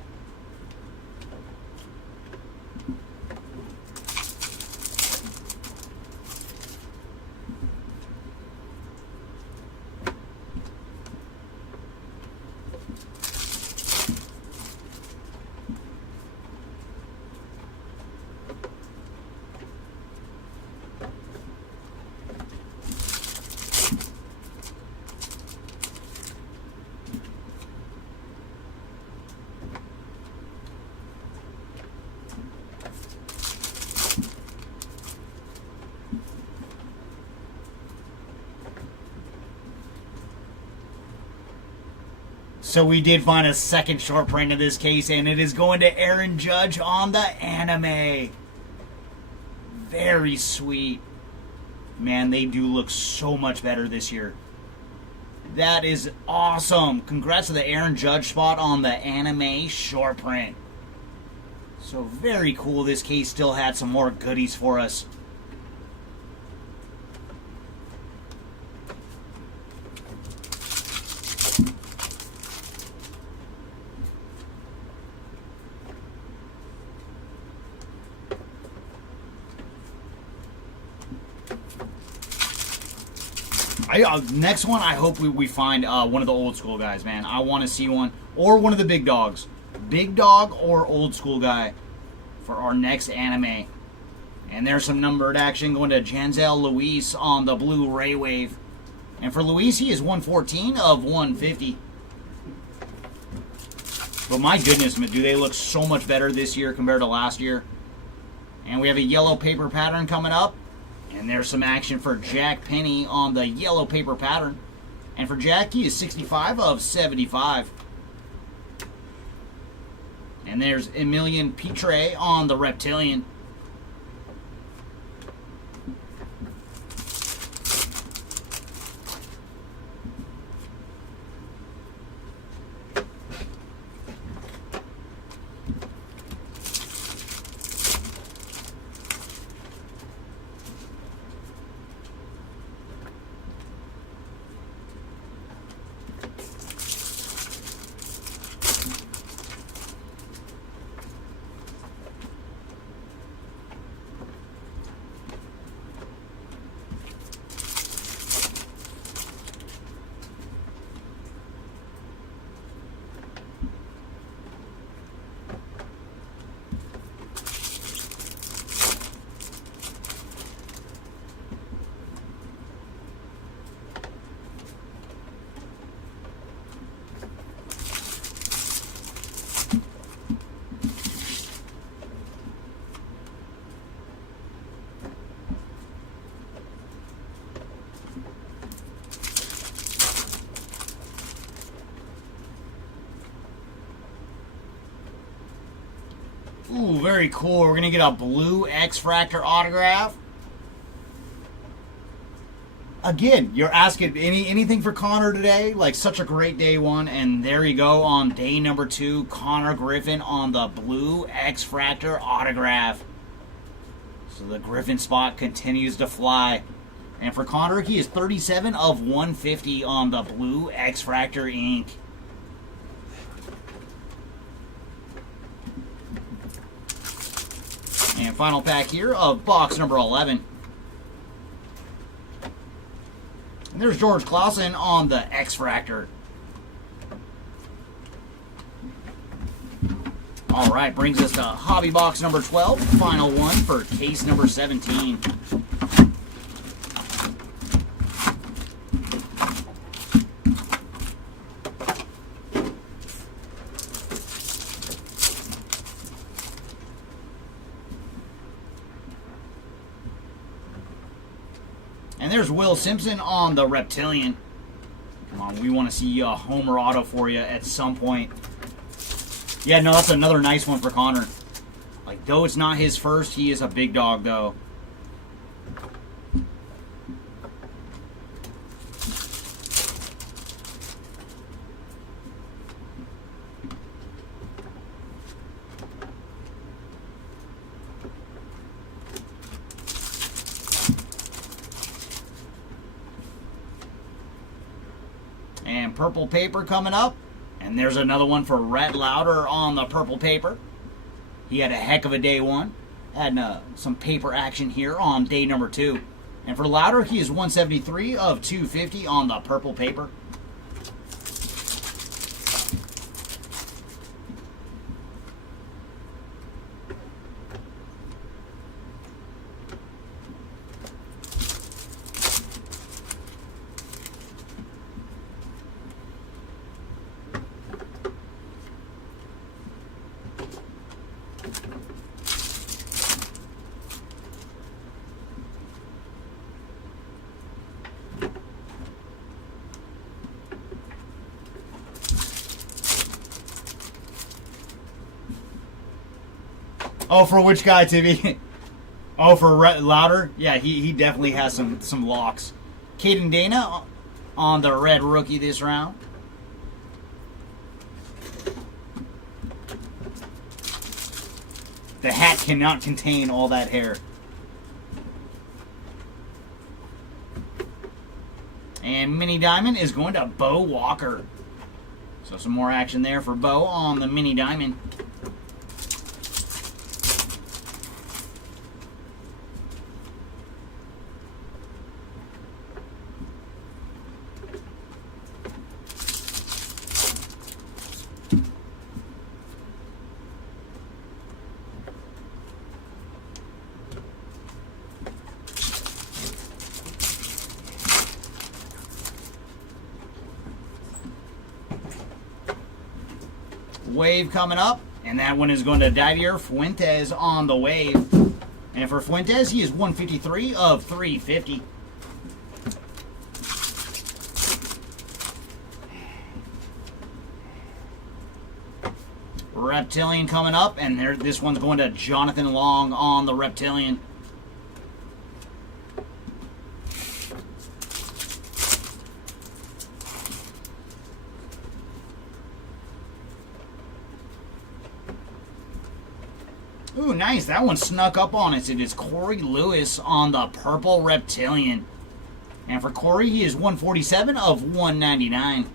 So we did find a second short print in this case, and it is going to Aaron Judge on the anime. Very sweet. Man, they do look so much better this year. That is awesome. Congrats to the Aaron Judge spot on the anime short print. So very cool. This case still had some more goodies for us. Next one, I hope we find one of the old school guys, man. I want to see one. Or one of the big dogs. Big dog or old school guy for our next anime. And there's some numbered action going to Janzel Luis on the blue Ray Wave. And for Luis, he is 114 of 150. But my goodness, do they look so much better this year compared to last year. And we have a yellow paper pattern coming up. And there's some action for Jack Penny on the yellow paper pattern. And for Jack, he is 65 of 75. And there's Emilian Pitre on the Reptilian. Ooh, very cool. We're going to get a blue X-Fractor autograph. Again, you're asking anything for Connor today? Like, such a great day one. And there you go on day number 2. Connor Griffin on the blue X-Fractor autograph. So the Griffin spot continues to fly. And for Connor, he is 37 of 150 on the blue X-Fractor ink. And final pack here of box number 11. And there's George Clausen on the X-Fractor. All right, brings us to hobby box number 12. Final one for case number 17. And there's Will Simpson on the Reptilian. Come on, we want to see a Homer auto for you at some point. Yeah, no, that's another nice one for Connor. Like, though it's not his first, he is a big dog, though. And purple paper coming up. And there's another one for Rhett Lauder on the purple paper. He had a heck of a day one. Had some paper action here on day number 2. And for Lauder, he is 173 of 250 on the purple paper. Oh, for which guy, TV? Oh, for Louder? Yeah, he definitely has some locks. Caden Dana on the red rookie this round. The hat cannot contain all that hair. And Mini Diamond is going to Bo Walker. So some more action there for Bo on the Mini Diamond. Wave coming up, and that one is going to Didier Fuentes on the Wave. And for Fuentes, he is 153 of 350. Reptilian coming up, and this one's going to Jonathan Long on the Reptilian. Ooh, nice. That one snuck up on us. It is Corey Lewis on the purple Reptilian. And for Corey, he is 147 of 199.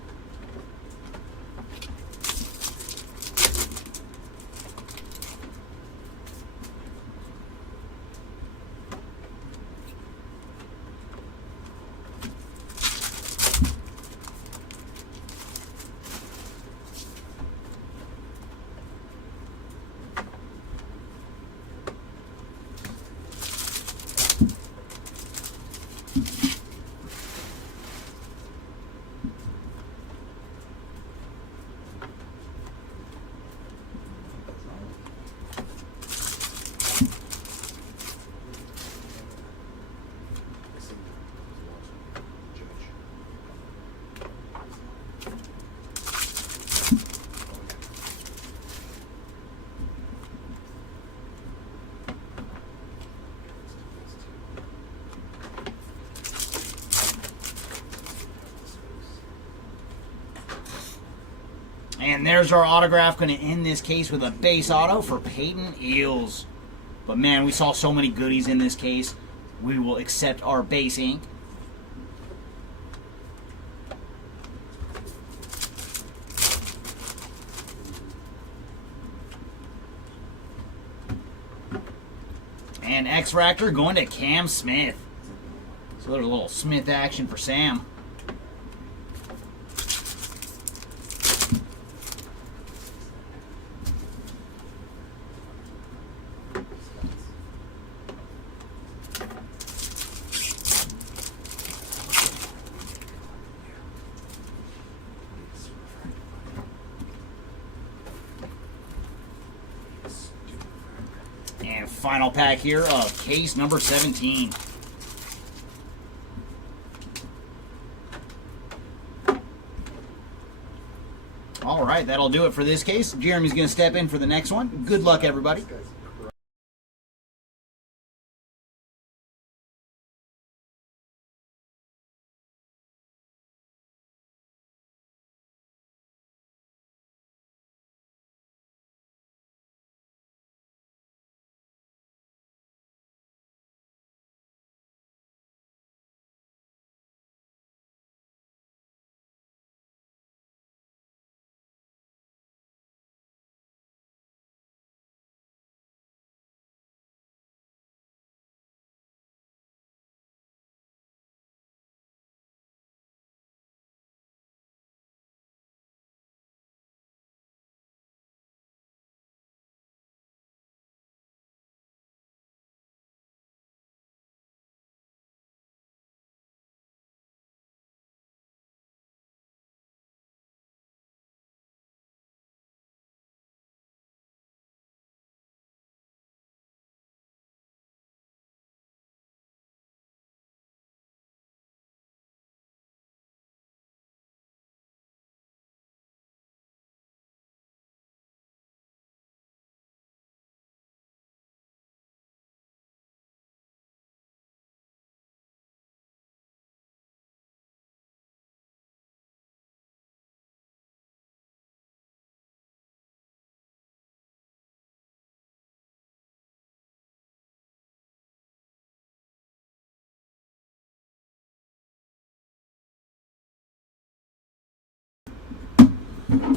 And there's our autograph. Going to end this case with a base auto for Peyton Eels. But man, we saw so many goodies in this case. We will accept our base ink. And X-Fractor going to Cam Smith. So there's a little Smith action for Sam. And final pack here of case number 17. All right, that'll do it for this case. Jeremy's going to step in for the next one. Good luck, everybody.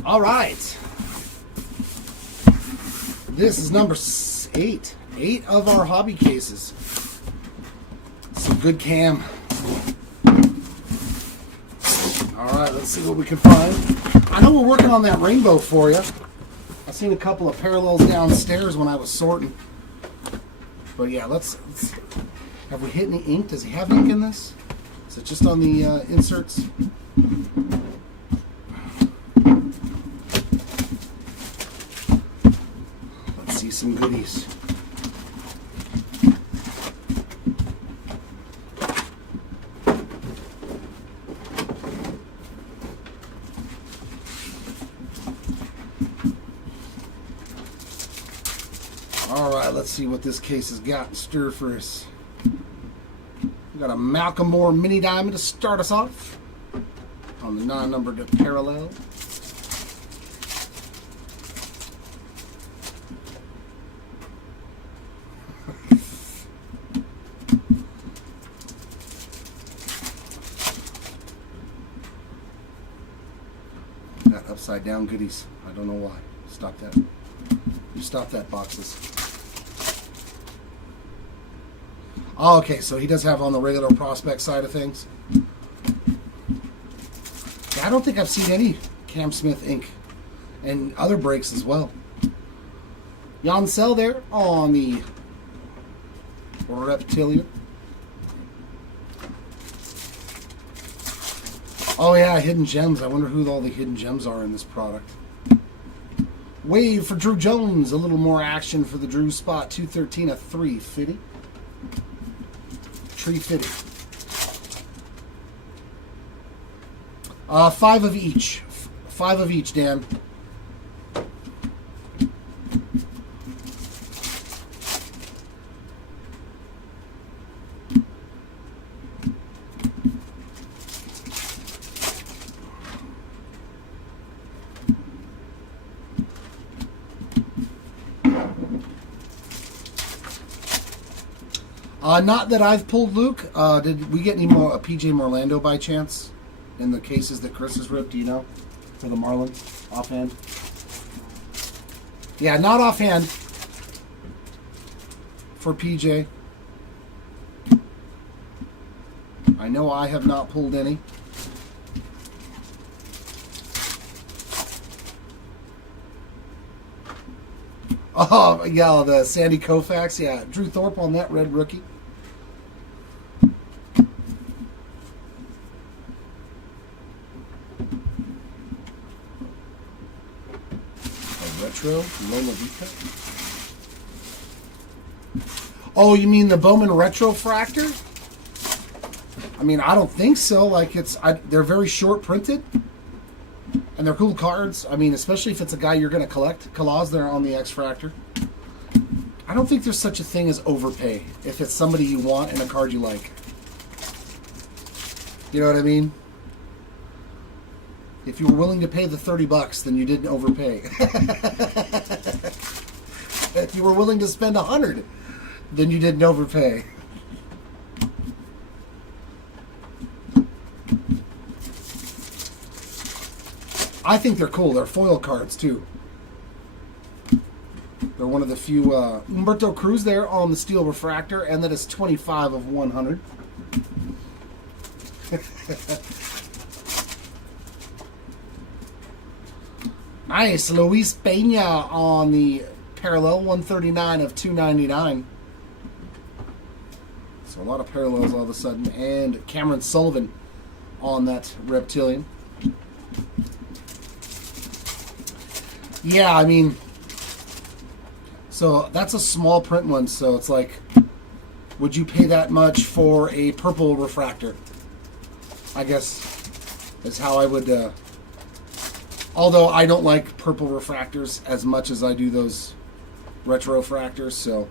All right. This is number 8. 8 of our hobby cases. Some good cam. All right, let's see what we can find. I know we're working on that rainbow for you. I've seen a couple of parallels downstairs when I was sorting. But yeah, let's have we hit any ink? Does he have ink in this? Is it just on the inserts? Let's see some goodies. All right, let's see what this case has got in store for us. We got a Malcolm Moore mini diamond to start us off on the non-numbered parallel. Got upside down goodies. I don't know why. Stop that. You stop that, boxes. Oh, okay, so he does have on the regular prospect side of things. Yeah, I don't think I've seen any Cam Smith ink and other breaks as well. Jan Sell there on the Reptilian. Oh yeah, hidden gems. I wonder who all the hidden gems are in this product. Wave for Drew Jones. A little more action for the Drew spot. 213, a 350. Tree fitting. 5 of each. 5 of each, Dan. Not that I've pulled, Luke. Did we get any more PJ Morlando by chance in the cases that Chris has ripped? Do you know? For the Marlins? Offhand? Yeah, not offhand. For PJ. I know I have not pulled any. Oh, yeah, the Sandy Koufax. Yeah, Drew Thorpe on that red rookie. Retro Lola Vita. Oh, you mean the Bowman Refractor? I mean, I don't think so. Like they're very short printed, and they're cool cards. I mean, especially if it's a guy you're going to collect. Kalaz there on the X-Fractor. I don't think there's such a thing as overpay if it's somebody you want and a card you like. You know what I mean? If you were willing to pay the $30, then you didn't overpay. If you were willing to spend $100, then you didn't overpay. I think they're cool. They're foil cards too. They're one of the few. Humberto Cruz there on the steel refractor, and that is 25 of 100. Nice. Luis Peña on the parallel, 139 of 299. So a lot of parallels all of a sudden. And Cameron Sullivan on that Reptilian. Yeah, I mean, so that's a small print one, so it's like, would you pay that much for a purple refractor? I guess is how I would, although I don't like purple refractors as much as I do those retro refractors, so,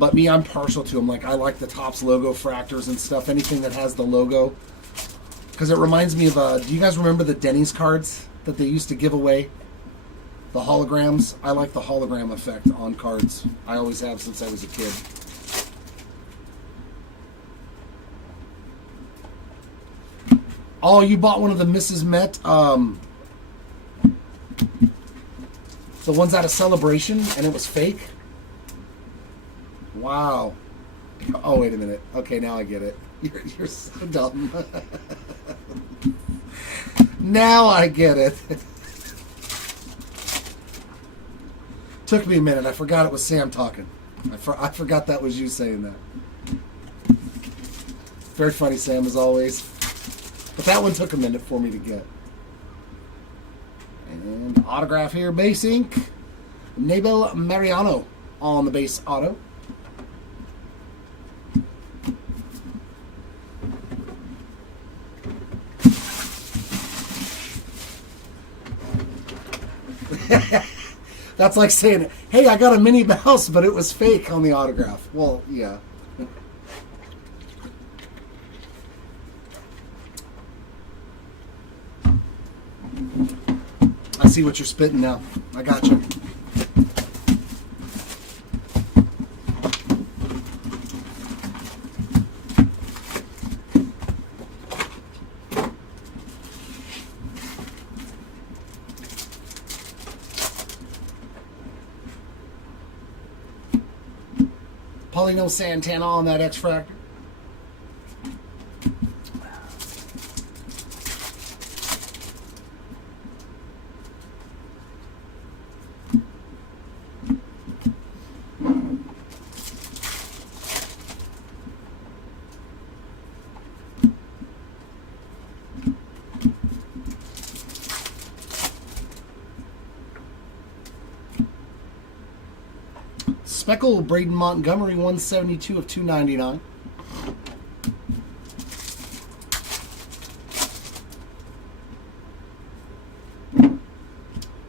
but me, I'm partial to them. Like, I like the Topps logo fractors and stuff, anything that has the logo, because it reminds me of, do you guys remember the Denny's cards that they used to give away? The holograms. I like the hologram effect on cards. I always have since I was a kid. Oh, you bought one of the Mrs. Met The ones out of Celebration, and it was fake? Wow. Oh, wait a minute. Okay, now I get it. You're so dumb. Now I get it. Took me a minute. I forgot it was Sam talking. I forgot that was you saying that. Very funny, Sam, as always. But that one took a minute for me to get. And autograph here, base ink. Nabel Mariano on the base auto. That's like saying, hey, I got a Minnie Mouse, but it was fake on the autograph. Well, yeah. I see what you're spitting now. I got you. Paulino Santana on that X-Fractor. Speckle, Braden Montgomery, 172 of 299.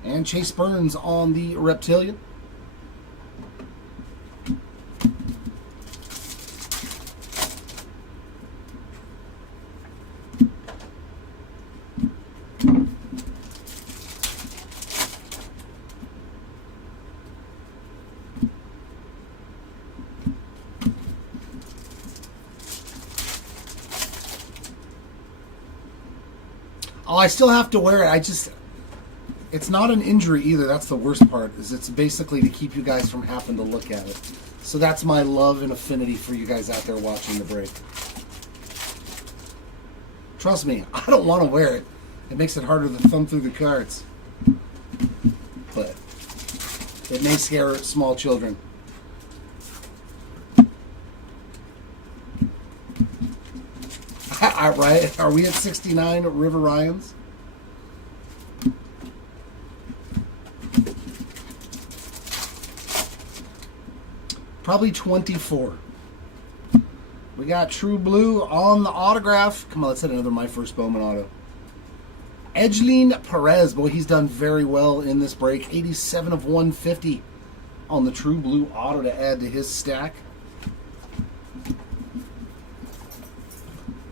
And Chase Burns on the Reptilian. Oh, I still have to wear it. It's not an injury either. That's the worst part, is it's basically to keep you guys from having to look at it. So that's my love and affinity for you guys out there watching the break. Trust me, I don't want to wear it. It makes it harder to thumb through the cards. But it may scare small children. Right? Are we at 69 River Ryans? Probably 24. We got True Blue on the autograph. Come on, let's hit another My First Bowman auto. Edgeline Perez. Boy, he's done very well in this break. 87 of 150 on the True Blue auto to add to his stack.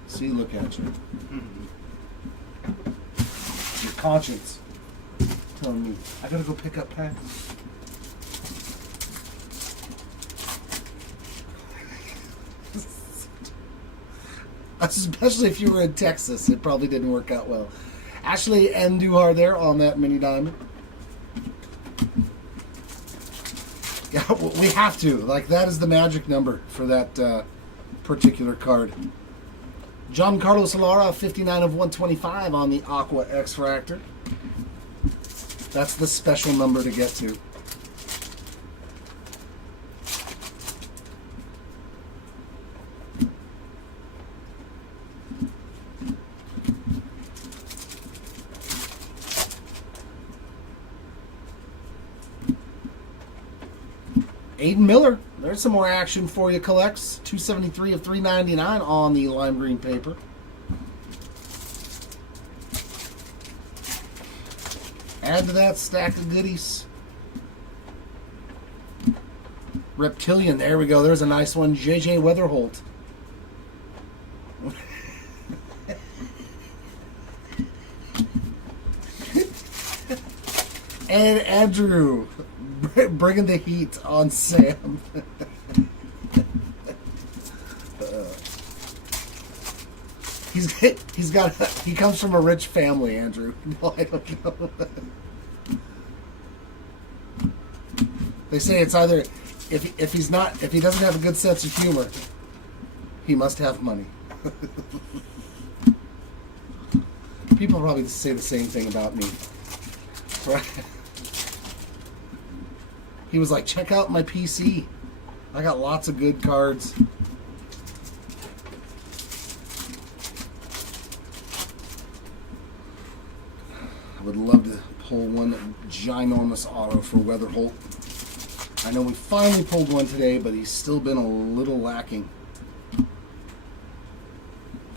See, look at you. Your conscience telling me I gotta go pick up packs. Especially if you were in Texas, it probably didn't work out well. Ashley Andujar there on that mini diamond. Yeah, we have to. Like, that is the magic number for that particular card. Giancarlo Solara, 59 of 125 on the Aqua X-Fractor. That's the special number to get to. Aiden Miller, there's some more action for you, collects. 273 of 399 on the lime green paper. Add to that stack of goodies. Reptilian, there we go. There's a nice one. JJ Weatherholt. And Andrew bringing the heat on Sam. He comes from a rich family, Andrew. No, I don't know. They say it's either if he doesn't have a good sense of humor, he must have money. People probably say the same thing about me. Right? He was like, check out my PC. I got lots of good cards. I would love to pull one ginormous auto for Weatherholt. I know we finally pulled one today, but he's still been a little lacking.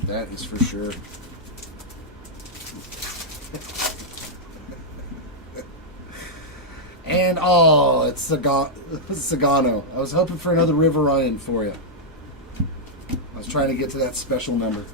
That is for sure. And oh, it's Sagano. I was hoping for another River Ryan for you. I was trying to get to that special number.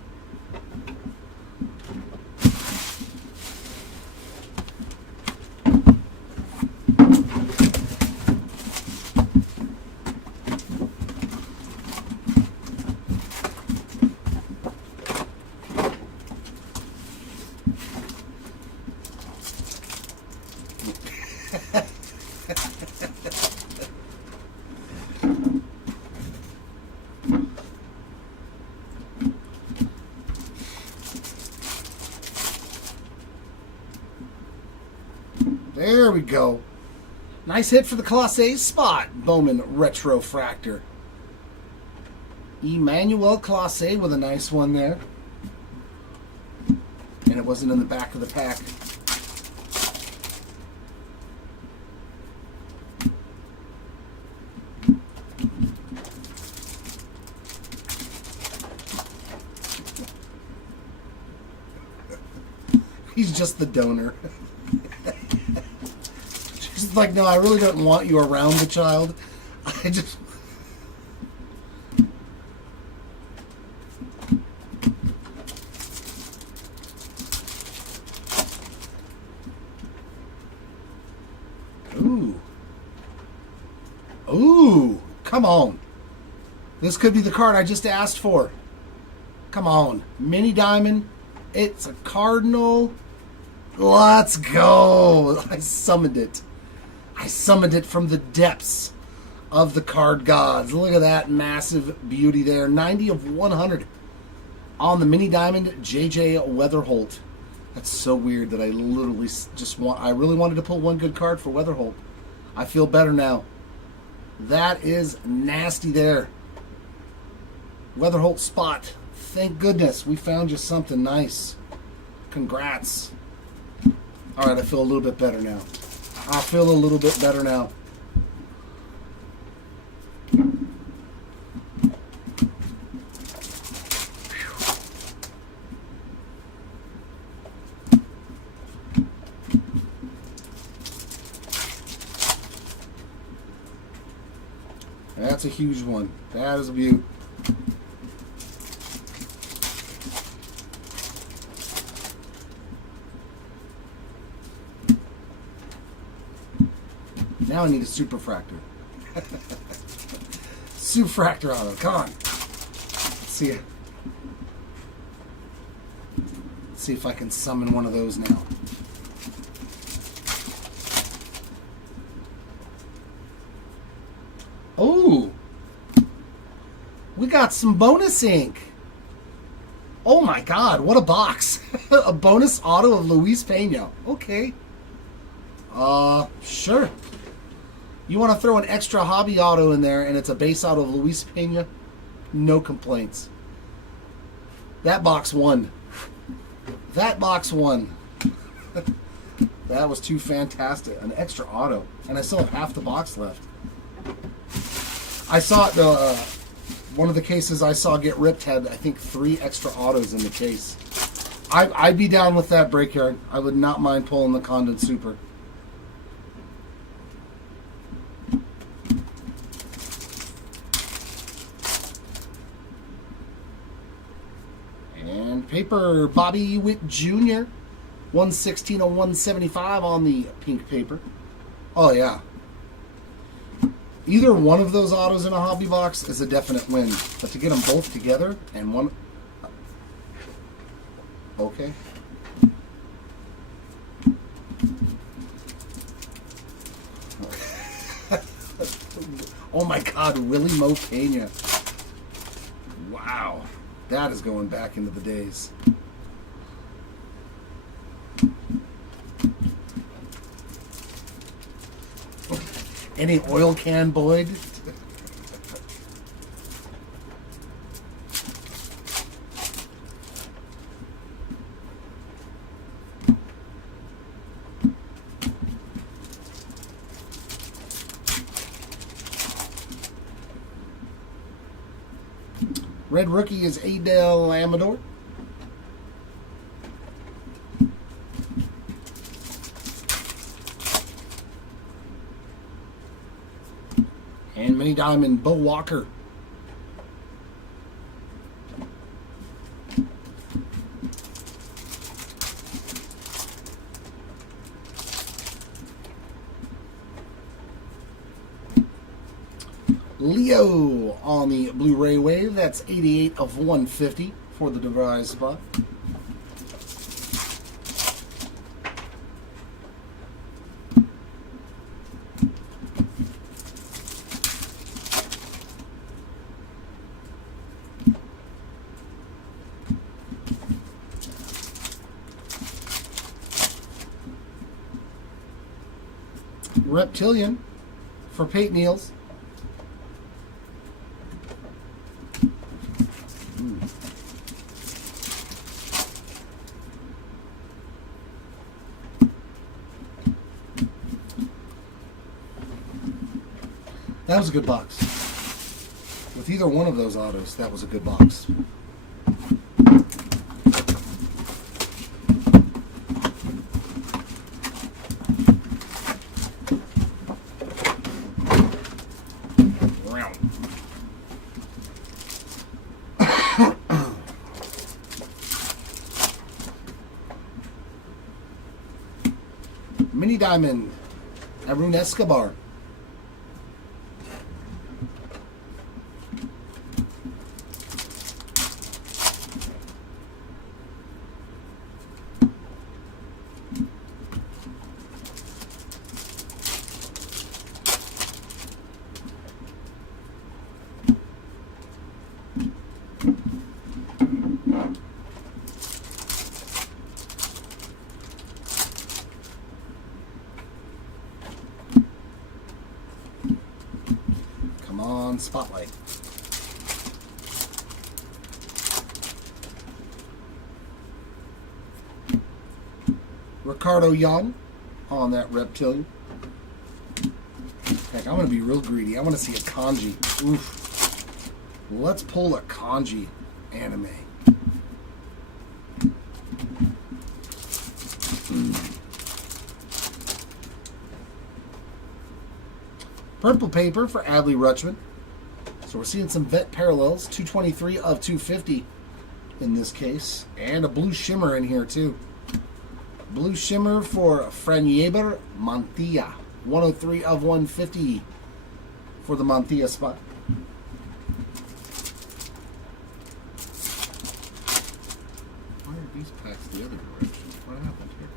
There we go. Nice hit for the Class A spot. Bowman Refractor. Emmanuel Class A with a nice one there. And it wasn't in the back of the pack. He's just the donor. She's like, no, I really don't want you around the child. I just... Ooh. Ooh. Come on. This could be the card I just asked for. Come on. Mini Diamond. It's a Cardinal. Let's go. I summoned it. I summoned it from the depths of the card gods. Look at that massive beauty there. 90 of 100 on the Mini Diamond JJ Weatherholt. That's so weird that I literally I really wanted to pull one good card for Weatherholt. I feel better now. That is nasty there. Weatherholt spot. Thank goodness we found you something nice. Congrats. All right, I feel a little bit better now. I feel a little bit better now. That's a huge one. That is a beaut. Now I need a Superfractor. Superfractor auto. Come on. Let's see it. Let's see if I can summon one of those now. Oh, we got some bonus ink. Oh my God, what a box. A bonus auto of Luis Pena. Okay. Sure. You want to throw an extra hobby auto in there and it's a base auto of Luis Pena? No complaints. That box won. That box won. That was too fantastic. An extra auto. And I still have half the box left. I saw the one of the cases I saw get ripped had, I think, 3 extra autos in the case. I'd be down with that, Breakyard. I would not mind pulling the Condon Super. And paper, Bobby Witt Jr. 116 of 175 on the pink paper. Oh, yeah. Either one of those autos in a hobby box is a definite win. But to get them both together and one... Okay. Oh my God, Willie Mo Pena. Wow. That is going back into the days. Any oil can, Boyd? Red rookie is Adel Amador. And mini diamond Bo Walker. Leo on the Blu-ray wave. That's 88 of 150 for the device spot. Reptilian for Peyton Eels. That was a good box. With either one of those autos, that was a good box. Mini diamond, Arun Escobar. Come on, Spotlight. Ricardo Young on that Reptilian. Heck, I'm going to be real greedy. I want to see a kanji. Oof. Let's pull a kanji anime. Purple paper for Adley Rutschman. So we're seeing some vet parallels. 223 of 250 in this case. And a blue shimmer in here too. Blue shimmer for Franyeber Mantilla. 103 of 150 for the Mantilla spot. Why are these packs the other direction? What happened here?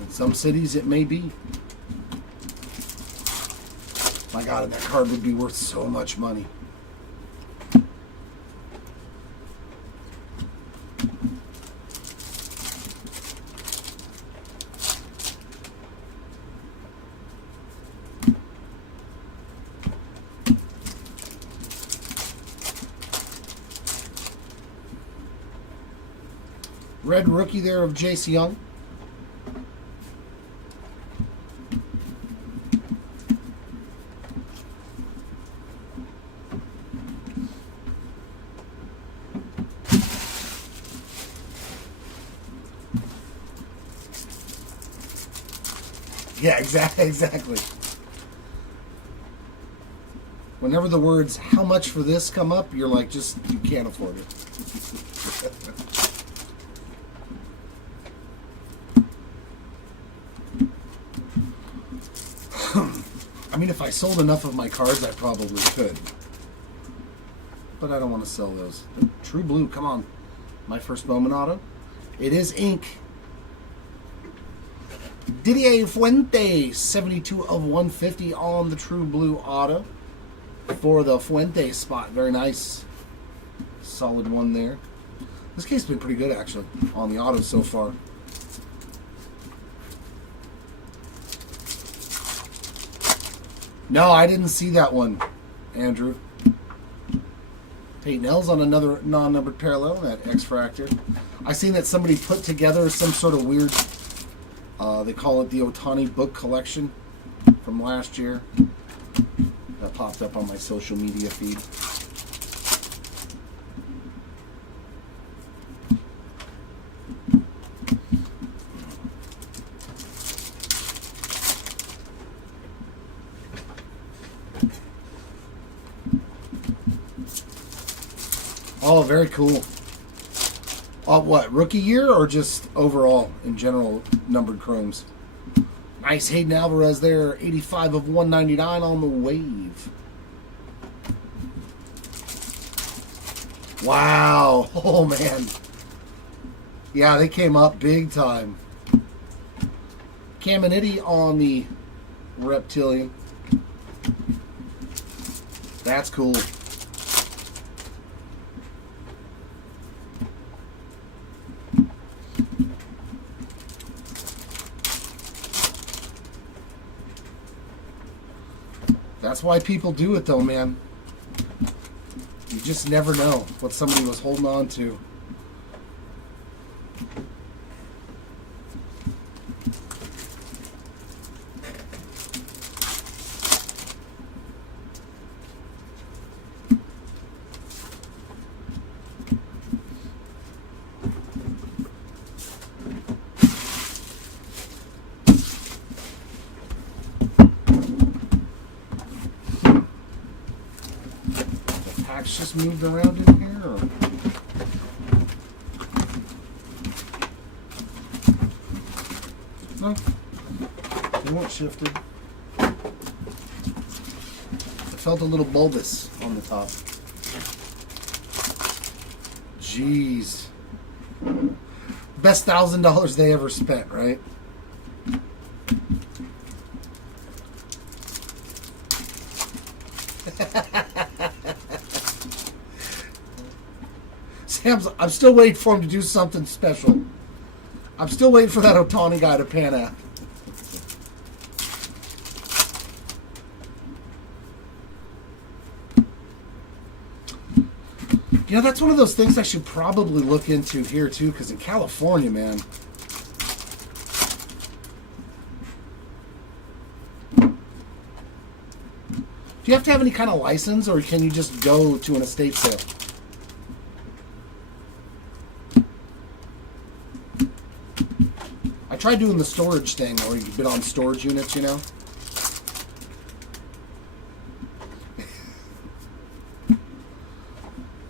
In some cities it may be. My God, and that card would be worth so much money. Red rookie there of Jace Young. Yeah, exactly. Whenever the words "how much for this" come up, you're like, just you can't afford it. I mean, if I sold enough of my cards, I probably could. but I don't want to sell those. True Blue, come on. My first Bowman auto. It is ink. Didier Fuente, 72 of 150 on the True Blue auto for the Fuente spot. Very nice. Solid one there. This case has been pretty good, actually, on the autos so far. No, I didn't see that one, Andrew. Peyton L's on another non-numbered parallel, that Refractor. I seen that somebody put together some sort of weird, they call it the Otani book collection from last year. That popped up on my social media feed. Oh, very cool. What, rookie year or just overall in general numbered chromes? Nice Hayden Alvarez there, 85 of 199 on the wave. Wow. Oh, man. Yeah, they came up big time. Caminiti on the Reptilian. That's cool. That's why people do it, though, man. You just never know what somebody was holding on to. Just moved around in here, or? No, they weren't shifted. It felt a little bulbous on the top. Jeez. Best $1,000 they ever spent, right? I'm still waiting for him to do something special. I'm still waiting for that Otani guy to pan out. You know, that's one of those things I should probably look into here, too, because in California, man. Do you have to have any kind of license, or can you just go to an estate sale? I tried doing the storage thing, or you bid on storage units, you know.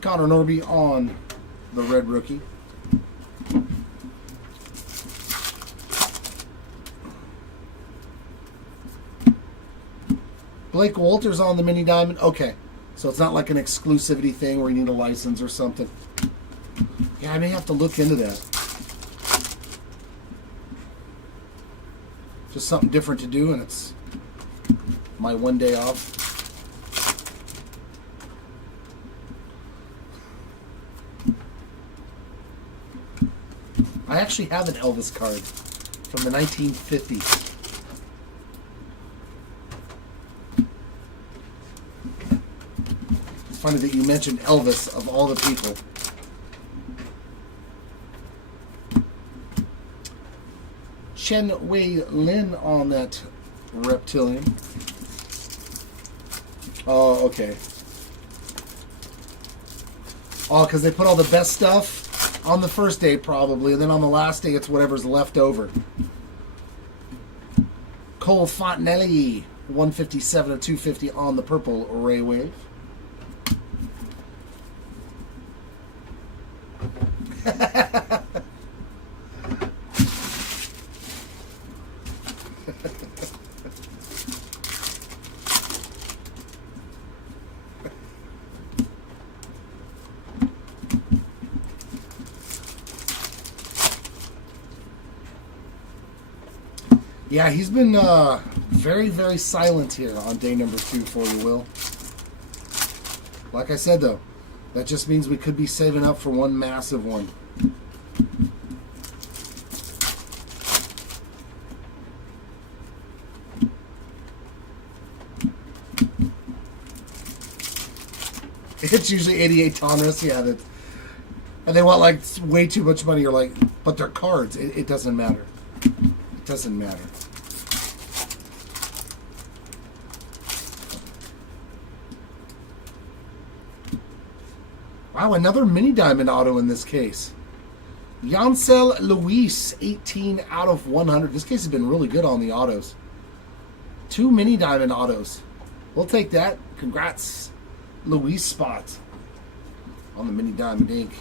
Connor Norby on the red rookie. Blake Walters on the mini diamond. Okay, so it's not like an exclusivity thing where you need a license or something. Yeah, I may have to look into that. Just something different to do, and it's my one day off. I actually have an Elvis card from the 1950s. It's funny that you mentioned Elvis of all the people. Chen Wei Lin on that Reptilian. Oh, okay. Oh, because they put all the best stuff on the first day, probably, and then on the last day, it's whatever's left over. Cole Fontenelli, 157 of 250 on the purple Ray Wave. Yeah, he's been very, very silent here on day number 2 for you, Will. Like I said, though, that just means we could be saving up for one massive one. It's usually 88 Tonras, yeah. And they want like way too much money. You're like, but they're cards. It doesn't matter. It doesn't matter. Wow, another mini diamond auto in this case. Yancel Luis, 18 out of 100. This case has been really good on the autos. 2 mini diamond autos. We'll take that. Congrats, Luis Spot, on the mini diamond ink.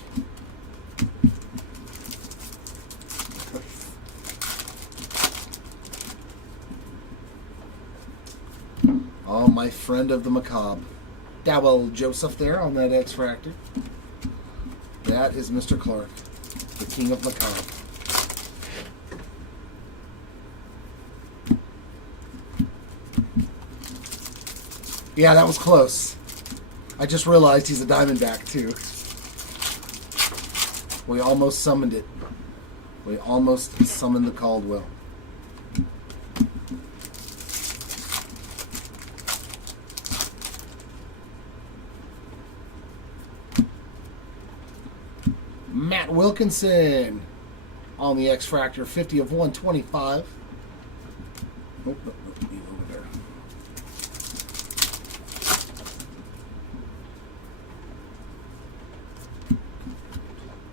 Oh, my friend of the macabre. Dowell Joseph there on that X-Fractor. That is Mr. Clark, the king of macabre. Yeah, that was close. I just realized he's a Diamondback, too. We almost summoned it. We almost summoned the Caldwell. Matt Wilkinson on the X-Fractor, 50 of 125. Nope, nope, nope, over there.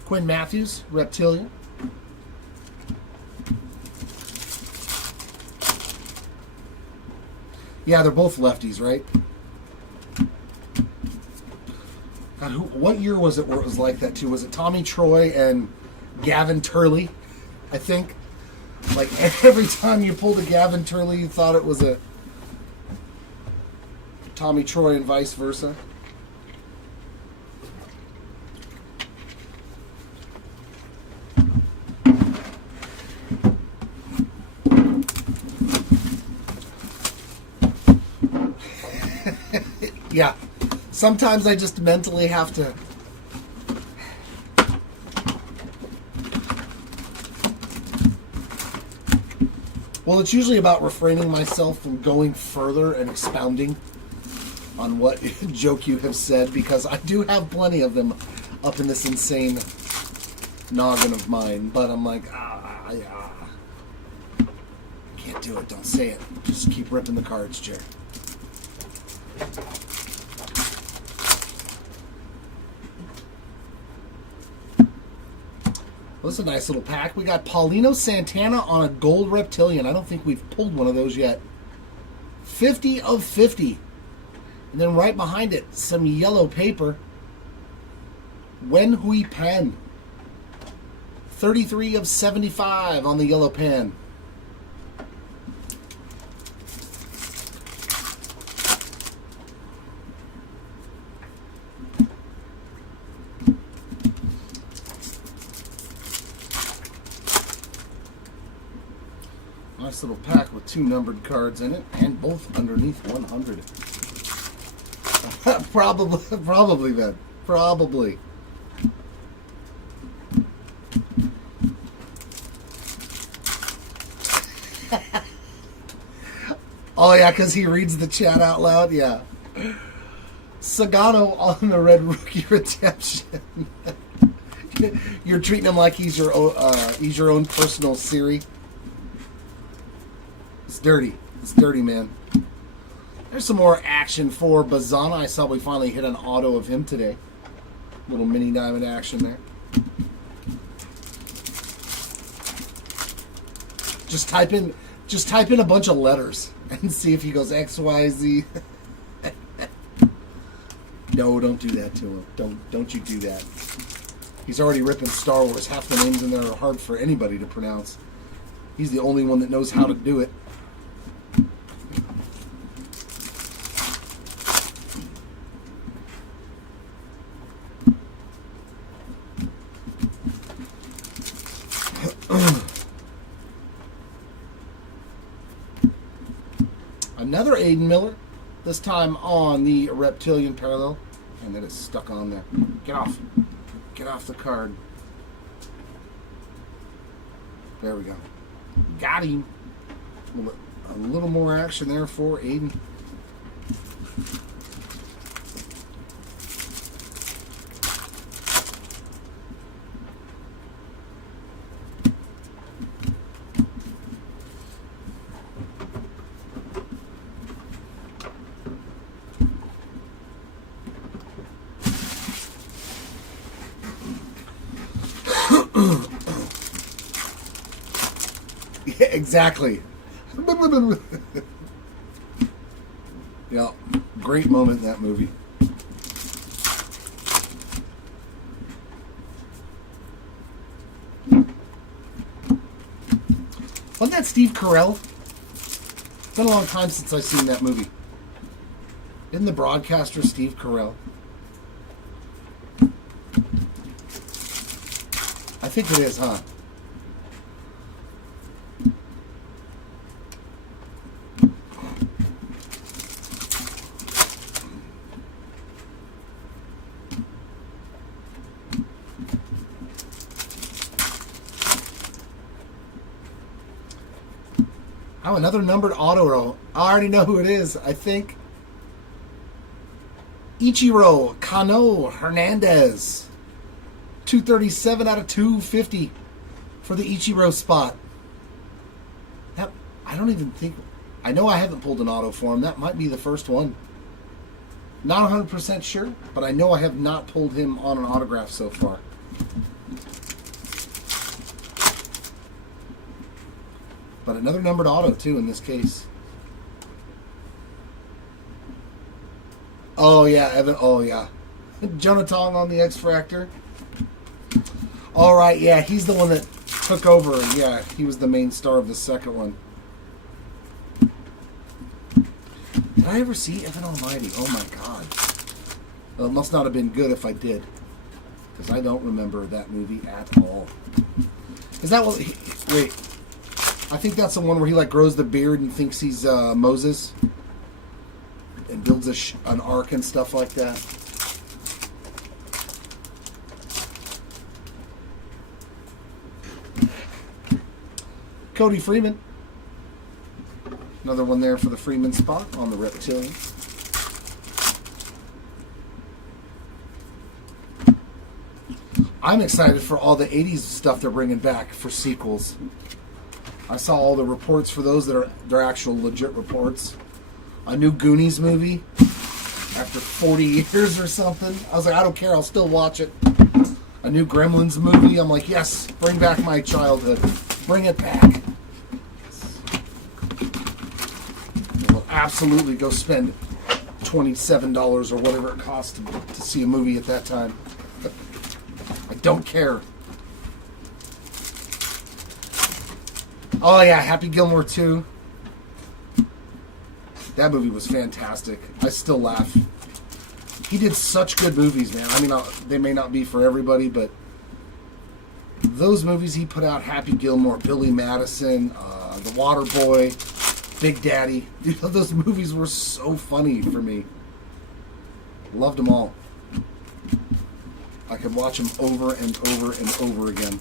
Quinn Matthews, Reptilian. Yeah, they're both lefties, right? God, what year was it where it was like that, too? Was it Tommy Troy and Gavin Turley, I think? Like, every time you pulled a Gavin Turley, you thought it was a Tommy Troy and vice versa. Yeah. Sometimes I just mentally have to. Well, it's usually about refraining myself from going further and expounding on what joke you have said, because I do have plenty of them up in this insane noggin of mine. But I'm like, can't do it. Don't say it. Just keep ripping the cards, Jared. Well, this is a nice little pack. We got Paulino Santana on a gold Reptilian. I don't think we've pulled one of those yet. 50 of 50. And then right behind it, some yellow paper. Wen Hui Pan. 33 of 75 on the yellow pan. Nice little pack with 2 numbered cards in it, and both underneath 100. Probably then. Probably. Oh yeah, because he reads the chat out loud. Yeah. Sagano on the red rookie redemption. You're treating him like he's your own personal Siri. It's dirty. It's dirty, man. There's some more action for Bazana. I saw we finally hit an auto of him today. Little mini diamond action there. Just type in a bunch of letters and see if he goes X, Y, Z. No, don't do that to him. Don't you do that. He's already ripping Star Wars. Half the names in there are hard for anybody to pronounce. He's the only one that knows how to do it. Another Aiden Miller, this time on the Reptilian parallel. And that is stuck on there. Get off. Get off the card. There we go. Got him. A little more action there for Aiden. Yeah, exactly. Yeah, great moment in that movie. Wasn't that Steve Carell? It's been a long time since I've seen that movie. Isn't the broadcaster Steve Carell? I think it is, huh? Oh, another numbered auto roll. I already know who it is, I think. Ichiro Kano Hernandez. 237 out of 250 for the Ichiro spot. That, I don't even think... I know I haven't pulled an auto for him. That might be the first one. Not 100% sure, but I know I have not pulled him on an autograph so far. But another numbered auto, too, in this case. Oh, yeah, Evan. Oh, yeah. Jonah Tong on the X-Fractor. All right, yeah, he's the one that took over. Yeah, he was the main star of the second one. Did I ever see Evan Almighty? Oh, my God. Well, it must not have been good if I did. Because I don't remember that movie at all. Is that what... Wait. I think that's the one where he like grows the beard and thinks he's Moses and builds an ark and stuff like that. Cody Freeman. Another one there for the Freeman spot on the Reptilian. I'm excited for all the 80s stuff they're bringing back for sequels. I saw all the reports for those that are they're actual legit reports. A new Goonies movie after 40 years or something. I was like, I don't care, I'll still watch it. A new Gremlins movie. I'm like, yes, bring back my childhood. Bring it back. We'll absolutely go spend $27 or whatever it costs to see a movie at that time. I don't care. Oh yeah, Happy Gilmore 2. That movie was fantastic. I still laugh. He did such good movies, man. I mean, they may not be for everybody, but those movies he put out, Happy Gilmore, Billy Madison, The Waterboy, Big Daddy. Dude, those movies were so funny for me. Loved them all. I could watch them over and over and over again.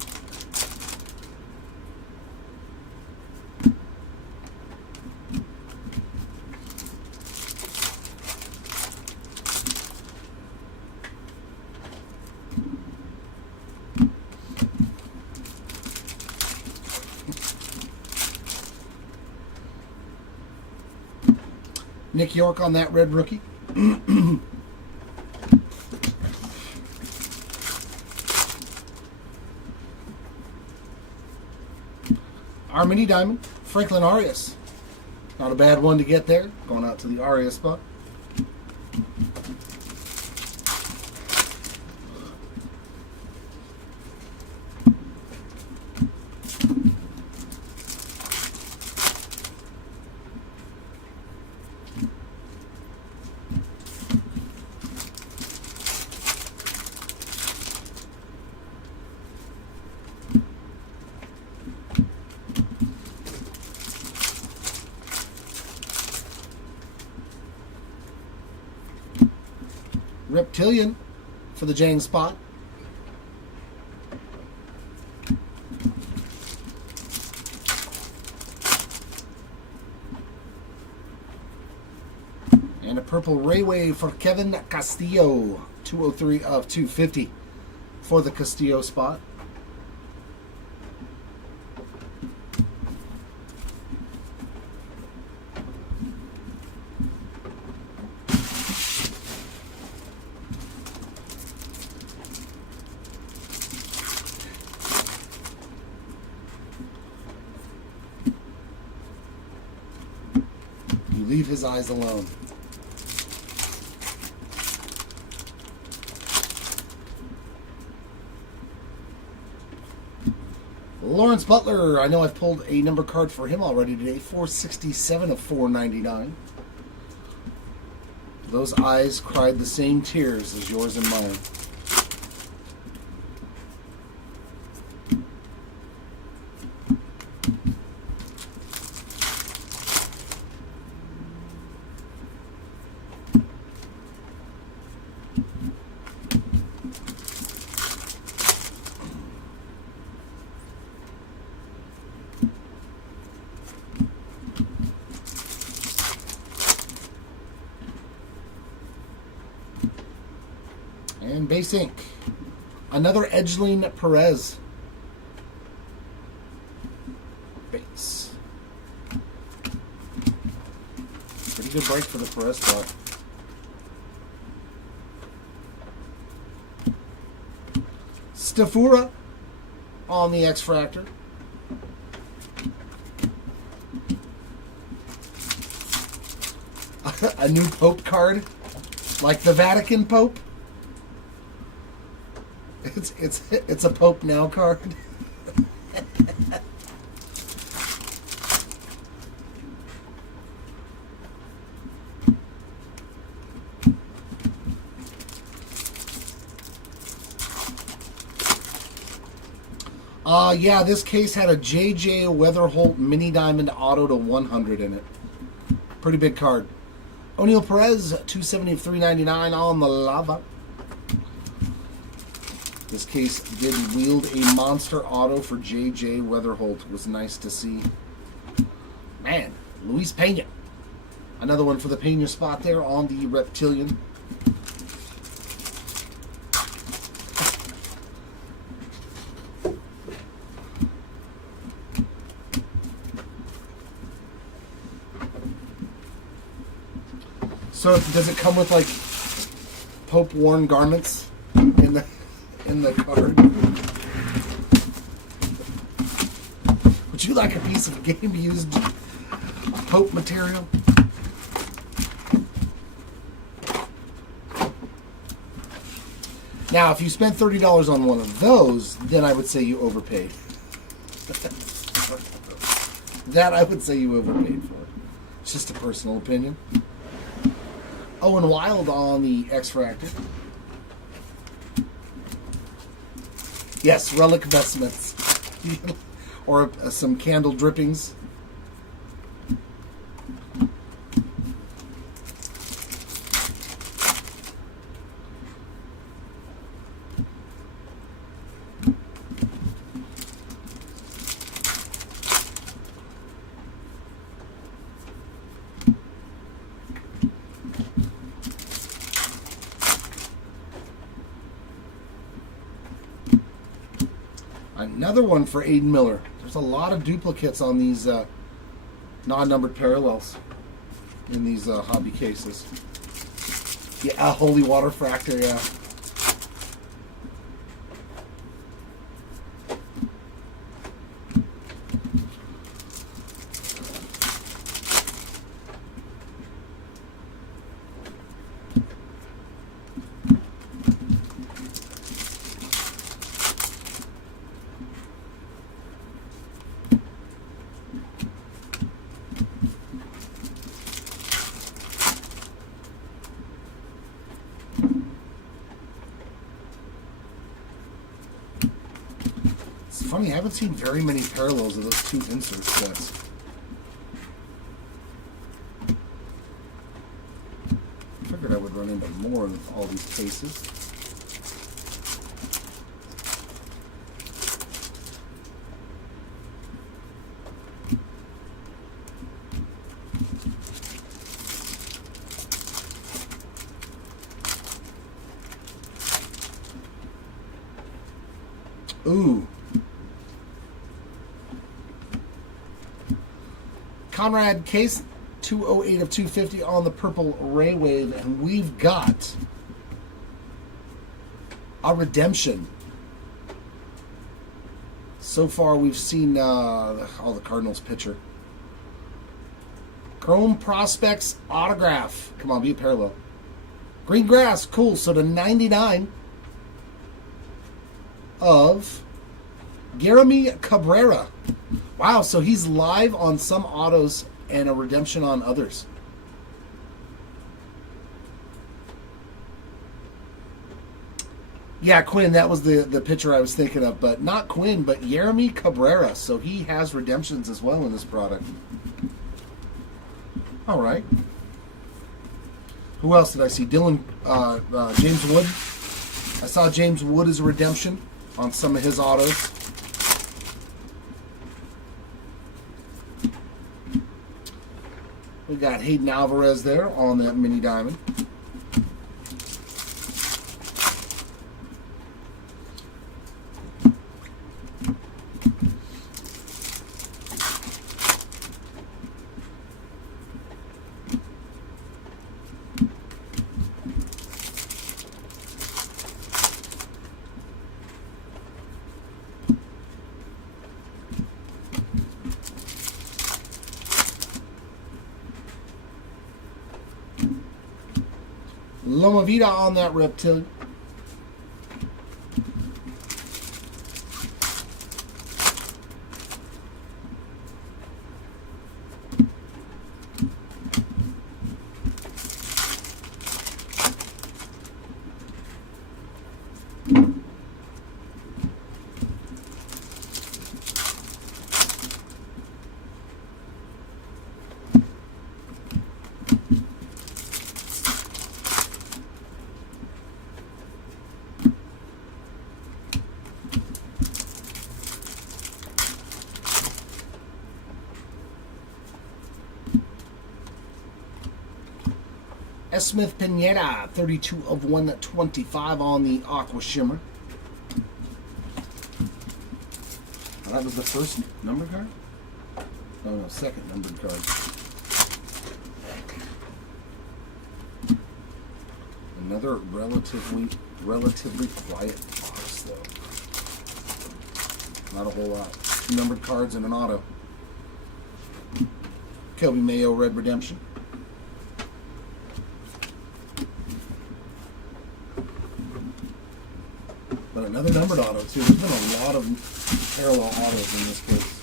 Nick York on that red rookie. Our mini diamond, Franklin Arias. Not a bad one to get there. Going out to the Arias spot. Reptilian for the Jang spot. And a purple Rayway for Kevin Castillo. 203 of 250 for the Castillo spot. You leave his eyes alone. Lawrence Butler, I know I've pulled a number card for him already today. 467 of 499. Those eyes cried the same tears as yours and mine. And base ink. Another Edgeling Perez. Base. Pretty good break for the Perez spot. Stafura on the X-Fractor. A new Pope card. Like the Vatican Pope. It's a Pope Now card. Yeah, this case had a JJ Weatherholt Mini Diamond Auto to 100 in it. Pretty big card. O'Neal Perez, 270 of 399 on the lava. This case did wield a monster auto for JJ Weatherholt. It was nice to see. Man, Luis Pena. Another one for the Pena spot there on the Reptilian. So does it come with like Pope worn garments in the card? Would you like a piece of game used Pope material? Now, if you spent $30 on one of those, then I would say you overpaid. That I would say you overpaid for. It's just a personal opinion. Owen Wild on the X-Fractor. Yes, relic vestments. Or some candle drippings. Another one for Aiden Miller. There's a lot of duplicates on these non-numbered parallels in these hobby cases. Yeah, Holy Water Fractor, yeah. Funny, I haven't seen very many parallels of those two insert sets. Figured I would run run into more with all these cases. Ooh. Conrad case 208 of 250 on the purple Ray Wave, and we've got a redemption. So far, we've seen the Cardinals pitcher. Chrome Prospects autograph. Come on, be a parallel. Green grass, cool. So to 99 of Jeremy Cabrera. Wow, so he's live on some autos and a redemption on others. Yeah, Quinn, that was the pitcher I was thinking of, but not Quinn, but Jeremy Cabrera. So he has redemptions as well in this product. All right. Who else did I see? James Wood. I saw James Wood as a redemption on some of his autos. We got Hayden Alvarez there on that mini diamond. Loma Vida on that reptilian. S. Smith Pineda, 32 of 125 on the Aqua Shimmer. Oh, that was the first numbered card? Oh no, second numbered card. Another relatively quiet box though. Not a whole lot. 2 numbered cards and an auto. Kobe Mayo Red Redemption. But another numbered auto too. There's been a lot of parallel autos in this case.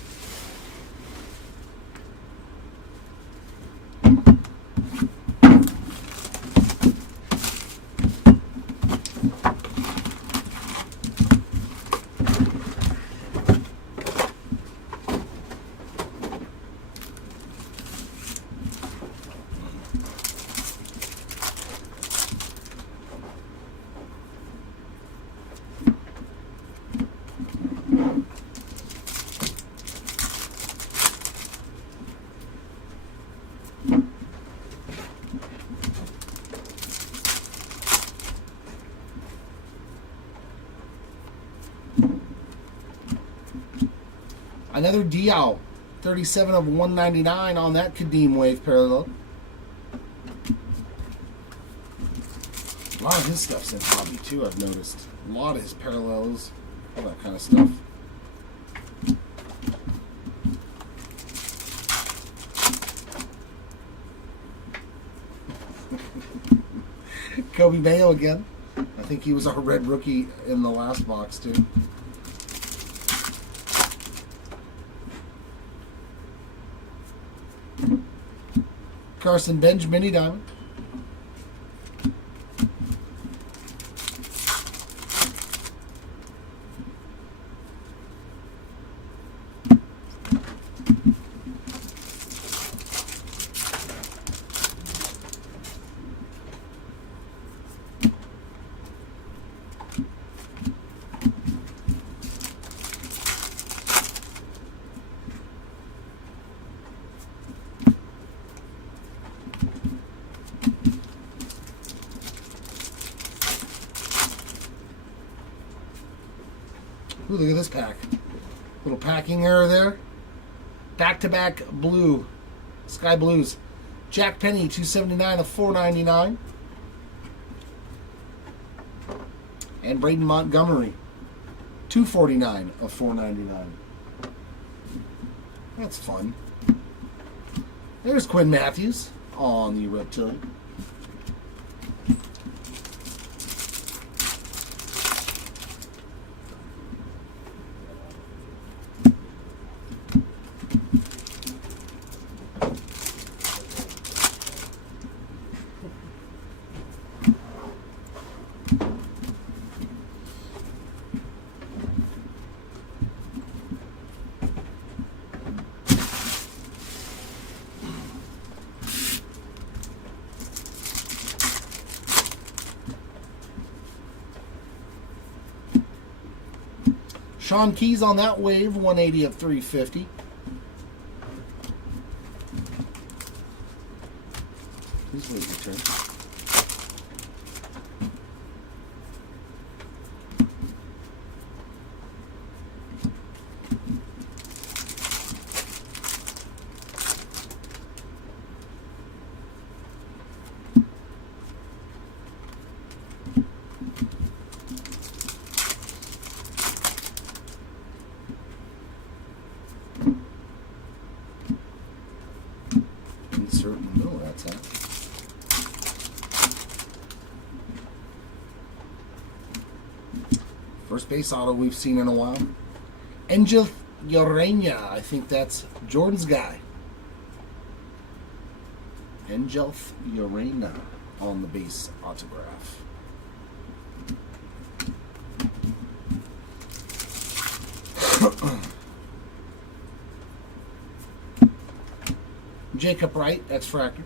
Another Diao, 37 of 199 on that Kadeem Wave parallel. A lot of his stuff's in hobby too, I've noticed. A lot of his parallels, all that kind of stuff. Kobe Mayo again. I think he was our red rookie in the last box too. Carson Benj Mini Diamond. look at this pack. Little packing error there. Back-to-back blue. Sky Blues. Jack Penny, 279 of 499. And Braden Montgomery, 249 of 499. That's fun. There's Quinn Matthews on the Reptilian. Sean Keys on that wave, 180 of 350. Please wait your turn. Insert in the middle, that's that. First base auto we've seen in a while. Angel Urena, I think that's Jordan's guy. Angel Urena on the base autograph. Jacob Wright, that's Refractor.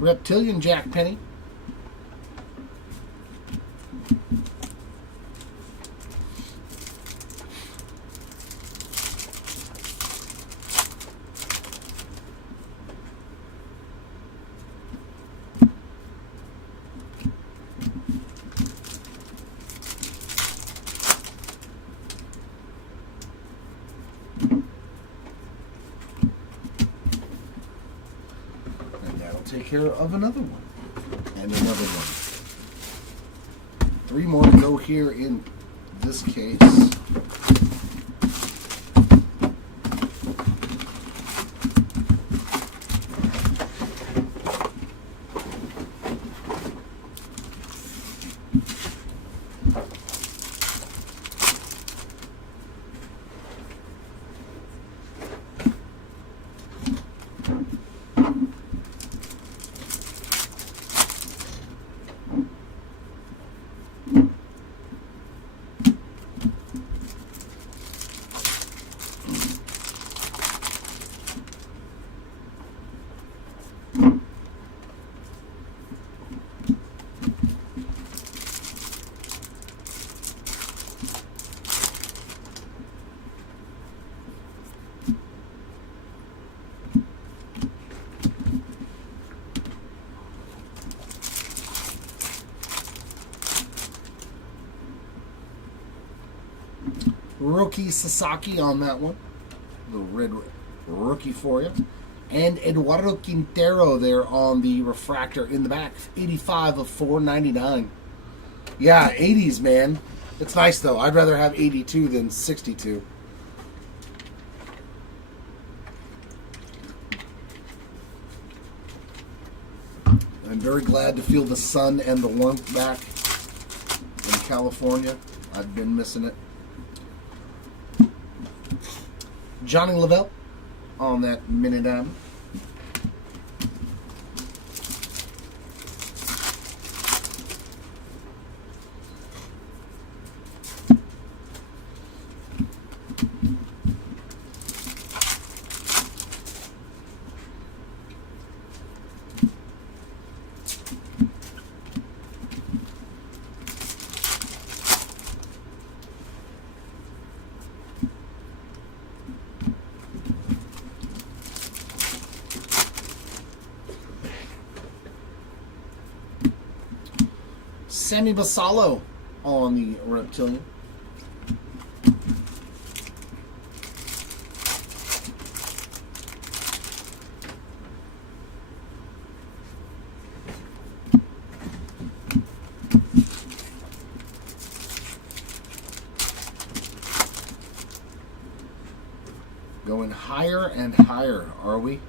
Reptilian Jack Penny. Take care of another one and another one. 3 more to go here in this case. Rookie Sasaki on that one. Little red rookie for you. And Eduardo Quintero there on the Refractor in the back. 85 of 499. Yeah, 80s, man. It's nice, though. I'd rather have 82 than 62. I'm very glad to feel the sun and the warmth back in California. I've been missing it. Johnny Lavelle on that mini diamond. Sammy Basallo on the Reptilian. Going higher and higher, are we?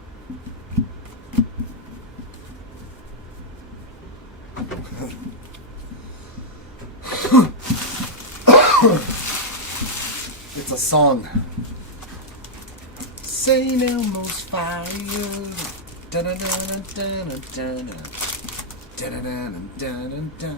It's a song. St. Elmo's fire. Da-da-da-da-da-da-da. Da-da-da-da-da-da.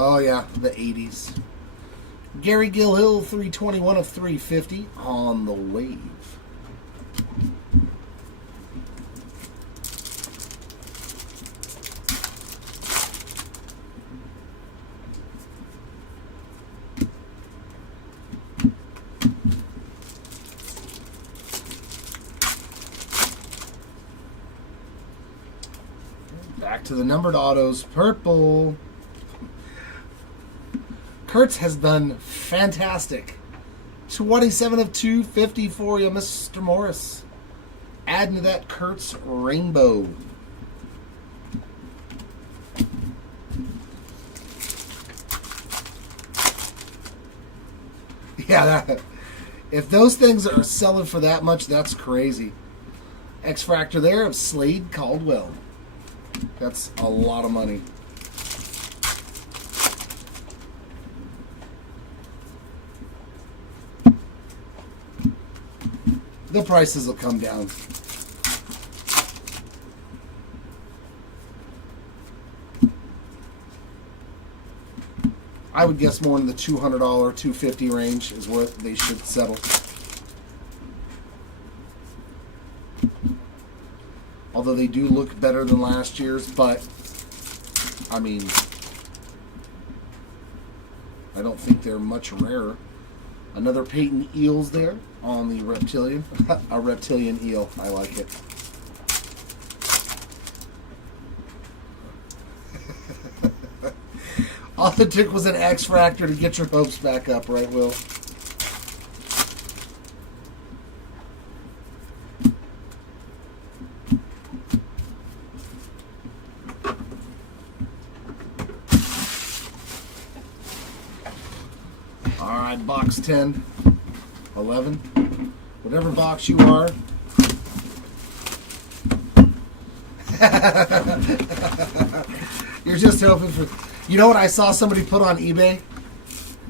Oh yeah, the 80s. Gary Gilhill, 321 of 350 on the wave. Back to the numbered autos. Purple. Kurtz has done fantastic. 27 of 250 for you, Mr. Morris. Adding to that Kurtz rainbow. Yeah, if those things are selling for that much, that's crazy. X-Fractor there of Slade Caldwell. That's a lot of money. The prices will come down. I would guess more in the $200, $250 range is where they should settle. Although they do look better than last year's, but I mean, I don't think they're much rarer. Another Peyton Eels there on the Reptilian. A Reptilian eel. I like it. All it took was an X-Fractor to get your hopes back up, right, Will? All right, box 10, 11, whatever box you are. You're just hoping for... You know what I saw somebody put on eBay?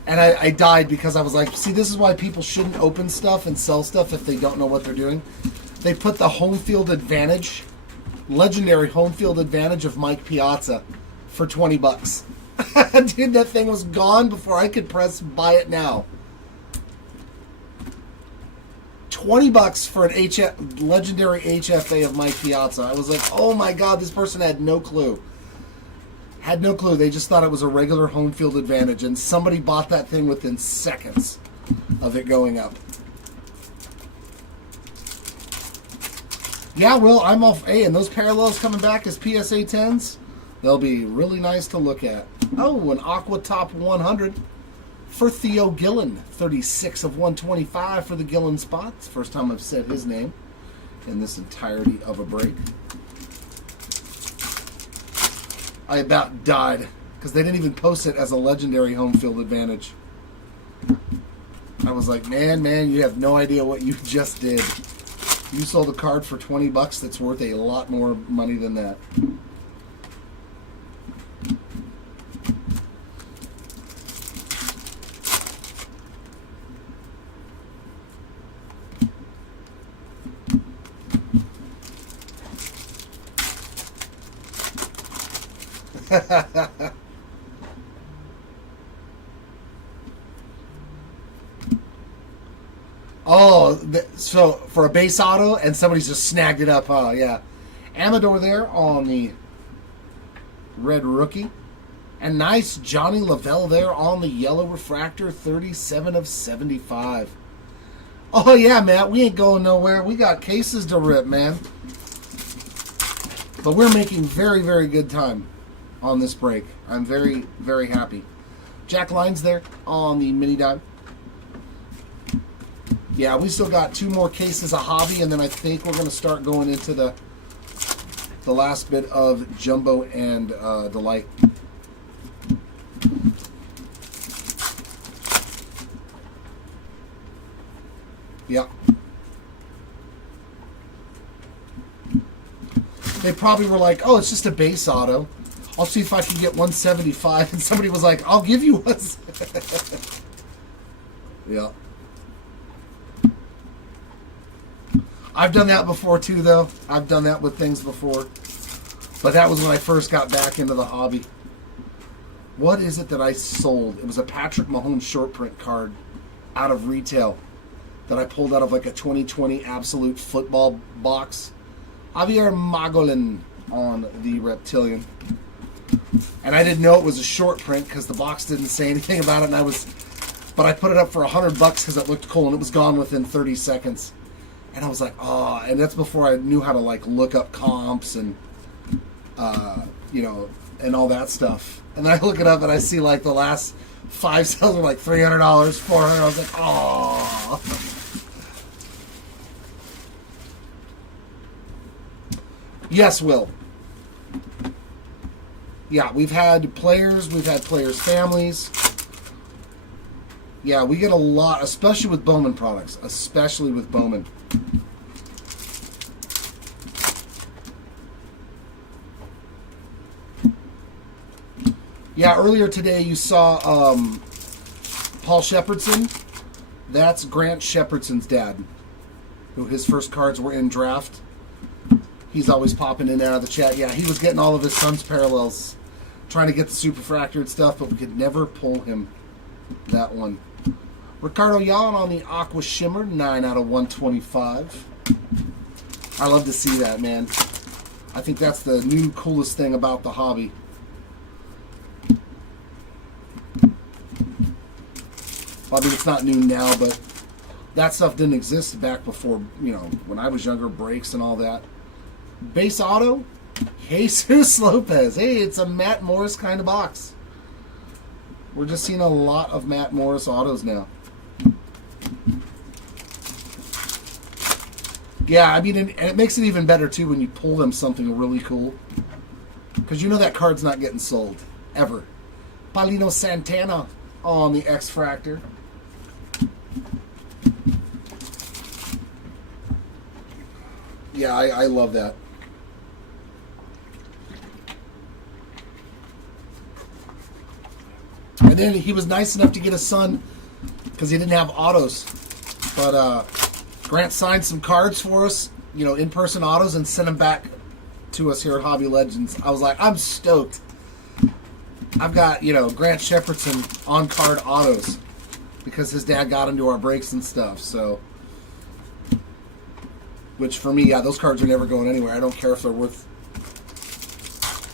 And I died because I was like, see, this is why people shouldn't open stuff and sell stuff if they don't know what they're doing. They put the home field advantage, legendary home field advantage of Mike Piazza for 20 bucks. Dude, that thing was gone before I could press buy it now. 20 bucks for an legendary HFA of Mike Piazza. I was like, oh my God, this person had no clue. Had no clue. They just thought it was a regular home field advantage, and somebody bought that thing within seconds of it going up. Yeah, Will, I'm off. Hey, and those parallels coming back as PSA 10s, they'll be really nice to look at. Oh, an Aqua Top 100 for Theo Gillen. 36 of 125 for the Gillen spots. First time I've said his name in this entirety of a break. I about died because they didn't even post it as a legendary home field advantage. I was like, man, you have no idea what you just did. You sold a card for $20 that's worth a lot more money than that. Oh, so for a base auto, and somebody's just snagged it up, huh? Yeah. Amador there on the red rookie. And nice Johnny Lavelle there on the yellow refractor, 37 of 75. Oh, yeah, Matt, we ain't going nowhere. We got cases to rip, man. But we're making very, very good time on this break. I'm very, very happy. Jack Lyons there on the mini dime. Yeah, we still got 2 more cases of hobby, and then I think we're going to start going into the last bit of Jumbo and Delight. Yeah. They probably were like, oh, it's just a base auto. I'll see if I can get 175. And somebody was like, I'll give you one. Yeah. I've done that before too, though. I've done that with things before. But that was when I first got back into the hobby. What is it that I sold? It was a Patrick Mahomes short print card out of retail that I pulled out of like a 2020 Absolute Football box. Javier Magolin on the Reptilian. And I didn't know it was a short print because the box didn't say anything about it. But I put it up for $100 because it looked cool, and it was gone within 30 seconds. And I was like, oh, and that's before I knew how to like look up comps and, you know, and all that stuff. And then I look it up and I see like the last 5 sales were like $300, $400. I was like, oh. Yes, Will. Yeah, we've had players' families. Yeah, we get a lot, especially with Bowman products, especially with Bowman. Yeah, earlier today you saw Paul Shepherdson. That's Grant Shepherdson's dad, who his first cards were in draft. He's always popping in and out of the chat. Yeah, he was getting all of his son's parallels, trying to get the super fractured stuff, but we could never pull him that one. Ricardo Yan on the Aqua Shimmer, 9 out of 125. I love to see that, man. I think that's the new coolest thing about the hobby. Well, I mean, it's not new now, but that stuff didn't exist back before, you know, when I was younger, breaks and all that. Base auto, Jesus Lopez. Hey, it's a Matt Morris kind of box. We're just seeing a lot of Matt Morris autos now. Yeah, I mean, and it makes it even better, too, when you pull them something really cool. Because you know that card's not getting sold. Ever. Paulino Santana on the X-Fractor. Yeah, I love that. And then he was nice enough to get a son because he didn't have autos. But Grant signed some cards for us, you know, in-person autos, and sent them back to us here at Hobby Legends. I was like, I'm stoked. I've got, you know, Grant Shepardson on-card autos because his dad got into our breaks and stuff. So, which for me, yeah, those cards are never going anywhere. I don't care if they're worth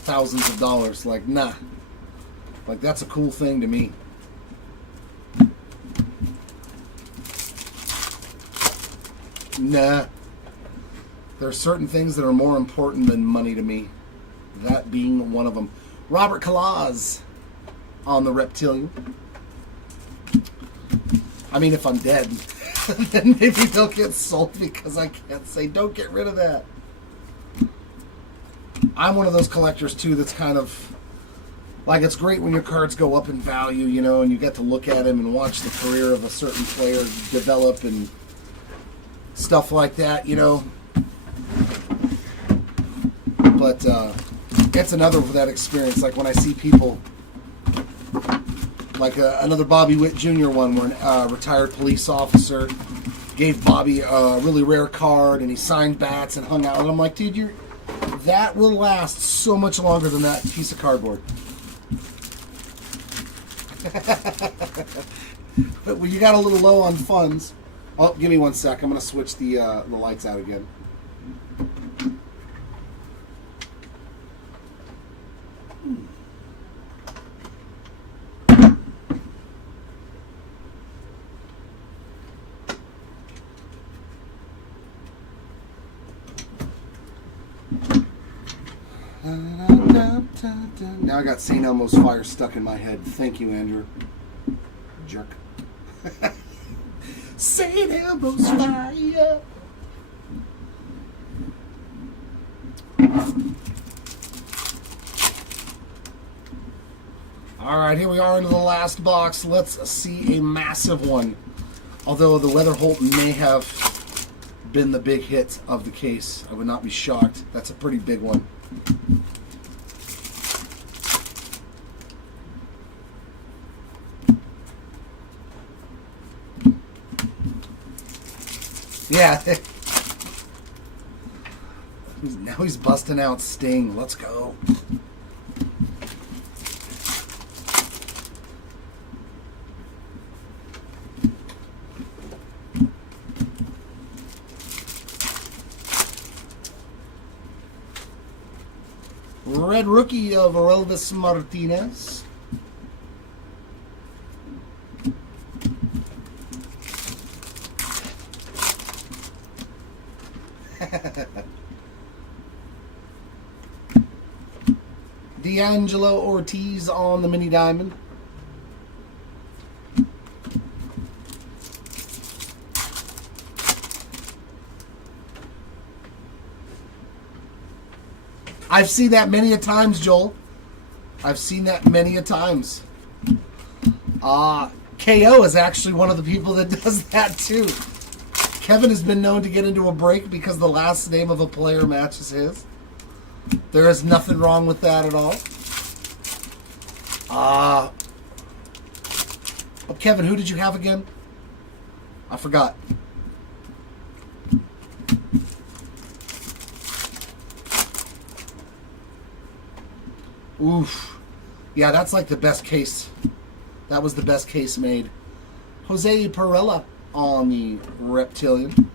thousands of dollars. Like, nah. Like, that's a cool thing to me. Nah. There are certain things that are more important than money to me. That being one of them. Robert Kalaz on the Reptilian. I mean, if I'm dead, then maybe they'll get sold because I can't say, don't get rid of that. I'm one of those collectors, too, that's kind of Like, it's great when your cards go up in value, you know, and you get to look at them and watch the career of a certain player develop and stuff like that, you know. But it's another for that experience. Like when I see people, like another Bobby Witt Jr. one, where a retired police officer gave Bobby a really rare card, and he signed bats and hung out. And I'm like, dude, that will last so much longer than that piece of cardboard. But when you got a little low on funds, oh, give me 1 sec. I'm going to switch the lights out again. Now I got St. Elmo's Fire stuck in my head. Thank you, Andrew. Jerk. St. Elmo's Fire. All right, here we are into the last box. Let's see a massive one. Although the Weatherholt may have been the big hit of the case, I would not be shocked. That's a pretty big one. Yeah. Now he's busting out Sting. Let's go. Red rookie of Elvis Martinez. D'Angelo Ortiz on the mini diamond. I've seen that many a times, Joel. I've seen that many a times. KO is actually one of the people that does that too. Kevin has been known to get into a break because the last name of a player matches his. There is nothing wrong with that at all. Oh, Kevin, who did you have again? I forgot. Oof. Yeah, that's like the best case. That was the best case made. Jose Perella on the Reptilian.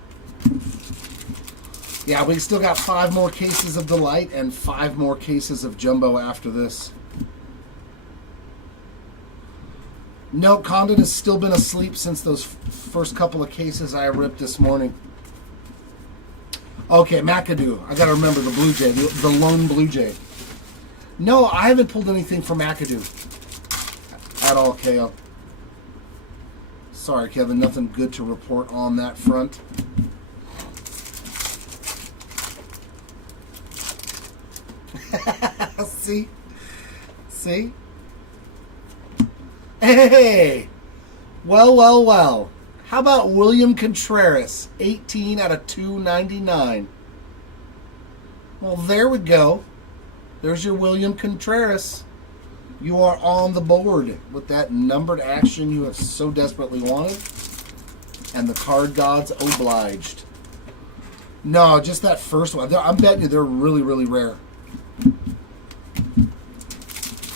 Yeah, we still got 5 more cases of Delight and 5 more cases of Jumbo after this. No, Condon has still been asleep since those first couple of cases I ripped this morning. Okay, McAdoo. I gotta remember the Blue Jay, the lone Blue Jay. No, I haven't pulled anything from McAdoo at all, KO. Sorry, Kevin, nothing good to report on that front. See? Hey! Well. How about William Contreras? 18 out of 299. Well, there we go. There's your William Contreras. You are on the board with that numbered action you have so desperately wanted. And the card gods obliged. No, just that first one. I'm betting you they're really, really rare.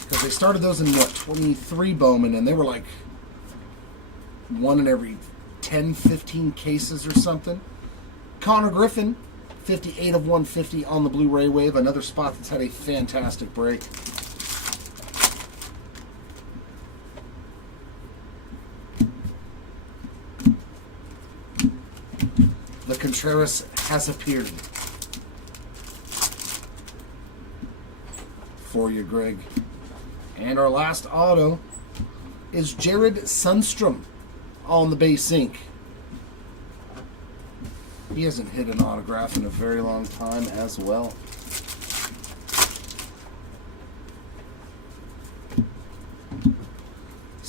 Because they started those in, 23 Bowman, and they were like 1 in every 10, 15 cases or something. Connor Griffin, 58 of 150 on the Blu-ray Wave. Another spot that's had a fantastic break. The Contreras has appeared. For you, Greg. And our last auto is Jared Sundstrom on the base ink. He hasn't hit an autograph in a very long time as well.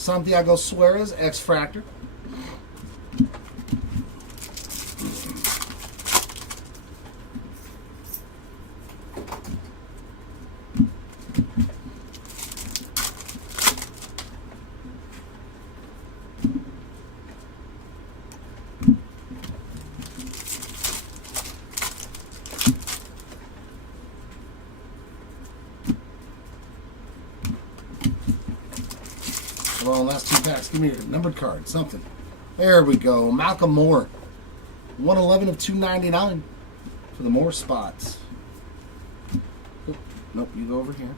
Santiago Suarez, X-Fractor. Well, last 2 packs. Give me your numbered card. Something. There we go. Malcolm Moore. 111 of 299 for the Moore spots. Oh, nope, you go over here.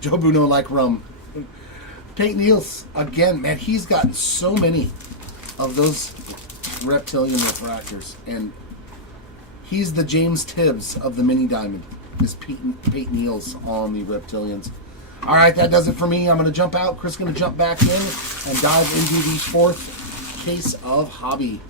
Joe Bruno like rum. Peyton Eels, again, man, he's gotten so many of those reptilian refractors. And he's the James Tibbs of the mini diamond. Is Peyton Eels on the reptilians. All right, that does it for me. I'm going to jump out. Chris is going to jump back in and dive into the 4th case of hobby.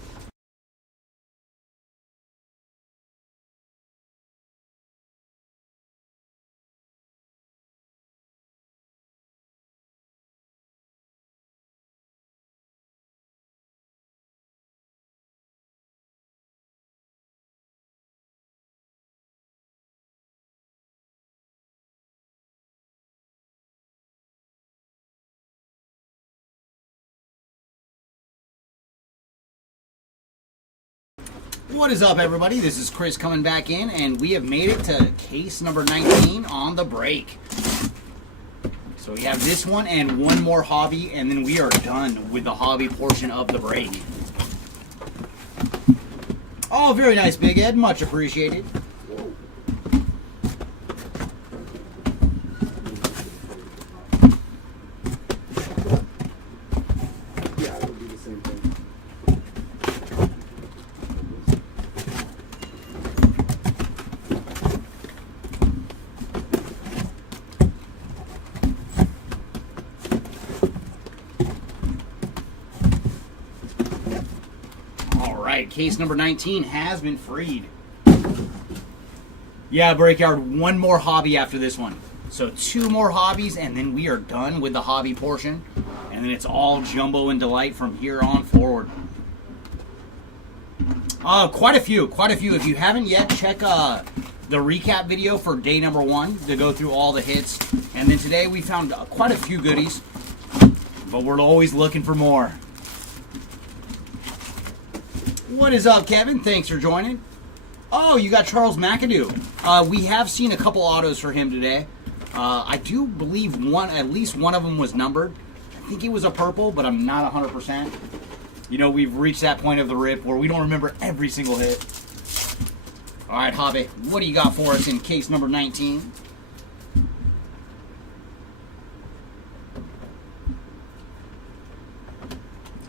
What is up, everybody? This is Chris coming back in, and we have made it to case number 19 on the break. So we have this one and one more hobby, and then we are done with the hobby portion of the break. Oh, very nice, Big Ed. Much appreciated. Yeah, it would be the same thing. Case number 19 has been freed. Yeah, Breakyard, one more hobby after this one. So 2 more hobbies, and then we are done with the hobby portion. And then it's all Jumbo and Delight from here on forward. Quite a few. If you haven't yet, check the recap video for day number 1 to go through all the hits. And then today we found quite a few goodies, but we're always looking for more. What is up, Kevin? Thanks for joining. Oh, you got Charles McAdoo. We have seen a couple autos for him today. I do believe at least one of them was numbered. I think it was a purple, but I'm not 100%. You know, we've reached that point of the rip where we don't remember every single hit. All right, Hobby, what do you got for us in case number 19?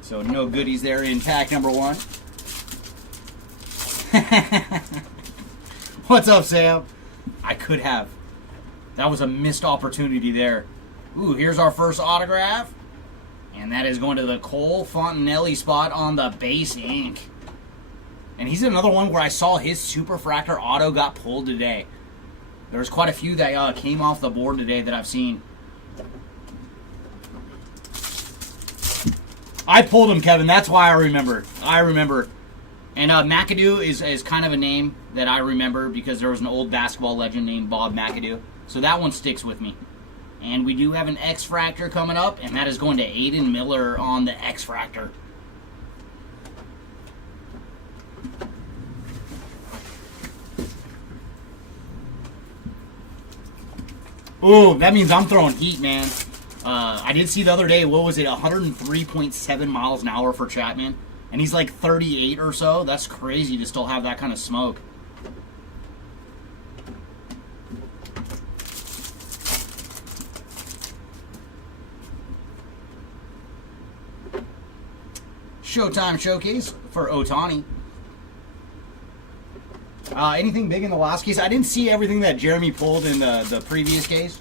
So no goodies there in pack number 1. What's up, Sam? I could have. That was a missed opportunity there. Ooh, here's our first autograph. And that is going to the Cole Fontanelli spot on the base ink. And he's another one where I saw his Super Fractor auto got pulled today. There's quite a few that came off the board today that I've seen. I pulled him, Kevin. That's why I remember. And McAdoo is kind of a name that I remember because there was an old basketball legend named Bob McAdoo. So that one sticks with me. And we do have an X-Fractor coming up, and that is going to Aiden Miller on the X-Fractor. Ooh, that means I'm throwing heat, man. I did see the other day, what was it, 103.7 miles an hour for Chapman. And he's like 38 or so. That's crazy to still have that kind of smoke. Showtime Showcase for Otani. Anything big in the last case? I didn't see everything that Jeremy pulled in the previous case.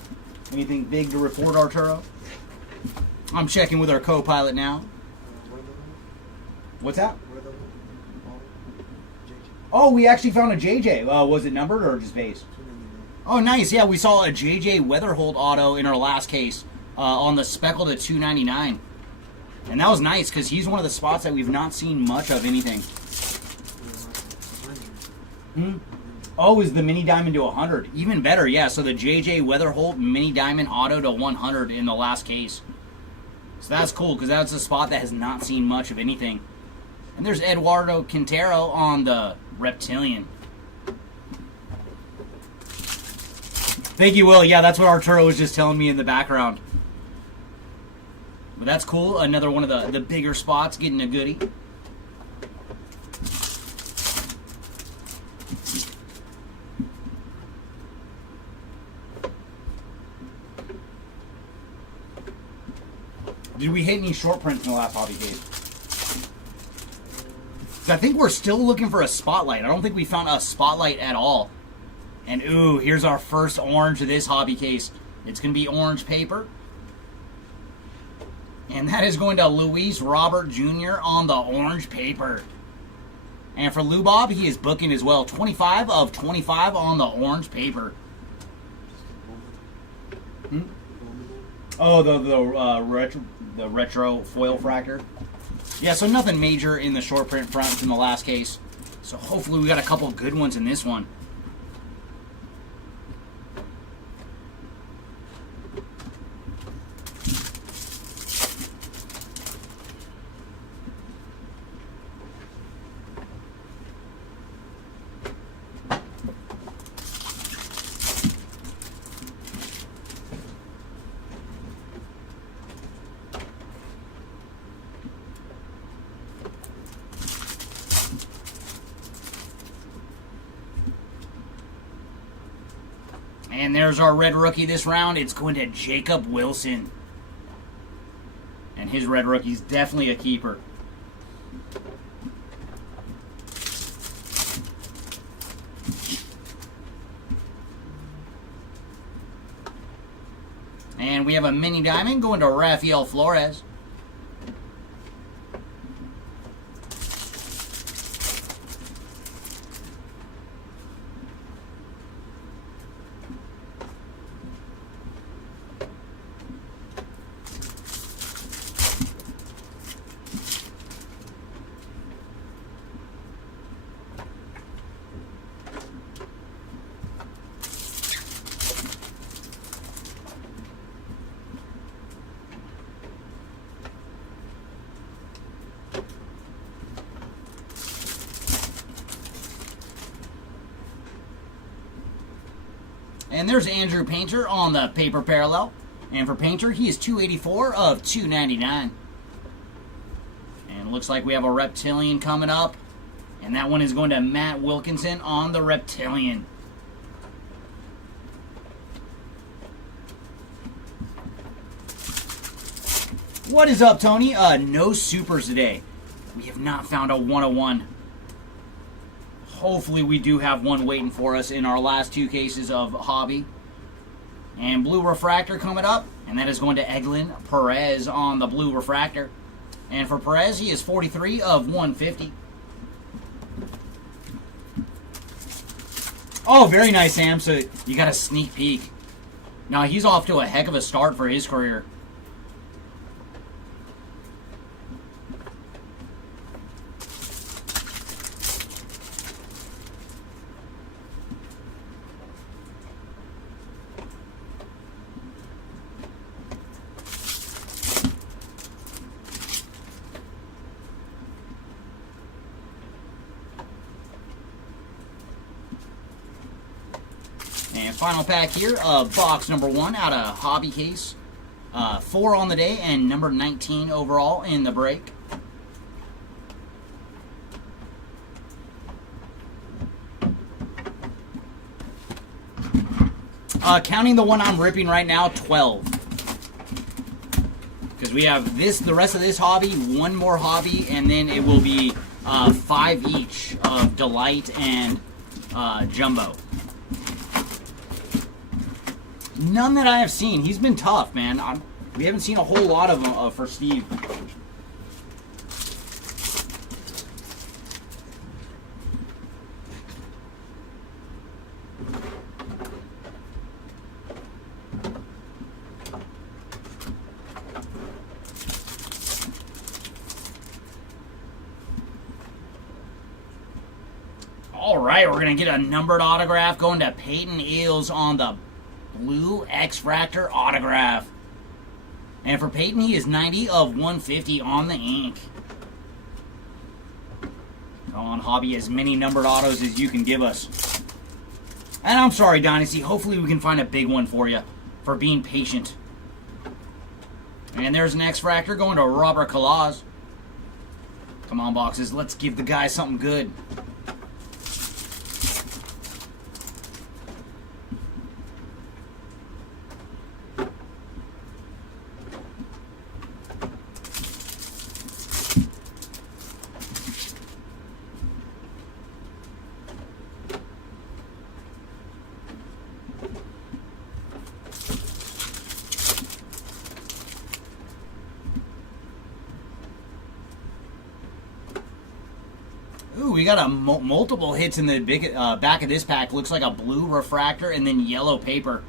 Anything big to report, Arturo? I'm checking with our co-pilot now. What's that? Oh, we actually found a JJ. Was it numbered or just base? Oh, nice. Yeah, we saw a JJ Weatherholt auto in our last case on the speckled at $2.99. And that was nice because he's one of the spots that we've not seen much of anything. Oh, is the mini diamond to 100? Even better, yeah. So the JJ Weatherholt mini diamond auto to 100 in the last case. So that's cool because that's a spot that has not seen much of anything. And there's Eduardo Quintero on the Reptilian. Thank you, Will. Yeah, that's what Arturo was just telling me in the background. But that's cool. Another one of the bigger spots getting a goodie. Did we hit any short prints in the last hobby case? I think we're still looking for a spotlight. I don't think we found a spotlight at all. And ooh, here's our first orange of this hobby case. It's going to be orange paper. And that is going to Luis Robert Jr. on the orange paper. And for Lou Bob, he is booking as well. 25 of 25 on the orange paper. Oh, the retro foil fractor. Yeah, so nothing major in the short print front from the last case. So hopefully we got a couple good ones in this one. And there's our red rookie this round. It's going to Jacob Wilson. And his red rookie's definitely a keeper. And we have a mini diamond going to Rafael Flores. And there's Andrew Painter on the paper parallel. And for Painter, he is 284 of 299. And it looks like we have a Reptilian coming up. And that one is going to Matt Wilkinson on the Reptilian. What is up, Tony? No supers today. We have not found a 101. Hopefully we do have one waiting for us in our last two cases of hobby. And blue refractor coming up. And that is going to Eglin Perez on the blue refractor. And for Perez, he is 43 of 150. Oh, very nice, Sam. So you got a sneak peek. Now, he's off to a heck of a start for his career. And final pack here of box number 1 out of hobby case. 4 on the day and number 19 overall in the break. Counting the one I'm ripping right now, 12. Because we have this, the rest of this hobby, one more hobby, and then it will be 5 each of Delight and Jumbo. None that I have seen. He's been tough, man. We haven't seen a whole lot of them for Steve. All right, we're going to get a numbered autograph going to Peyton Eels on the blue X-Fractor autograph. And for Peyton, he is 90 of 150 on the ink. Come on, Hobby, as many numbered autos as you can give us. And I'm sorry, Dynasty. Hopefully we can find a big one for you for being patient. And there's an X-Fractor going to Robert Kalaz. Come on, boxes. Let's give the guy something good. Ooh, we got a multiple hits in the big, back of this pack. Looks like a blue Refractor and then yellow paper.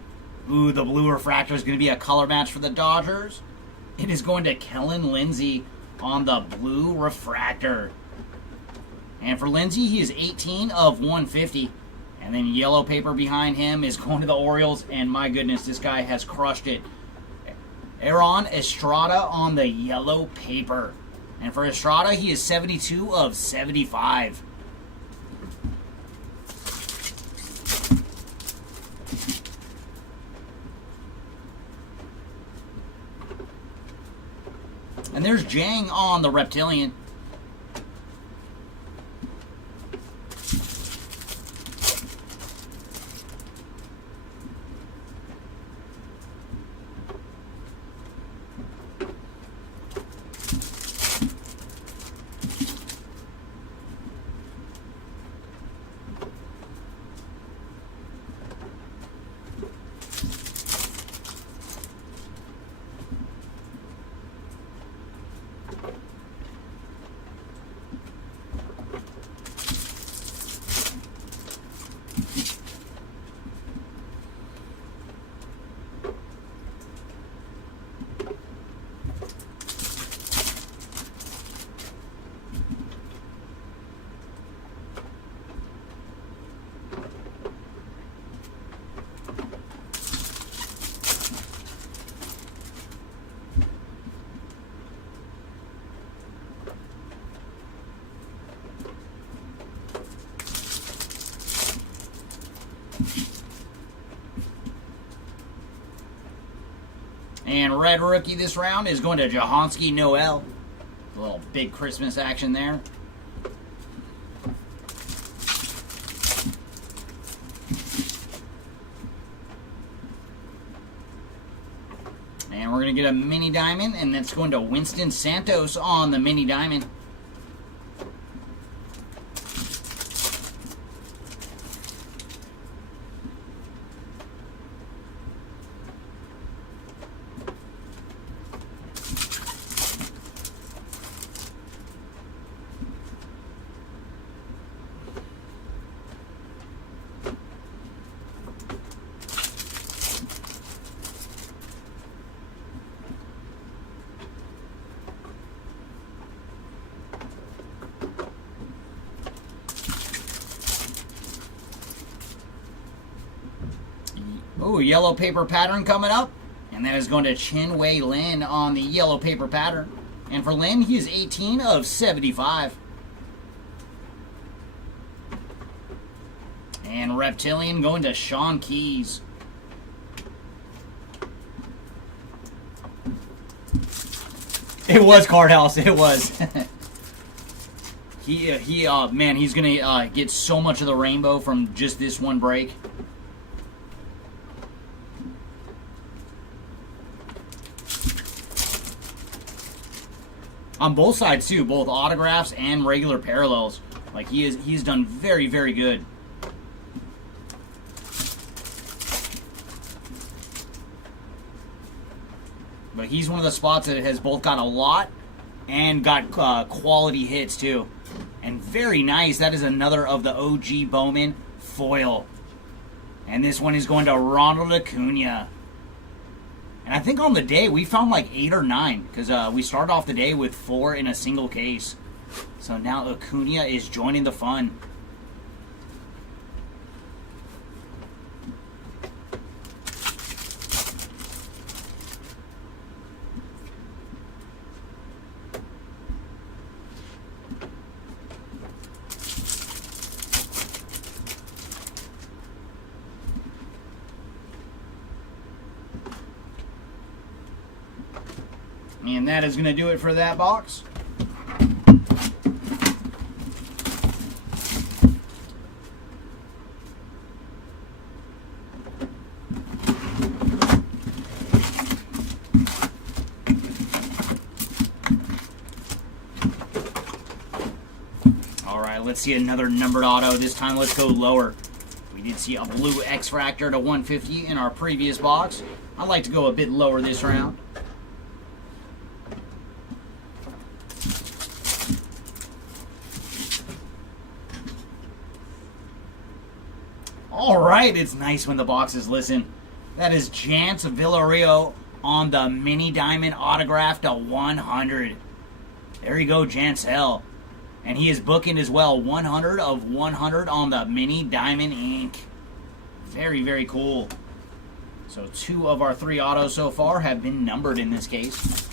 Ooh, the blue Refractor is going to be a color match for the Dodgers. It is going to Kellen Lindsey on the blue Refractor. And for Lindsey, he is 18 of 150. And then yellow paper behind him is going to the Orioles. And my goodness, this guy has crushed it. Aaron Estrada on the yellow paper. And for Estrada, he is 72 of 75. And there's Jang on the Reptilian. And red rookie this round is going to Jahanski Noel. A little big Christmas action there. And we're going to get a mini diamond, and that's going to Winston Santos on the mini diamond. Ooh, yellow paper pattern coming up. And that is going to Chin Wei Lin on the yellow paper pattern. And for Lin, he is 18 of 75. And Reptilian going to Sean Keys. It was Card House. It was. Man, he's gonna get so much of the rainbow from just this one break. On both sides too, both autographs and regular parallels. Like he's done very, very good. But he's one of the spots that has both got a lot and got quality hits too. And very nice. That is another of the OG Bowman foil. And this one is going to Ronald Acuna. And I think on the day we found like 8 or 9 because we started off the day with 4 in a single case. So now Acuna is joining the fun. And that is going to do it for that box. All right, let's see another numbered auto. This time, let's go lower. We did see a blue X-Fractor to 150 in our previous box. I'd like to go a bit lower this round. All right, it's nice when the boxes listen. That is Jance Villarreal on the mini diamond autograph to 100. There you go, Jancel. And he is booking as well, 100 of 100 on the mini diamond ink. Very, very cool. So 2 of our 3 autos so far have been numbered in this case.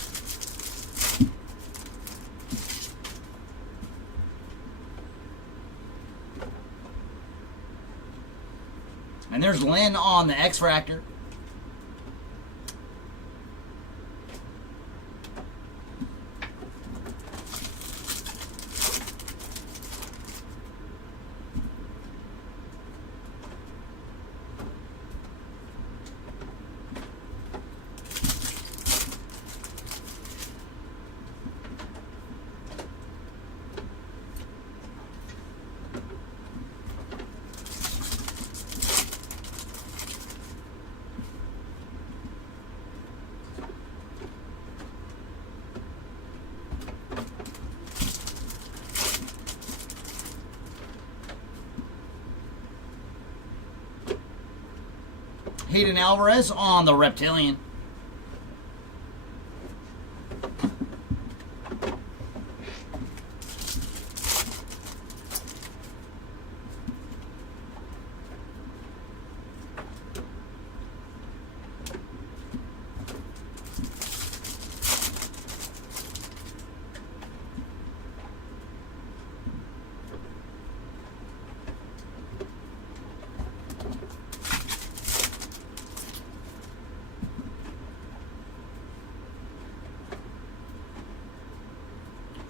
And there's Lynn on the X-Fractor. Hayden Alvarez on the Reptilian.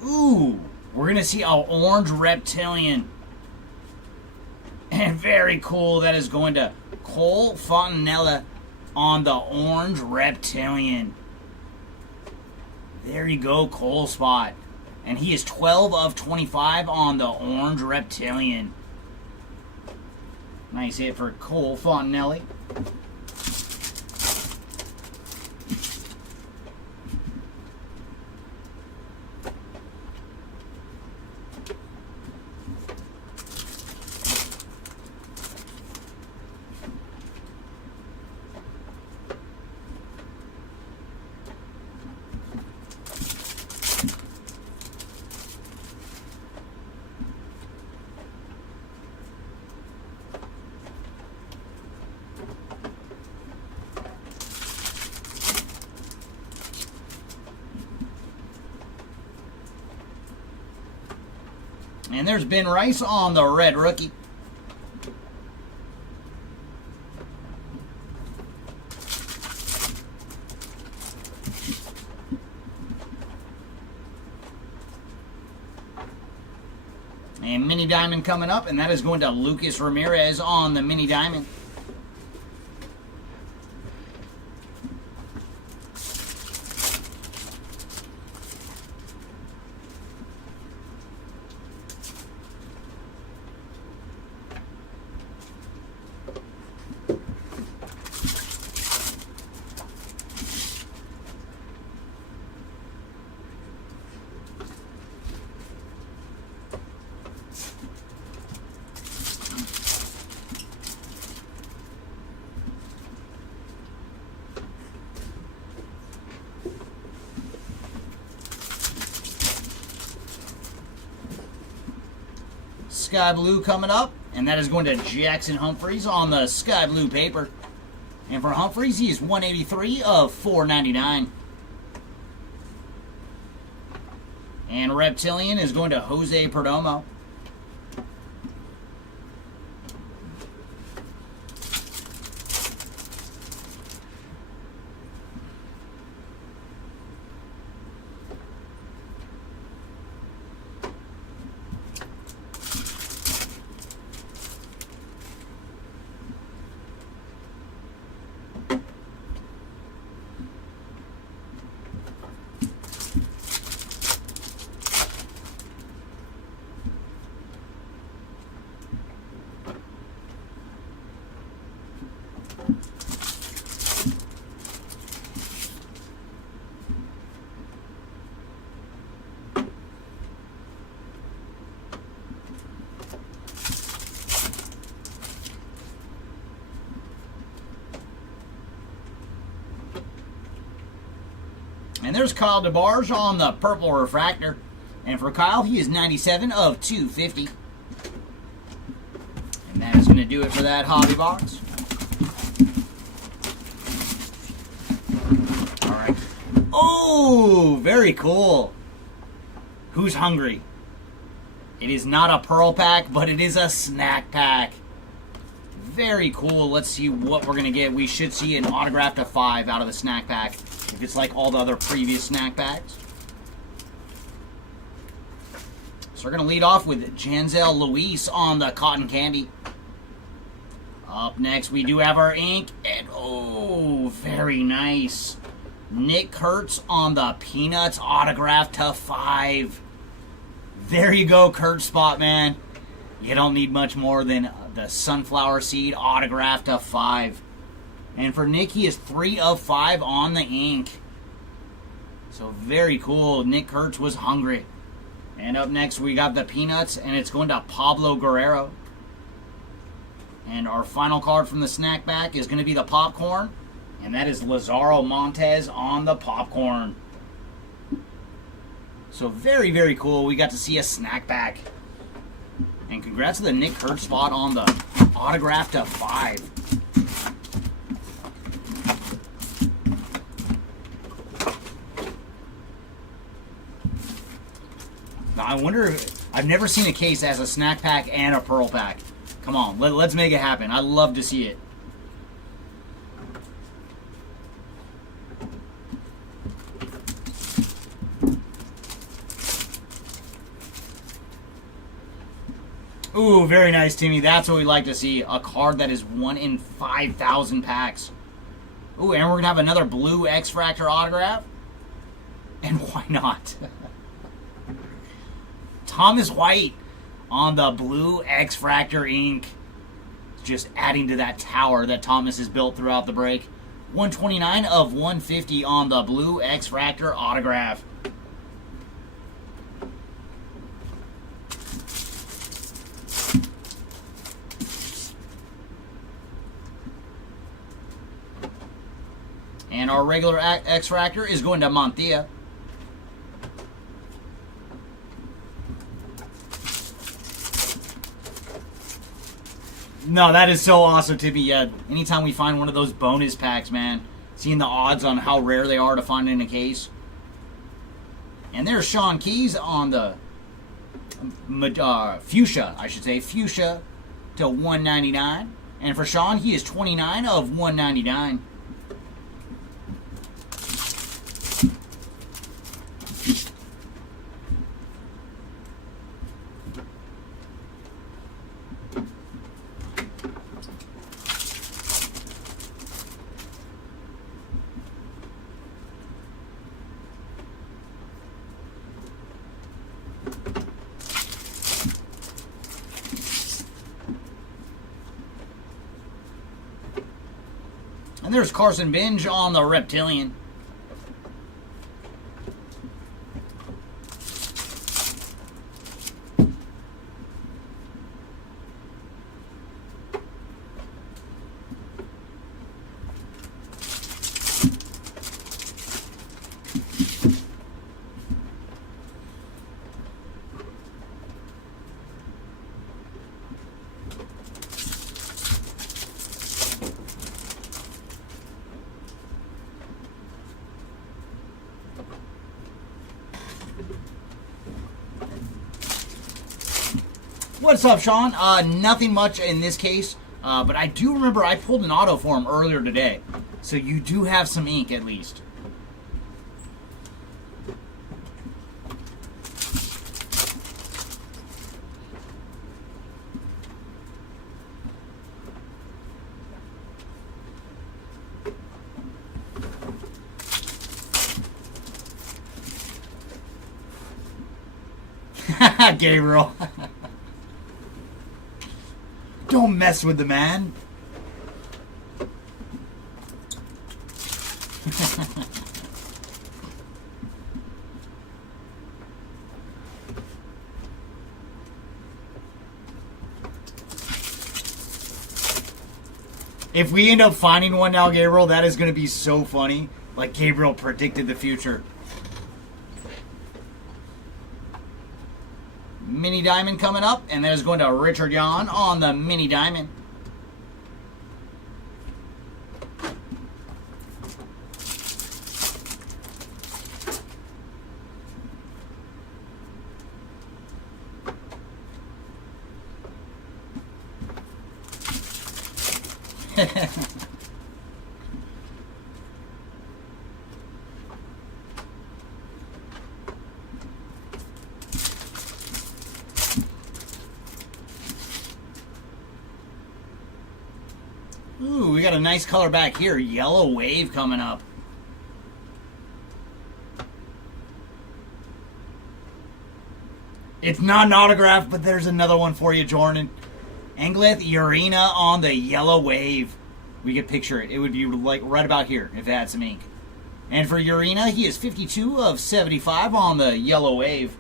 Ooh, we're going to see our orange Reptilian. And very cool, that is going to Cole Fontanella on the orange Reptilian. There you go, Cole spot. And he is 12 of 25 on the orange Reptilian. Nice hit for Cole Fontanelli. And there's Ben Rice on the red rookie. And mini diamond coming up, and that is going to Lucas Ramirez on the mini diamond. Sky Blue coming up, and that is going to Jackson Humphreys on the Sky Blue paper. And for Humphreys, he is 183 of 499. And Reptilian is going to Jose Perdomo. there's Kyle DeBarge on the purple refractor. And for Kyle, he is 97 of 250. And that is going to do it for that hobby box. All right. Oh, very cool. Who's hungry? It is not a pearl pack, but it is a snack pack. Very cool. Let's see what we're going to get. We should see an autograph to 5 out of the snack pack, if it's like all the other previous snack packs. So we're going to lead off with Janzel Luis on the cotton candy. Up next, we do have our ink, and oh, very nice. Nick Kurtz on the Peanuts autograph to 5. There you go, Kurt Spot, man. You don't need much more than the sunflower seed autograph to 5. And for Nick, he is 3 of 5 on the ink. So very cool. Nick Kurtz was hungry. And up next, we got the Peanuts, and it's going to Pablo Guerrero. And our final card from the snack pack is going to be the popcorn. And that is Lazaro Montes on the popcorn. So very, very cool. We got to see a snack pack. And congrats to the Nick Kurtz spot on the autograph to 5. Now, I wonder if I've never seen a case as a snack pack and a pearl pack. Come on, let's make it happen. I'd love to see it. Ooh, very nice, Timmy. That's what we like to see. A card that is 1 in 5,000 packs. Ooh, and we're going to have another blue X-Fractor autograph. And why not? Thomas White on the blue X-Fractor ink. Just adding to that tower that Thomas has built throughout the break. 129 of 150 on the blue X-Fractor autograph. And our regular X-Fractor is going to Montia. No, that is so awesome, Tippy. Yeah, anytime we find one of those bonus packs, man, seeing the odds on how rare they are to find in a case. And there's Sean Keys on the fuchsia, I should say, fuchsia to 199. And for Sean, he is 29 of 199. And there's Carson Binge on the Reptilian. What's up, Sean? Nothing much in this case, but I do remember I pulled an auto for him earlier today. So you do have some ink at least. Gabriel. Don't mess with the man. If we end up finding one now, Gabriel, that is going to be so funny. Like Gabriel predicted the future. Mini diamond coming up, and that is going to Richard Yon on the mini diamond. Ooh, we got a nice color back here. Yellow wave coming up. It's not an autograph, but there's another one for you, Jordan. Anglith Urena on the yellow wave. We could picture it. It would be like right about here if it had some ink. And for Urena, he is 52 of 75 on the yellow wave.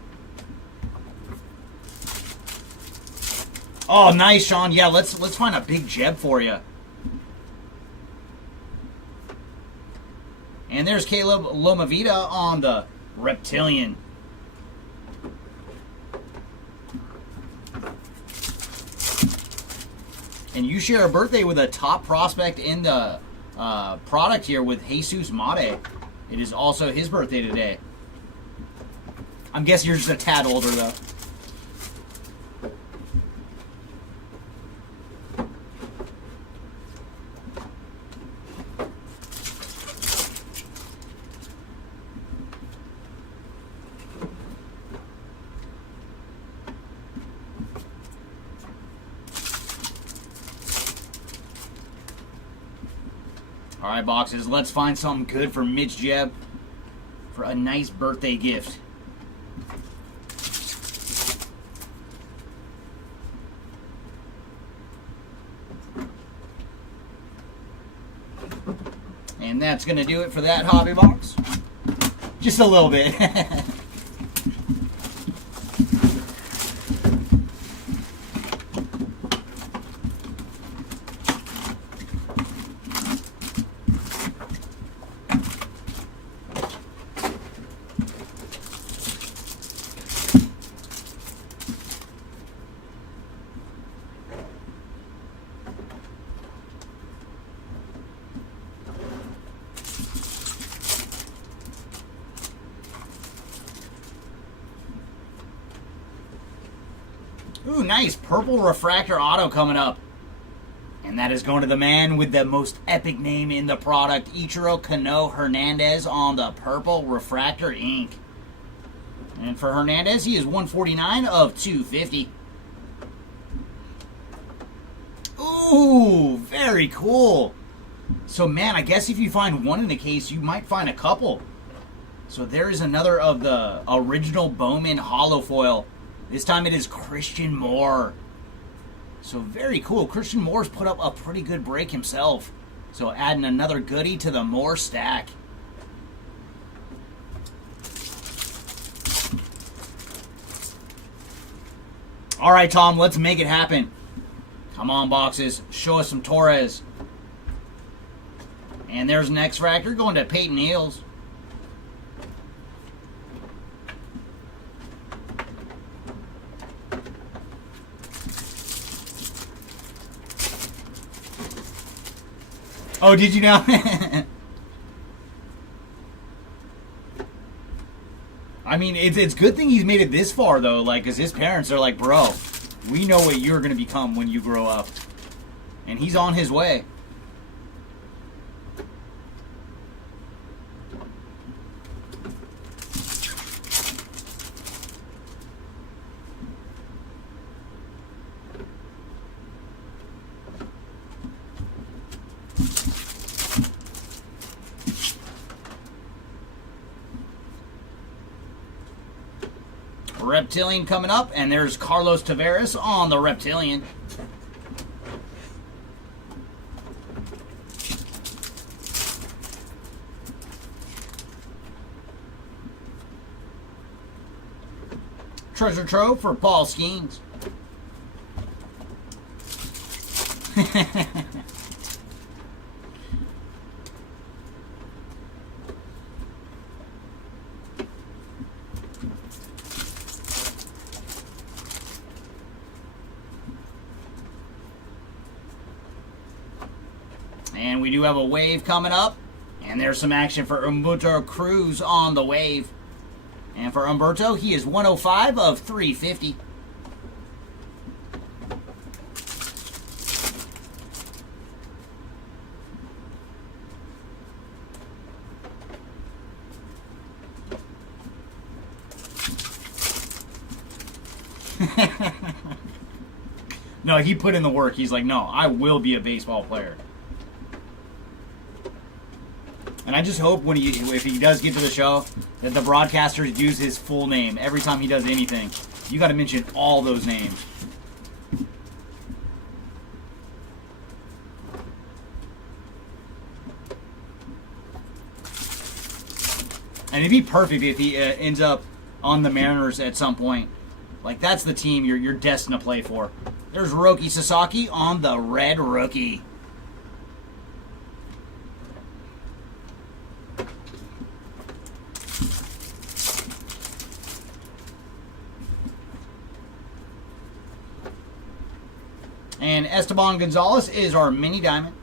Oh, nice, Sean. Yeah, let's find a big Jeb for you. And there's Caleb Lomavita on the Reptilian. And you share a birthday with a top prospect in the product here with Jesus Mate. It is also his birthday today. I'm guessing you're just a tad older, though. All right, boxes, let's find something good for Mitch Jeb for a nice birthday gift. And that's going to do it for that hobby box. Just a little bit. Ooh, nice. Purple Refractor auto coming up. And that is going to the man with the most epic name in the product, Ichiro Kano Hernandez on the Purple Refractor ink. And for Hernandez, he is 149 of 250. Ooh, very cool. So, man, I guess if you find one in the case, you might find a couple. So there is another of the original Bowman holo foil. This time it is Christian Moore. So very cool. Christian Moore's put up a pretty good break himself. So adding another goodie to the Moore stack. All right, Tom, let's make it happen. Come on, boxes. Show us some Torres. And there's an X-Fractor going to Peyton Eels. Oh, did you know? I mean, it's good thing he's made it this far, though, like, because his parents are like, bro, we know what you're going to become when you grow up. And he's on his way. Reptilian coming up, and there's Carlos Tavares on the Reptilian. Treasure Trove for Paul Skeens. we do have a wave coming up. And there's some action for Umberto Cruz on the wave. And for Umberto, he is 105 of 350. No, he put in the work. He's like, no, I will be a baseball player. And I just hope if he does get to the show, that the broadcasters use his full name every time he does anything. You got to mention all those names. And it'd be perfect if he ends up on the Mariners at some point. Like, that's the team you're destined to play for. There's Roki Sasaki on the red rookie. And Esteban Gonzalez is our mini diamond.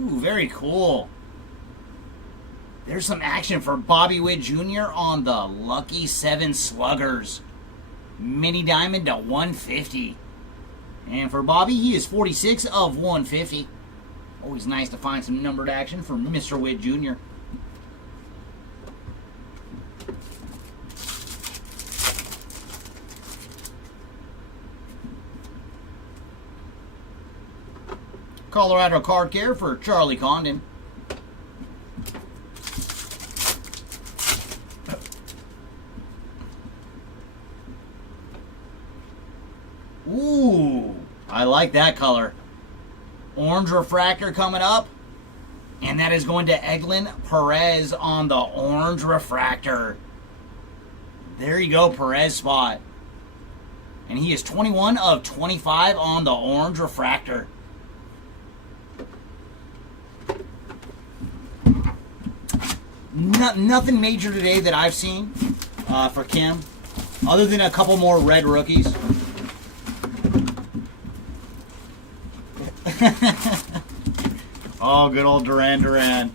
Ooh, very cool. There's some action for Bobby Witt Jr. on the Lucky 7 Sluggers. Mini diamond to 150. And for Bobby, he is 46 of 150. Always nice to find some numbered action for Mr. Witt Jr. Colorado card care for Charlie Condon. Ooh, I like that color. Orange Refractor coming up. And that is going to Eglin Perez on the Orange Refractor. There you go, Perez spot. And he is 21 of 25 on the Orange Refractor. Nothing major today that I've seen for Kim, other than a couple more red rookies. Oh, good old Duran Duran.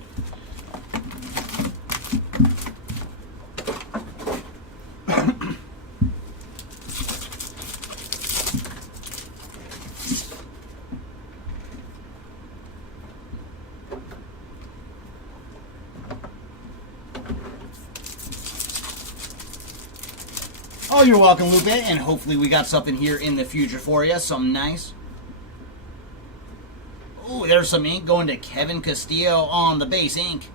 Oh, you're welcome, Lupe, and hopefully we got something here in the future for you. Something nice. Oh, there's some ink going to Kevin Castillo on the base ink.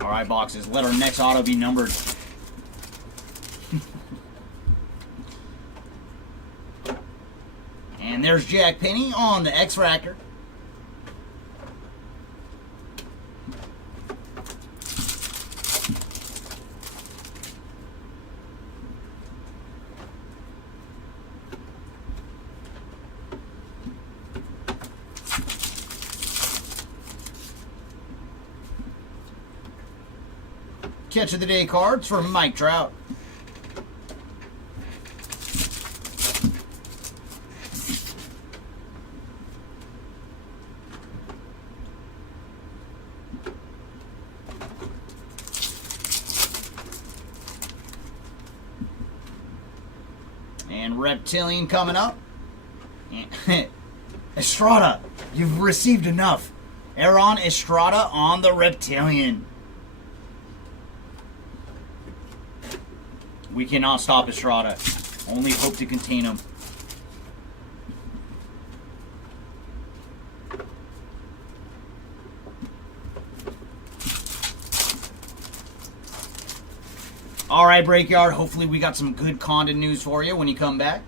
All right, boxes. Let our next auto be numbered. And there's Jack Penny on the X-Fractor. Catch of the day cards from Mike Trout. on Reptilian coming up. Estrada, you've received enough. Aaron Estrada on the Reptilian. We cannot stop Estrada. Only hope to contain him. Alright, Breakyard. Hopefully we got some good Condon news for you when you come back.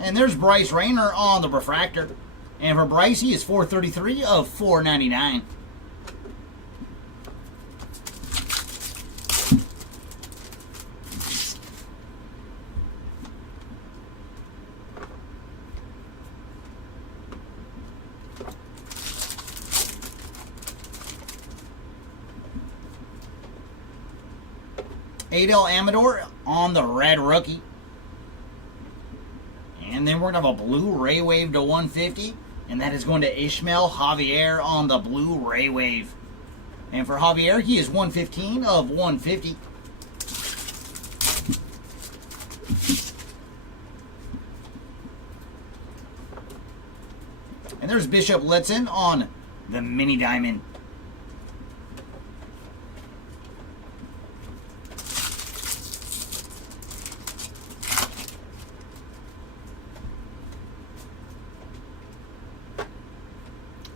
And there's Bryce Rayner on the Refractor. And for Bryce, he is 433 of 499. Adel Amador on the red rookie. And then we're going to have a blue Ray Wave to 150. And that is going to Ishmael Javier on the blue Ray Wave. And for Javier, he is 115 of 150. And there's Bishop Litzen on the mini diamond.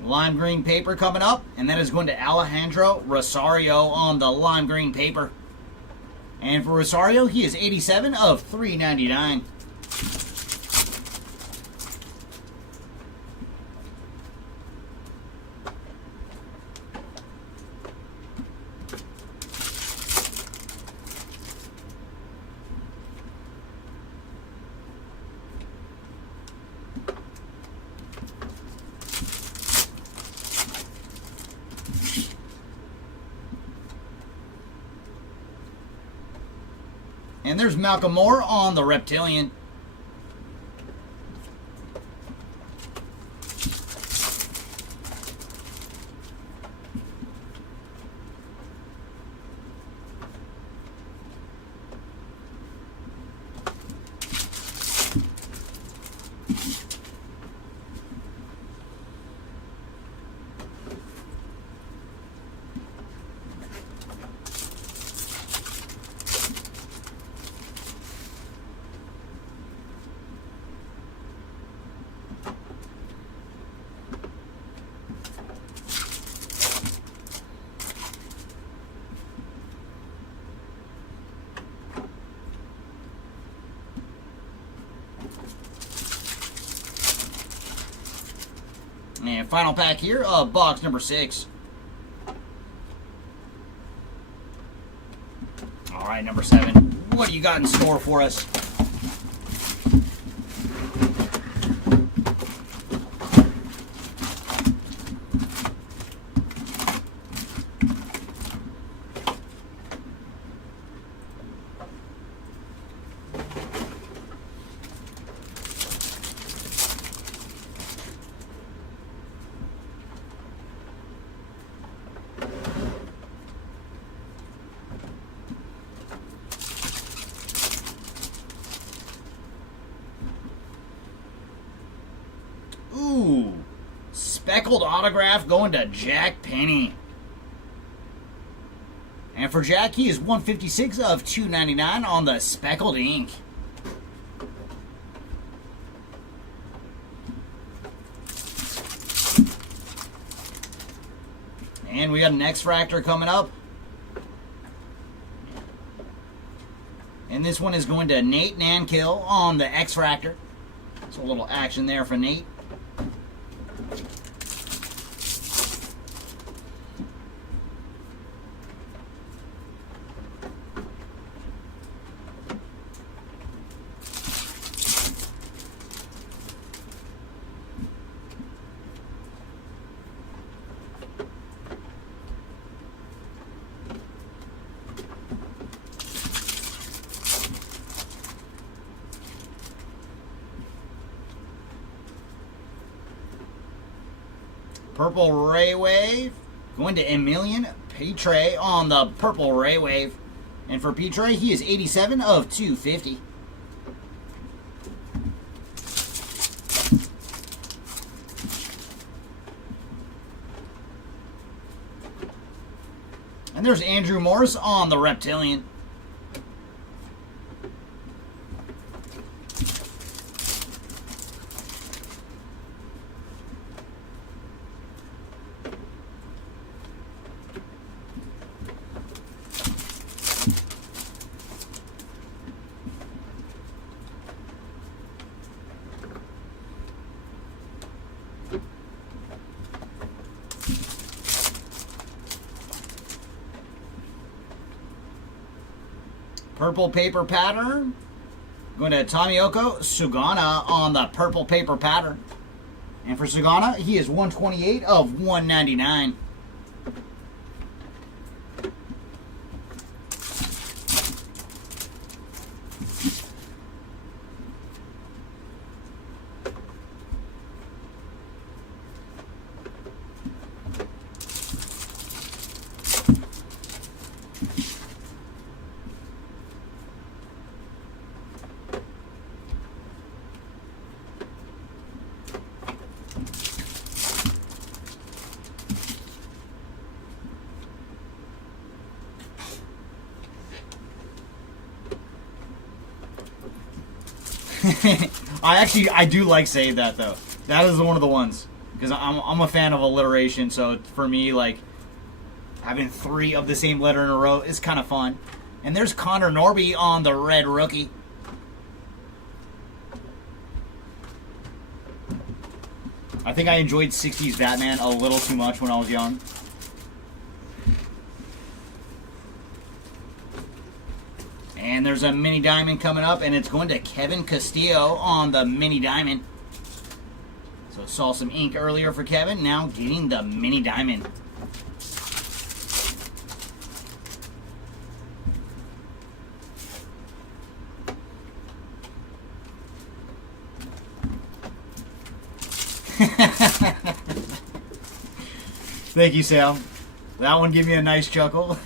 Lime green paper coming up, and that is going to Alejandro Rosario on the lime green paper. And for Rosario, he is 87 of 399. And there's Malcolm Moore on the Reptilian. And final pack here of box number 6. All right, number 7. What do you got in store for us? Ooh, speckled autograph going to Jack Penny. And for Jack, he is 156 of 299 on the speckled ink. And we got an Refractor coming up. And this one is going to Nate Nankill on the Refractor. So a little action there for Nate. Purple Ray Wave. Going to Emilian Petre on the Purple Ray Wave. And for Petre, he is 87 of 250. And there's Andrew Morris on the Reptilian. Purple paper pattern. Going to Tomioka Sugana on the purple paper pattern. And for Sugana, he is 128 of 199. I do like Save That though. That is one of the ones because I'm a fan of alliteration. So for me, like having 3 of the same letter in a row is kind of fun. And there's Connor Norby on the red rookie. I think I enjoyed 60s Batman a little too much when I was young. And there's a mini diamond coming up, and it's going to Kevin Castillo on the mini diamond. So saw some ink earlier for Kevin, now getting the mini diamond. Thank you, Sal. That one gave me a nice chuckle.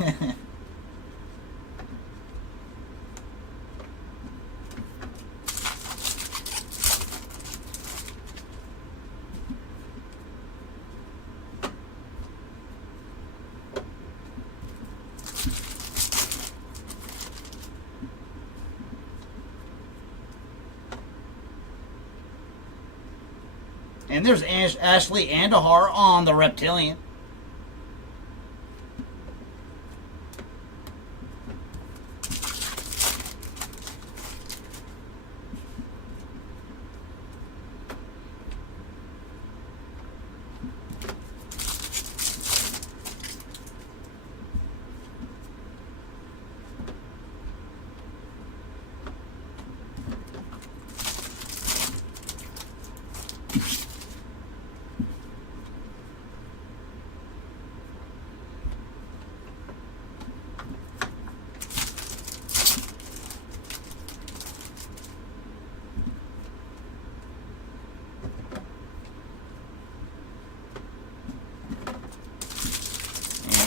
And there's Ashley Andahar on the Reptilian.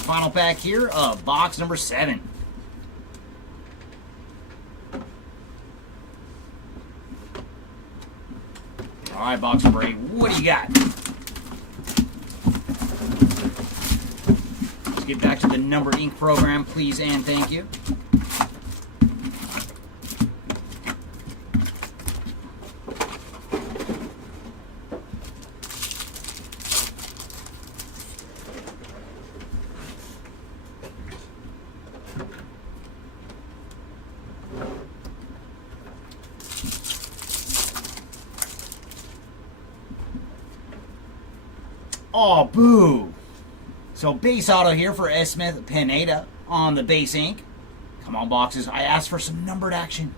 Final pack here of box number 7. All right, box number 8. What do you got? Let's get back to the numbered ink program, please and thank you. Oh, boo. So base auto here for S. Smith Pineda on the base ink. Come on, boxes. I asked for some numbered action.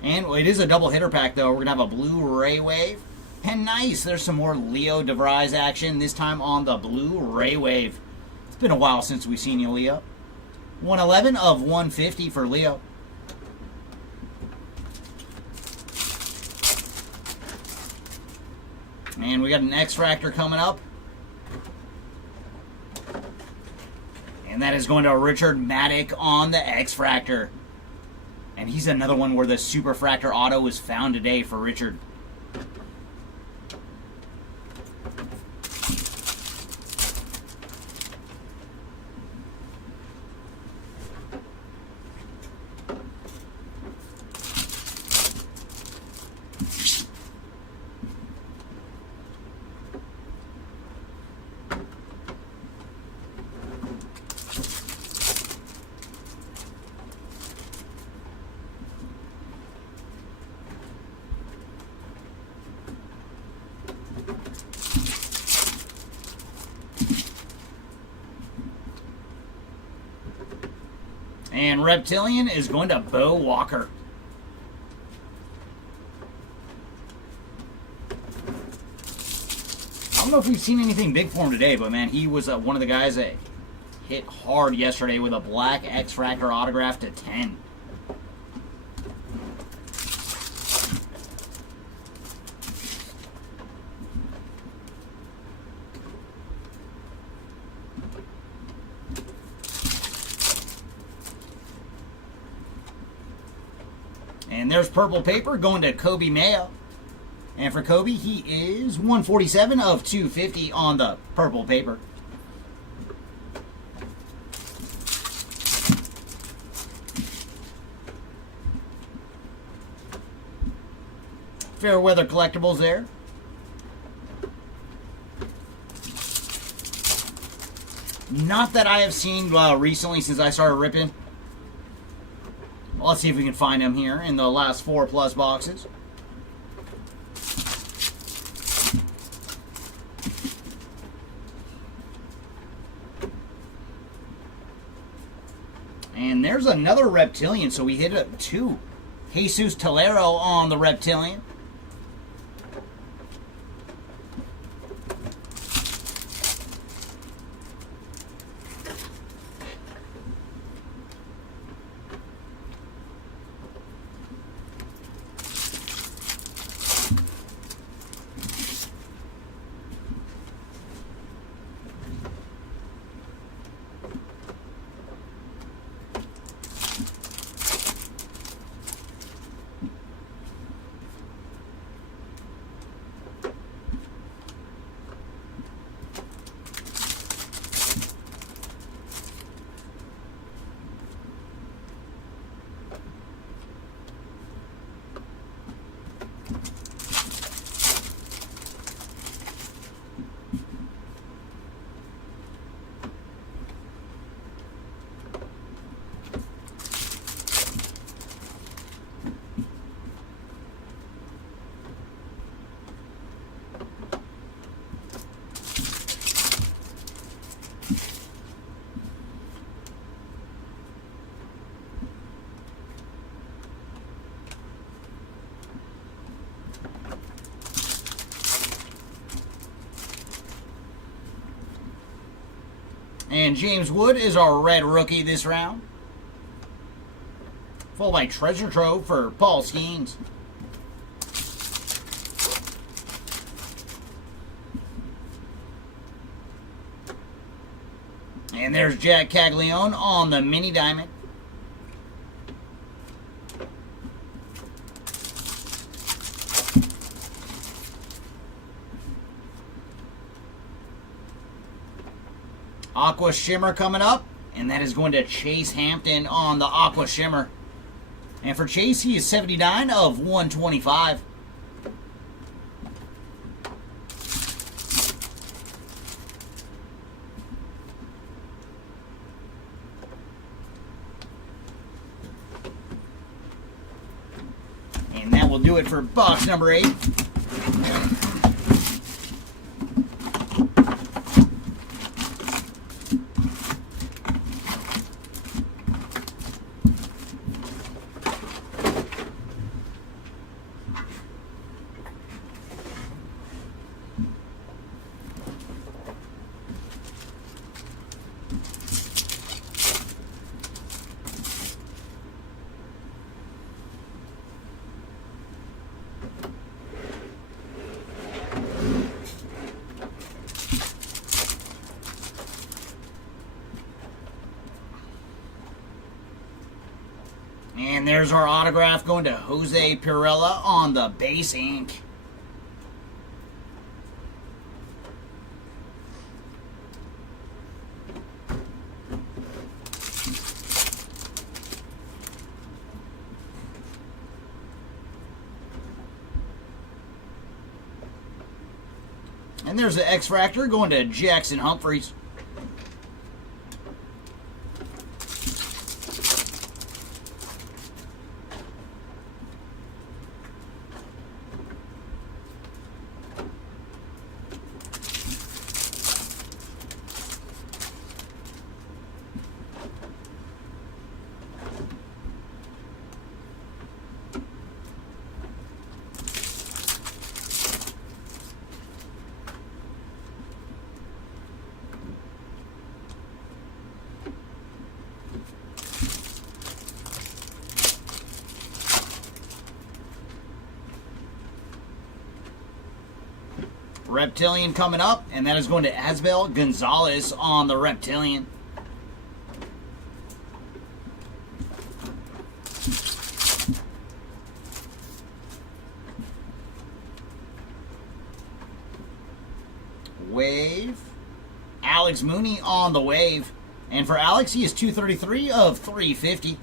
And well, it is a double hitter pack, though. We're going to have a blue Ray Wave. And nice. There's some more Leo DeVries action, this time on the blue Ray Wave. It's been a while since we've seen you, Leo. 111 of 150 for Leo. And we got an Refractor coming up. And that is going to Richard Maddock on the Refractor. And he's another one where the Superfractor auto was found today for Richard. And Reptilian is going to Bo Walker. I don't know if we've seen anything big for him today, but man, he was one of the guys that hit hard yesterday with a black Refractor autograph to 10. And there's purple paper going to Kobe Mayo. And for Kobe, he is 147 of 250 on the purple paper. Fairweather Collectibles there. Not that I have seen recently since I started ripping. Let's see if we can find them here in the last 4+ boxes. And there's another Reptilian, so we hit it 2. Jesus Tolero on the Reptilian. And James Wood is our red rookie this round. Followed by Treasure Trove for Paul Skeens. And there's Jack Caglione on the mini diamond. Aqua Shimmer coming up, and that is going to Chase Hampton on the Aqua Shimmer. And for Chase, he is 79 of 125. And that will do it for box number 8. And there's our autograph going to Jose Pirella on the base ink. And there's the X-Fractor going to Jackson Humphreys. Reptilian coming up, and that is going to Asbel Gonzalez on the Reptilian. Wave. Alex Mooney on the Wave. And for Alex, he is 233 of 350.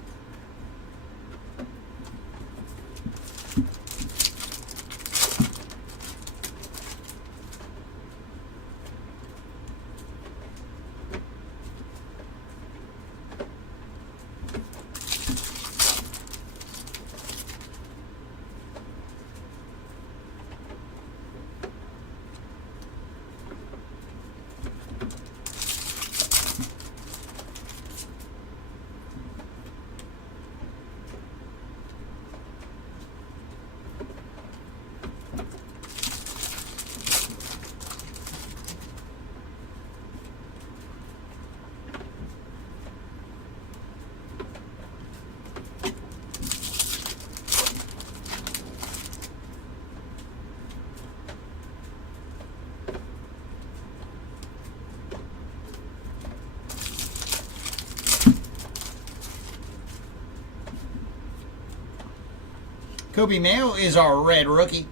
Kobe Mayo is our red rookie.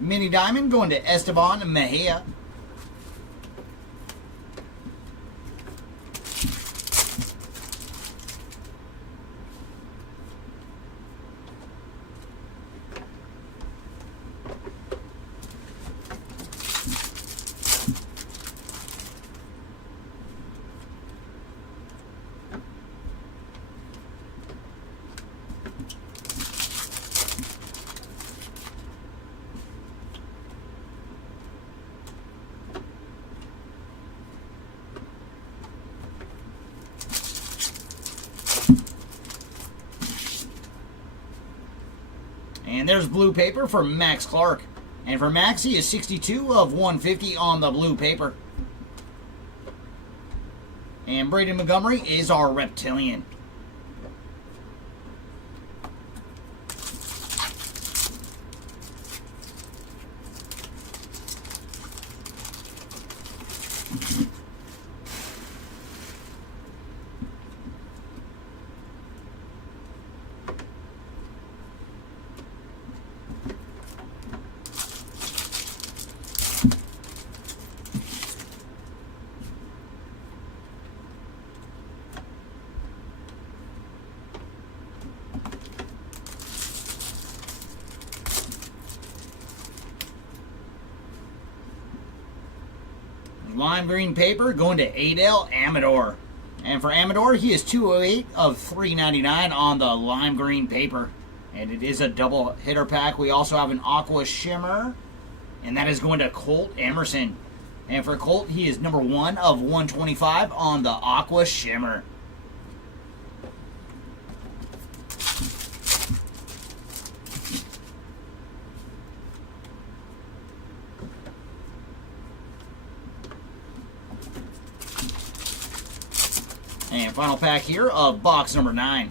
Mini Diamond going to Esteban Mejia. And there's blue paper for Max Clark. And for Max, he is 62 of 150 on the blue paper. And Braden Montgomery is our Reptilian. Lime green paper going to Adel Amador. And for Amador, he is 208 of 399 on the lime green paper. And it is a double hitter pack. We also have an Aqua Shimmer. And that is going to Colt Emerson. And for Colt, he is number 1 of 125 on the Aqua Shimmer. And final pack here of box number 9.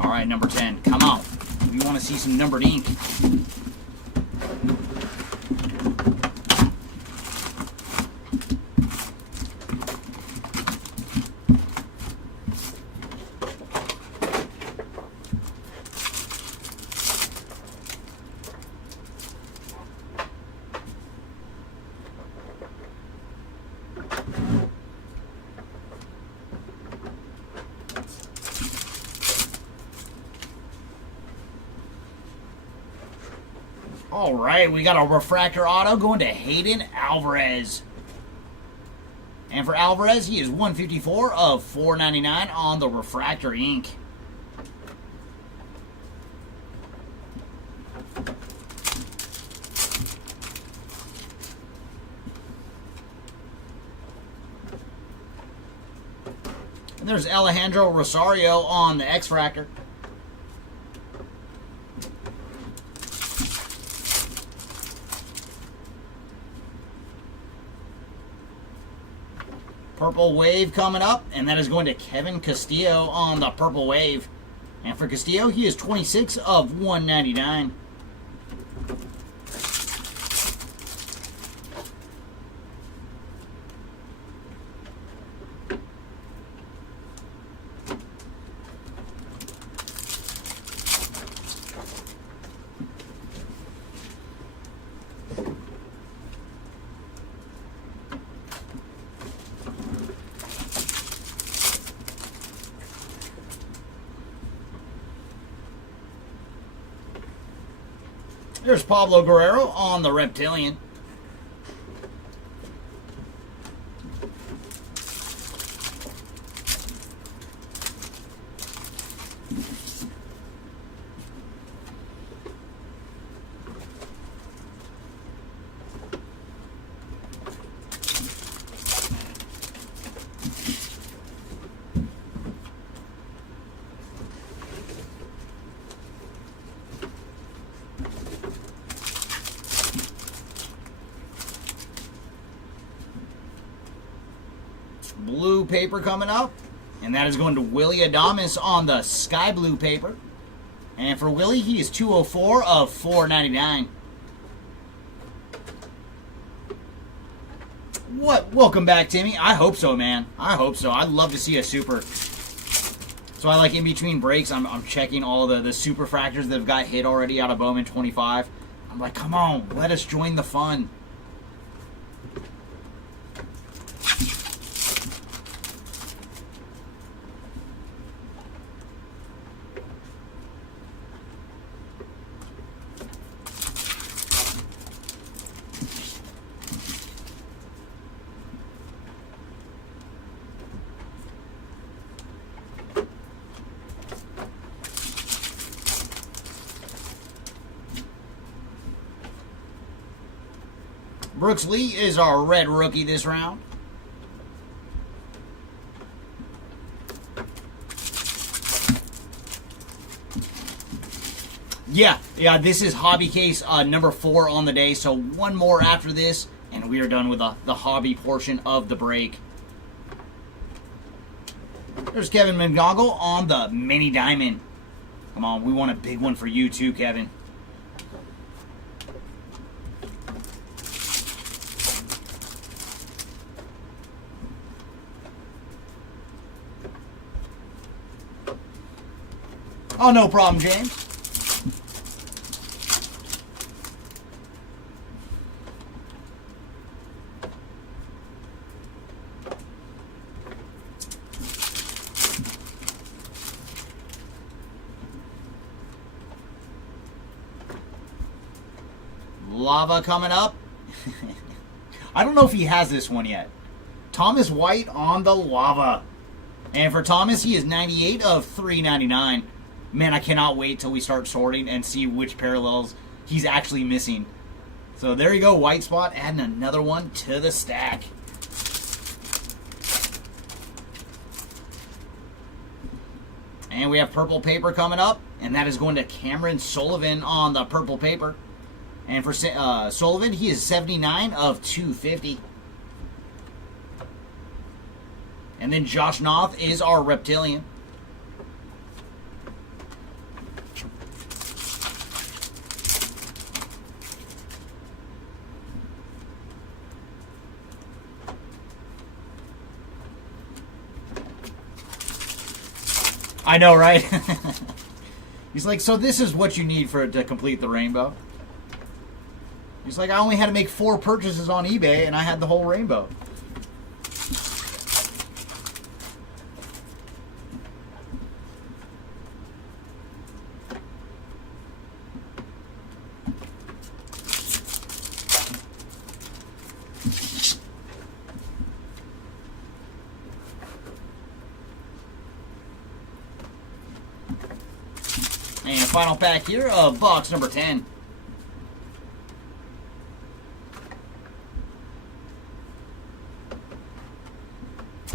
All right, number 10. Come on. We want to see some numbered ink. All right, we got a refractor auto going to Hayden Alvarez. And for Alvarez, he is 154 of 499 on the refractor ink. And there's Alejandro Rosario on the X-Fractor. Purple Wave coming up, and that is going to Kevin Castillo on the Purple Wave. And for Castillo, he is 26 of 199. There's Pablo Guerrero on the Reptilian. Blue paper coming up, and that is going to Willie Adames on the sky blue paper. And for Willie, he is 204 of 499. What? Welcome back, Timmy. I hope so, man. I hope so. I'd love to see a super. So I like in between breaks, I'm checking all the super fractors that have got hit already out of Bowman 25. I'm like, come on, let us join the fun. Brooks Lee is our red rookie this round. Yeah, this is hobby case number 4 on the day, so one more after this, and we are done with the hobby portion of the break. There's Kevin McGonagall on the mini diamond. Come on, we want a big one for you too, Kevin. Oh, no problem, James. Lava coming up. I don't know if he has this one yet. Thomas White on the Lava. And for Thomas, he is 98 of 399. Man, I cannot wait till we start sorting and see which parallels he's actually missing. So there you go, White Spot, adding another one to the stack. And we have purple paper coming up, and that is going to Cameron Sullivan on the purple paper. And for Sullivan, he is 79 of 250. And then Josh Noth is our Reptilian. I know, right? He's like, so this is what you need to complete the rainbow. He's like, I only had to make 4 purchases on eBay, and I had the whole rainbow. And a final pack here of box number 10.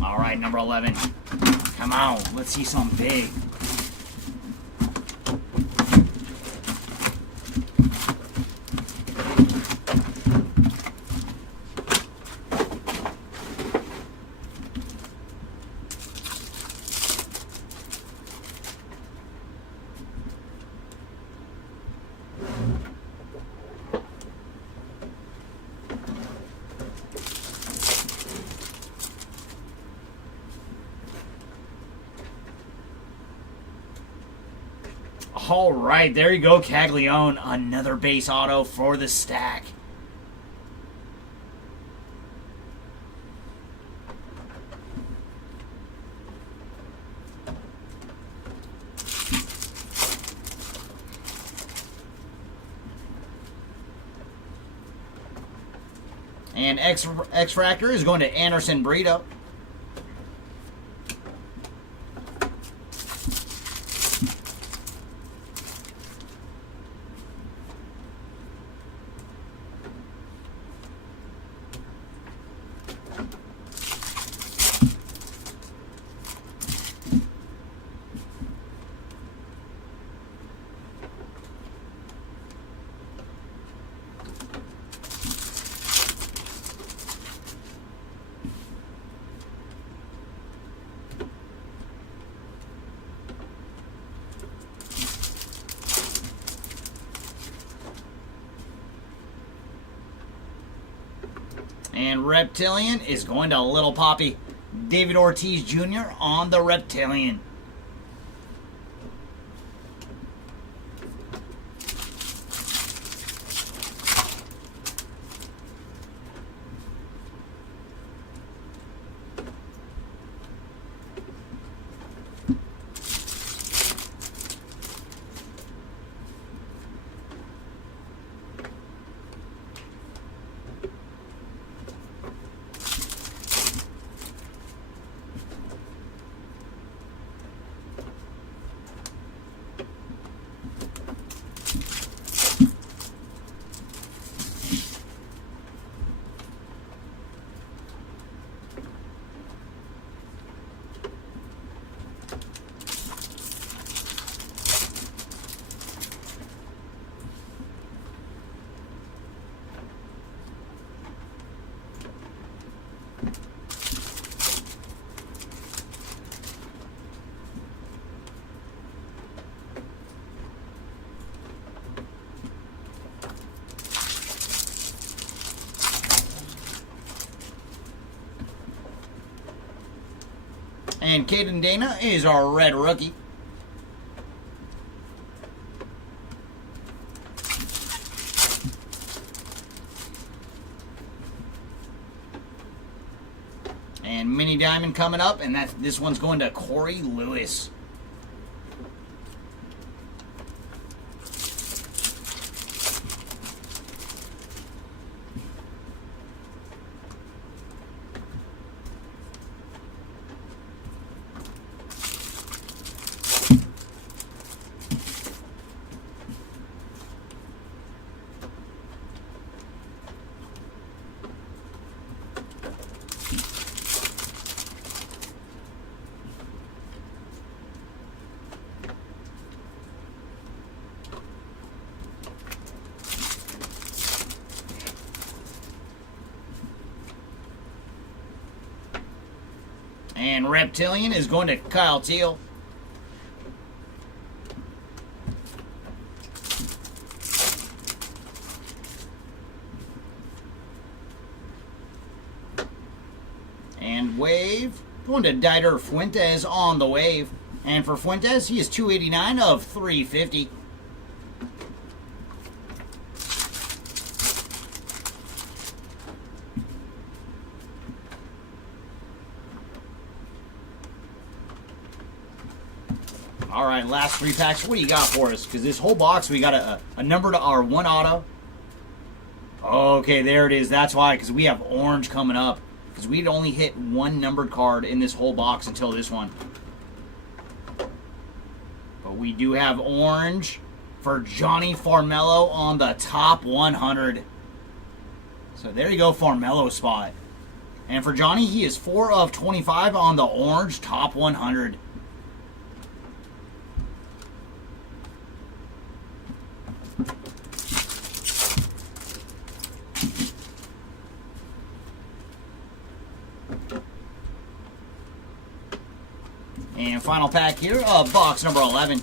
All right, number 11. Come on, let's see something big. All right, there you go, Caglione. Another base auto for the stack. And X-Fractor is going to Anderson Brito. And Reptilian is going to Little Poppy. David Ortiz Jr. on the Reptilian. And Caden Dana is our red rookie. And Mini Diamond coming up, and this one's going to Corey Lewis. And Reptilian is going to Kyle Teal. And Wave going to Dieter Fuentes on the Wave. And for Fuentes, he is 289 of 350. All right, last 3 packs. What do you got for us? Because this whole box, we got a number to our 1 auto. Okay, there it is. That's why, because we have orange coming up. Because we'd only hit 1 numbered card in this whole box until this one. But we do have orange for Johnny Farmello on the top 100. So there you go, Farmello spot. And for Johnny, he is 4 of 25 on the orange top 100. And final pack here of box number 11.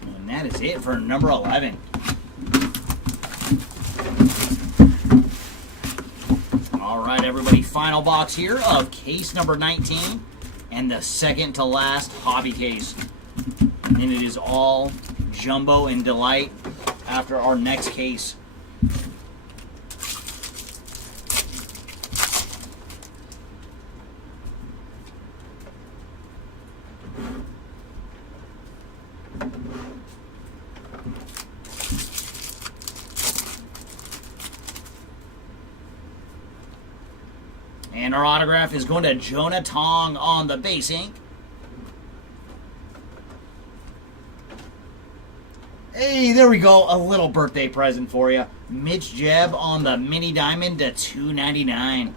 And that is it for number 11. All right, everybody, final box here of case number 19 and the second to last hobby case. And it is all Jumbo and Delight after our next case. And our autograph is going to Jonah Tong on the base ink. Hey, there we go. A little birthday present for you. Mitch Jebb on the mini diamond to $2.99.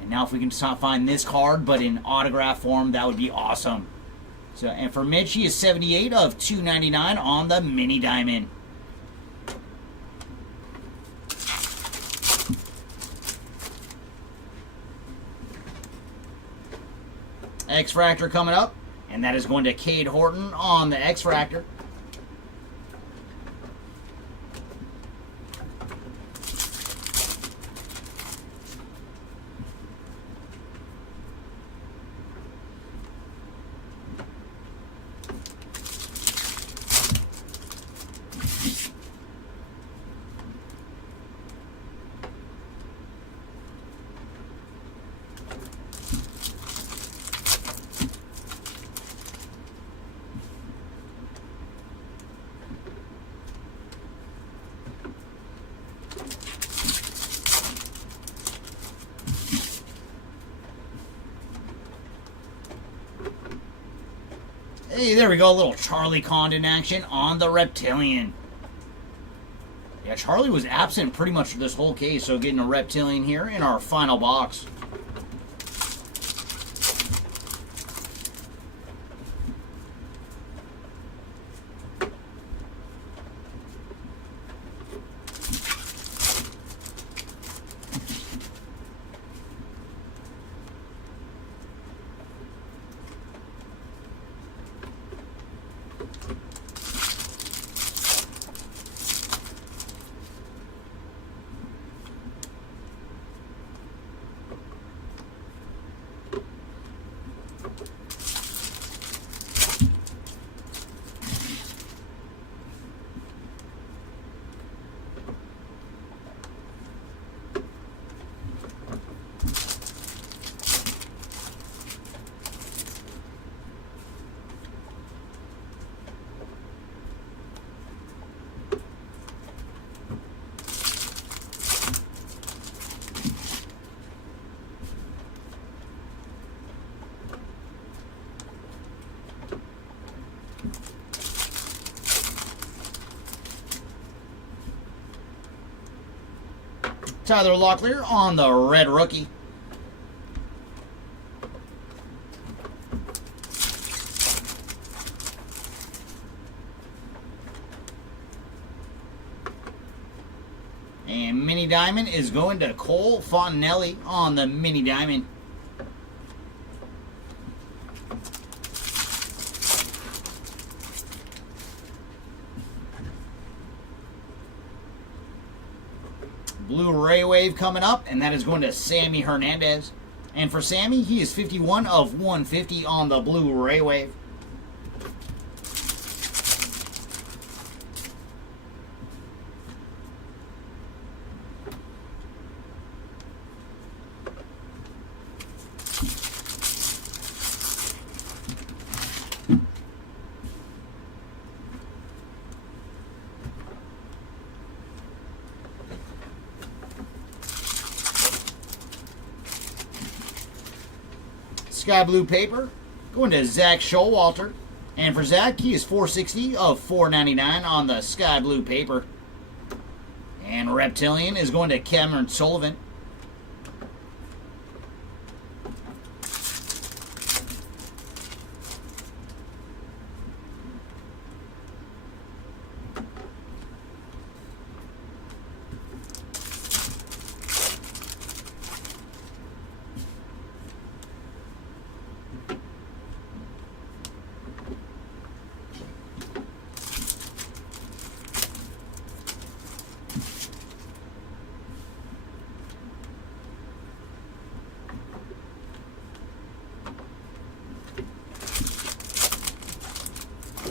And now if we can find this card, but in autograph form, that would be awesome. So, and for Mitch, he is 78 of $2.99 on the mini diamond. X-Fractor coming up, and that is going to Cade Horton on the X-Fractor. Hey, there we go. A little Charlie Condon action on the Reptilian. Yeah, Charlie was absent pretty much this whole case, so getting a Reptilian here in our final box. Tyler Locklear on the red rookie. And mini diamond is going to Cole Fontenelli on the mini diamond. Blu-ray wave coming up, and that is going to Sammy Hernandez. And for Sammy, he is 51 of 150 on the Blu-ray wave. Sky blue paper going to Zach Showalter. And for Zach, he is 460 of 499 on the sky blue paper. And Reptilian is going to Cameron Sullivan.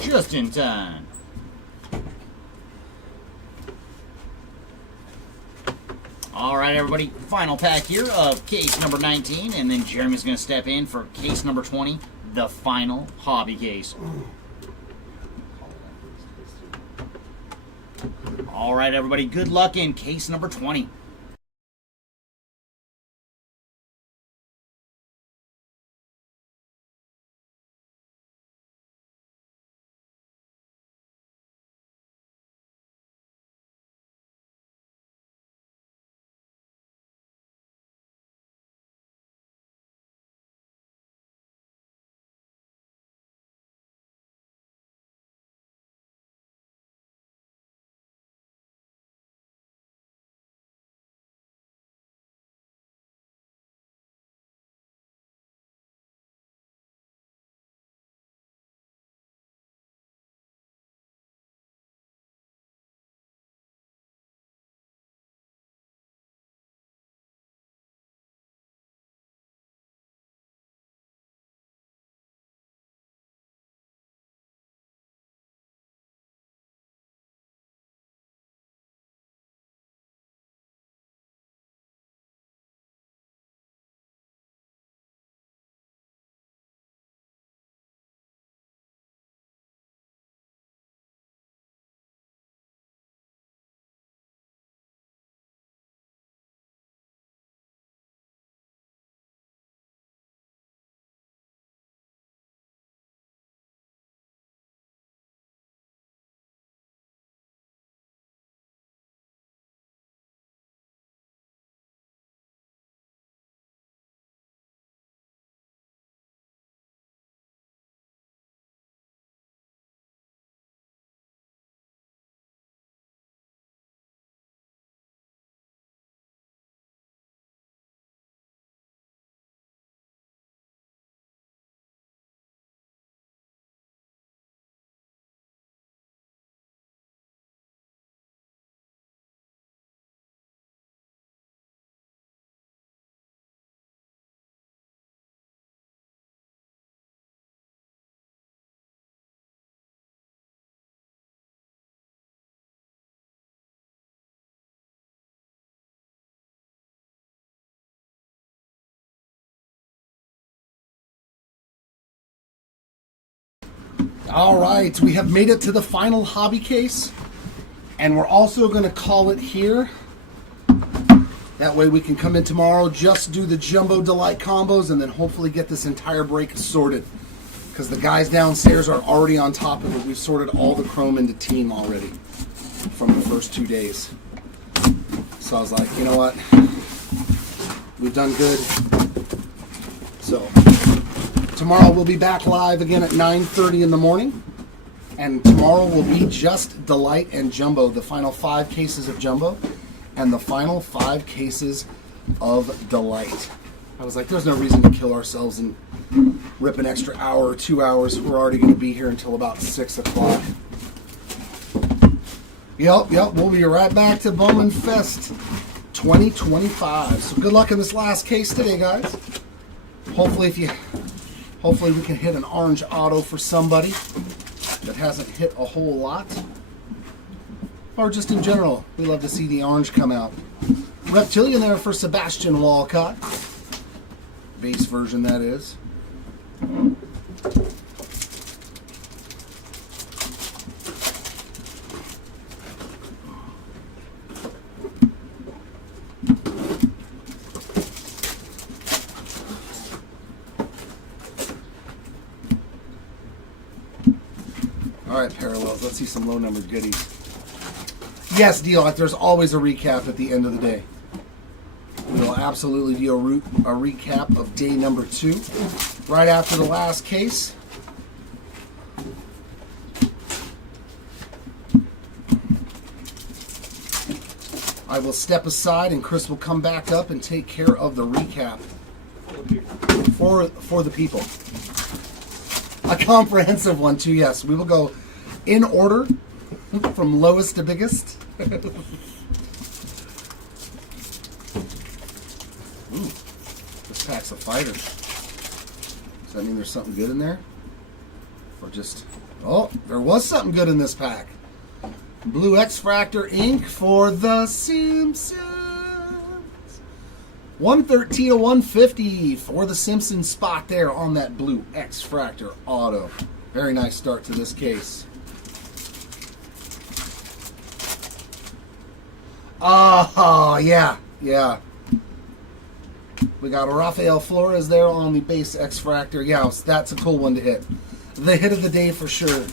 Just in time. All right, everybody. Final pack here of case number 19, and then Jeremy's going to step in for case number 20, the final hobby case. All right, everybody. Good luck in case number 20. All right, we have made it to the final hobby case, and we're also going to call it here. That way we can come in tomorrow, just do the Jumbo Delight combos, and then hopefully get this entire break sorted. Because the guys downstairs are already on top of it. We've sorted all the chrome into team already from the first 2 days. So I was like, you know what? We've done good. So tomorrow we'll be back live again at 9:30 in the morning. And tomorrow will be just Delight and Jumbo, the final 5 cases of Jumbo and the final 5 cases of Delight. I was like, there's no reason to kill ourselves and rip an extra hour or 2 hours. We're already going to be here until about 6 o'clock. Yep, we'll be right back to Bowman Fest 2025. So good luck in this last case today, guys. Hopefully we can hit an orange auto for somebody that hasn't hit a whole lot. Or just in general, we love to see the orange come out. Reptilian there for Sebastian Walcott. Base version, that is. All right, parallels. Let's see some low-numbered goodies. Yes, deal. There's always a recap at the end of the day. We'll absolutely do a recap of day number 2 right after the last case. I will step aside and Chris will come back up and take care of the recap for the people. A comprehensive one too, yes. We will go in order from lowest to biggest. Ooh, this pack's a fighter. Does that mean there's something good in there? Or just... Oh, there was something good in this pack. Blue Refractor ink for the Simpsons. 113 to 150 for the Simpsons spot there on that blue Refractor auto. Very nice start to this case. Oh, yeah. We got a Rafael Flores there on the base Refractor. Yeah, that's a cool one to hit. The hit of the day for sure.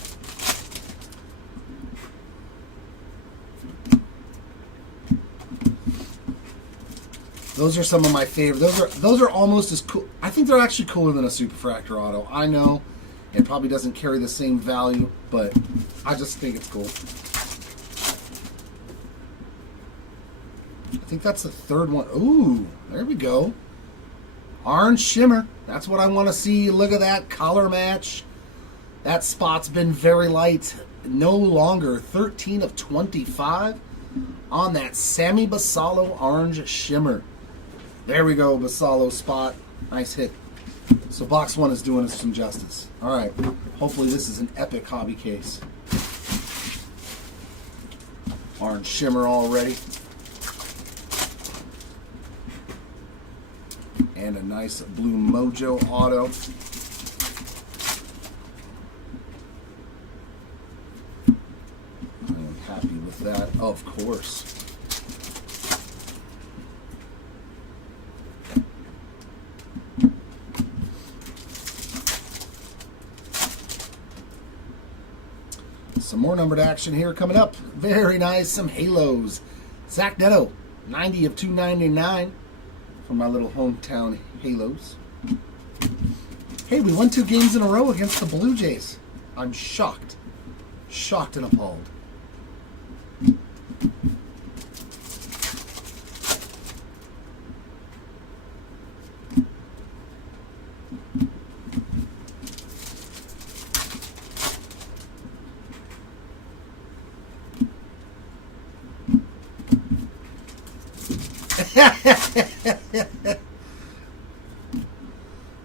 Those are some of my favorite. Those are almost as cool. I think they're actually cooler than a Superfractor auto. I know it probably doesn't carry the same value, but I just think it's cool. I think that's the third one. Ooh, there we go. Orange shimmer. That's what I want to see. Look at that color match. That spot's been very light. No longer 13 of 25 on that Sammy Basallo orange shimmer. There we go, Basallo spot. Nice hit. So box 1 is doing us some justice. All right. Hopefully this is an epic hobby case. Orange shimmer already. And a nice blue Mojo auto. I am happy with that, of course. Some more numbered action here coming up. Very nice. Some halos. Zach Netto, 90 of 299 for my little hometown Halos. Hey, we won 2 games in a row against the Blue Jays. I'm shocked. Shocked and appalled.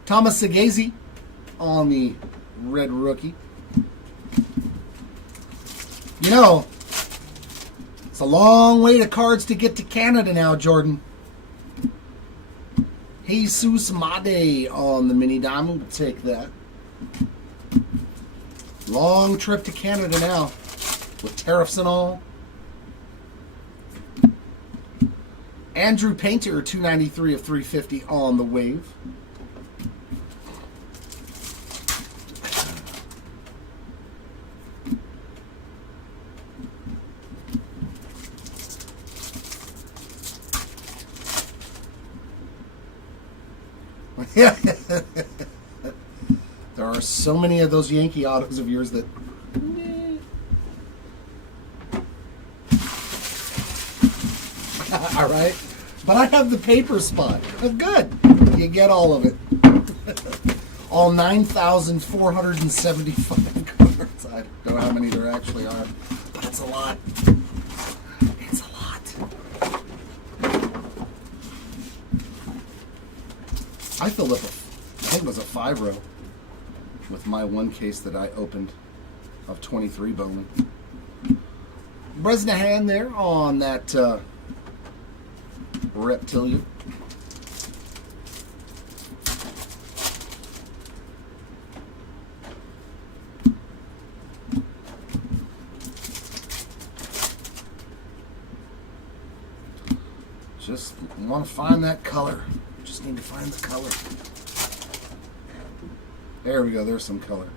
Thomas Segazy on the red rookie. You know, it's a long way to cards to get to Canada now, Jordan. Jesus Made on the mini diamond. We'll take that. Long trip to Canada now with tariffs and all. Andrew Painter, 293 of 350 on the wave. There are so many of those Yankee autos of yours that... All right. But I have the paper spot. Good. You get all of it. All 9,475 cards. I don't know how many there actually are, but it's a lot. It's a lot. I filled up I think it was a 5-row with my one case that I opened of 23 Bowman. Bresnahan there on that Reptilian. Just want to find that color. Just need to find the color. There we go. There's some color.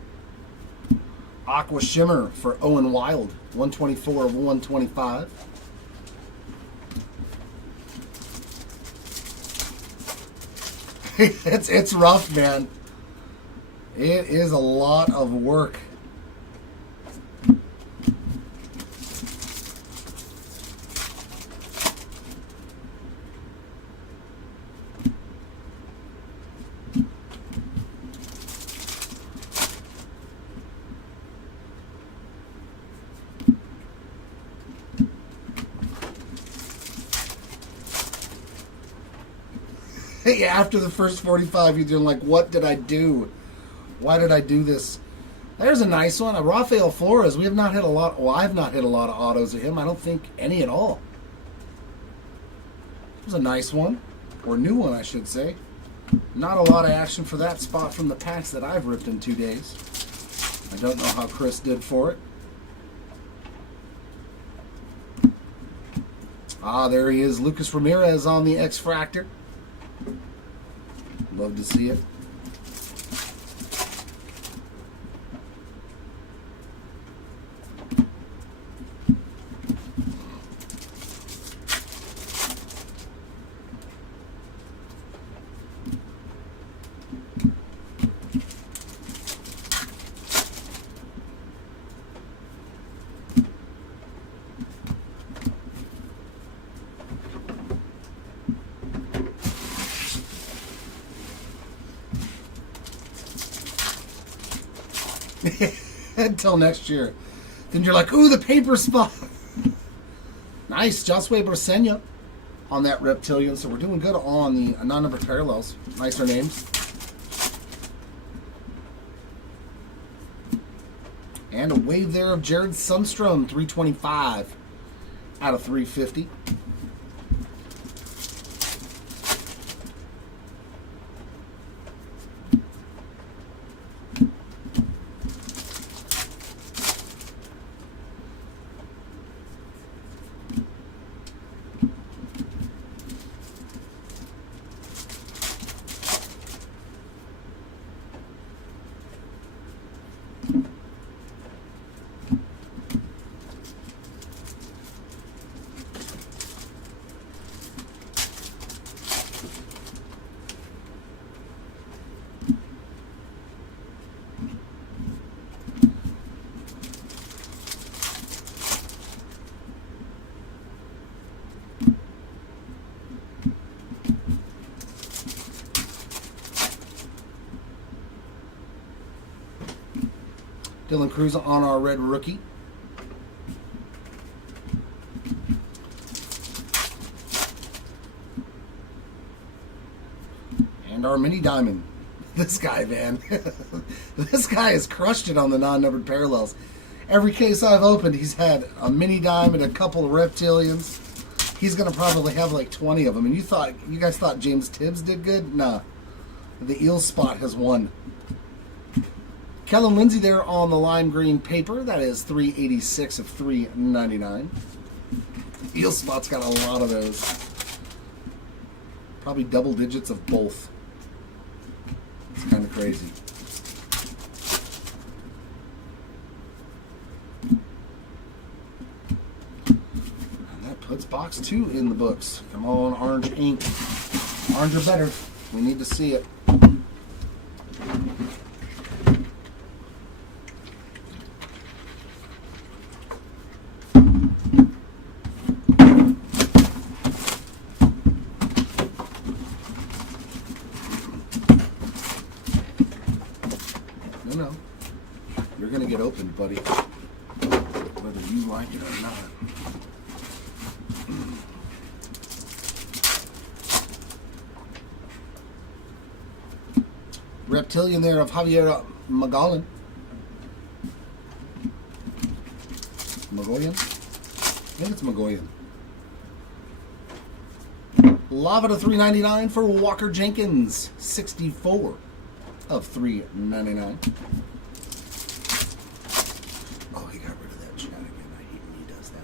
Aqua Shimmer for Owen Wild. 124 of 125. It's rough, man. It is a lot of work. After the first 45, you're doing like, what did I do? Why did I do this? There's a nice one. A Rafael Flores. We have not hit a lot. Well, I've not hit a lot of autos of him. I don't think any at all. It was a nice one. Or new one, I should say. Not a lot of action for that spot from the packs that I've ripped in 2 days. I don't know how Chris did for it. Ah, there he is. Lucas Ramirez on the X-Fractor. Love to see it. Until next year. Then you're like, ooh, the paper spot. Nice. Josue Brasenia on that Reptilian. So we're doing good on the non-numbered parallels. Nicer names. And a wave there of Jared Sundstrom, 325 out of 350. Dylan Cruz on our red rookie. And our mini diamond. This guy, man. This guy has crushed it on the non-numbered parallels. Every case I've opened, he's had a mini diamond, a couple of reptilians. He's going to probably have like 20 of them. And you guys thought James Tibbs did good? Nah. The eel spot has won. Kellen Lindsay there on the lime green paper. That is 386 of 399. Eel spot's got a lot of those. Probably double digits of both. It's kind of crazy. And that puts box 2 in the books. Come on, orange ink. Orange or better. We need to see it. No. You're going to get opened, buddy. Whether you like it or not. Reptilian there of Javier Magallan. Magoyan? I think it's Magoyan. Lava to 399 for Walker Jenkins. 64 of 399. Oh, he got rid of that chat again. I hate when he does that.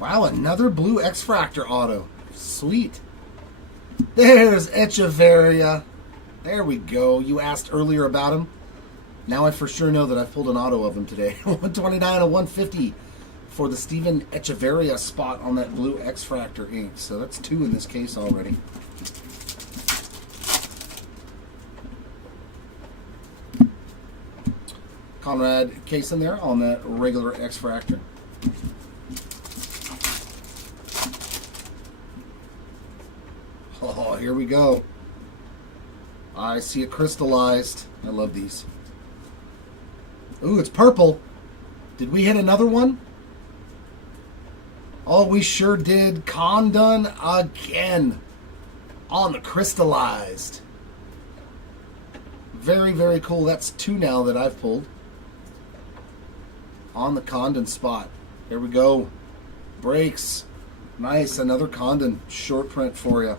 Wow, another blue Refractor auto. Sweet. There's Echeverria. There we go. You asked earlier about him. Now I for sure know that I've pulled an auto of him today. 129 of 150 for the Steven Echeverria spot on that blue Refractor ink. So that's 2 in this case already. Conrad Kaysen there on that regular Refractor. Oh, here we go. I see it crystallized. I love these. Ooh, it's purple. Did we hit another one? Oh, we sure did. Condon again on the crystallized. Very, very cool. That's 2 now that I've pulled. On the Condon spot. Here we go. Breaks. Nice. Another Condon short print for you.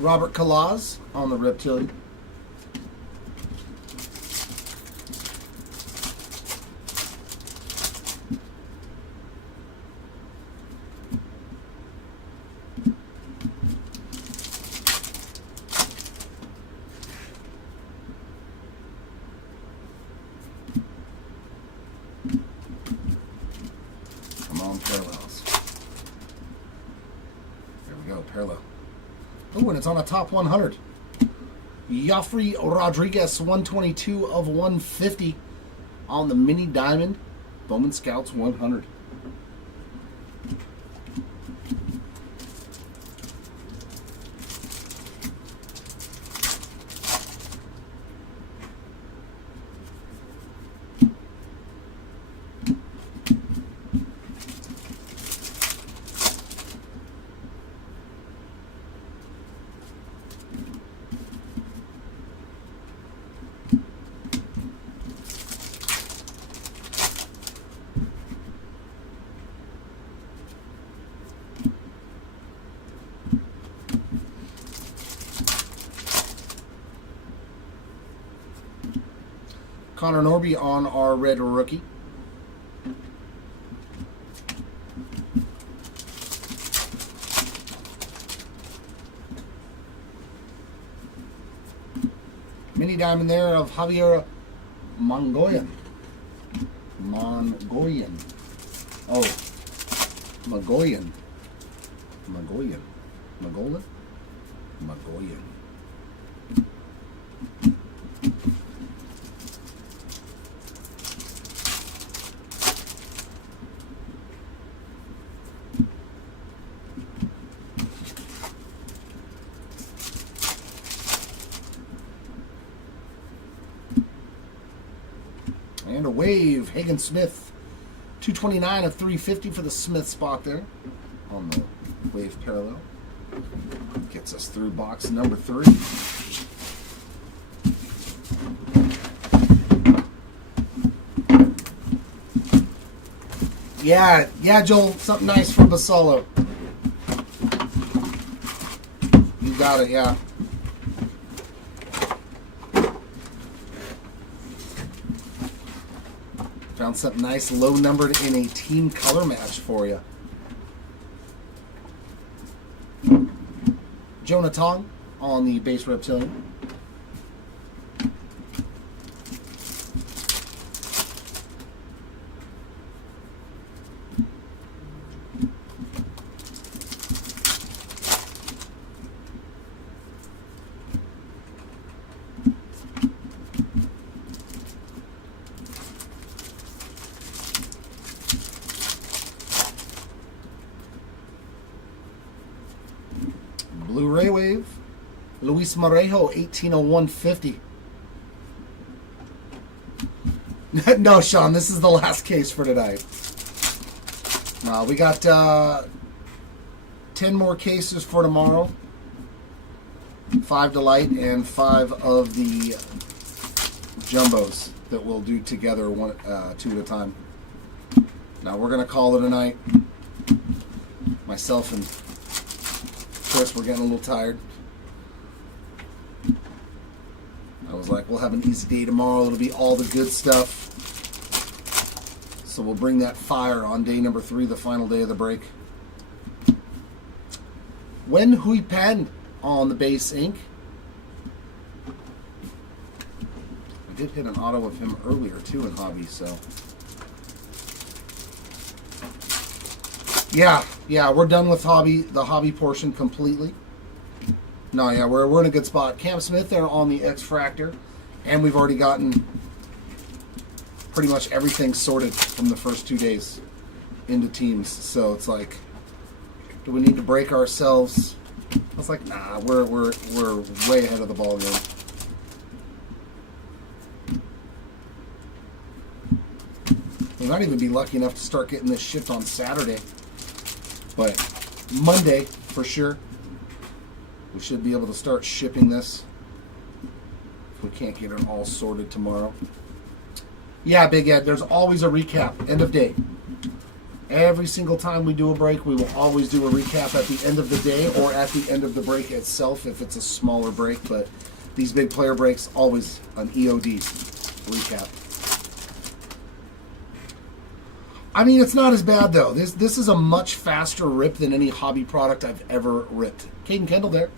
Robert Kalaz on the Reptilian. Come on, parallels. There we go, parallel. Oh, and it's on a top 100. Joffrey Rodriguez, 122 of 150 on the mini diamond. Bowman Scouts 100. Connor Norby on our red rookie. Mini diamond there of Javier Mongoyan. Mongoyan. Oh, Magoyan. Magoyan. Magolan? Magoyan. And a wave, Hagen Smith, 229 of 350 for the Smith spot there on the wave parallel. Gets us through box number 3. Yeah, Joel, something nice from Basolo. You got it, yeah. Found something nice, low numbered in a team color match for you. Jonah Tong on the base reptilian. Blu-ray Wave, Luis Marejo, 180150. No, Sean, this is the last case for tonight. We got 10 more cases for tomorrow. 5 Delight and 5 of the jumbos that we'll do together, 2 at a time. Now we're going to call it a night. Myself and Chris, we're getting a little tired. I was like, we'll have an easy day tomorrow. It'll be all the good stuff. So we'll bring that fire on day number 3, the final day of the break. Wen Hui Pan on the base ink. I did hit an auto of him earlier too in hobby, so. Yeah, we're done with the hobby portion completely. No, yeah, we're in a good spot. Cam Smith there on the X-Fractor, and we've already gotten pretty much everything sorted from the first 2 days into teams. So it's like, do we need to break ourselves? I was like, nah, we're way ahead of the ball game. We might even be lucky enough to start getting this shipped on Saturday. But Monday, for sure, we should be able to start shipping this. If we can't get it all sorted tomorrow. Yeah, Big Ed, there's always a recap, end of day. Every single time we do a break, we will always do a recap at the end of the day or at the end of the break itself if it's a smaller break. But these big player breaks, always an EOD recap. I mean, it's not as bad, though. This is a much faster rip than any hobby product I've ever ripped. Caden Kendall there.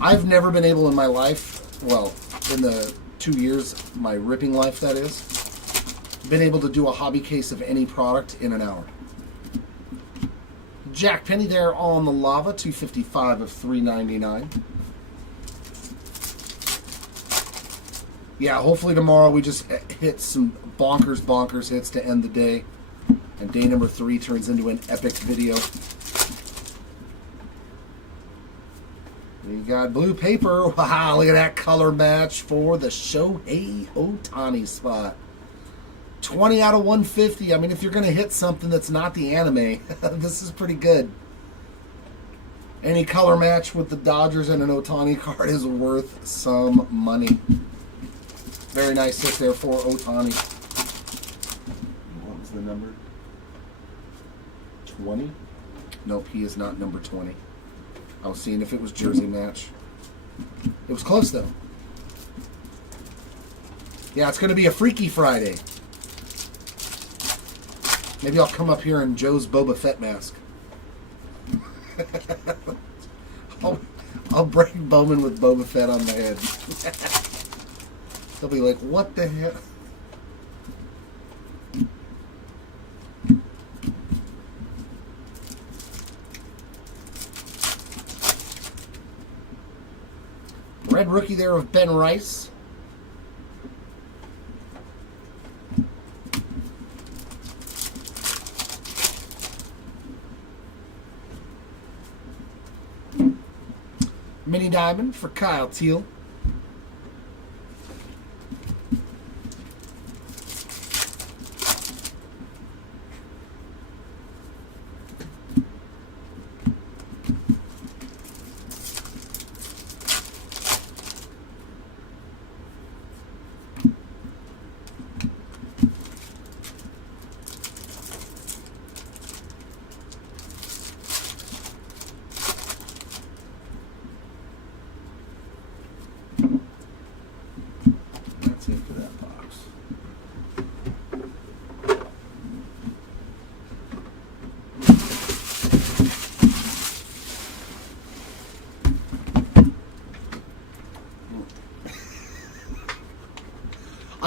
I've never been able in my life, well, in the 2 years, my ripping life, that is, been able to do a hobby case of any product in an hour. Jack Penny there on the Lava, 255 of 399. Yeah, hopefully tomorrow we just hit some bonkers hits to end the day. And day number 3 turns into an epic video. We got blue paper. Wow, look at that color match for the Shohei Ohtani spot. 20 out of 150. I mean, if you're going to hit something that's not the anime, this is pretty good. Any color match with the Dodgers and an Ohtani card is worth some money. Very nice hit there for Ohtani. What was the number? 20? Nope, he is not number 20. I was seeing if it was jersey match. It was close, though. Yeah, it's going to be a Freaky Friday. Maybe I'll come up here in Joe's Boba Fett mask. I'll break Bowman with Boba Fett on the head. They'll be like, what the hell? Red rookie there of Ben Rice. Mini diamond for Kyle Teal.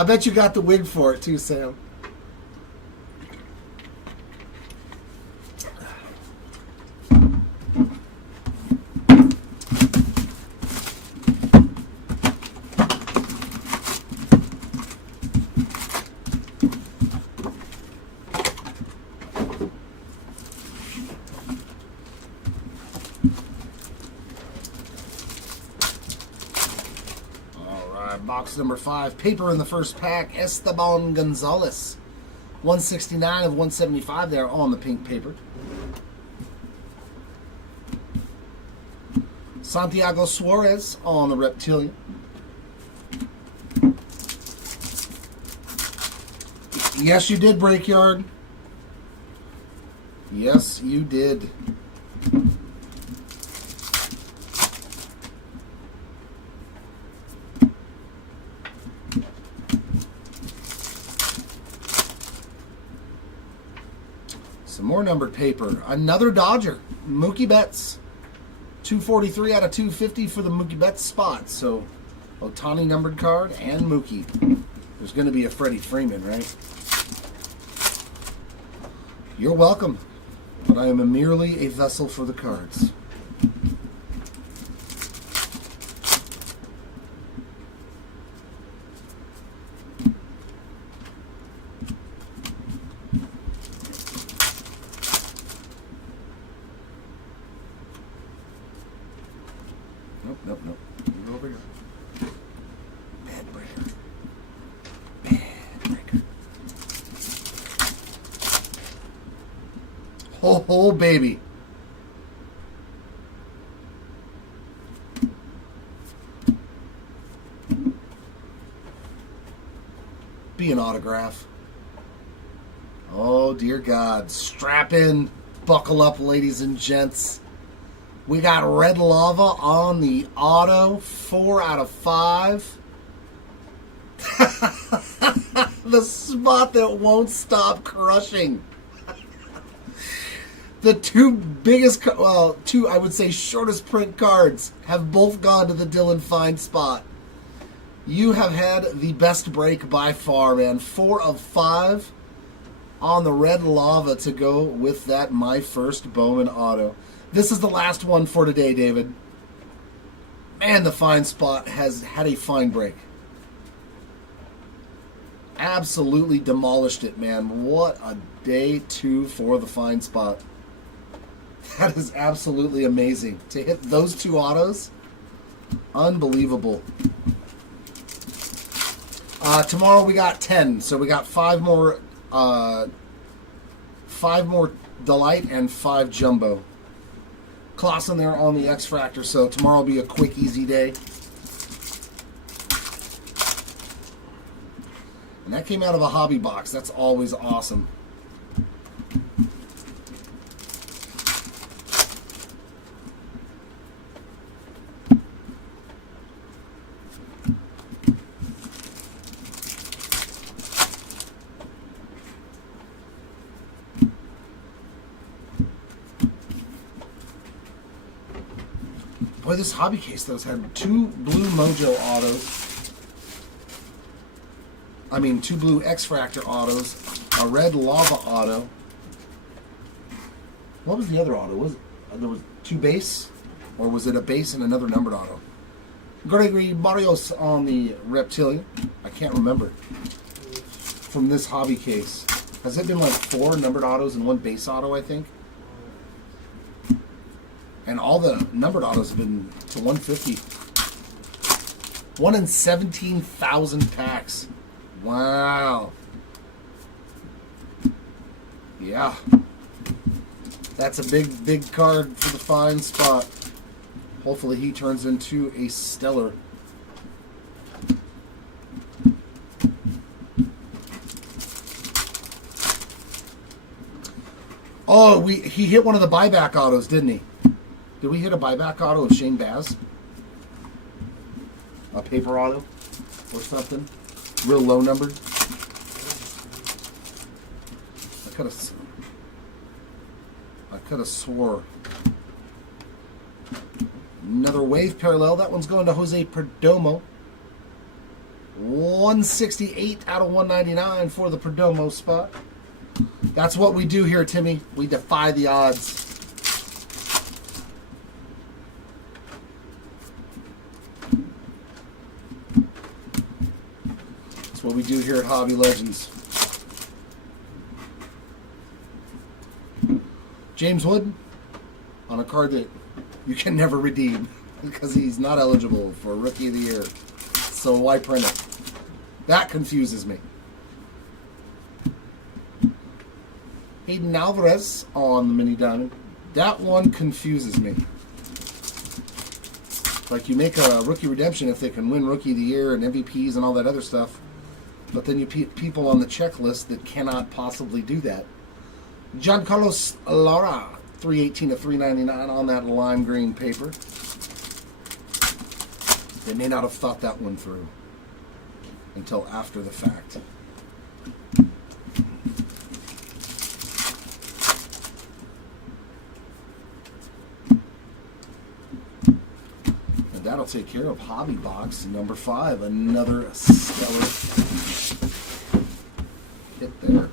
I bet you got the wig for it too, Sam. Box number 5, paper in the first pack, Esteban Gonzalez. 169 of 175 there on the pink paper. Santiago Suarez on the Reptilian. Yes, you did, Breakyard. Yes, you did. Some more numbered paper. Another Dodger. Mookie Betts. 243 out of 250 for the Mookie Betts spot. So, Ohtani numbered card and Mookie. There's going to be a Freddie Freeman, right? You're welcome. But I am merely a vessel for the cards. Nope. You're over here. Bad breaker. Bad breaker. Ho, baby. Be an autograph. Oh, dear God. Strap in. Buckle up, ladies and gents. We got Red Lava on the auto, 4 out of 5. The spot that won't stop crushing. The two biggest, two, I would say, shortest print cards have both gone to the Dylan Fine spot. You have had the best break by far, man. 4 of 5 on the Red Lava to go with that My First Bowman auto. This is the last one for today, David. Man, the Fine spot has had a fine break. Absolutely demolished it, man. What a day 2 for the Fine spot. That is absolutely amazing. To hit those 2 autos, unbelievable. Tomorrow we got 10, so we got 5 more Delight and 5 Jumbo. Clausen there on the X-Fractor, so tomorrow will be a quick, easy day. And that came out of a hobby box. That's always awesome. Boy, this hobby case, though, has had 2 blue Mojo autos. I mean, 2 blue X-Fractor autos. A red Lava auto. What was the other auto? Was it, there was 2 base? Or was it a base and another numbered auto? Gregory Barrios on the Reptilian. I can't remember. From this hobby case. Has it been like 4 numbered autos and 1 base auto, I think? And all the numbered autos have been to 150. 1 in 17,000 packs. Wow. Yeah. That's a big card for the Fine spot. Hopefully he turns into a stellar. Oh, he hit one of the buyback autos, didn't he? Did we hit a buyback auto of Shane Baz? A paper auto or something? Real low numbered? I could have swore. Another wave parallel. That one's going to Jose Perdomo. 168 out of 199 for the Perdomo spot. That's what we do here, Timmy. We defy the odds. That's what we do here at Hobby Legends. James Wood on a card that you can never redeem because he's not eligible for Rookie of the Year. So why print it? That confuses me. Hayden Alvarez on the mini diamond. That one confuses me. Like, you make a rookie redemption if they can win Rookie of the Year and MVPs and all that other stuff, but then you put people on the checklist that cannot possibly do that. John Carlos Lara, 318 of 399 on that lime green paper. They may not have thought that one through until after the fact. And that'll take care of Hobby Box number 5. Another stellar hit there.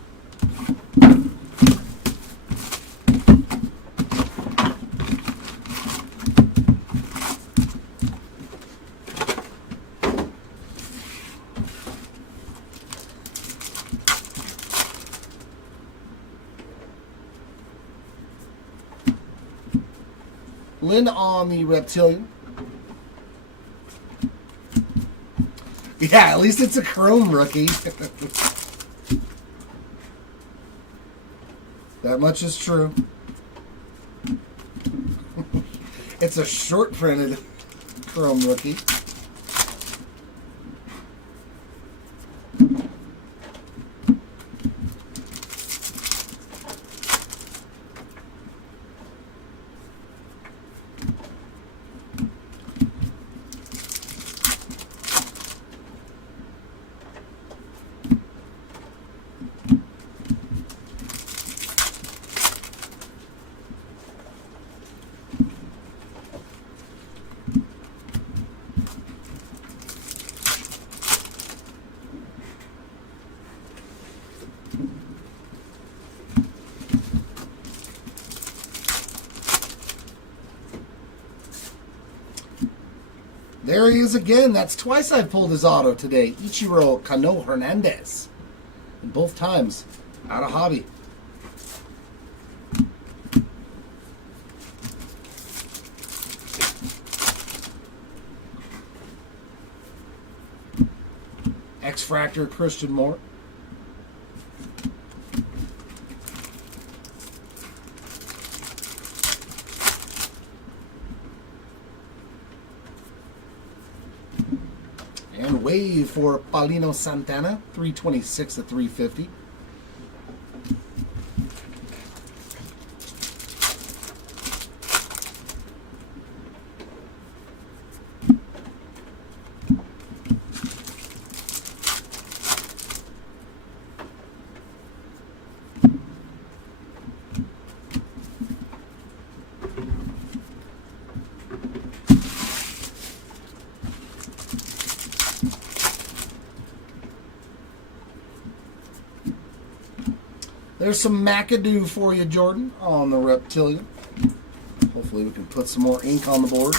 Lynn on the Reptilian. Yeah, at least it's a chrome rookie. That much is true. It's a short printed chrome rookie. There he is again. That's twice I've pulled his auto today. Ichiro Cano Hernandez. And both times out of hobby. Refractor Christian Moore. And wave for Paulino Santana, 326 to 350. There's some McAdoo for you, Jordan, on the Reptilian. Hopefully we can put some more ink on the board.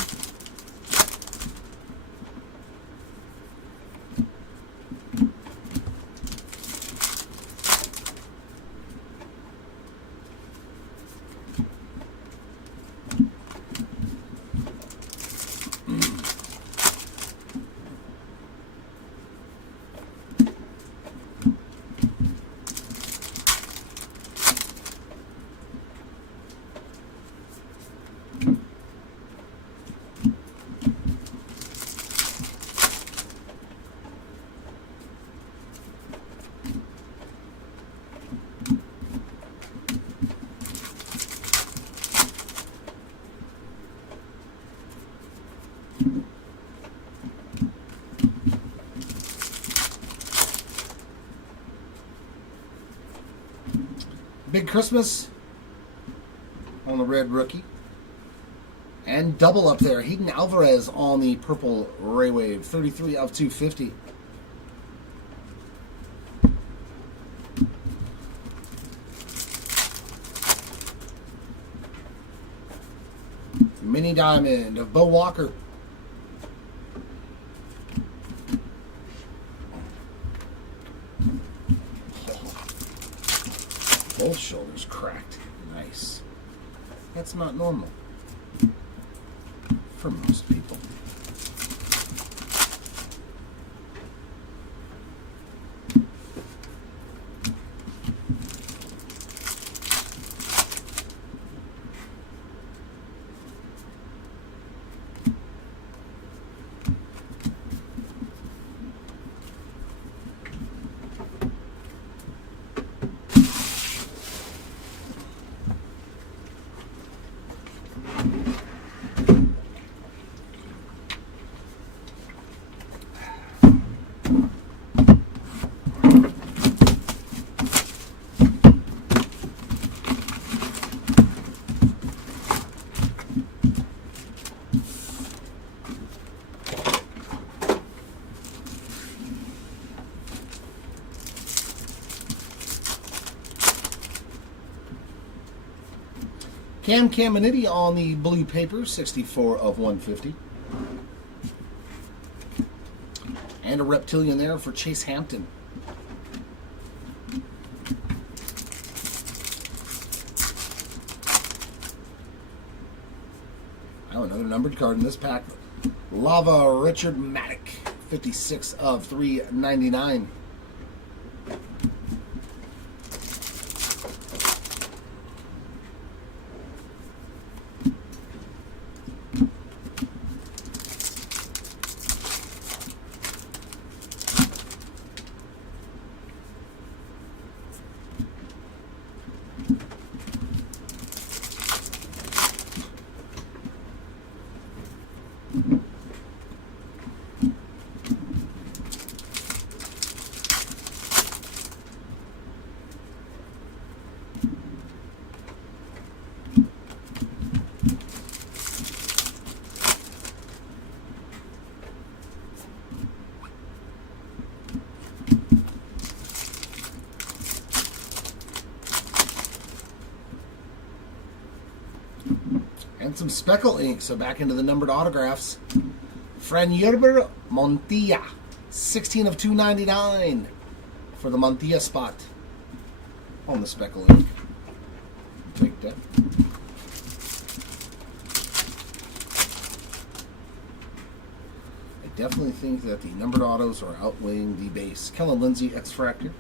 Big Christmas on the red rookie. And double up there. Hayden Alvarez on the purple Ray Wave. 33 of 250. Mini diamond of Bo Walker. Both shoulders cracked. Nice. That's not normal for most people. Cam Caminiti on the blue paper, 64 of 150. And a reptilian there for Chase Hampton. Oh, another numbered card in this pack. Lava Richard Maddock, 56 of 399. And some speckle ink, so back into the numbered autographs. Franjerber Montilla, 16 of 299 for the Montilla spot on the speckle ink. Take that. I definitely think that the numbered autos are outweighing the base. Kellen Lindsay, Refractor.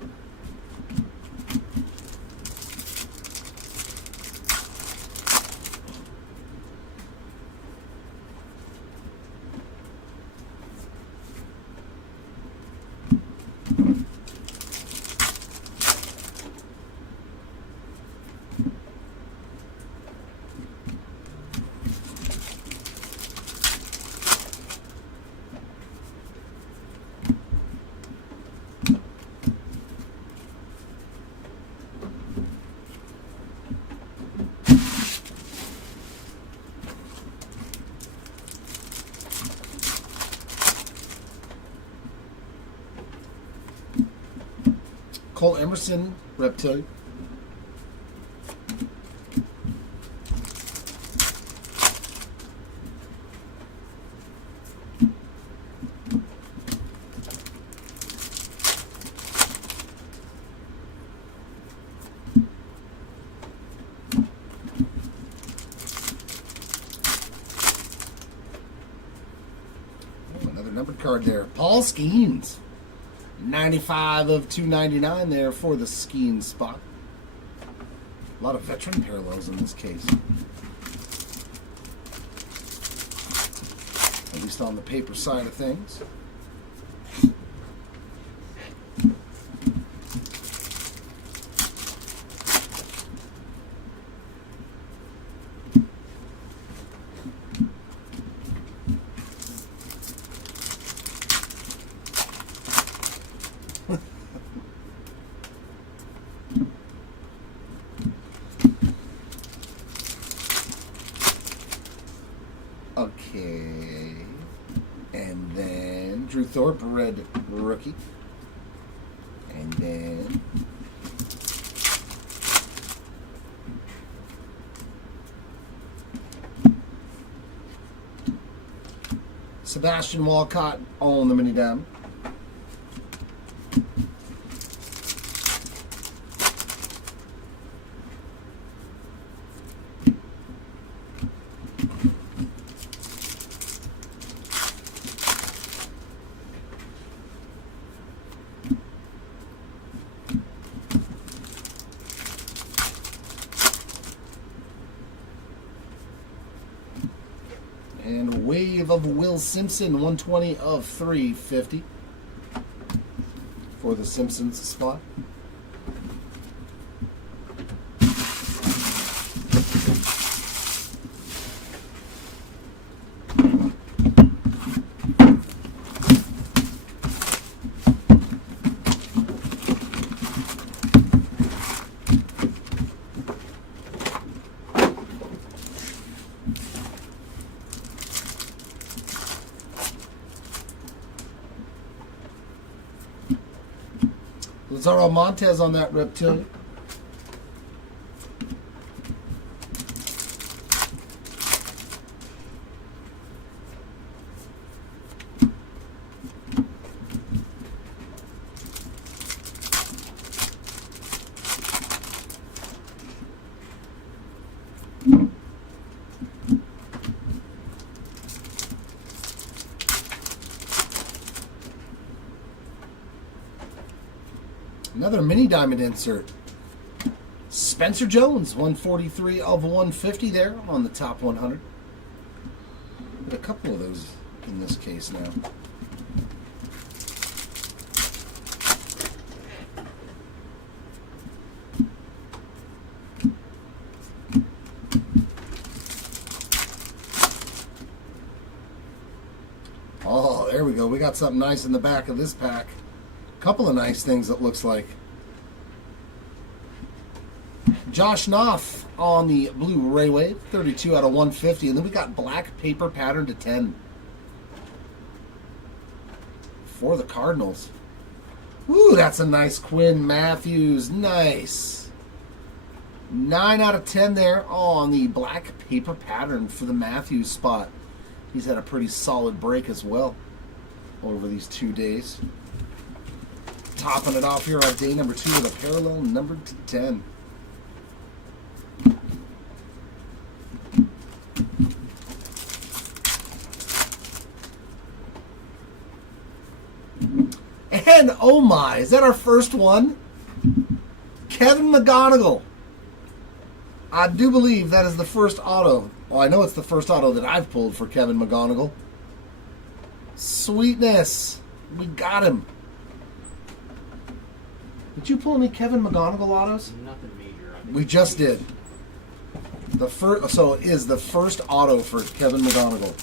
Cole Emerson, Reptile. Another numbered card there. Paul Skeens. 95 of 299 there for the Skeens spot. A lot of veteran parallels in this case. At least on the paper side of things. Okay, and then Drew Thorpe, red rookie, and then Sebastian Walcott on the mini diamond. And wave of Will Simpson, 120 of 350 for the Simpsons spot. Lazaro Montez on that reptilian. Another mini diamond insert. Spencer Jones, 143 of 150 there on the top 100. Got a couple of those in this case now. Oh, there we go. We got something nice in the back of this pack. Couple of nice things, it looks like. Josh Knopf on the blue Ray Wave, 32 out of 150. And then we got black paper pattern to 10 for the Cardinals. Ooh, that's a nice Quinn Matthews. Nice. 9 out of 10 there on the black paper pattern for the Matthews spot. He's had a pretty solid break as well over these 2 days. Topping it off here on day number 2 with a parallel numbered to 10. And oh my, is that our first one? Kevin McGonigal. I do believe that is the first auto. Well, I know it's the first auto that I've pulled for Kevin McGonigal. Sweetness. We got him. Did you pull any Kevin McGonigal autos? Nothing major. We just did. The first, so it is the first auto for Kevin McGonigal.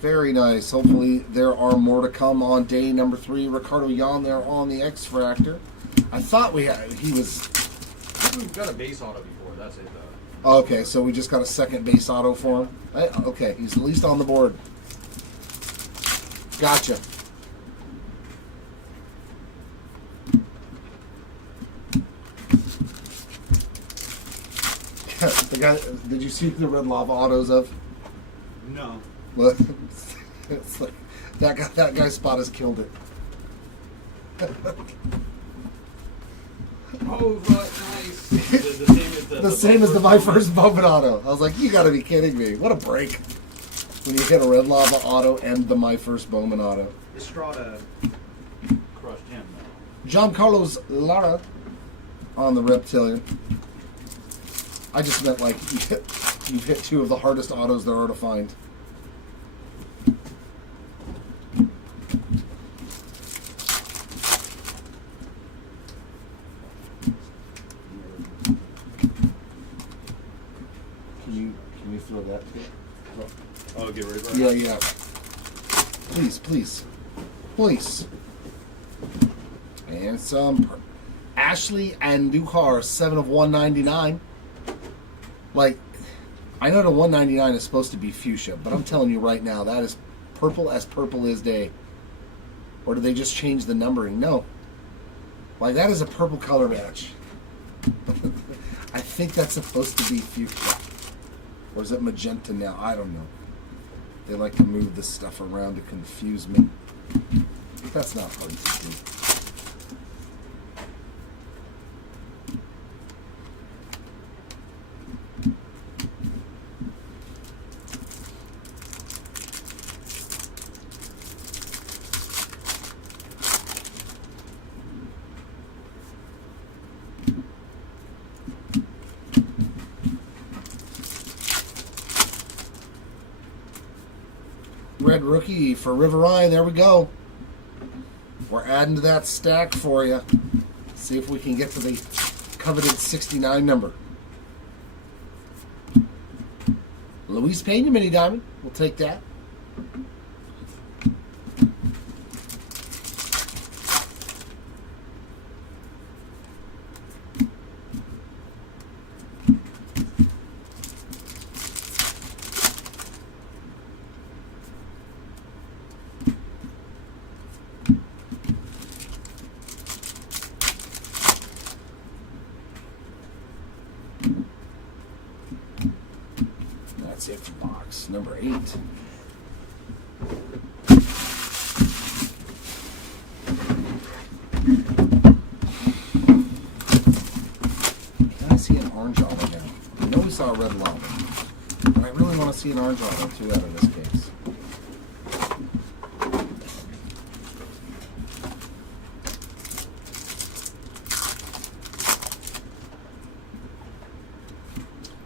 Very nice. Hopefully there are more to come on day number 3. Ricardo Yan there on the X-Fractor. I thought he was... We've got a base auto before, that's it though. Okay, so we just got a second base auto for him. Okay, he's at least on the board. Gotcha. The guy, did you see the red lava autos of? No. Well, it's like that guy's spot has killed it. Oh, but nice. The same as The same as my first Bowman auto. I was like, you got to be kidding me! What a break when you hit a red lava auto and the my first Bowman auto. Estrada. crushed him though. John Carlos Lara on the reptilian. I just meant like you've hit 2 of the hardest autos there are to find. Can you throw that too? Oh, get rid of Yeah, yeah. Please. And some Ashley Andujar, 7 of 199. Like, I know the 199 is supposed to be fuchsia, but I'm telling you right now, that is purple as purple is day. Or did they just change the numbering? No. Like, that is a purple color match. I think that's supposed to be fuchsia. Or is it magenta now? I don't know. They like to move this stuff around to confuse me. That's not hard to do. Red rookie for River Eye. There we go. We're adding to that stack for you. See if we can get to the coveted 69 number. Luis Pena mini diamond. We'll take that. That's it for box number 8. Can I see an orange auto now? I know we saw a red lava, but I really want to see an orange auto too out of this case.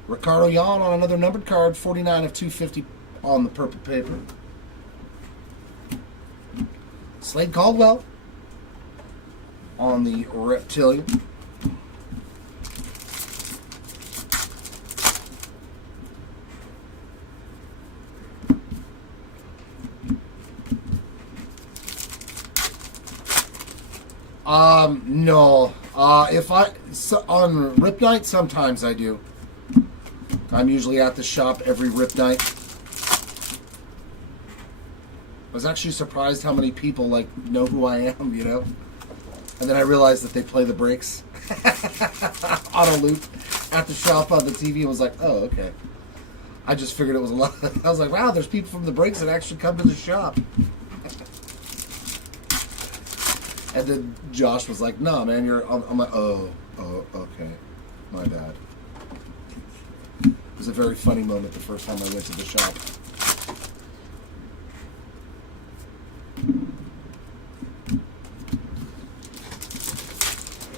Ricardo Yan on another numbered card, 49 of 250 on the purple paper. Slade Caldwell on the Reptilian. No. On Rip Night, sometimes I do. I'm usually at the shop every Rip Night. I was actually surprised how many people know who I am, you know? And then I realized that they play the breaks on a loop at the shop on the TV and was like, oh, okay. I just figured it was a lot. I was like, wow, there's people from the breaks that actually come to the shop. And then Josh was like, no, man, I'm like, oh, okay. My bad. It was a very funny moment the first time I went to the shop.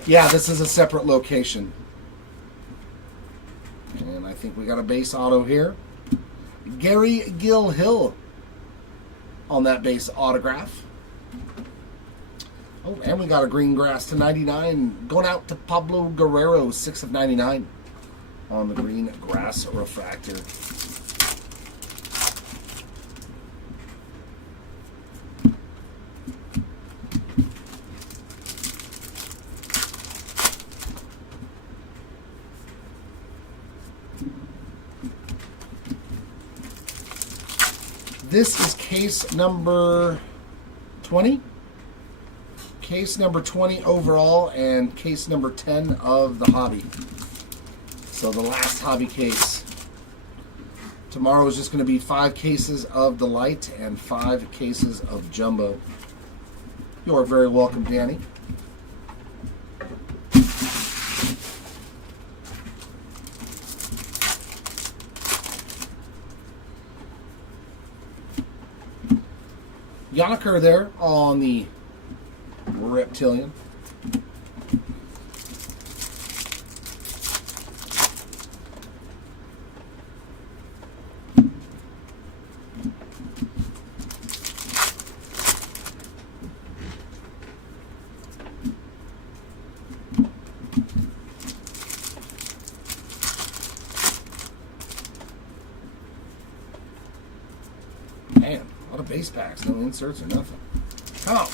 Yeah, this is a separate location. And I think we got a base auto here. Gary Gilhill on that base autograph. Oh, and we got a green grass to 99. Going out to Pablo Guerrero, 6 of 99 on the green grass refractor. This is case number 20. Case number 20 overall and case number 10 of the hobby. So the last hobby case. Tomorrow is just going to be 5 cases of Delight and 5 cases of Jumbo. You are very welcome, Danny. Yonaker there on the Reptilian. Man, a lot of base packs, no inserts or nothing. Come on.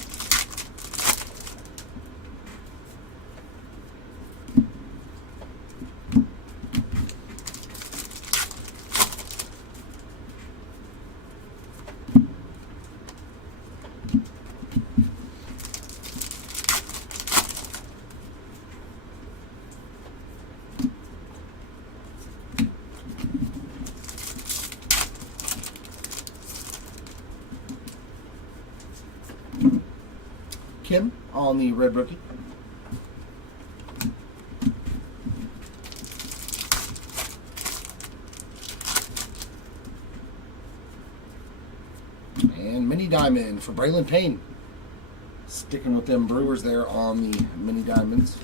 Kim on the red rookie. And mini diamond for Braylon Payne. Sticking with them Brewers there on the mini diamonds.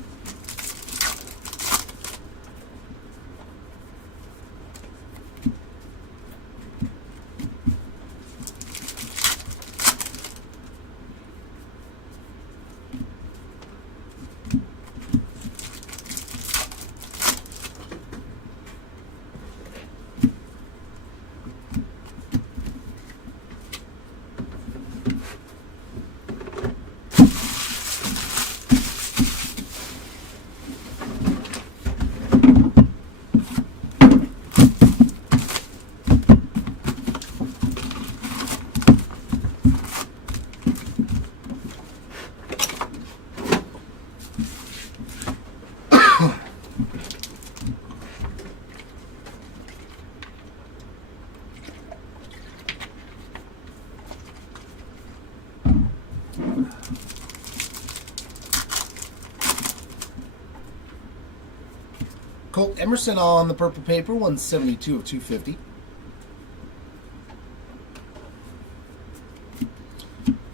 Colt Emerson on the purple paper, 172 of 250.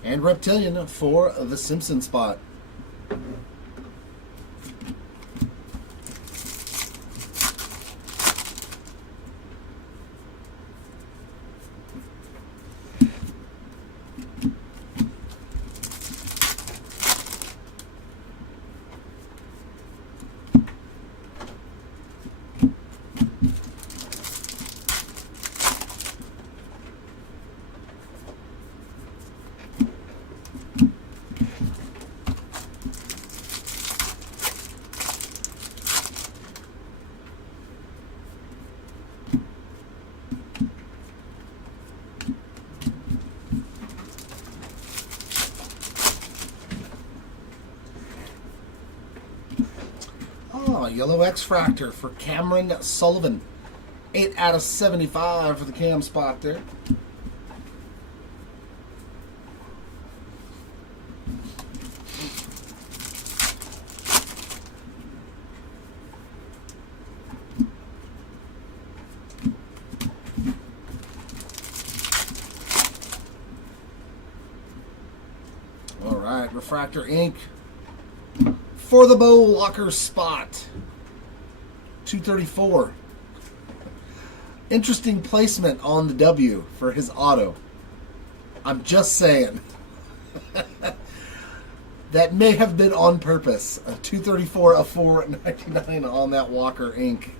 And Reptilian for the Simpson spot. Yellow X-Fractor for Cameron Sullivan. 8 out of 75 for the Cam spot there. All right, Refractor ink for the Bow Locker spot. 234. Interesting placement on the W for his auto. I'm just saying. That may have been on purpose. A 234 of 499 on that Walker ink.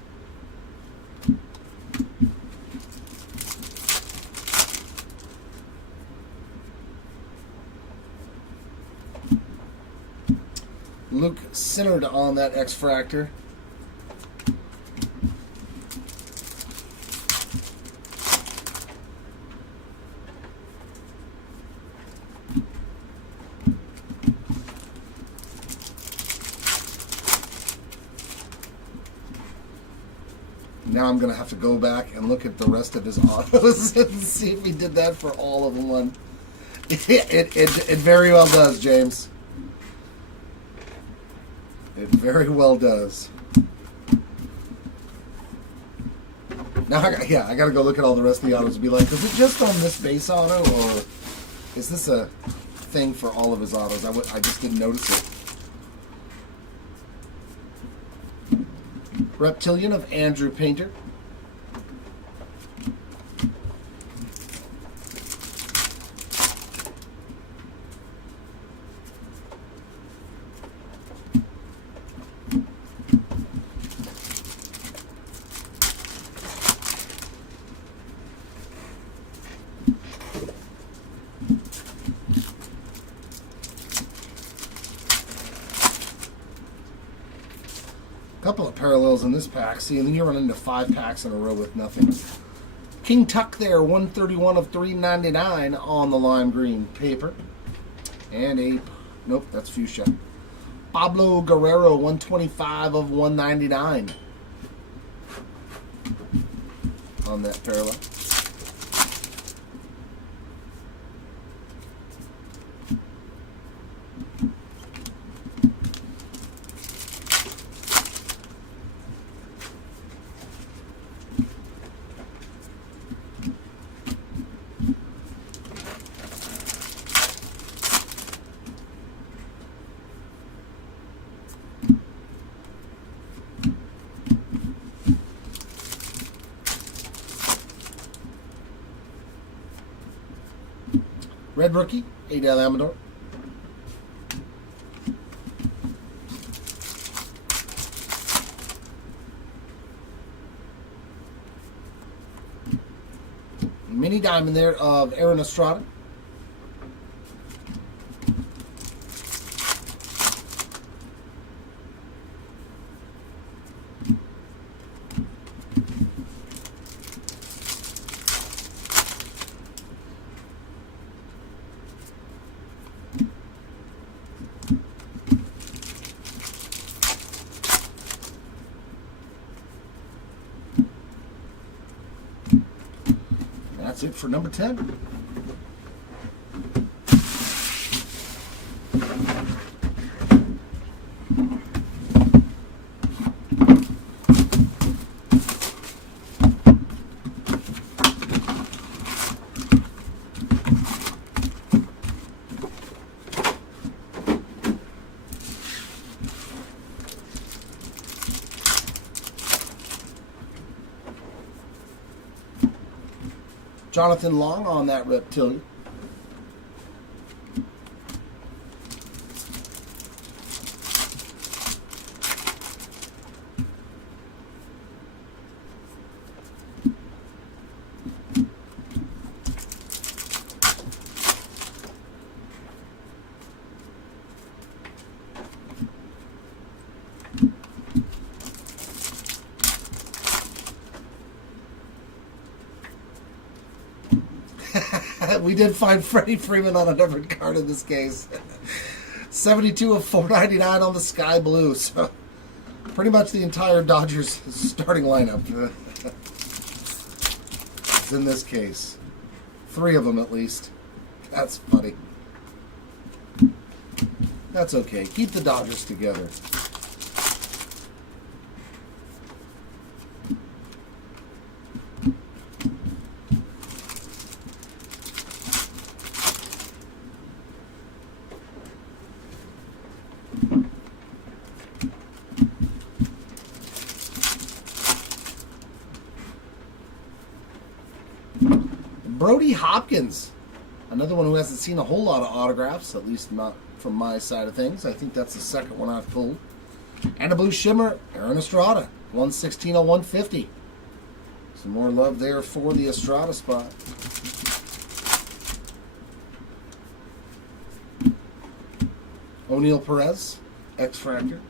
Luke centered on that X-Fractor. Now I'm going to have to go back and look at the rest of his autos and see if he did that for all of them. It very well does, James. It very well does. Now, I got to go look at all the rest of the autos and be like, is it just on this base auto, or is this a thing for all of his autos? I just didn't notice it. Reptilian of Andrew Painter. Couple of parallels in this pack. See, and then you run into 5 packs in a row with nothing. King Tuck there, 131 of 399 on the lime green paper. And a, nope, that's fuchsia. Pablo Guerrero, 125 of 199 on that parallel. Red rookie, Adel Amador. Mini diamond there of Aaron Estrada. That's it for number 10. Jonathan Long on that Reptilian. We did find Freddie Freeman on a numbered card in this case. 72 of 499 on the sky blue. So pretty much the entire Dodgers starting lineup is in this case. 3 of them at least. That's funny. That's okay. Keep the Dodgers together. Brody Hopkins, another one who hasn't seen a whole lot of autographs, at least not from my side of things. I think that's the second one I've pulled. And a blue shimmer, Aaron Estrada, 116 of 150. Some more love there for the Estrada spot. O'Neal Perez, X-Fractor.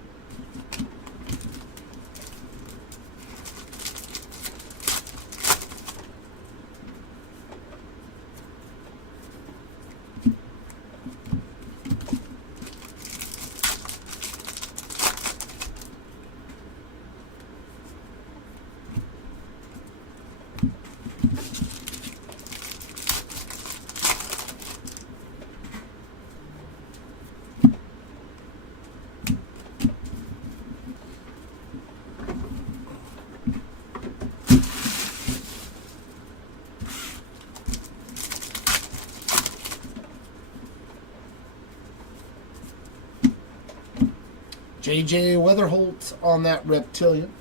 J.J. Weatherholt on that Reptilian.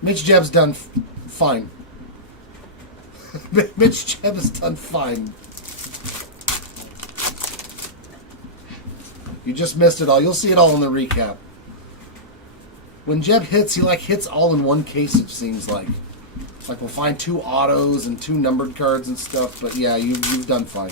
Mitch Jebb's done fine. Mitch Jebb has done fine. You just missed it all. You'll see it all in the recap. When Jebb hits, he hits all in one case, it seems like. Like we'll find 2 autos and 2 numbered cards and stuff, but yeah, you've done fine.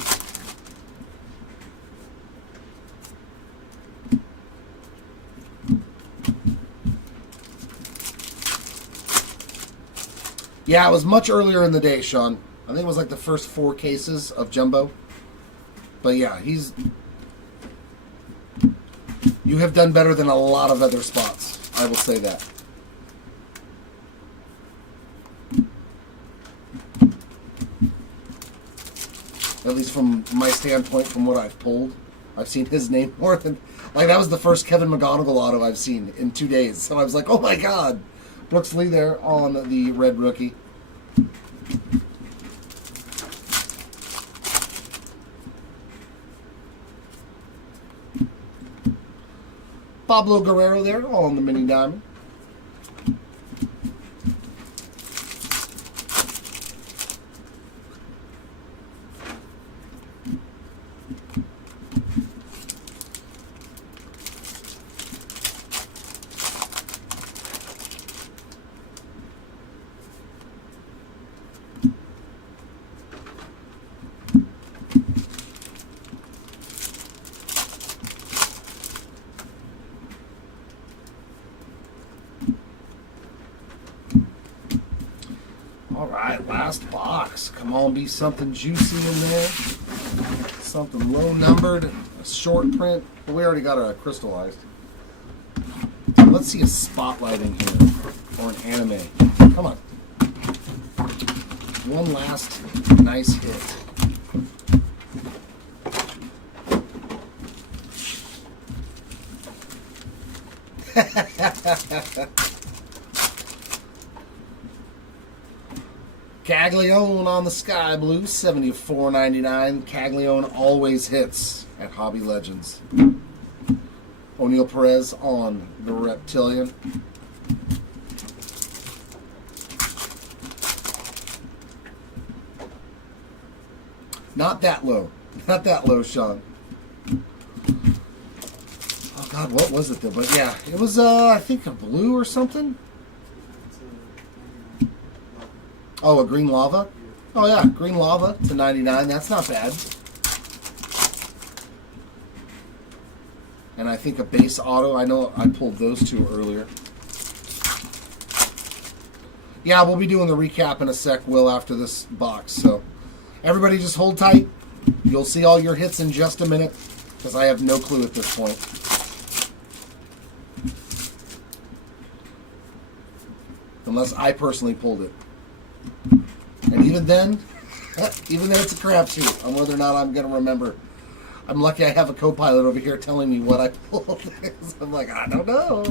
Yeah, it was much earlier in the day, Sean. I think it was like the first 4 cases of Jumbo. But yeah, you have done better than a lot of other spots. I will say that. At least from my standpoint, from what I've pulled. I've seen his name more than... that was the first Kevin McGonigal auto I've seen in 2 days. So I was like, oh my god. Brooks Lee there on the red rookie. Pablo Guerrero there, all on the mini diamond. All right, last box. Come on, be something juicy in there. Something low numbered, a short print. Well, we already got a crystallized. Let's see a spotlight in here or an anime. Come on. One last nice hit. Caglione on the sky blue, $74.99. Caglione always hits at Hobby Legends. O'Neal Perez on the Reptilian. Not that low. Not that low, Sean. Oh God, what was it though? But yeah, it was I think a blue or something. Oh, a green lava? Oh yeah, green lava to 99. That's not bad. And I think a base auto. I know I pulled those two earlier. Yeah, we'll be doing the recap in a sec, Will, after this box. So everybody just hold tight. You'll see all your hits in just a minute, because I have no clue at this point. Unless I personally pulled it. And even then it's a crapshoot on whether or not I'm going to remember. I'm lucky I have a co-pilot over here telling me what I pulled. I'm like, I don't know.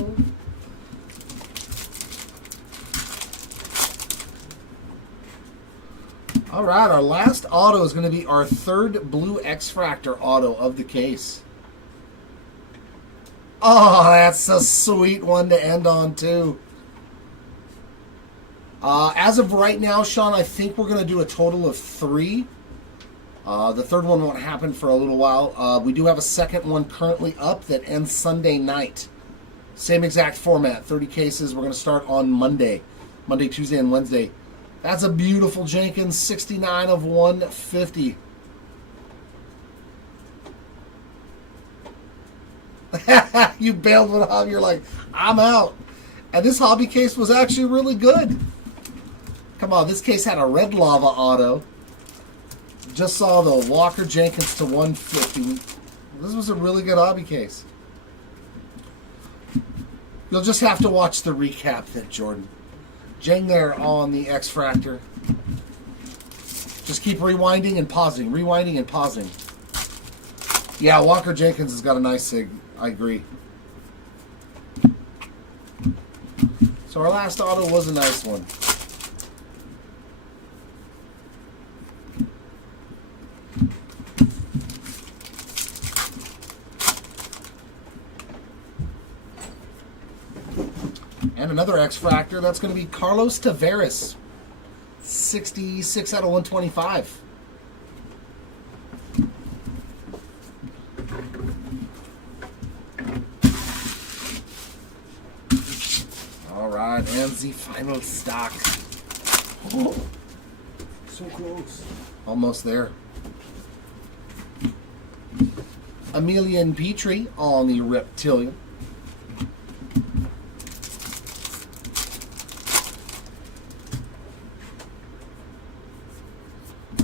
All right, our last auto is going to be our third blue X-Fractor auto of the case. Oh, that's a sweet one to end on, too. As of right now, Sean, I think we're going to do a total of 3. The third one won't happen for a little while. We do have a second one currently up that ends Sunday night. Same exact format, 30 cases. We're going to start on Monday, Tuesday, and Wednesday. That's a beautiful Jenkins, 69 of 150. You bailed one out. You're like, I'm out. And this hobby case was actually really good. Come on, this case had a red lava auto. Just saw the Walker Jenkins to 150. This was a really good hobby case. You'll just have to watch the recap then, Jordan. Jang there on the X-Fractor. Just keep rewinding and pausing. Rewinding and pausing. Yeah, Walker Jenkins has got a nice sig. I agree. So our last auto was a nice one. And another X-Fractor, that's going to be Carlos Tavares. 66 out of 125. All right, and the final stock. Oh, So close. almost there. Emilian Petrie on the Reptilian.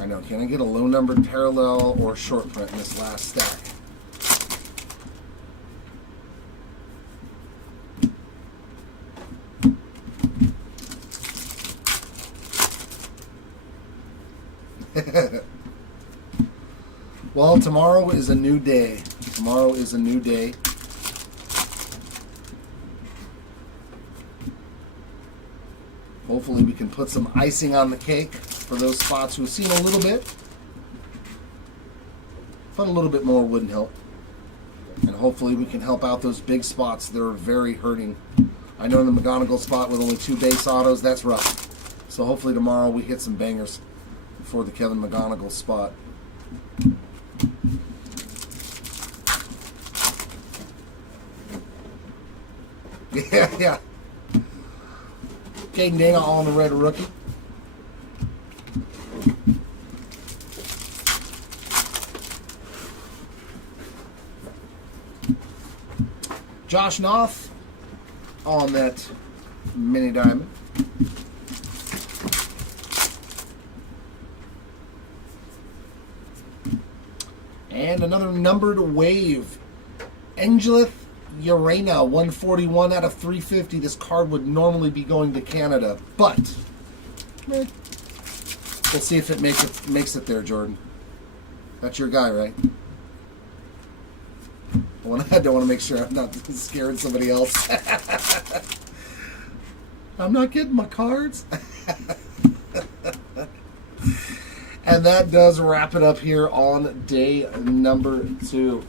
I know, can I get a low numbered parallel or short print in this last stack? Well, tomorrow is a new day. Tomorrow is a new day. Hopefully we can put some icing on the cake for those spots who've seen a little bit. But a little bit more wouldn't help. And hopefully we can help out those big spots that are very hurting. I know in the McGonigal spot with only 2 base autos, that's rough. So hopefully tomorrow we hit some bangers for the Kevin McGonigal spot. Yeah. Caden Dana all in the red rookie. Josh Noth on that mini diamond. And another numbered wave. Angelith Urena, 141 out of 350. This card would normally be going to Canada, but we'll see if it makes it there, Jordan. That's your guy, right? I don't want to make sure I'm not scaring somebody else. I'm not getting my cards. And that does wrap it up here on day number 2.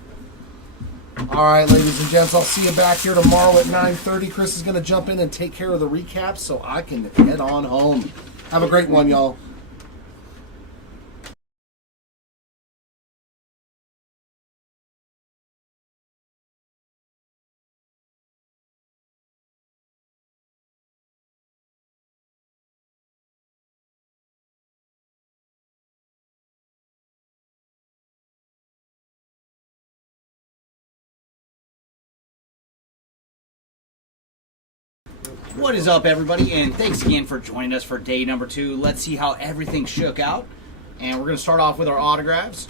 All right, ladies and gents, I'll see you back here tomorrow at 9:30. Chris is going to jump in and take care of the recap so I can head on home. Have a great one, y'all. What is up, everybody, and thanks again for joining us for day number 2. Let's see how everything shook out. And we're going to start off with our autographs.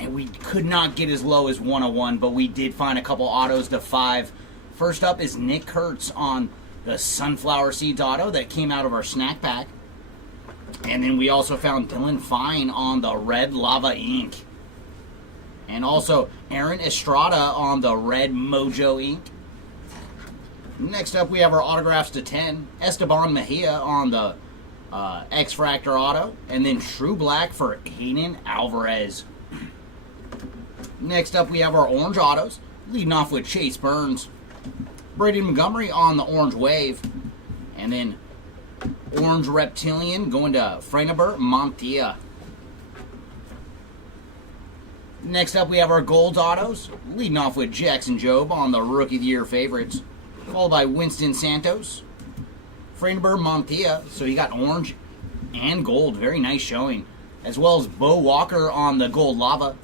And we could not get as low as 101, but we did find a couple autos to 5. First up is Nick Kurtz on the Sunflower Seeds auto that came out of our snack pack. And then we also found Dylan Fine on the Red Lava Ink. And also Aaron Estrada on the Red Mojo Ink. Next up, we have our autographs to 10. Esteban Mejia on the X-Fractor auto. And then True Black for Hayden Alvarez. Next up, we have our orange autos. Leading off with Chase Burns. Brady Montgomery on the Orange Wave. And then Orange Reptilian going to Freinaber Montia. Next up, we have our gold autos. Leading off with Jackson Jobe on the Rookie of the Year favorites. Followed by Winston Santos, Freinaber Montia, so you got orange and gold, very nice showing. As well as Bo Walker on the Gold Lava,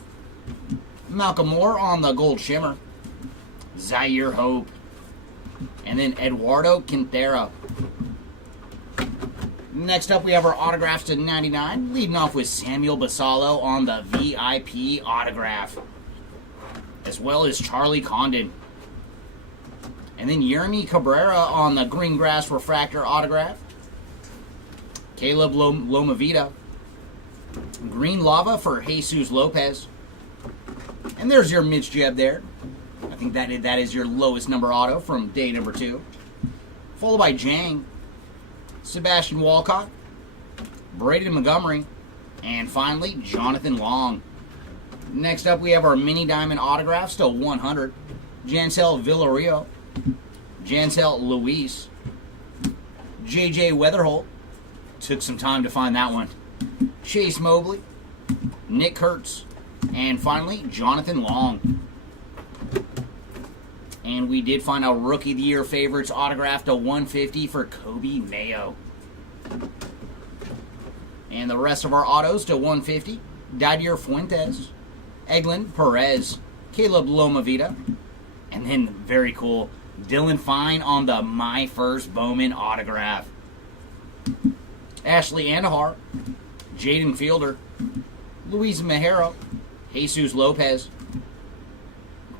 Malcolm Moore on the Gold Shimmer, Zaire Hope, and then Eduardo Quintera. Next up, we have our autographs to 99, leading off with Samuel Basalo on the VIP autograph, as well as Charlie Condon. And then Yermi Cabrera on the Green Grass Refractor autograph. Caleb Lomavita. Green Lava for Jesus Lopez. And there's your Mitch Jeb there. I think that is your lowest number auto from day number 2. Followed by Jang. Sebastian Walcott. Braden Montgomery. And finally, Jonathan Long. Next up, we have our mini diamond autographs to 100. Jansel Villarreal. Jansel Luis. JJ Weatherholt. Took some time to find that one. Chase Mobley. Nick Kurtz. And finally, Jonathan Long. And we did find a Rookie of the Year favorites autograph to 150 for Kobe Mayo. And the rest of our autos to 150. Didier Fuentes. Eglin Perez. Caleb Lomavita. And then, very cool, Dylan Fine on the My First Bowman autograph. Ashley Andahar, Jaden Fielder, Luis Mejero, Jesus Lopez,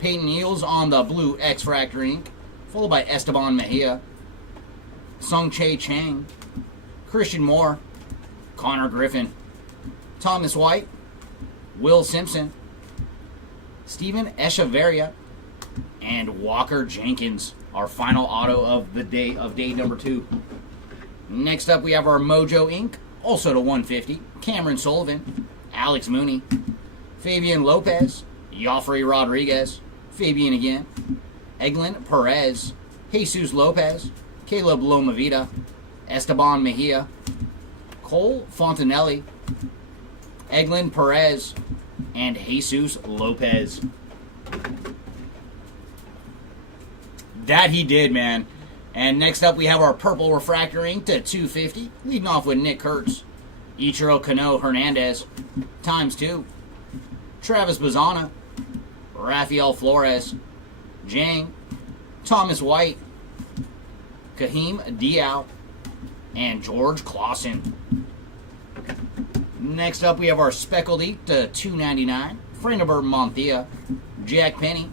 Peyton Eels on the blue X-Fractor ink, followed by Esteban Mejia, Sung Chae Chang, Christian Moore, Connor Griffin, Thomas White, Will Simpson, Steven Echeverria, and Walker Jenkins, our final auto of the day of day number 2. Next up, we have our Mojo Ink, also to 150. Cameron Sullivan, Alex Mooney, Fabian Lopez, Joffrey Rodriguez, Fabian again. Eglin Perez. Jesus Lopez. Caleb Lomavita. Esteban Mejia. Cole Fontanelli. Eglin Perez. And Jesus Lopez. That he did, man. And next up we have our purple refractor ink to 250. Leading off with Nick Kurtz. Ichiro Cano Hernandez. ×2. Travis Bazzana. Rafael Flores. Jang. Thomas White. Kahim Diao. And George Clausen. Next up we have our speckled ink to 299. Freinenberg Monthia. Jack Penny.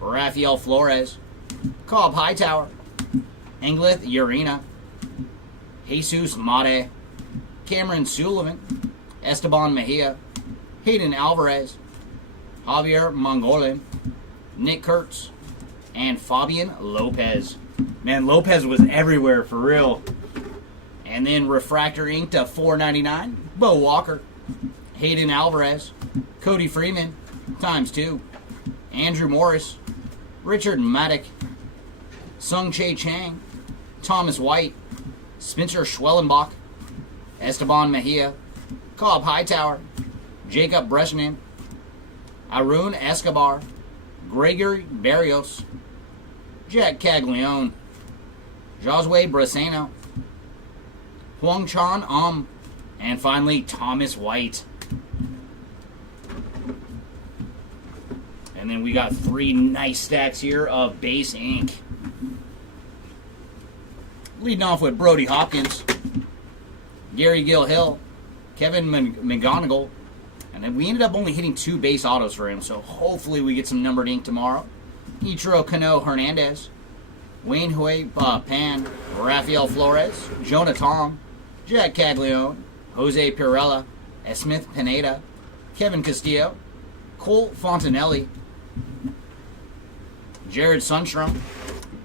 Rafael Flores. Cobb Hightower. Engleth Urena. Jesus Mate. Cameron Sullivan. Esteban Mejia. Hayden Alvarez. Javier Mongolin. Nick Kurtz. And Fabian Lopez. Man, Lopez was everywhere for real. And then Refractor ink to $4.99. Bo Walker. Hayden Alvarez. Cody Freeman. ×2. Andrew Morris. Richard Maddock. Sung Chae Chang. Thomas White. Spencer Schwellenbach. Esteban Mejia. Cobb Hightower. Jacob Bresnan. Arun Escobar. Gregory Barrios. Jack Caglione. Josue Braceno. Huang Chan and finally Thomas White. And then we got 3 nice stacks here of base ink. Leading off with Brody Hopkins, Gary Gill Hill, Kevin McGonigal, and then we ended up only hitting 2 base autos for him, so hopefully we get some numbered ink tomorrow. Ichiro Cano Hernandez, Wayne Hui Pan, Rafael Flores, Jonah Tong, Jack Caglione, Jose Pirella, Smith Pineda, Kevin Castillo, Cole Fontanelli, Jared Sundstrom,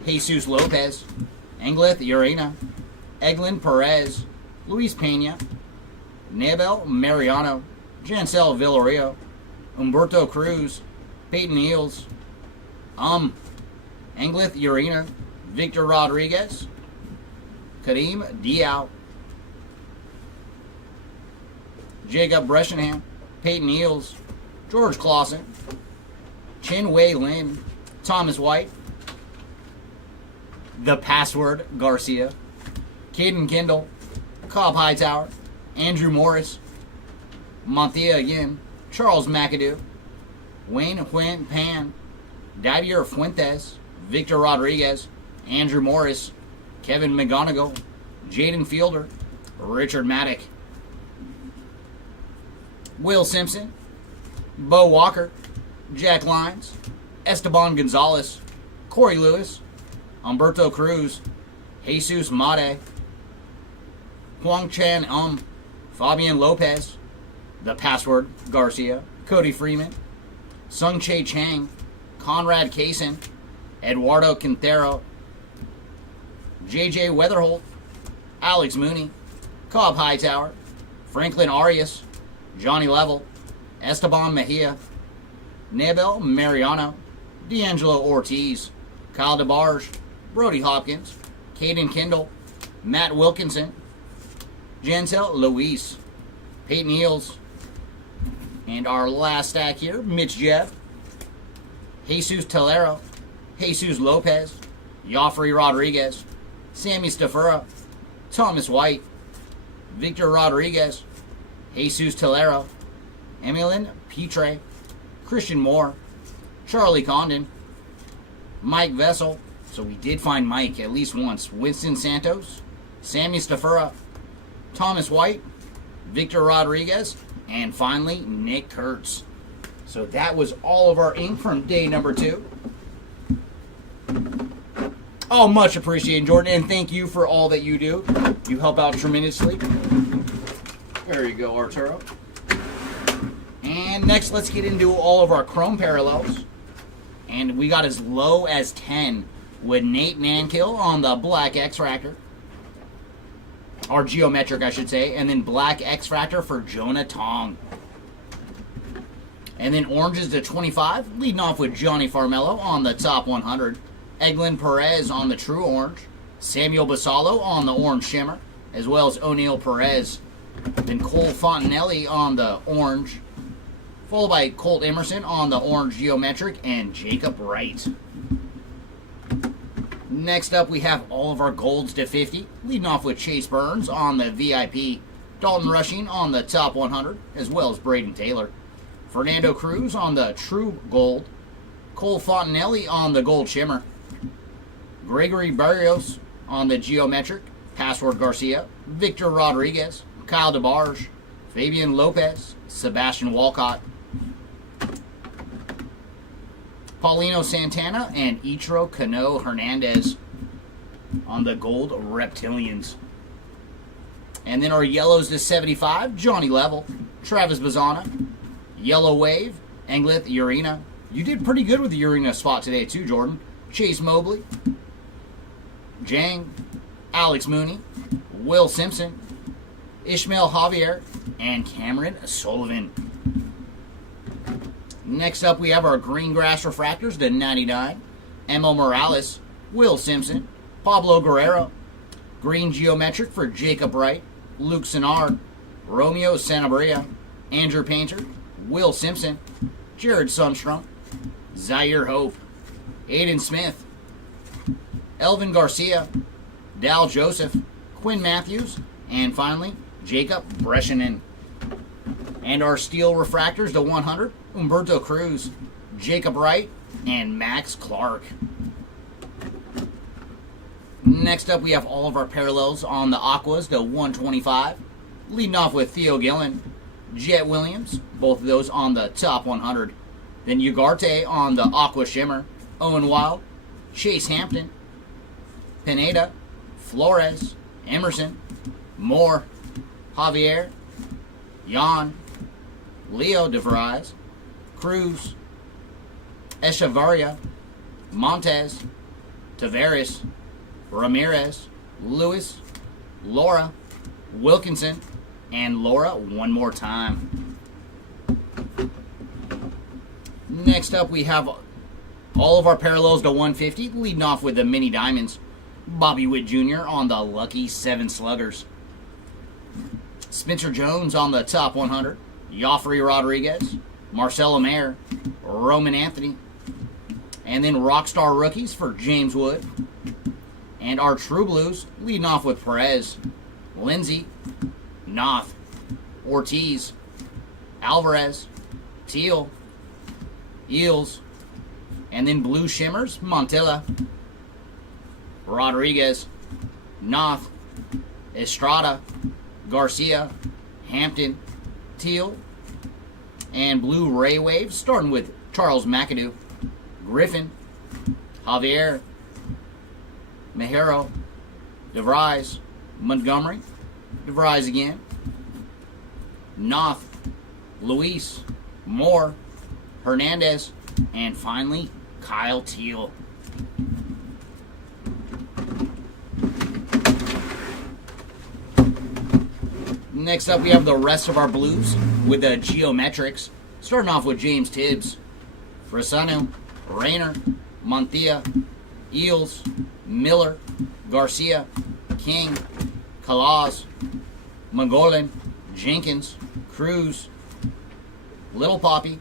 Jesus Lopez, Engleth Urena, Eglin Perez, Luis Pena, Nebel Mariano, Jancel Villario, Humberto Cruz, Peyton Eels, Engleth Urena, Victor Rodriguez, Kareem Diao, Jacob Breshenham, Peyton Eels, George Clausen, Chin Wei Lin, Thomas White, The Password Garcia, Caden Kendall, Cobb Hightower, Andrew Morris, Monthia again, Charles McAdoo, Wayne Huyen Pan, Davier Fuentes, Victor Rodriguez, Andrew Morris, Kevin McGonigal, Jaden Fielder, Richard Maddock, Will Simpson, Bo Walker, Jack Lyons, Esteban Gonzalez, Corey Lewis, Humberto Cruz, Jesus Mate, Huang Chan Fabian Lopez, The Password Garcia, Cody Freeman, Sung Chae Chang, Conrad Kaysen, Eduardo Quintero, JJ Weatherholt, Alex Mooney, Cobb Hightower, Franklin Arias, Johnny Level, Esteban Mejia, Nebel Mariano, D'Angelo Ortiz, Kyle DeBarge, Brody Hopkins, Caden Kendall, Matt Wilkinson, Jancel Luis, Peyton Eels, and our last stack here, Mitch Jeff, Jesus Telero, Jesus Lopez, Joffrey Rodriguez, Sammy Stafura, Thomas White, Victor Rodriguez, Jesus Telero, Emilien Petre, Christian Moore, Charlie Condon, Mike Vessel, so we did find Mike at least once, Winston Santos, Sammy Stafura, Thomas White, Victor Rodriguez, and finally Nick Kurtz. So that was all of our ink from day number 2. Oh, much appreciated, Jordan, and thank you for all that you do. You help out tremendously. There you go, Arturo. And next, let's get into all of our chrome parallels. And we got as low as 10 with Nate Nankill on the black X-Fractor. Or geometric, I should say. And then black X-Fractor for Jonah Tong. And then oranges to 25, leading off with Johnny Farmello on the top 100. Eglin Perez on the true orange. Samuel Basallo on the orange shimmer, as well as O'Neal Perez. Then Cole Fontanelli on the orange, followed by Colt Emerson on the orange geometric, and Jacob Wright. Next up, we have all of our golds to 50, leading off with Chase Burns on the VIP. Dalton Rushing on the top 100, as well as Braden Taylor. Fernando Cruz on the true gold. Cole Fontanelli on the gold shimmer. Gregory Barrios on the geometric. Password Garcia. Victor Rodriguez. Kyle DeBarge. Fabian Lopez. Sebastian Walcott. Paulino Santana and Ichiro Cano Hernandez on the gold reptilians. And then our yellows to 75, Johnny Level, Travis Bazzana, Yellow Wave, Englith Urena. You did pretty good with the Urena spot today too, Jordan. Chase Mobley, Jang, Alex Mooney, Will Simpson, Ishmael Javier, and Cameron Sullivan. Next up, we have our green grass refractors to 99. Emo Morales, Will Simpson, Pablo Guerrero, green geometric for Jacob Wright, Luke Sennard, Romeo Sanabria, Andrew Painter, Will Simpson, Jared Sundstrom, Zaire Hope, Aiden Smith, Elvin Garcia, Dal Joseph, Quinn Matthews, and finally, Jacob Breschanen. And our steel refractors to 100, Humberto Cruz, Jacob Wright, and Max Clark. Next up, we have all of our parallels on the Aquas to 125, leading off with Theo Gillen, Jet Williams, both of those on the top 100. Then Ugarte on the Aqua Shimmer, Owen Wild, Chase Hampton, Pineda, Flores, Emerson, Moore, Javier, Jan, Leo DeVries, Cruz, Echevarria, Montez, Tavares, Ramirez, Lewis, Laura, Wilkinson, and Laura one more time. Next up, we have all of our parallels to 150, leading off with the mini diamonds. Bobby Witt Jr. on the lucky 7 sluggers. Spencer Jones on the top 100. Joffrey Rodriguez, Marcelo Mayer, Roman Anthony, and then Rockstar rookies for James Wood. And our True Blues, leading off with Perez, Lindsay, Noth, Ortiz, Alvarez, Teal, Eels, and then Blue Shimmers, Montilla, Rodriguez, Noth, Estrada, Garcia, Hampton, Teal, and Blue Ray Waves, starting with Charles McAdoo, Griffin, Javier, Mejero, DeVries, Montgomery, DeVries again, Noth, Luis, Moore, Hernandez, and finally, Kyle Teal. Next up, we have the rest of our blues with the geometrics, starting off with James Tibbs, Fresano, Rayner, Montia, Eels, Miller, Garcia, King, Calaz, Mogollon, Jenkins, Cruz, Little Poppy,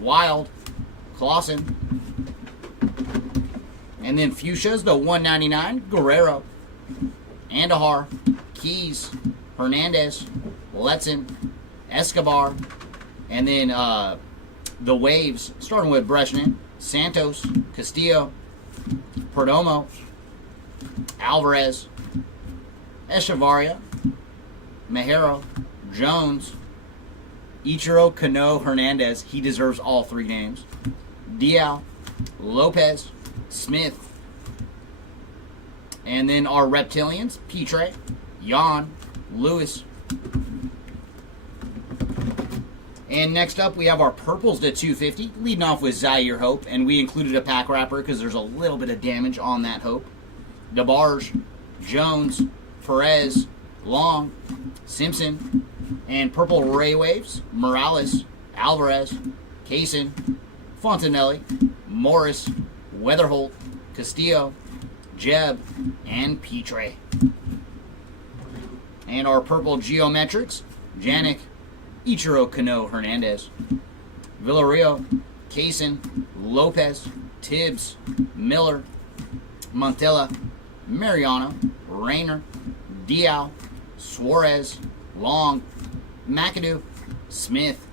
Wild, Clausen, and then Fuchsias, the 199, Guerrero, Andahar, Keys, Hernandez, Letson, Escobar, and then the Waves, starting with Breschanen, Santos, Castillo, Perdomo, Alvarez, Echevarria, Mejero, Jones, Ichiro Cano Hernandez, he deserves all 3 names, Dial, Lopez, Smith, and then our Reptilians, Petre, Jan, Lewis. And next up, we have our purples to 250, leading off with Zaire Hope, and we included a pack wrapper because there's a little bit of damage on that Hope. DeBarge, Jones, Perez, Long, Simpson, and purple Ray Waves, Morales, Alvarez, Kaysen, Fontanelli, Morris, Weatherholt, Castillo, Jeb, and Petre. And our purple geometrics, Janik, Ichiro Kano Hernandez, Villarreal, Kaysen, Lopez, Tibbs, Miller, Montella, Mariano, Rayner, Diao, Suarez, Long, McAdoo, Smith,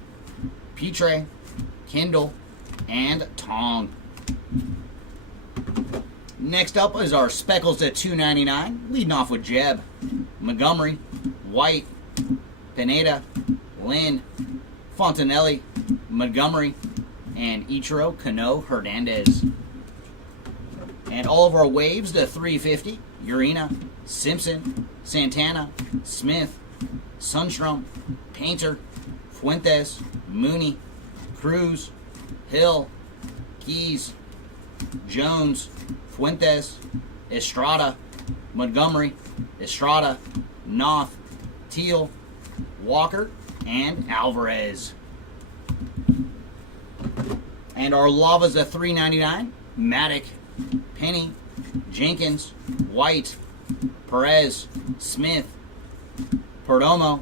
Petre, Kindle, and Tong. Next up is our Speckles to 299, leading off with Jeb, Montgomery, White, Pineda, Lynn, Fontanelli, Montgomery, and Ichiro Kano Hernandez. And all of our waves to 350, Urena, Simpson, Santana, Smith, Sundstrom, Painter, Fuentes, Mooney, Cruz, Hill, Keys, Jones, Fuentes, Estrada, Montgomery, Estrada, Noth, Teal, Walker, and Alvarez. And our Lavas at $3.99, Matic, Penny, Jenkins, White, Perez, Smith, Perdomo,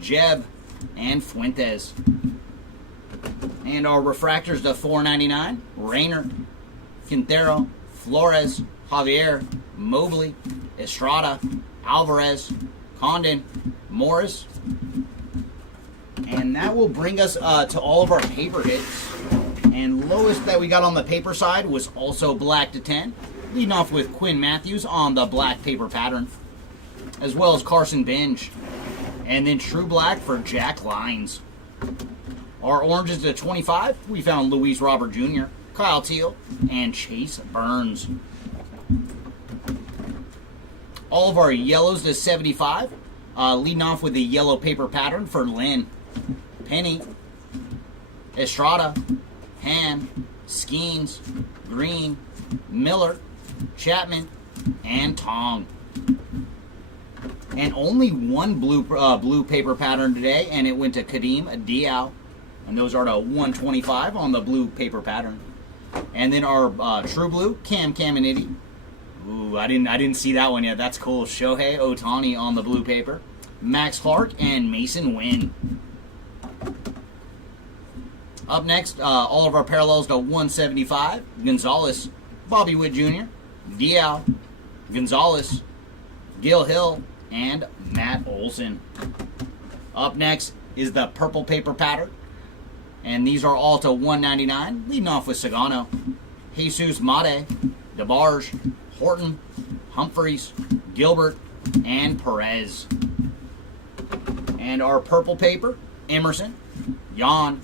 Jeb, and Fuentes. And our Refractors to $4.99, Rayner, Quintero, Flores, Javier, Mobley, Estrada, Alvarez, Condon, Morris. And that will bring us to all of our paper hits. And lowest that we got on the paper side was also black to 10, leading off with Quinn Matthews on the black paper pattern, as well as Carson Binge. And then true black for Jack Lines. Our oranges to 25, we found Luis Robert Jr., Kyle Teal, and Chase Burns. All of our yellows to 75, leading off with the yellow paper pattern for Lynn, Penny, Estrada, Han, Skeens, Green, Miller, Chapman, and Tong. And only one blue paper pattern today, and it went to Kadeem Diao. And those are to 125 on the blue paper pattern. And then our true blue, Cam Caminiti. Ooh, I didn't see that one yet. That's cool. Shohei Ohtani on the blue paper. Max Clark and Mason Wynn. Up next, all of our parallels to 175. Gonzalez, Bobby Witt Jr., Diao, Gonzalez, Gil Hill, and Matt Olson. Up next is the purple paper pattern. And these are all to 199, leading off with Sagano, Jesus Mate, DeBarge, Horton, Humphreys, Gilbert, and Perez. And our purple paper, Emerson, Jan,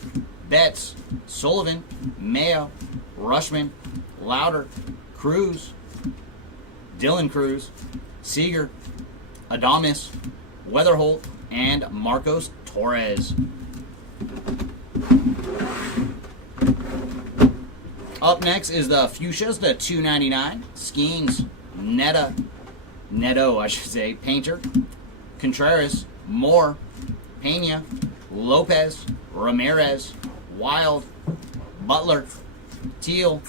Betts, Sullivan, Mayo, Rushman, Louder, Cruz, Dylan Cruz, Seager, Adames, Weatherholt, and Marcos Torres. Up next is the Fuchsias, the $2.99. Skeens, Neto, I should say, Painter, Contreras, Moore, Pena, Lopez, Ramirez, Wild, Butler, Teal,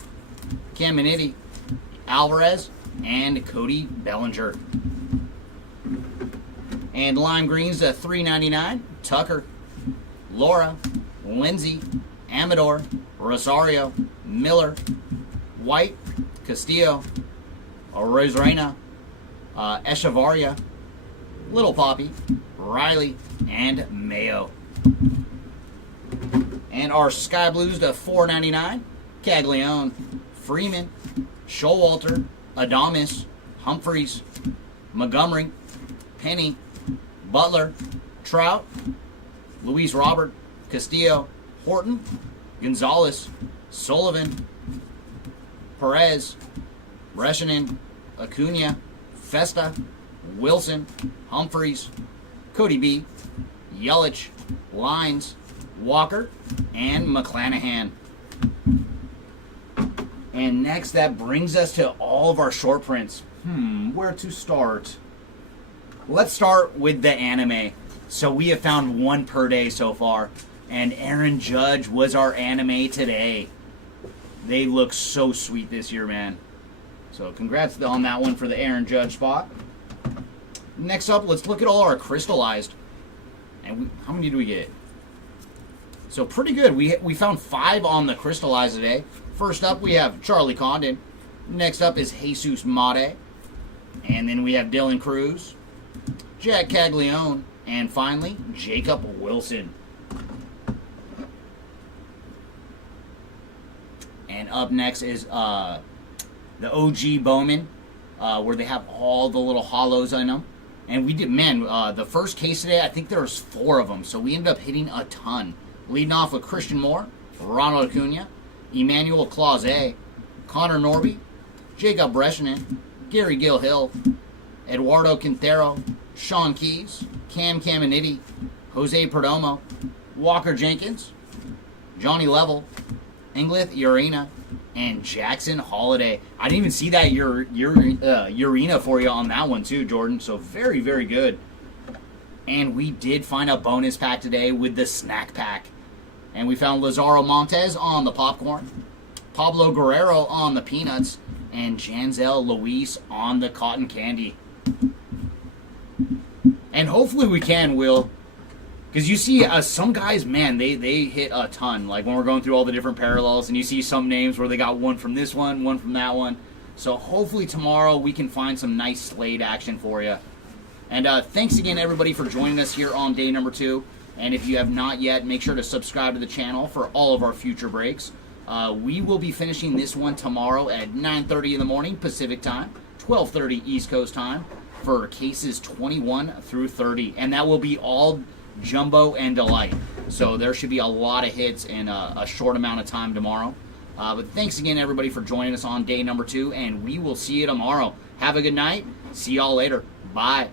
Caminiti, Alvarez, and Cody Bellinger. And lime greens to $3.99. Tucker, Laura, Lindsay, Amador, Rosario, Miller, White, Castillo, Rosarena, Echevarria, Little Poppy, Riley, and Mayo. And our sky blues to $4.99. Caglione, Freeman, Showalter, Adames, Humphreys, Montgomery, Penny, Butler, Trout, Luis Robert, Castillo, Horton, Gonzalez, Sullivan, Perez, Reshanen, Acuna, Festa, Wilson, Humphreys, Cody B, Yelich, Lines, Walker, and McClanahan. And next, that brings us to all of our short prints. Where to start? Let's start with the anime. So we have found one per day so far. And Aaron Judge was our anime today. They look so sweet this year, man. So congrats on that one for the Aaron Judge spot. Next up, let's look at all our crystallized. And how many do we get? So pretty good. We found 5 on the crystallized today. First up, we have Charlie Condon. Next up is Jesus Mate. And then we have Dylan Cruz, Jack Caglione, and finally, Jacob Wilson. And up next is the OG Bowman, where they have all the little hollows in them. And we did, man, the first case today, I think there was 4 of them. So we ended up hitting a ton. Leading off with Christian Moore, Ronald Acuna, Emmanuel Clause, Connor Norby, Jacob Brescianen, Gary Gill-Hill, Eduardo Quintero, Sean Keys, Cam Caminiti, Jose Perdomo, Walker Jenkins, Johnny Level, Ingrid Urena, and Jackson Holiday. I didn't even see that Urena for you on that one too, Jordan. So very, very good. And we did find a bonus pack today with the snack pack. And we found Lazaro Montes on the popcorn, Pablo Guerrero on the peanuts, and Janzel Luis on the cotton candy. And hopefully we can, Will. Because you see some guys, man, they hit a ton. Like when we're going through all the different parallels, and you see some names where they got one from this one from that one. So hopefully tomorrow we can find some nice Slade action for you. And thanks again, everybody, for joining us here on day number 2. And if you have not yet, make sure to subscribe to the channel for all of our future breaks. We will be finishing this one tomorrow at 9:30 in the morning Pacific time, 12:30 East Coast time, for cases 21 through 30. And that will be all Jumbo and Delight. So there should be a lot of hits in a short amount of time tomorrow. But thanks again, everybody, for joining us on day number 2, and we will see you tomorrow. Have a good night. See y'all later. Bye.